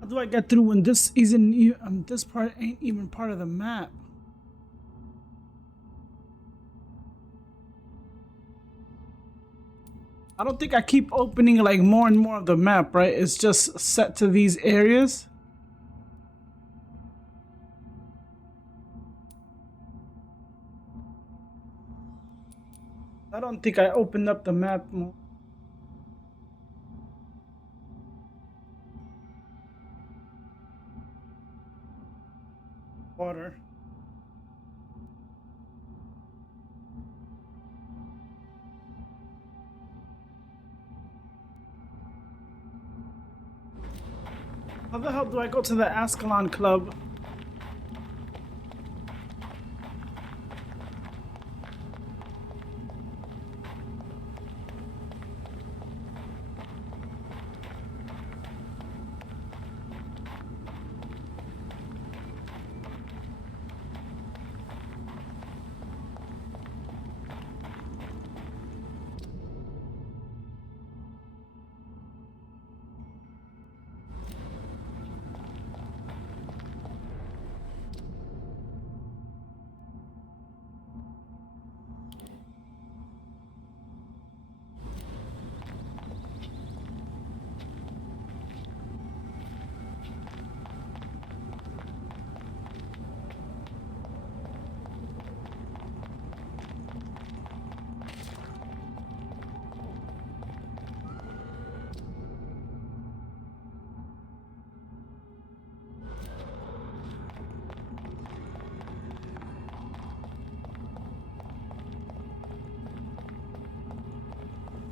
How do I get through when this isn't this part ain't even part of the map? I don't think I keep opening like more and more of the map, right? It's just set to these areas. I don't think I opened up the map more. Water. How the hell do I go to the Ascalon Club?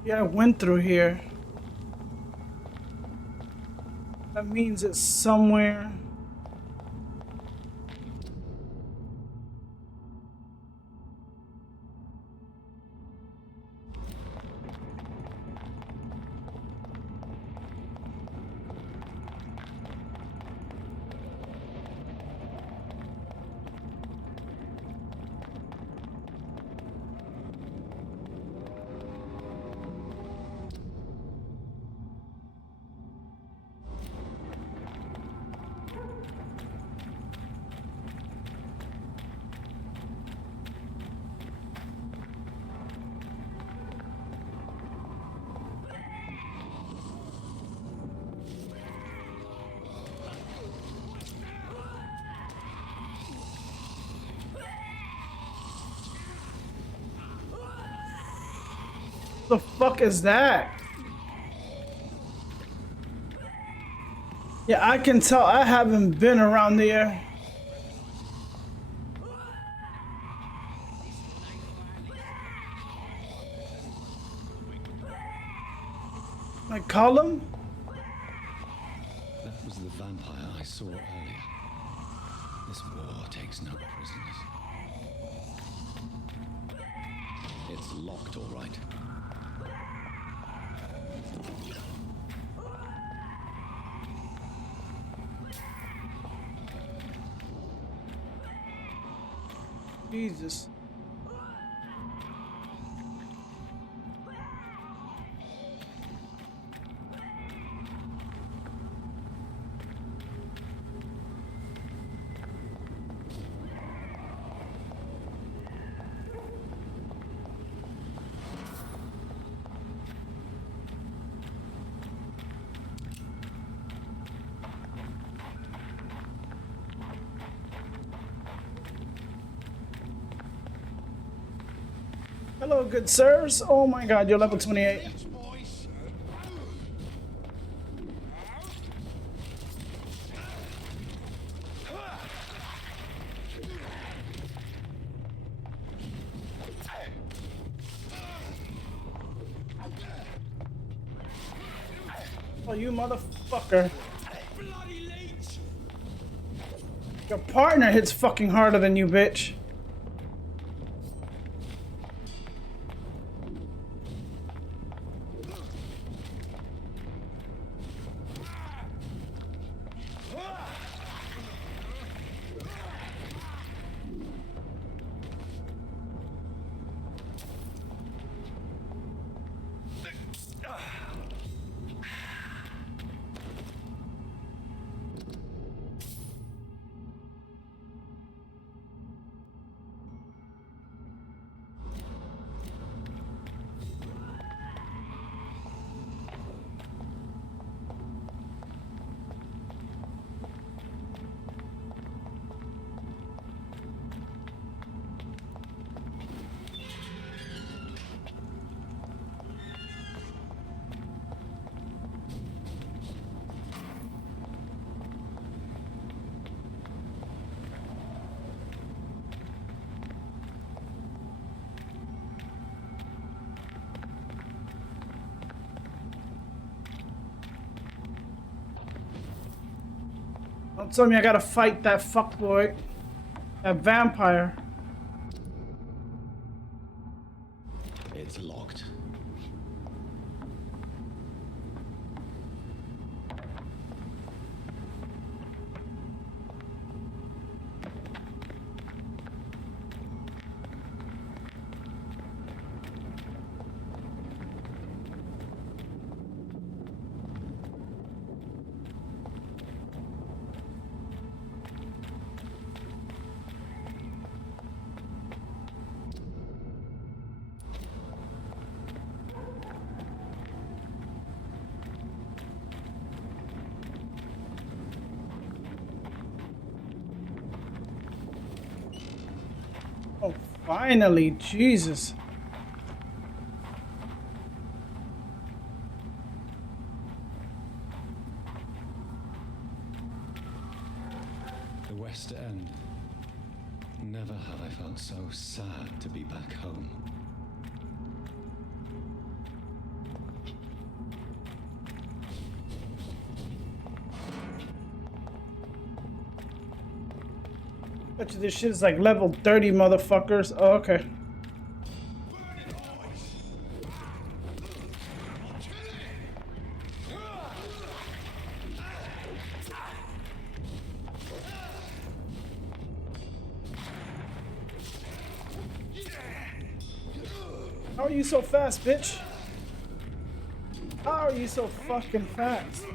Yeah, I went through here. That means it's somewhere. The fuck is that? Yeah, I can tell I haven't been around there. I call him? That was the vampire I saw earlier. This war takes no prisoners. It's locked, all right. Jesus. Hello, good sirs. Oh my god, you're level 28. Oh, you motherfucker. Your partner hits fucking harder than you, bitch. Don't tell me I gotta fight that fuckboy. That vampire. It's locked. Oh, finally, Jesus. The West End. Never have I felt so sad to be back home. Bet you this shit is like level 30, motherfuckers. Oh, okay. How are you so fast, bitch? How are you so fucking fast?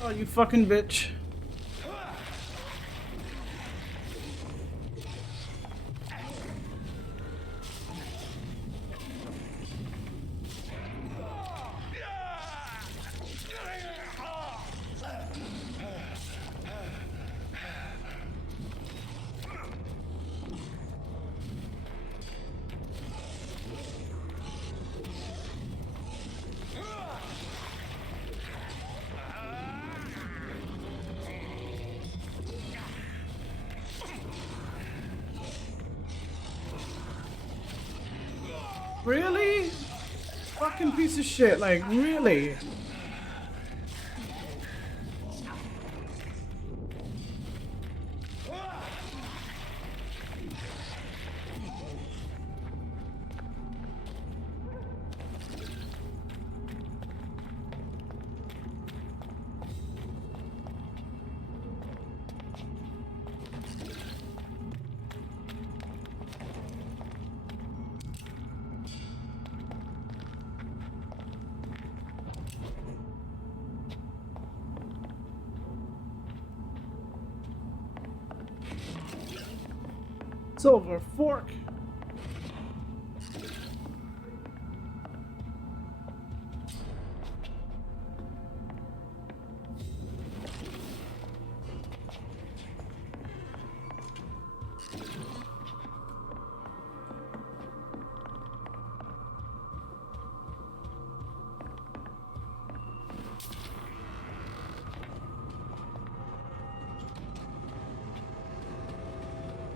Oh, you fucking bitch. Really? Fucking piece of shit, like, really? Silver fork.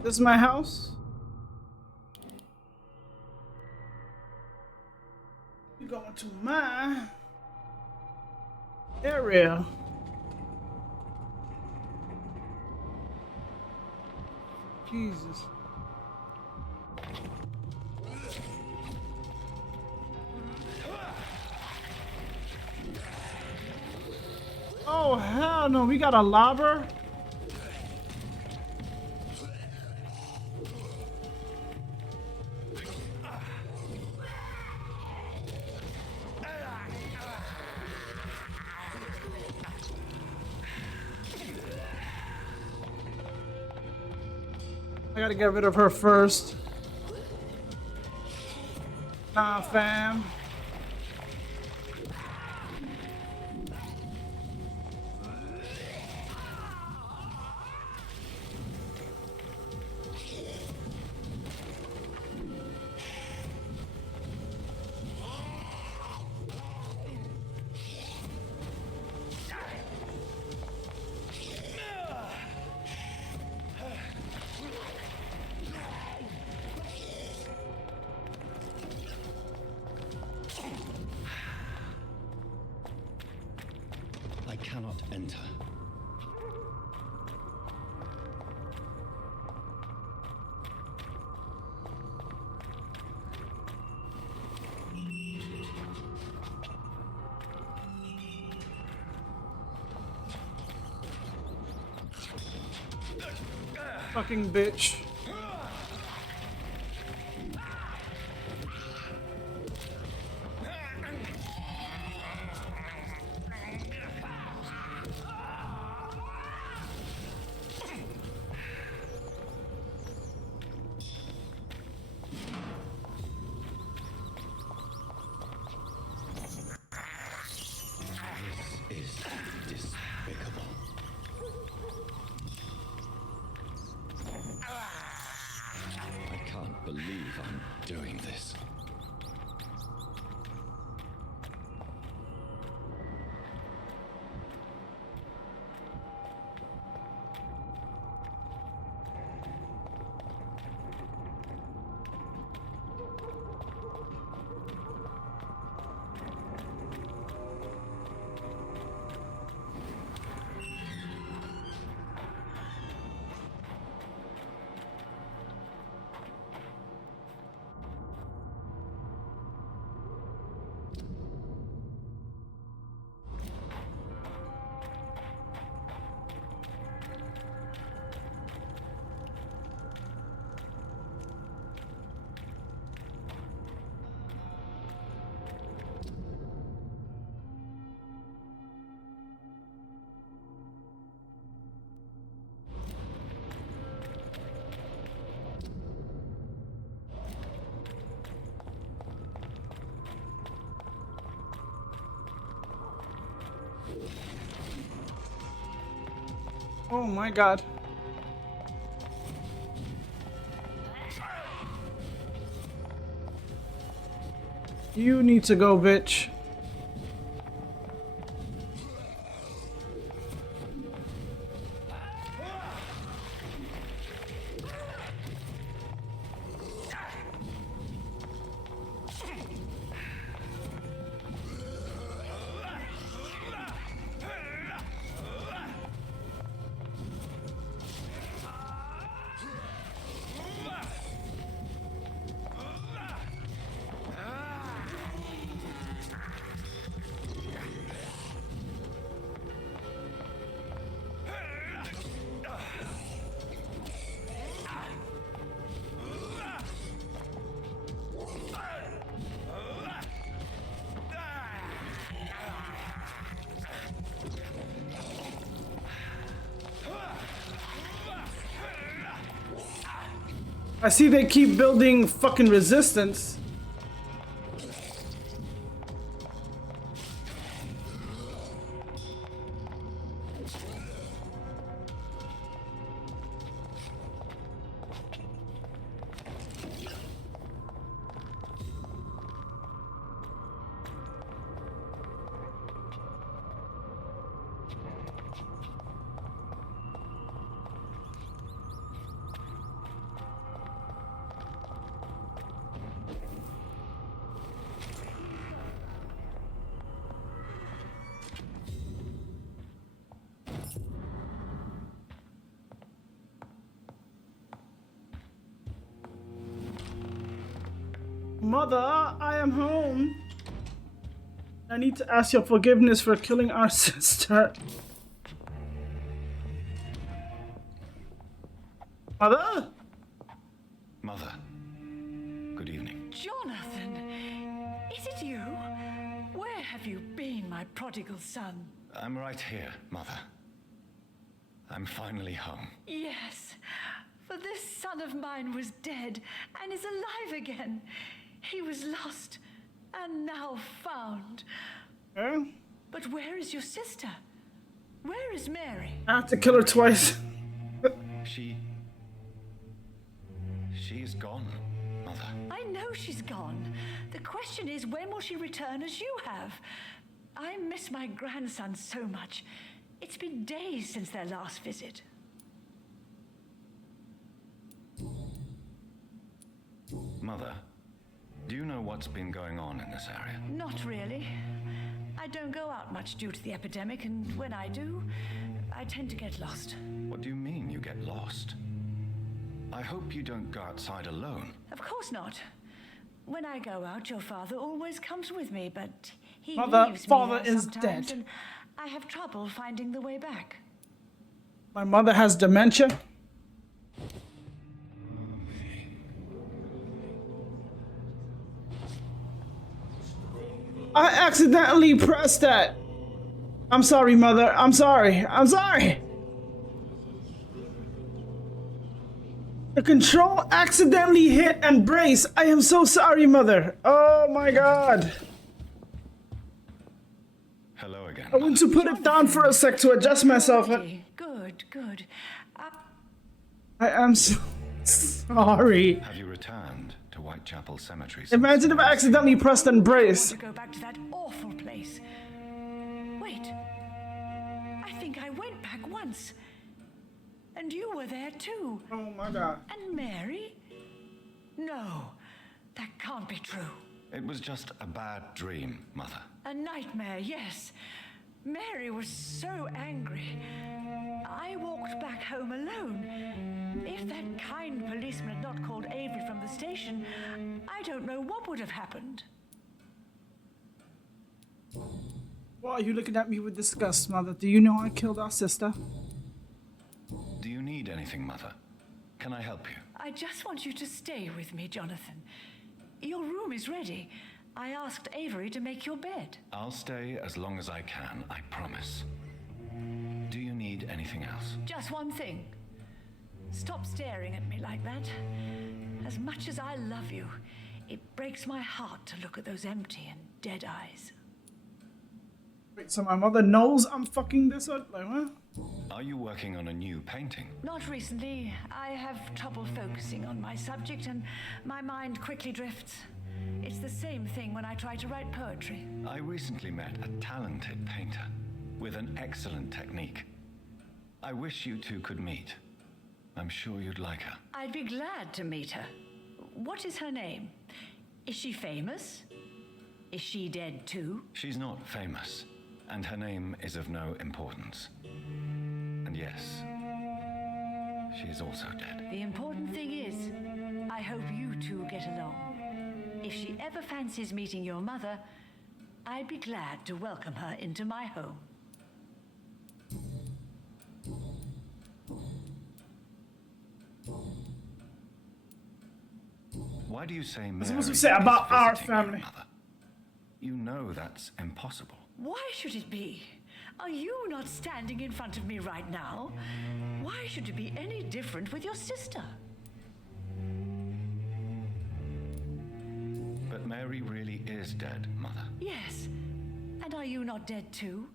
This is my house. You're going to my area. Jesus. Oh hell no, we got a lobber. I gotta get rid of her first. Nah, fam. I cannot enter. Fucking bitch. Believe I'm doing this. Oh my god. You need to go, bitch. I see they keep building fucking resistance. Mother, I am home. I need to ask your forgiveness for killing our sister. Mother? Mother, good evening. Jonathan, is it you? Where have you been, my prodigal son? I'm right here, Mother. I'm finally home. Yes, for this son of mine was dead and is alive again. He was lost and now found. Huh? But where is your sister? Where is Mary? I have to kill her twice. She is gone, Mother. I know she's gone. The question is, when will she return as you have? I miss my grandson so much. It's been days since their last visit. Mother, do you know what's been going on in this area? Not really. I don't go out much due to the epidemic, and when I do, I tend to get lost. What do you mean you get lost? I hope you don't go outside alone. Of course not. When I go out, your father always comes with me, but he Mother, leaves father me there is sometimes, dead. and I have trouble finding the way back. My mother has dementia. I accidentally pressed that. I'm sorry, Mother. I'm sorry. I'm sorry. The control accidentally hit and brace. I am so sorry, Mother. Oh my God. Hello again. I went to put it down for a sec to adjust myself. Good, good. I am so sorry. Have you returned to Whitechapel Cemetery? Imagine if I accidentally pressed and brace. To go back to that awful place. Wait. I think I went back once. And you were there too. Oh my God. And Mary? No, that can't be true. It was just a bad dream, Mother. A nightmare, yes. Mary was so angry. I walked back home alone. If that kind policeman had not called Avery from the station, I don't know what would have happened. Why are you looking at me with disgust, Mother? Do you know I killed our sister? Do you need anything, Mother? Can I help you? I just want you to stay with me, Jonathan. Your room is ready. I asked Avery to make your bed. I'll stay as long as I can, I promise. Do you need anything else? Just one thing. Stop staring at me like that. As much as I love you, it breaks my heart to look at those empty and dead eyes. Wait, so my mother knows I'm fucking this up? Like, what? Are you working on a new painting? Not recently. I have trouble focusing on my subject and my mind quickly drifts. It's the same thing when I try to write poetry. I recently met a talented painter with an excellent technique. I wish you two could meet. I'm sure you'd like her. I'd be glad to meet her. What is her name? Is she famous? Is she dead too? She's not famous, and her name is of no importance. And yes, she is also dead. The important thing is, I hope you two get along. If she ever fancies meeting your mother, I'd be glad to welcome her into my home. Why do you say Mary What's supposed to say about our family? Mother? You know that's impossible. Why should it be? Are you not standing in front of me right now? Why should it be any different with your sister? But Mary really is dead, Mother. Yes. And are you not dead too?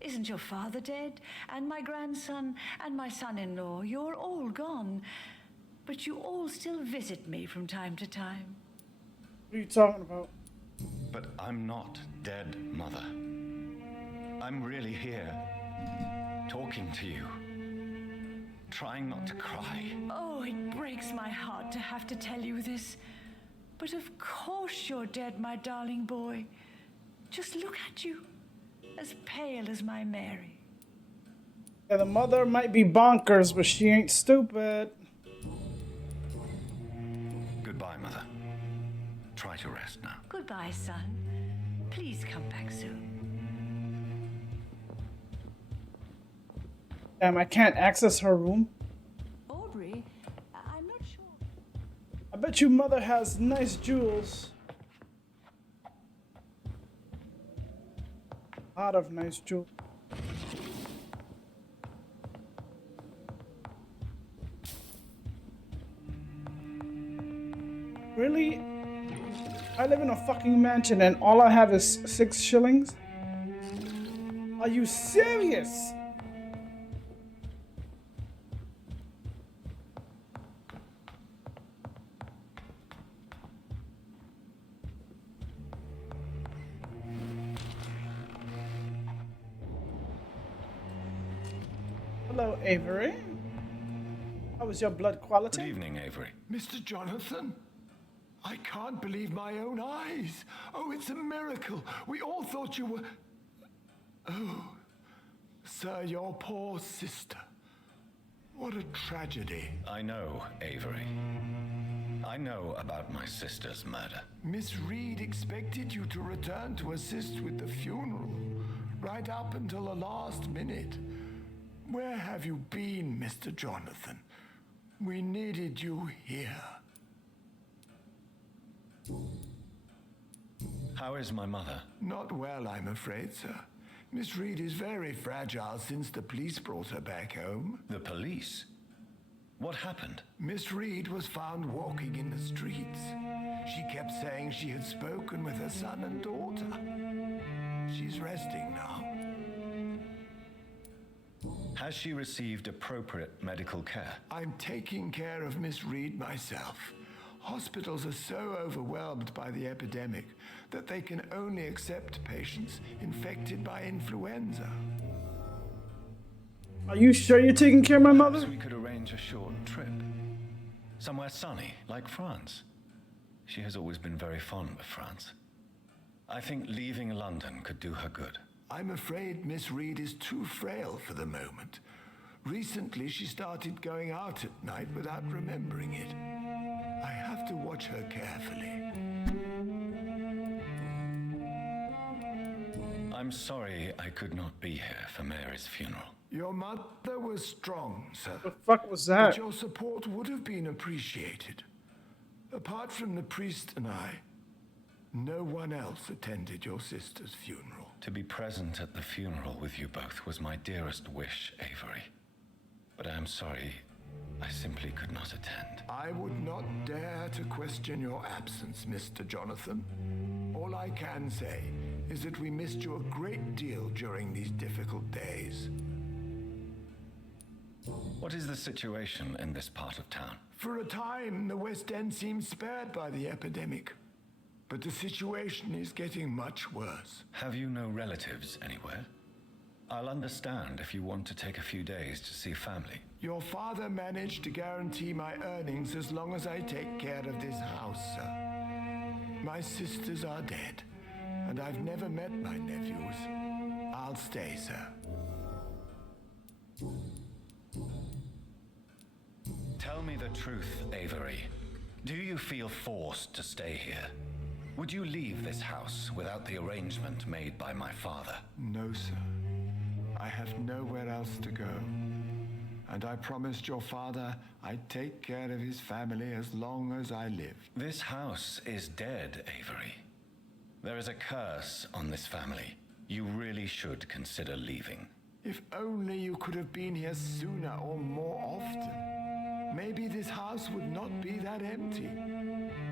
Isn't your father dead? And my grandson and my son-in-law, you're all gone. But you all still visit me from time to time. What are you talking about? But I'm not dead, Mother. I'm really here, talking to you, trying not to cry. Oh, it breaks my heart to have to tell you this. But of course you're dead, my darling boy. Just look at you, as pale as my Mary. Yeah, the mother might be bonkers, but she ain't stupid. Goodbye, Mother. Try to rest now. Goodbye, son. Please come back soon. Damn, I can't access her room. Aubrey, I'm not sure. I bet you mother has nice jewels. A lot of nice jewels. Really? I live in a fucking mansion and all I have is 6 shillings? Are you serious? Hello, Avery. How was your blood quality? Good evening, Avery. Mr. Jonathan, I can't believe my own eyes. Oh, it's a miracle. We all thought you were... Oh, sir, your poor sister. What a tragedy. I know, Avery. I know about my sister's murder. Miss Reed expected you to return to assist with the funeral, right up until the last minute. Where have you been, Mr. Jonathan? We needed you here. How is my mother? Not well, I'm afraid, sir. Miss Reed is very fragile since the police brought her back home. The police? What happened? Miss Reed was found walking in the streets. She kept saying she had spoken with her son and daughter. She's resting now. Has she received appropriate medical care? I'm taking care of Miss Reed myself. Hospitals are so overwhelmed by the epidemic that they can only accept patients infected by influenza. Are you sure you're taking care of my mother? Perhaps we could arrange a short trip. Somewhere sunny, like France. She has always been very fond of France. I think leaving London could do her good. I'm afraid Miss Reed is too frail for the moment. Recently, she started going out at night without remembering it. I have to watch her carefully. I'm sorry I could not be here for Mary's funeral. Your mother was strong, sir. What the fuck was that? But your support would have been appreciated. Apart from the priest and I, no one else attended your sister's funeral. To be present at the funeral with you both was my dearest wish, Avery. But I am sorry, I simply could not attend. I would not dare to question your absence, Mr. Jonathan. All I can say is that we missed you a great deal during these difficult days. What is the situation in this part of town? For a time, the West End seemed spared by the epidemic. But the situation is getting much worse. Have you no relatives anywhere? I'll understand if you want to take a few days to see family. Your father managed to guarantee my earnings as long as I take care of this house, sir. My sisters are dead, and I've never met my nephews. I'll stay, sir. Tell me the truth, Avery. Do you feel forced to stay here? Would you leave this house without the arrangement made by my father? No, sir. I have nowhere else to go. And I promised your father I'd take care of his family as long as I lived. This house is dead, Avery. There is a curse on this family. You really should consider leaving. If only you could have been here sooner or more often. Maybe this house would not be that empty.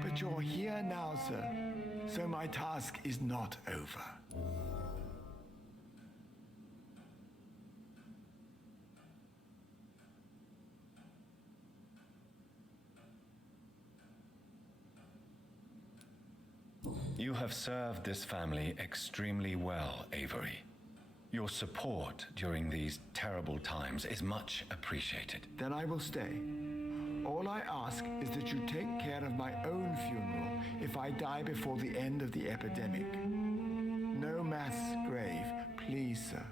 But you're here now, sir. So my task is not over. You have served this family extremely well, Avery. Your support during these terrible times is much appreciated. Then I will stay. All I ask is that you take care of my own funeral if I die before the end of the epidemic. No mass grave, please, sir.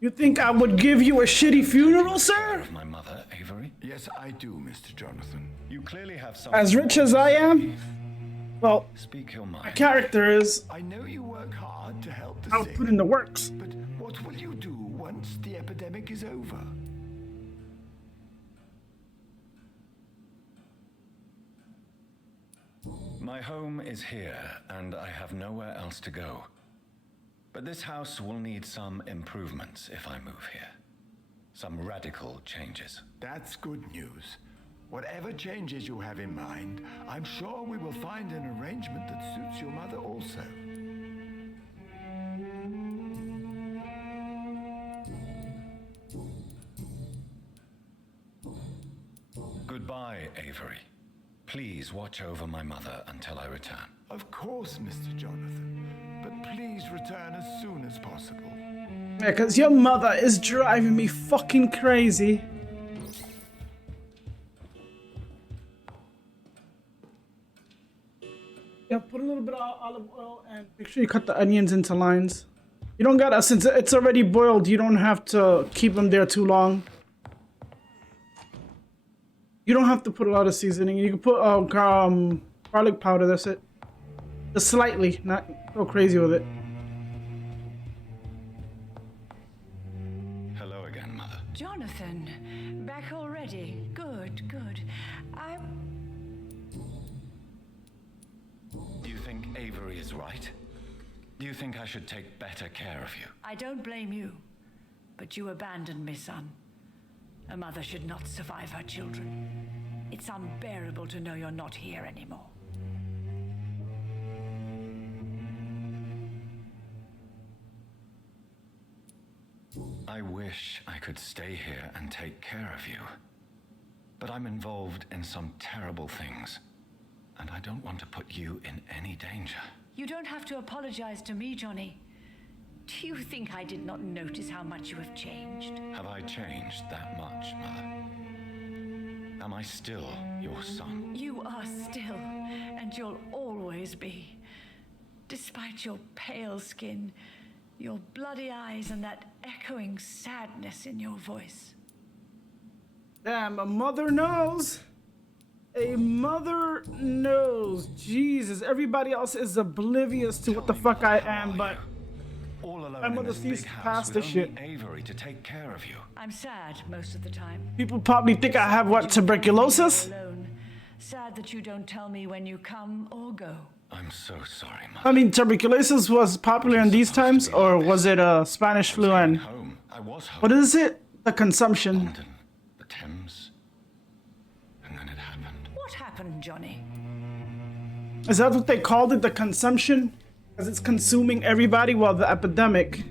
You think I would give you a shitty funeral, sir? Of my mother, Avery? Yes, I do, Mr. Jonathan. You clearly have some. As rich as I am? Well, speak your mind. My character is. I know you work hard to help the I'll sick. put in the works. But what will you do once the epidemic is over? My home is here, and I have nowhere else to go. But this house will need some improvements if I move here. Some radical changes. That's good news. Whatever changes you have in mind, I'm sure we will find an arrangement that suits your mother also. Goodbye, Avery. Please watch over my mother until I return. Of course, Mr. Jonathan. But please return as soon as possible. Yeah, because your mother is driving me fucking crazy. Yeah, put a little bit of olive oil and make sure you cut the onions into lines. You don't gotta, since it's already boiled, you don't have to keep them there too long. You don't have to put a lot of seasoning. You can put garlic powder, that's it. Just slightly, not go crazy with it. Hello again, Mother. Jonathan, back already. Good, good. Do you think Avery is right? Do you think I should take better care of you? I don't blame you, but you abandoned me, son. A mother should not survive her children. It's unbearable to know you're not here anymore. I wish I could stay here and take care of you. But I'm involved in some terrible things, and I don't want to put you in any danger. You don't have to apologize to me, Johnny. Do you think I did not notice how much you have changed? Have I changed that much, Mother? Am I still your son? You are still, and you'll always be. Despite your pale skin, your bloody eyes, and that echoing sadness in your voice. Damn, a mother knows. A mother knows. Jesus, everybody else is oblivious to what the fuck I am, but all alone my mother in this sees big house past with this shit. only Avery to take care of you. I'm sad most of the time. People probably think I have, what, tuberculosis? Alone. Sad that you don't tell me when you come or go. I'm so sorry, Mother. I mean, tuberculosis was popular in these times, or was it Spanish flu and I was home. what is it? The consumption. London, the Thames, and then it happened. What happened, Johnny? Is that what they called it? The consumption? Because it's consuming everybody while the epidemic.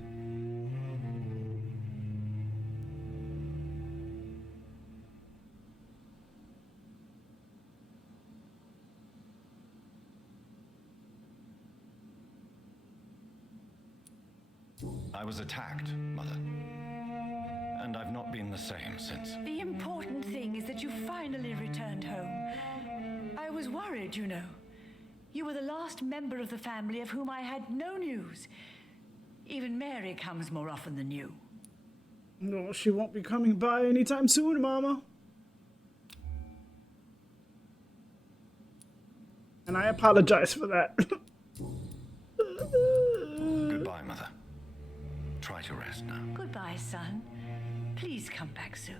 I was attacked, Mother. And I've not been the same since. The important thing is that you finally returned home. I was worried, you know. You were the last member of the family of whom I had no news. Even Mary comes more often than you. No, she won't be coming by anytime soon, Mama. And I apologize for that. Goodbye, Mother. Try to rest now. Goodbye, son. Please come back soon.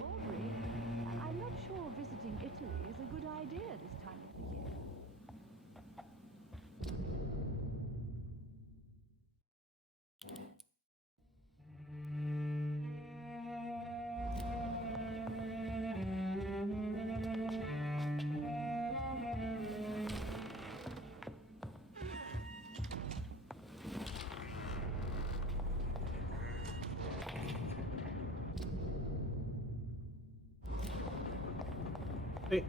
Aubrey, I'm not sure visiting Italy is a good idea this time of the year. Hey.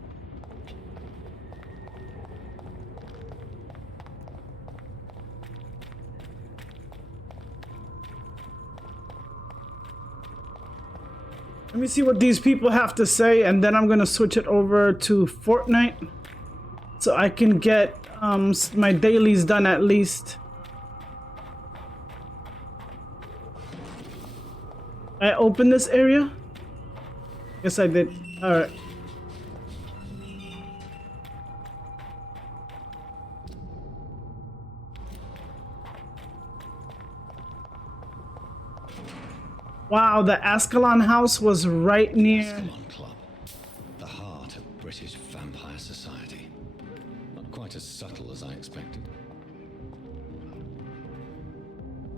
Let me see what these people have to say, and then I'm gonna switch it over to Fortnite so I can get my dailies done at least. I opened this area? Yes, I did. Alright. Wow, the Ascalon house was right near... Ascalon Club, the heart of British vampire society. Not quite as subtle as I expected.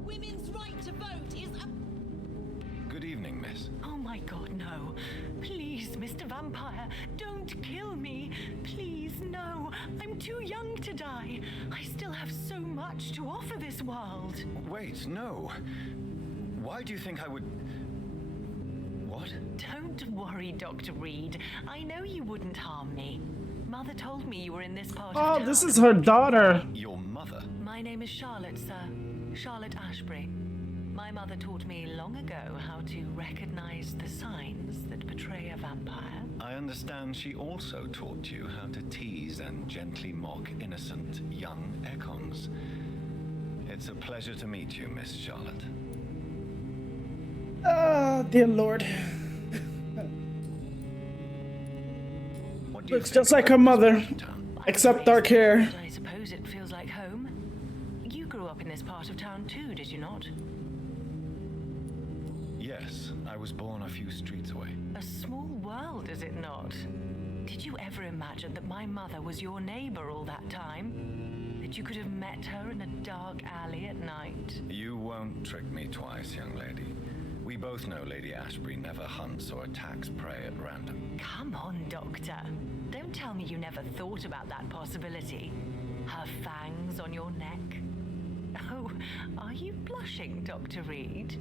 Women's right to vote is a... Good evening, miss. Oh my God, no. Please, Mr. Vampire, don't kill me. Please, no. I'm too young to die. I still have so much to offer this world. Wait, no. Why do you think I would... What? Don't worry, Dr. Reed. I know you wouldn't harm me. Mother told me you were in this part of town. Oh, this is her daughter. Your mother? My name is Charlotte, sir. Charlotte Ashbury. My mother taught me long ago how to recognize the signs that betray a vampire. I understand she also taught you how to tease and gently mock innocent young Ekons. It's a pleasure to meet you, Miss Charlotte. Ah, dear Lord. Looks just like her mother, except dark hair. I suppose it feels like home. You grew up in this part of town too, did you not? Yes, I was born a few streets away. A small world, is it not? Did you ever imagine that my mother was your neighbor all that time? That you could have met her in a dark alley at night? You won't trick me twice, young lady. We both know Lady Ashbury never hunts or attacks prey at random. Come on, Doctor. Don't tell me you never thought about that possibility. Her fangs on your neck. Oh, are you blushing, Dr. Reed?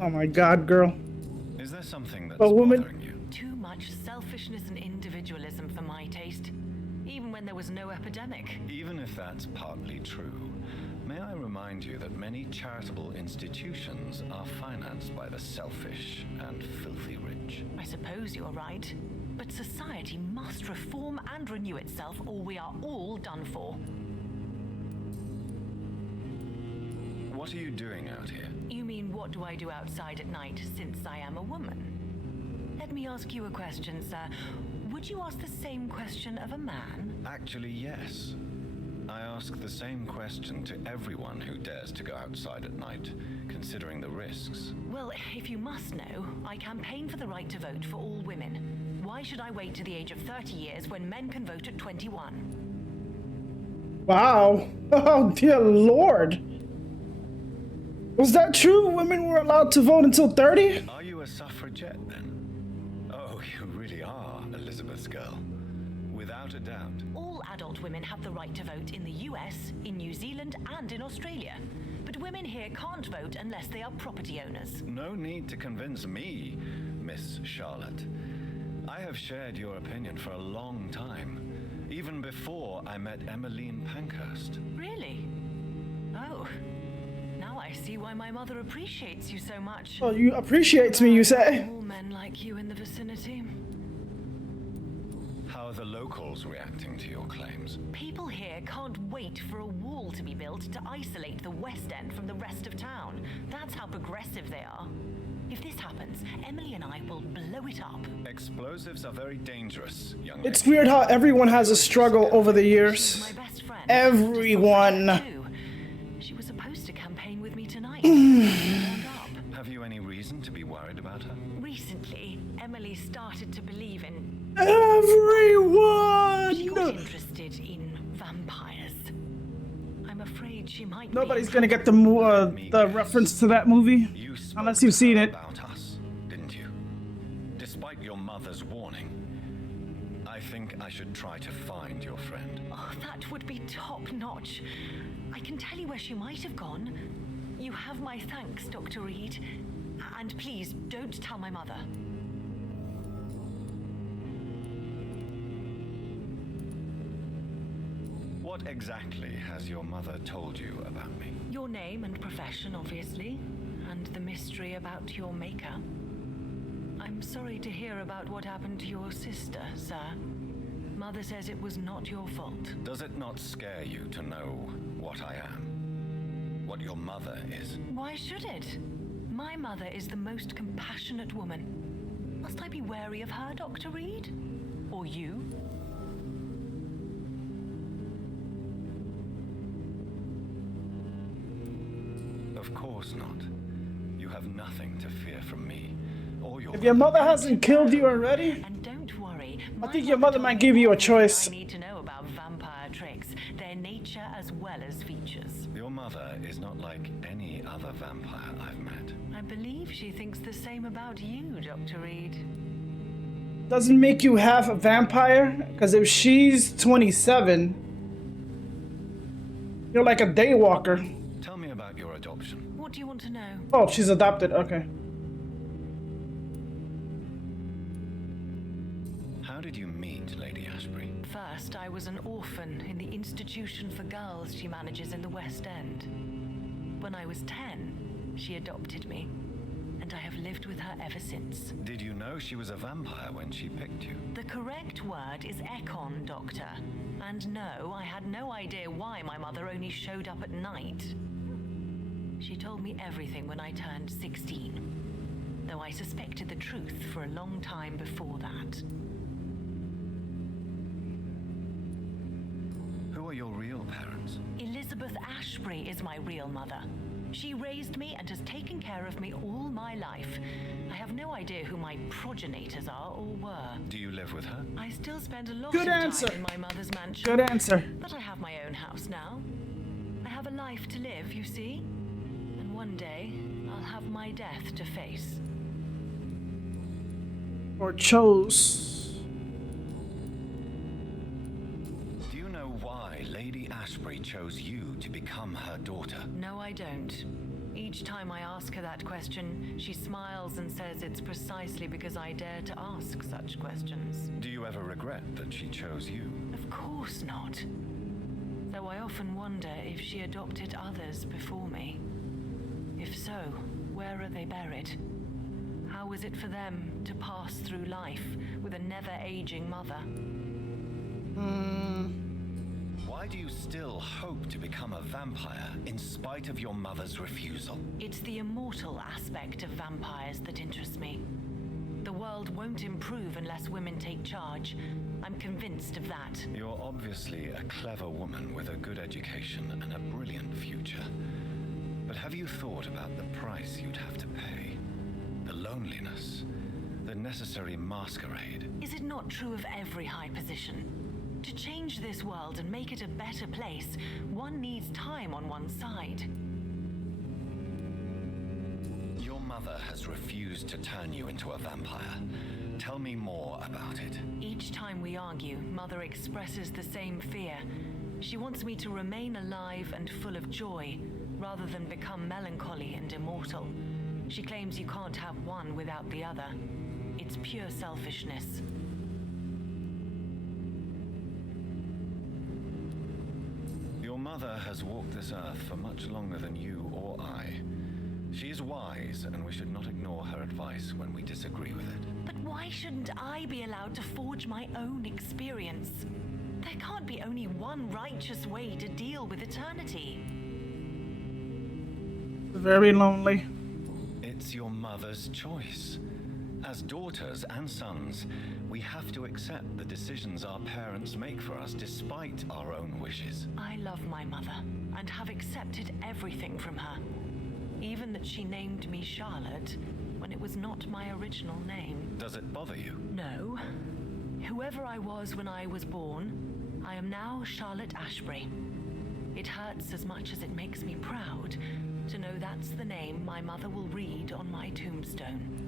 Oh my God, girl. Is there something that's bothering you? Too much selfishness and individualism for my taste. Even when there was no epidemic. Even if that's partly true, may I remind you that many charitable institutions are financed by the selfish and filthy rich. I suppose you're right. But society must reform and renew itself, or we are all done for. What are you doing out here? You mean, what do I do outside at night since I am a woman? Let me ask you a question, sir. Would you ask the same question of a man? Actually, yes. I ask the same question to everyone who dares to go outside at night, considering the risks. Well, if you must know, I campaign for the right to vote for all women. Why should I wait to the age of 30 years when men can vote at 21? Wow. Oh, dear Lord. Was that true? Women were allowed to vote until 30? Are you a suffragette, then? Oh, you really are Elizabeth's girl. Without a doubt. All adult women have the right to vote in the US, in New Zealand, and in Australia. But women here can't vote unless they are property owners. No need to convince me, Miss Charlotte. I have shared your opinion for a long time, even before I met Emmeline Pankhurst. Really? I see why my mother appreciates you so much. Oh, you appreciates me, you say? All men like you in the vicinity. How are the locals reacting to your claims? People here can't wait for a wall to be built to isolate the West End from the rest of town. That's how progressive they are. If this happens, Emily and I will blow it up. Explosives are very dangerous, young lady. It's weird how everyone has a struggle over the years. Everyone. She was supposed to campaign with me tonight. Have you any reason to be worried about her? Recently, Emily started to believe in everyone. She got interested in vampires. I'm afraid she might. Nobody's gonna get the reference to that movie unless you've seen it. About us, didn't you? Despite your mother's warning, I think I should try to find your friend. Oh, that would be top-notch. I can tell you where she might have gone. You have my thanks, Dr. Reed. And please, don't tell my mother. What exactly has your mother told you about me? Your name and profession, obviously, and the mystery about your maker. I'm sorry to hear about what happened to your sister, sir. Mother says it was not your fault. Does it not scare you to know what I am? What your mother is? Why should it? My mother is the most compassionate woman. Must I be wary of her, Dr. Reed? Or you? Of course not. You have nothing to fear from me or your. If your mother hasn't killed you already, and don't worry, I think your mother might give you a choice. I need to know about vampire tricks, their nature as well as features. Your mother is not like any other vampire I've met. I believe she thinks the same about you, Dr. Reed. Doesn't make you half a vampire, because if she's 27, you're like a daywalker. Tell me about your adoption. What do you want to know? Oh, she's adopted. Okay. How did you meet Lady Ashbury? First, I was an orphan in the institution for girls she manages in the West End. When I was 10, she adopted me, and I have lived with her ever since. Did you know she was a vampire when she picked you? The correct word is Ekon, Doctor. And no, I had no idea why my mother only showed up at night. She told me everything when I turned 16, though I suspected the truth for a long time before that. Who are your real parents? Elizabeth Ashbury is my real mother. She raised me and has taken care of me all my life. I have no idea who my progenitors are or were. Do you live with her? I still spend a lot Good of answer. time in my mother's mansion. Good answer. But I have my own house now. I have a life to live, you see. And one day, I'll have my death to face. Or chose. Do you know why Lady Ashbury chose you to become her daughter? No, I don't. Each time I ask her that question, she smiles and says it's precisely because I dare to ask such questions. Do you ever regret that she chose you? Of course not. Though I often wonder if she adopted others before me. If so, where are they buried? How was it for them to pass through life with a never-aging mother? Why do you still hope to become a vampire in spite of your mother's refusal? It's the immortal aspect of vampires that interests me. The world won't improve unless women take charge. I'm convinced of that. You're obviously a clever woman with a good education and a brilliant future. But have you thought about the price you'd have to pay? The loneliness, the necessary masquerade. Is it not true of every high position? To change this world and make it a better place, one needs time on one's side. Your mother has refused to turn you into a vampire. Tell me more about it. Each time we argue, Mother expresses the same fear. She wants me to remain alive and full of joy, rather than become melancholy and immortal. She claims you can't have one without the other. It's pure selfishness. Your mother mother has walked this earth for much longer than you or I. She is wise, and we should not ignore her advice when we disagree with it. But why shouldn't I be allowed to forge my own experience? There can't be only one righteous way to deal with eternity. Very lonely. It's your mother's choice. As daughters and sons, we have to accept the decisions our parents make for us despite our own wishes. I love my mother and have accepted everything from her. Even that she named me Charlotte when it was not my original name. Does it bother you? No. Whoever I was when I was born, I am now Charlotte Ashbury. It hurts as much as it makes me proud to know that's the name my mother will read on my tombstone.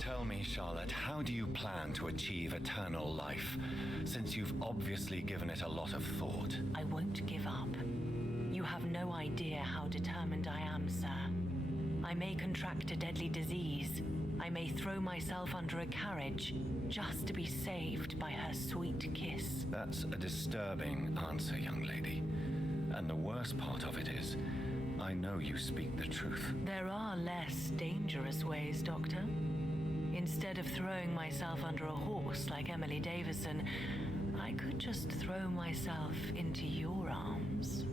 Tell me, Charlotte, how do you plan to achieve eternal life, since you've obviously given it a lot of thought? I won't give up. You have no idea how determined I am, sir. I may contract a deadly disease. I may throw myself under a carriage just to be saved by her sweet kiss. That's a disturbing answer, young lady. And the worst part of it is, I know you speak the truth. There are less dangerous ways, Doctor. Instead of throwing myself under a horse like Emily Davison, I could just throw myself into your arms.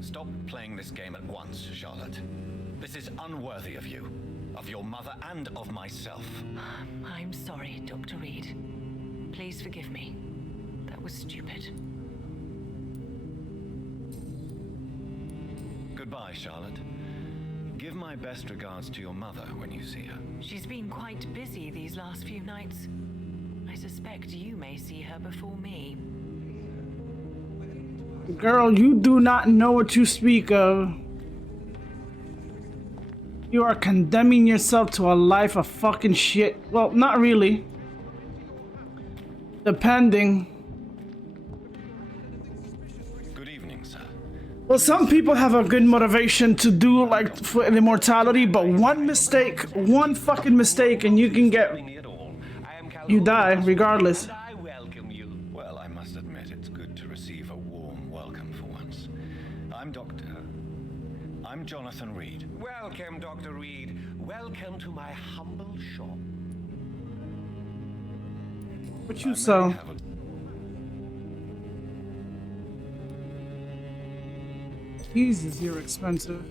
Stop playing this game at once, Charlotte. This is unworthy of you, of your mother, and of myself. I'm sorry, Dr. Reed. Please forgive me. That was stupid. Goodbye, Charlotte. Give my best regards to your mother when you see her. She's been quite busy these last few nights. I suspect you may see her before me. Girl, you do not know what you speak of. You are condemning yourself to a life of fucking shit. Well, not really. Depending. Good evening, sir. Well, some people have a good motivation to do like for immortality, but one mistake, one fucking mistake, and you can get, you die regardless. Well, I must admit it's good to receive a warm welcome for once. I'm Jonathan Reed. Welcome, Dr. Reed. Welcome to my humble shop. What you sell? Jesus, you're expensive.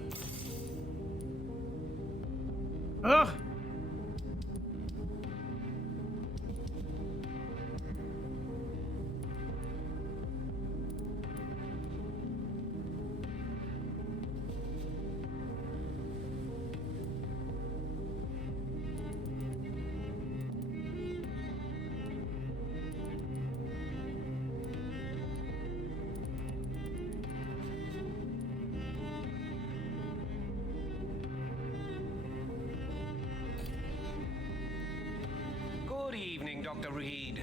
Ugh. Good evening, Dr. Reed.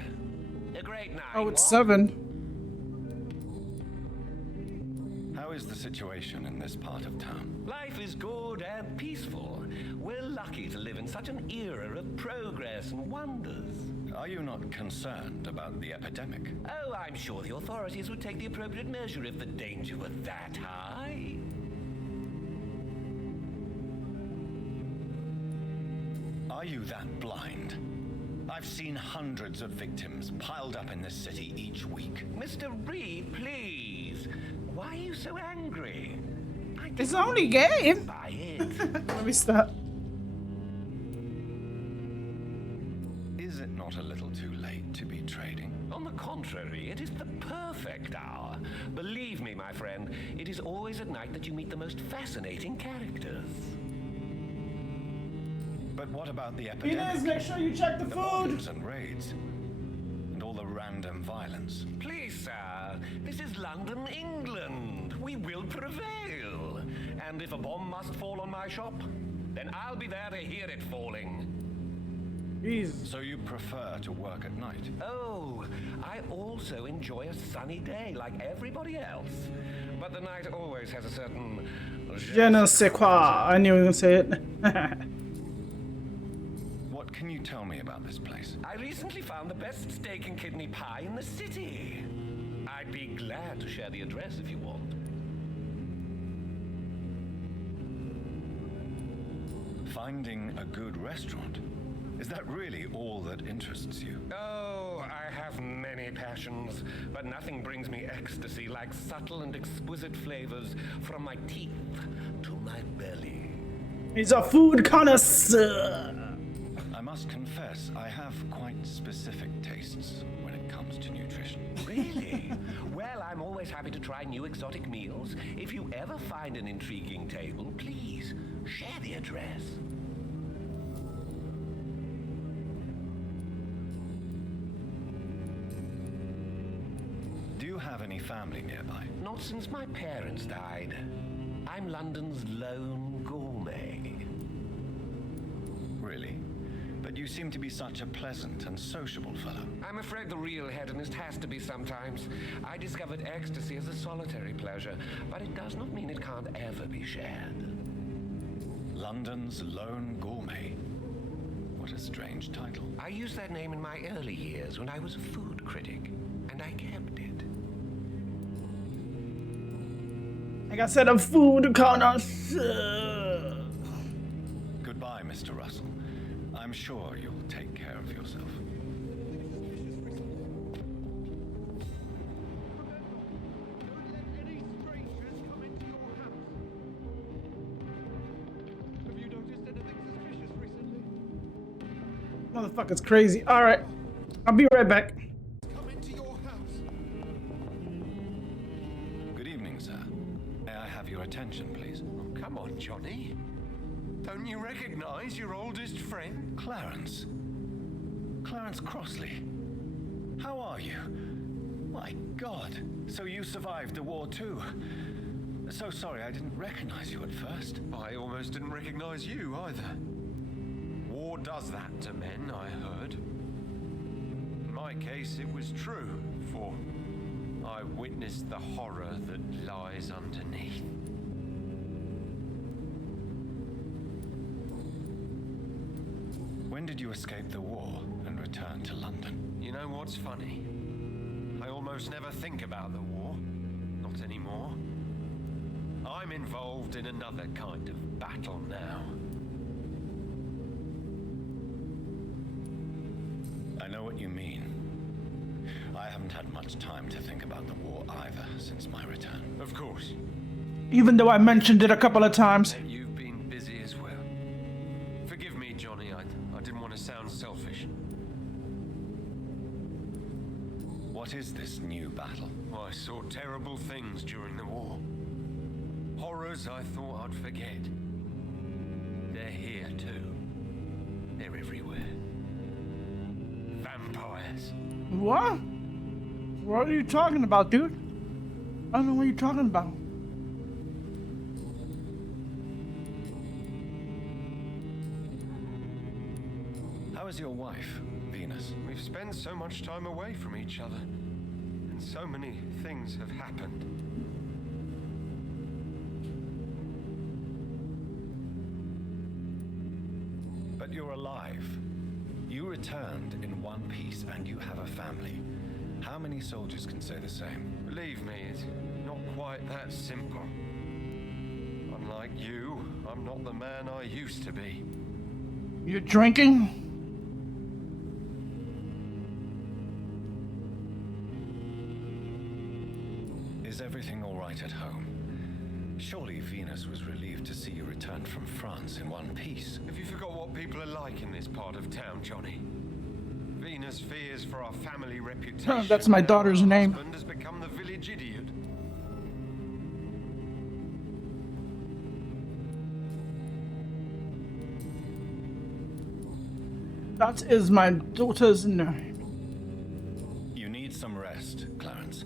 A great night. Oh, it's 7. How is the situation in this part of town? Life is good and peaceful. We're lucky to live in such an era of progress and wonders. Are you not concerned about the epidemic? Oh, I'm sure the authorities would take the appropriate measure if the danger were that high. Are you that blind? I've seen hundreds of victims piled up in this city each week. Mr. Reed, please. Why are you so angry? It's only game. Buy it. Let me stop. Is it not a little too late to be trading? On the contrary, it is the perfect hour. Believe me, my friend, it is always at night that you meet the most fascinating characters. But what about the epidemic? Venus, make sure you check the food. Bombs and raids. And all the random violence. Please, sir, this is London, England. We will prevail. And if a bomb must fall on my shop, then I'll be there to hear it falling. Jesus. So you prefer to work at night? Oh, I also enjoy a sunny day like everybody else. But the night always has a certain... Je ne sais quoi. I knew you were gonna say it. What can you tell me about this place? I recently found the best steak and kidney pie in the city. I'd be glad to share the address if you want. Finding a good restaurant? Is that really all that interests you? Oh, I have many passions, but nothing brings me ecstasy like subtle and exquisite flavors from my teeth to my belly. He's a food connoisseur. I must confess, I have quite specific tastes when it comes to nutrition. Really? Well, I'm always happy to try new exotic meals. If you ever find an intriguing table, please share the address. Do you have any family nearby? Not since my parents died. I'm London's lone gourmet. Really? But you seem to be such a pleasant and sociable fellow. I'm afraid the real hedonist has to be sometimes. I discovered ecstasy as a solitary pleasure, but it does not mean it can't ever be shared. London's lone gourmet. What a strange title. I used that name in my early years when I was a food critic, and I kept it. Like I said, a food connoisseur. Goodbye, Mr. Russell. I'm sure you'll take care of yourself. Motherfucker's crazy. All right, I'll be right back. Good evening, sir. May I have your attention, please? Oh, come on, Johnny. Don't you recognize your oldest friend? Clarence. Clarence Crossley. How are you? My God. So you survived the war too. So sorry I didn't recognize you at first. I almost didn't recognize you either. War does that to men, I heard. In my case, it was true, for I witnessed the horror that lies underneath. When did you escape the war and return to London? You know what's funny? I almost never think about the war. Not anymore. I'm involved in another kind of battle now. I know what you mean. I haven't had much time to think about the war either since my return. Of course. Even though I mentioned it a couple of times. You've been busy as well. Forgive me, Johnny. I didn't want to sound selfish. What is this new battle? I saw terrible things during the war. Horrors I thought I'd forget. They're here too. They're everywhere. Vampires. What? What are you talking about, dude? I don't know what you're talking about. How is your wife, Venus? We've spent so much time away from each other, and so many things have happened. But you're alive. You returned in one piece and you have a family. How many soldiers can say the same? Believe me, it's not quite that simple. Unlike you, I'm not the man I used to be. You're drinking? Is everything all right at home? Surely Venus was relieved to see you return from France in one piece. Have you forgot what people are like in this part of town, Johnny? Venus fears for our family reputation. That's my daughter's name. Husband has become the village idiot. That is my daughter's name. You need some rest, Clarence.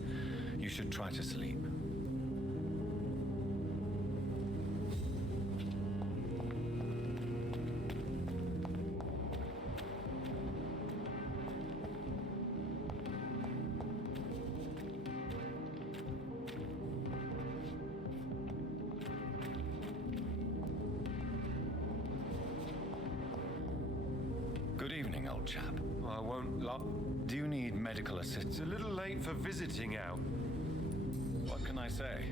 You should try to sleep. Good evening, old chap. I won't lie. Do you need medical assistance? It's a little late for visiting out. What can I say?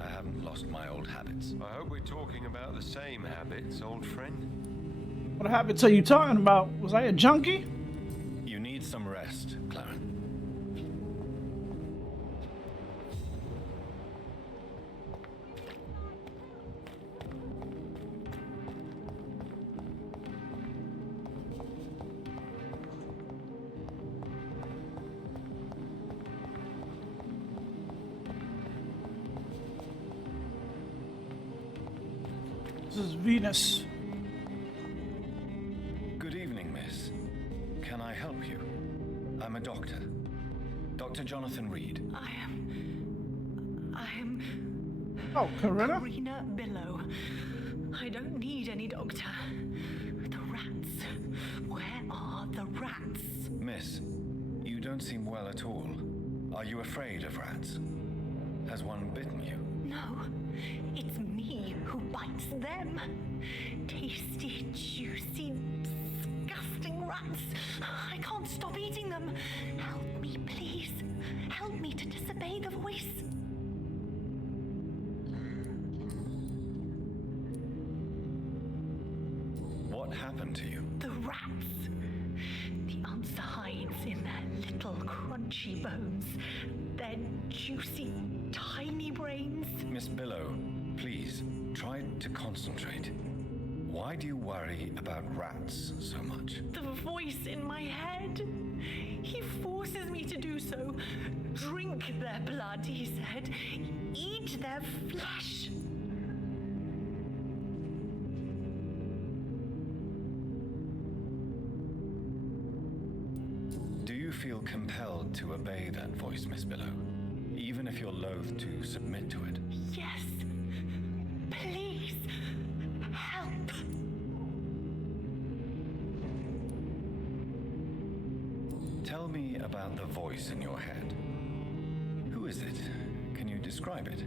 I haven't lost my old habits. I hope we're talking about the same habits, old friend. What habits are you talking about? Was I a junkie? You need some rest, Clarence. This is Venus. Good evening, miss. Can I help you? I'm a doctor. Dr. Jonathan Reed. I am... Oh, Corinna? Karina Billow. I don't need any doctor. The rats. Where are the rats? Miss, you don't seem well at all. Are you afraid of rats? Has one bitten you? No, it's me who bites them. Tasty, juicy, disgusting rats. I can't stop eating them. Help me, please. Help me to disobey the voice. What happened to you? The rats. The answer hides in their little crunchy bones. Their juicy, tiny brains. Miss Billow, please, try to concentrate. Why do you worry about rats so much? The voice in my head. He forces me to do so. Drink their blood, he said. Eat their flesh. Do you feel compelled to obey that voice, Miss Billow? Even if you're loath to submit to it? Yes. Please. Help. Tell me about the voice in your head. Who is it? Can you describe it?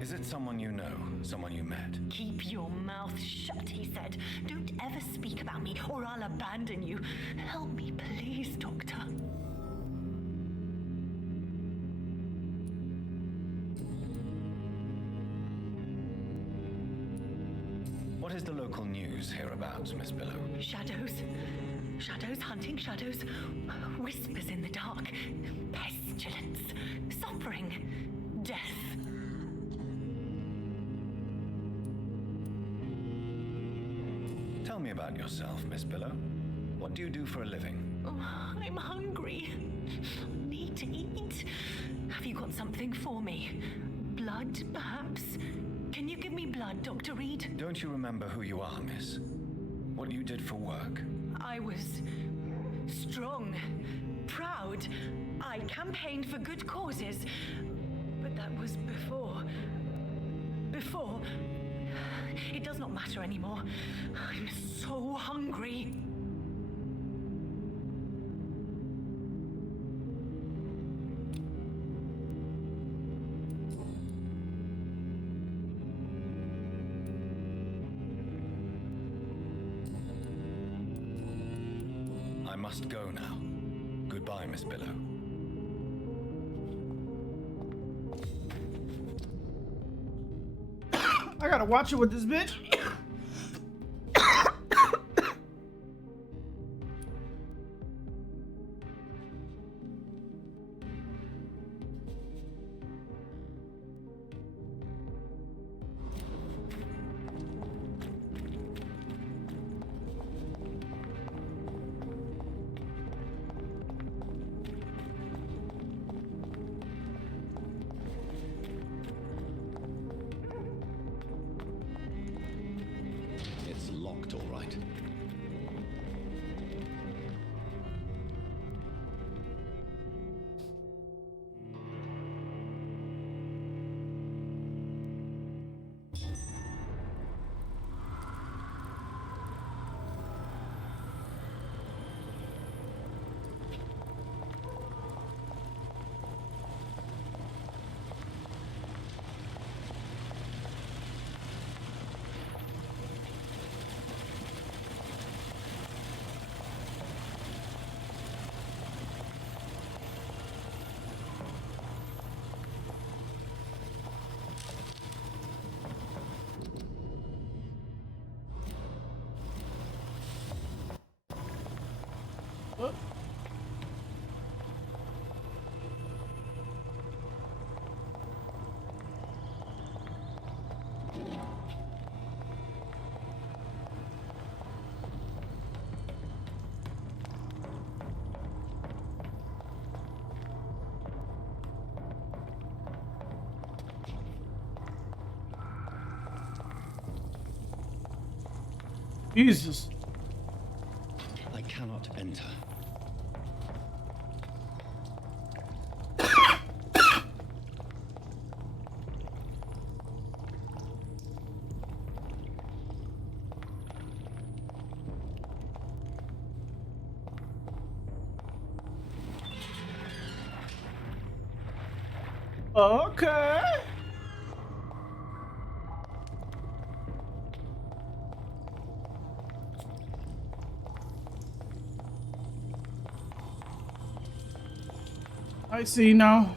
Is it someone you know, someone you met? Keep your mouth shut, he said. Don't ever speak about me or I'll abandon you. Help me, please, Doctor. What is the local news hereabouts, Miss Billow? Shadows. Shadows hunting shadows. Whispers in the dark. Pestilence. Suffering. Death. Tell me about yourself, Miss Billow. What do you do for a living? Oh, I'm hungry. Need to eat. Have you got something for me? Blood, perhaps? Can you give me blood, Dr. Reed? Don't you remember who you are, miss? What you did for work? I was strong, proud. I campaigned for good causes. But that was before. Before. It does not matter anymore. I'm so hungry. I must go now. Goodbye, Miss Billow. I gotta watch it with this bitch. It's locked, all right. Jesus. I cannot enter. Okay. I see now.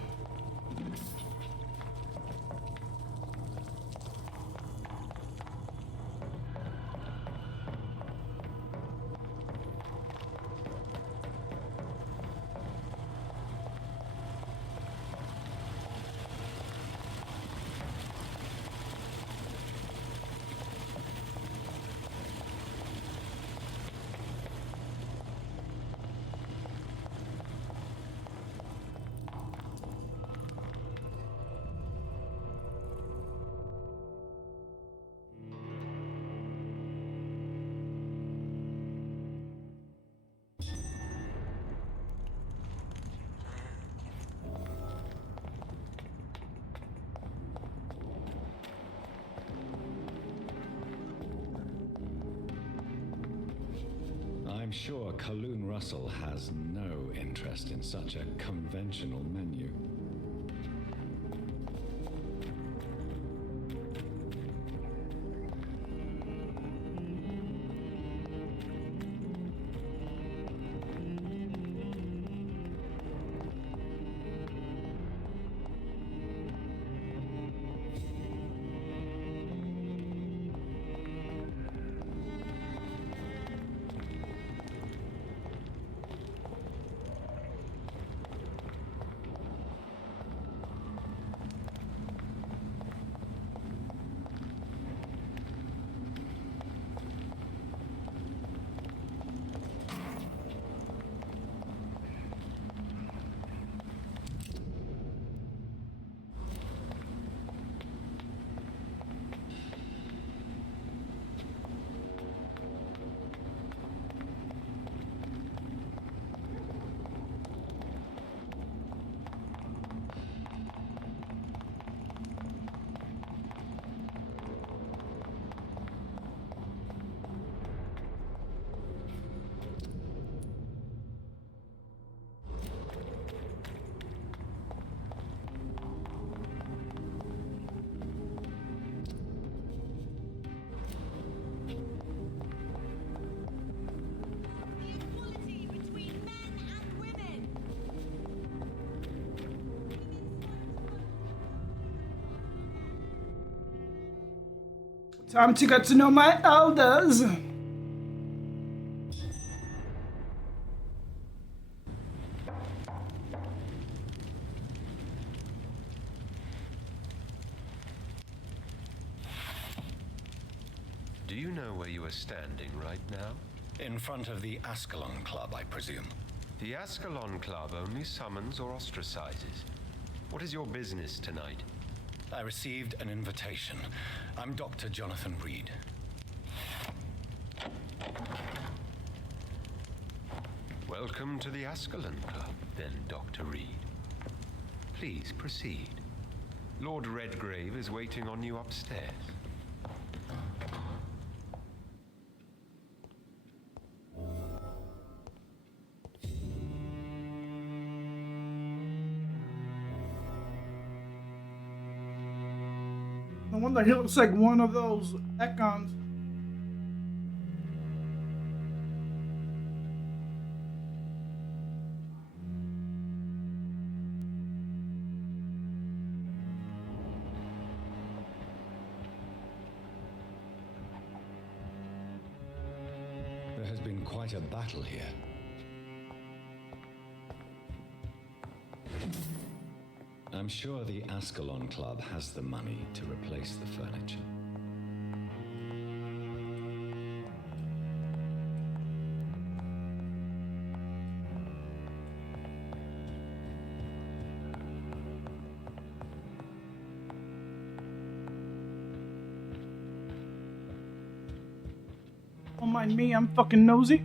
I'm sure Kaloon Russell has no interest in such a conventional menu. Time to get to know my elders. Do you know where you are standing right now? In front of the Ascalon Club, I presume. The Ascalon Club only summons or ostracizes. What is your business tonight? I received an invitation. I'm Dr. Jonathan Reed. Welcome to the Ascalon Club, then, Dr. Reed. Please proceed. Lord Redgrave is waiting on you upstairs. No wonder he looks like one of those Ekons. There has been quite a battle here. I'm sure the Ascalon Club has the money to replace the furniture. Oh my mind me, I'm fucking nosy.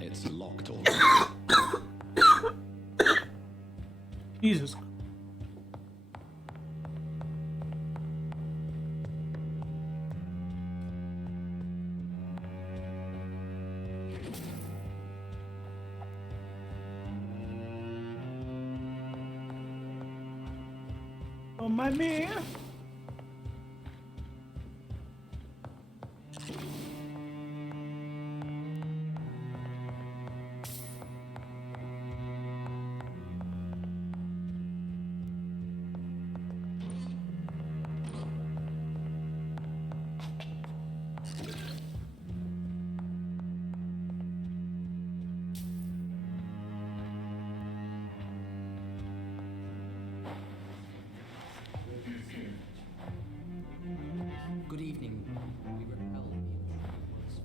It's locked all. Jesus. Don't mind me. Good evening. We repel the intruders.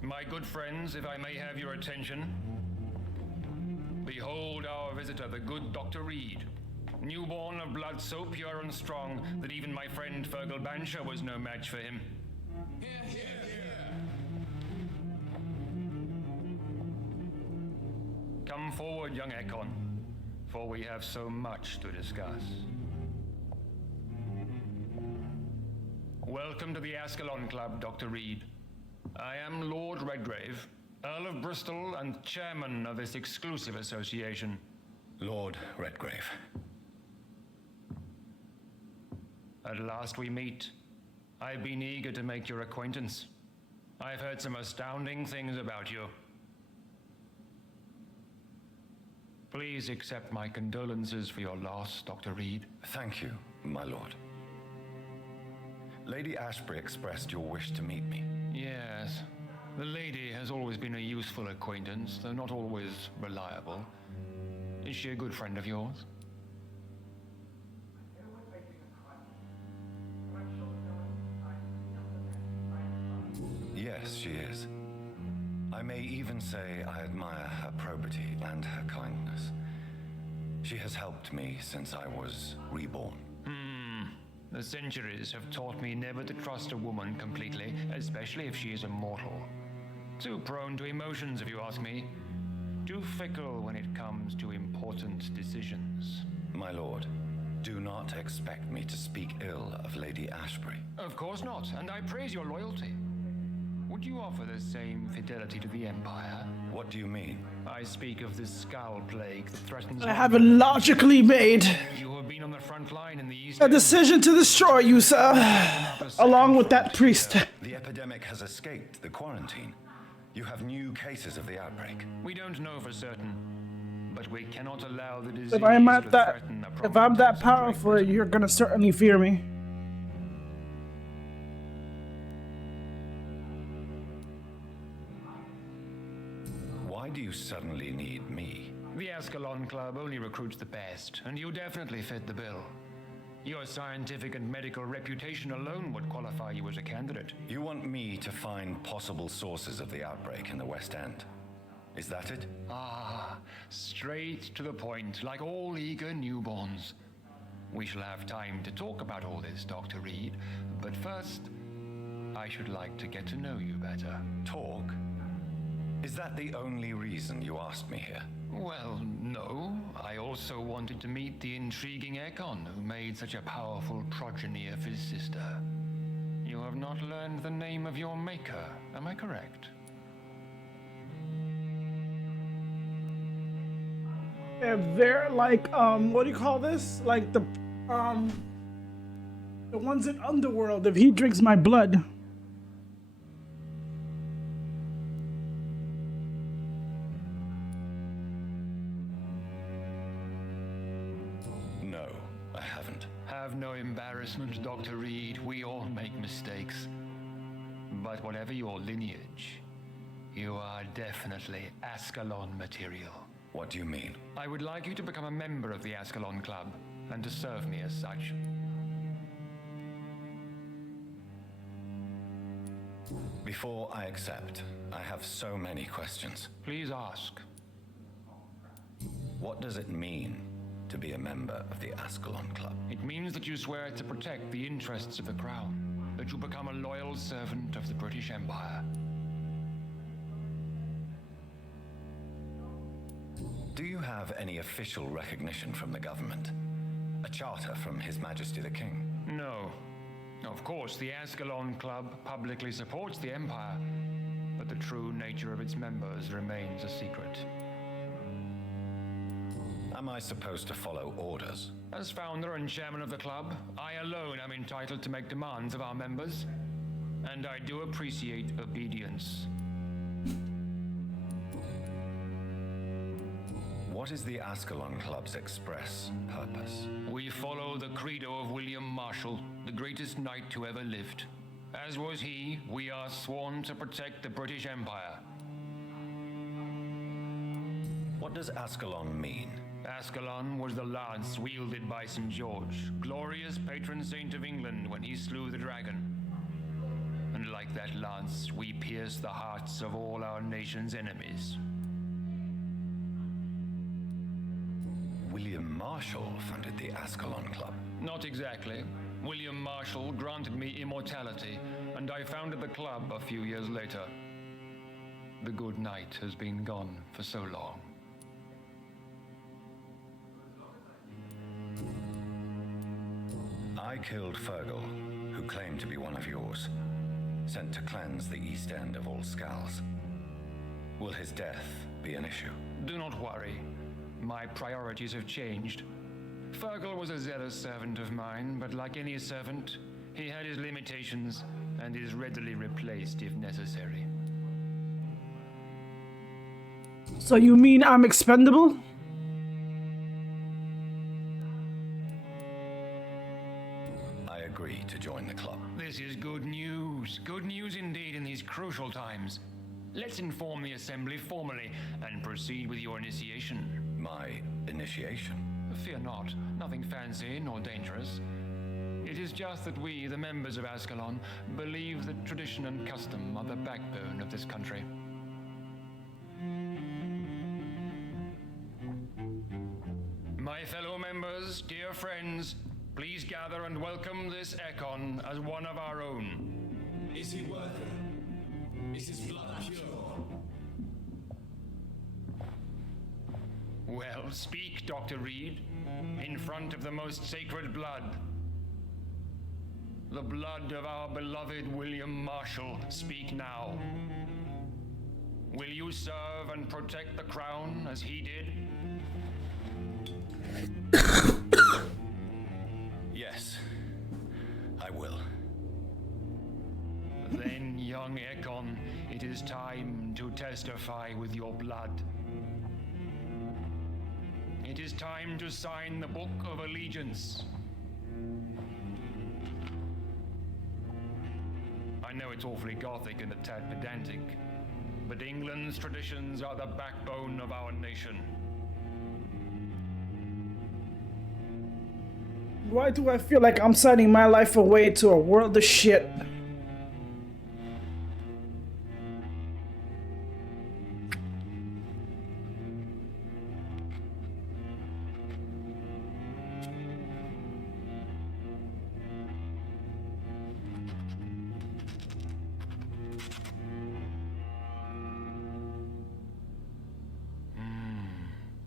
My good friends, if I may have your attention. Behold our visitor, the good Dr. Reed. Newborn of blood so pure and strong that even my friend Fergal Bansher was no match for him. Come forward, young Ekon, for we have so much to discuss. Welcome to the Ascalon Club, Dr. Reed. I am Lord Redgrave, Earl of Bristol and chairman of this exclusive association. Lord Redgrave. At last we meet. I've been eager to make your acquaintance. I've heard some astounding things about you. Please accept my condolences for your loss, Dr. Reed. Thank you, my lord. Lady Ashbury expressed your wish to meet me. Yes. The lady has always been a useful acquaintance, though not always reliable. Is she a good friend of yours? Yes, she is. I may even say I admire her probity and her kindness. She has helped me since I was reborn. The centuries have taught me never to trust a woman completely, especially if she is immortal. Too prone to emotions, if you ask me. Too fickle when it comes to important decisions. My lord, do not expect me to speak ill of Lady Ashbury. Of course not, and I praise your loyalty. Would you offer the same fidelity to the Empire? What do you mean? I speak of the Skull Plague that threatens... I have logically made You have been on the front line in the East... a decision to destroy you, sir. Along with that priest. The epidemic has escaped the quarantine. You have new cases of the outbreak. We don't know for certain, but we cannot allow the disease If I'm to threaten a if I'm that powerful, you're gonna certainly fear me. Why do you suddenly need me? The Ascalon Club only recruits the best, and you definitely fit the bill. Your scientific and medical reputation alone would qualify you as a candidate. You want me to find possible sources of the outbreak in the West End? Is that it? Ah, straight to the point, like all eager newborns. We shall have time to talk about all this, Dr. Reed, but first, I should like to get to know you better. Talk? Is that the only reason you asked me here? Well, no. I also wanted to meet the intriguing Ekon, who made such a powerful progeny of his sister. You have not learned the name of your maker, am I correct? They're like, what do you call this? Like the ones in Underworld, if he drinks my blood. No, I haven't. Have no embarrassment, Dr. Reed. We all make mistakes. But whatever your lineage, you are definitely Ascalon material. What do you mean? I would like you to become a member of the Ascalon Club and to serve me as such. Before I accept, I have so many questions. Please ask. What does it mean to be a member of the Ascalon Club? It means that you swear to protect the interests of the Crown, that you become a loyal servant of the British Empire. Do you have any official recognition from the government? A charter from His Majesty the King? No. Of course, the Ascalon Club publicly supports the Empire, but the true nature of its members remains a secret. Am I supposed to follow orders? As founder and chairman of the club, I alone am entitled to make demands of our members, and I do appreciate obedience. What is the Ascalon Club's express purpose? We follow the credo of William Marshall, the greatest knight who ever lived. As was he, we are sworn to protect the British Empire. What does Ascalon mean? Ascalon was the lance wielded by St. George, glorious patron saint of England when he slew the dragon. And like that lance, we pierce the hearts of all our nation's enemies. William Marshall founded the Ascalon Club. Not exactly. William Marshall granted me immortality, and I founded the club a few years later. The good knight has been gone for so long. I killed Fergal, who claimed to be one of yours, sent to cleanse the East End of all Skulls. Will his death be an issue? Do not worry. My priorities have changed. Fergal was a zealous servant of mine, but like any servant, he had his limitations and is readily replaced if necessary. So you mean I'm expendable? I agree to join the club. This is good news. Good news indeed in these crucial times. Let's inform the Assembly formally and proceed with your initiation. My initiation? Fear not. Nothing fancy nor dangerous. It is just that we, the members of Ascalon, believe that tradition and custom are the backbone of this country. My fellow members, dear friends, please gather and welcome this Ekon as one of our own. Is he worthy? Is his blood pure? Well, speak, Dr. Reed, in front of the most sacred blood. The blood of our beloved William Marshall. Speak now. Will you serve and protect the crown as he did? Yes, I will. Then, young Ekon, it is time to testify with your blood. It is time to sign the Book of Allegiance. I know it's awfully gothic and a tad pedantic, but England's traditions are the backbone of our nation. Why do I feel like I'm signing my life away to a world of shit?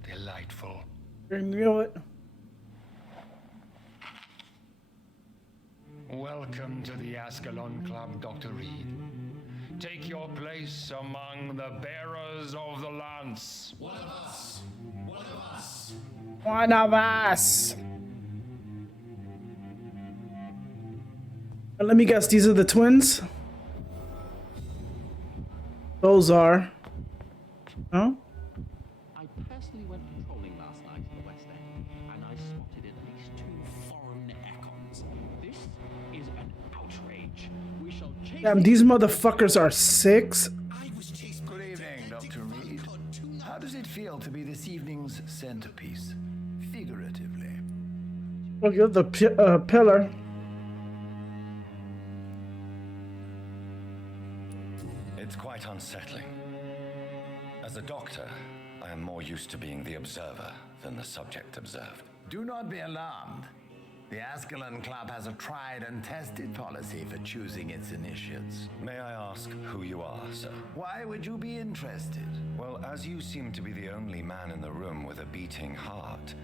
Delightful. I knew it. Welcome to the Ascalon Club, Dr. Reed. Take your place among the bearers of the lance. One of us. One of us. One of us. Let me guess, these are the twins? Those are. Huh? I personally went patrolling last night in the West End, and I spotted at least 2 foreign Ekons. This is an outrage. We shall chase. Damn, these motherfuckers are 6. Good evening, Dr. Reed. How does it feel to be this evening's figuratively. Well, you're the pillar. It's quite unsettling. As a doctor, I am more used to being the observer than the subject observed. Do not be alarmed. The Ascalon Club has a tried and tested policy for choosing its initiates. May I ask who you are, sir? Why would you be interested? Well, as you seem to be the only man in the room with a beating heart,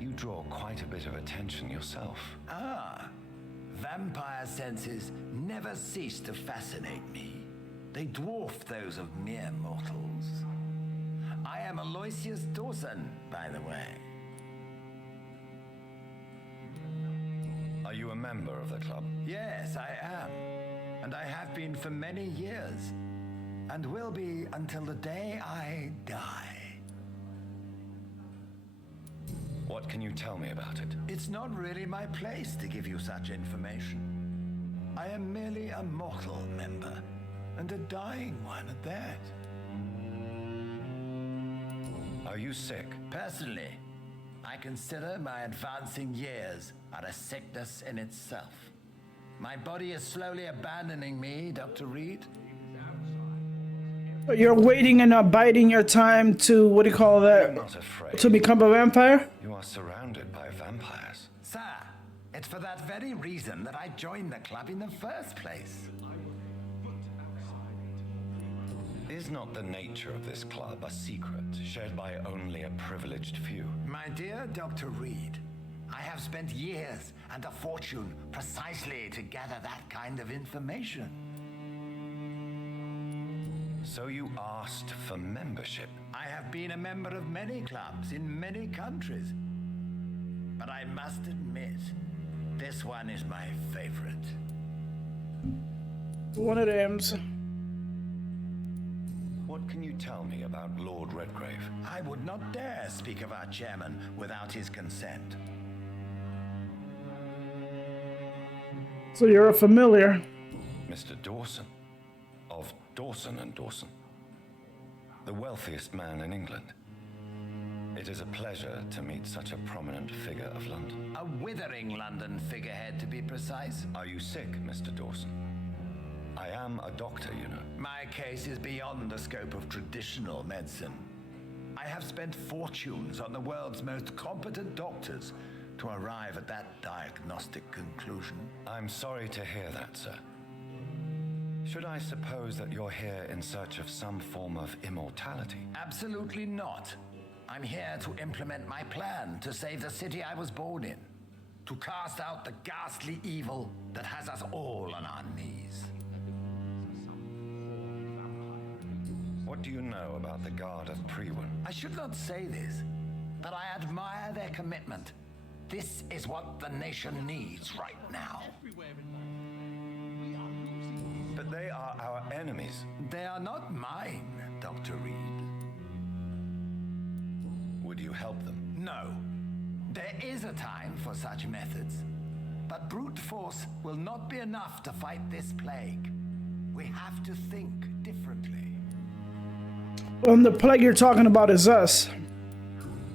you draw quite a bit of attention yourself. Ah, vampire senses never cease to fascinate me. They dwarf those of mere mortals. I am Aloysius Dawson, by the way. Are you a member of the club? Yes, I am. And I have been for many years. And will be until the day I die. What can you tell me about it? It's not really my place to give you such information. I am merely a mortal member, and a dying one at that. Are you sick? Personally, I consider my advancing years are a sickness in itself. My body is slowly abandoning me, Dr. Reed. But you're waiting and biding your time to, what do you call that? I'm not afraid. To become a vampire? You are surrounded by vampires. Sir, it's for that very reason that I joined the club in the first place. Is not the nature of this club a secret shared by only a privileged few? My dear Dr. Reed, I have spent years and a fortune precisely to gather that kind of information. So you asked for membership? I have been a member of many clubs in many countries. But I must admit, this one is my favorite. One of them's. What can you tell me about Lord Redgrave? I would not dare speak of our chairman without his consent. So you're a familiar. Mr. Dawson, of Dawson and Dawson, the wealthiest man in England. It is a pleasure to meet such a prominent figure of London. A withering London figurehead, to be precise. Are you sick, Mr. Dawson? I am a doctor, you know. My case is beyond the scope of traditional medicine. I have spent fortunes on the world's most competent doctors to arrive at that diagnostic conclusion. I'm sorry to hear that, sir. Should I suppose that you're here in search of some form of immortality? Absolutely not. I'm here to implement my plan to save the city I was born in. To cast out the ghastly evil that has us all on our knees. What do you know about the Guard of Prewin? I should not say this, but I admire their commitment. This is what the nation needs right now. But they are our enemies. They are not mine, Dr. Reed. Would you help them? No. There is a time for such methods. But brute force will not be enough to fight this plague. We have to think differently. The plague you're talking about is us.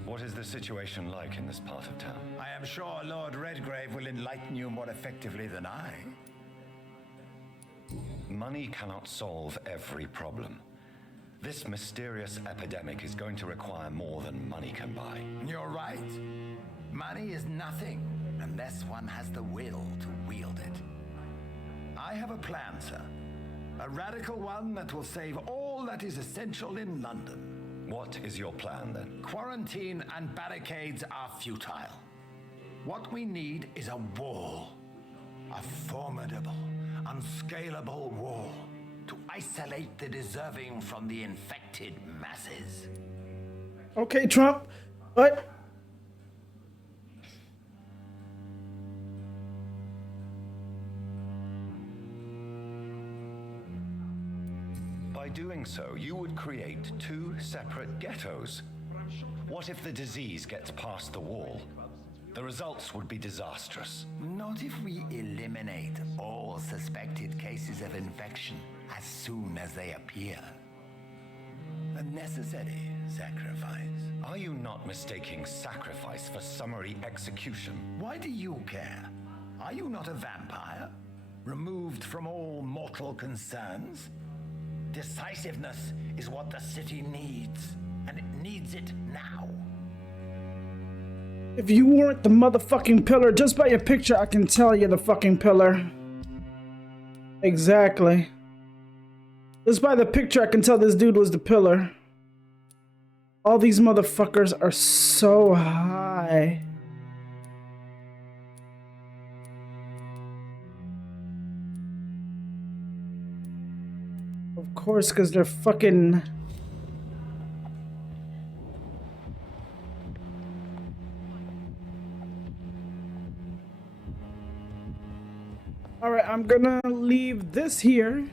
What is the situation like in this part of town? I am sure Lord Redgrave will enlighten you more effectively than I. Money cannot solve every problem. This mysterious epidemic is going to require more than money can buy. You're right. Money is nothing unless one has the will to wield it. I have a plan, sir. A radical one that will save all that is essential in London. What is your plan, then? Quarantine and barricades are futile. What we need is a wall. A formidable, unscalable wall to isolate the deserving from the infected masses. Okay, Trump. What? By doing so, you would create two separate ghettos. What if the disease gets past the wall? The results would be disastrous. Not if we eliminate all suspected cases of infection as soon as they appear. A necessary sacrifice. Are you not mistaking sacrifice for summary execution? Why do you care? Are you not a vampire? Removed from all mortal concerns? Decisiveness is what the city needs, and it needs it now. If you weren't the motherfucking pillar, just by your picture, I can tell you're the fucking pillar. Exactly. Just by the picture, I can tell this dude was the pillar. All these motherfuckers are so high. Of course, because they're fucking... Alright, I'm gonna leave this here.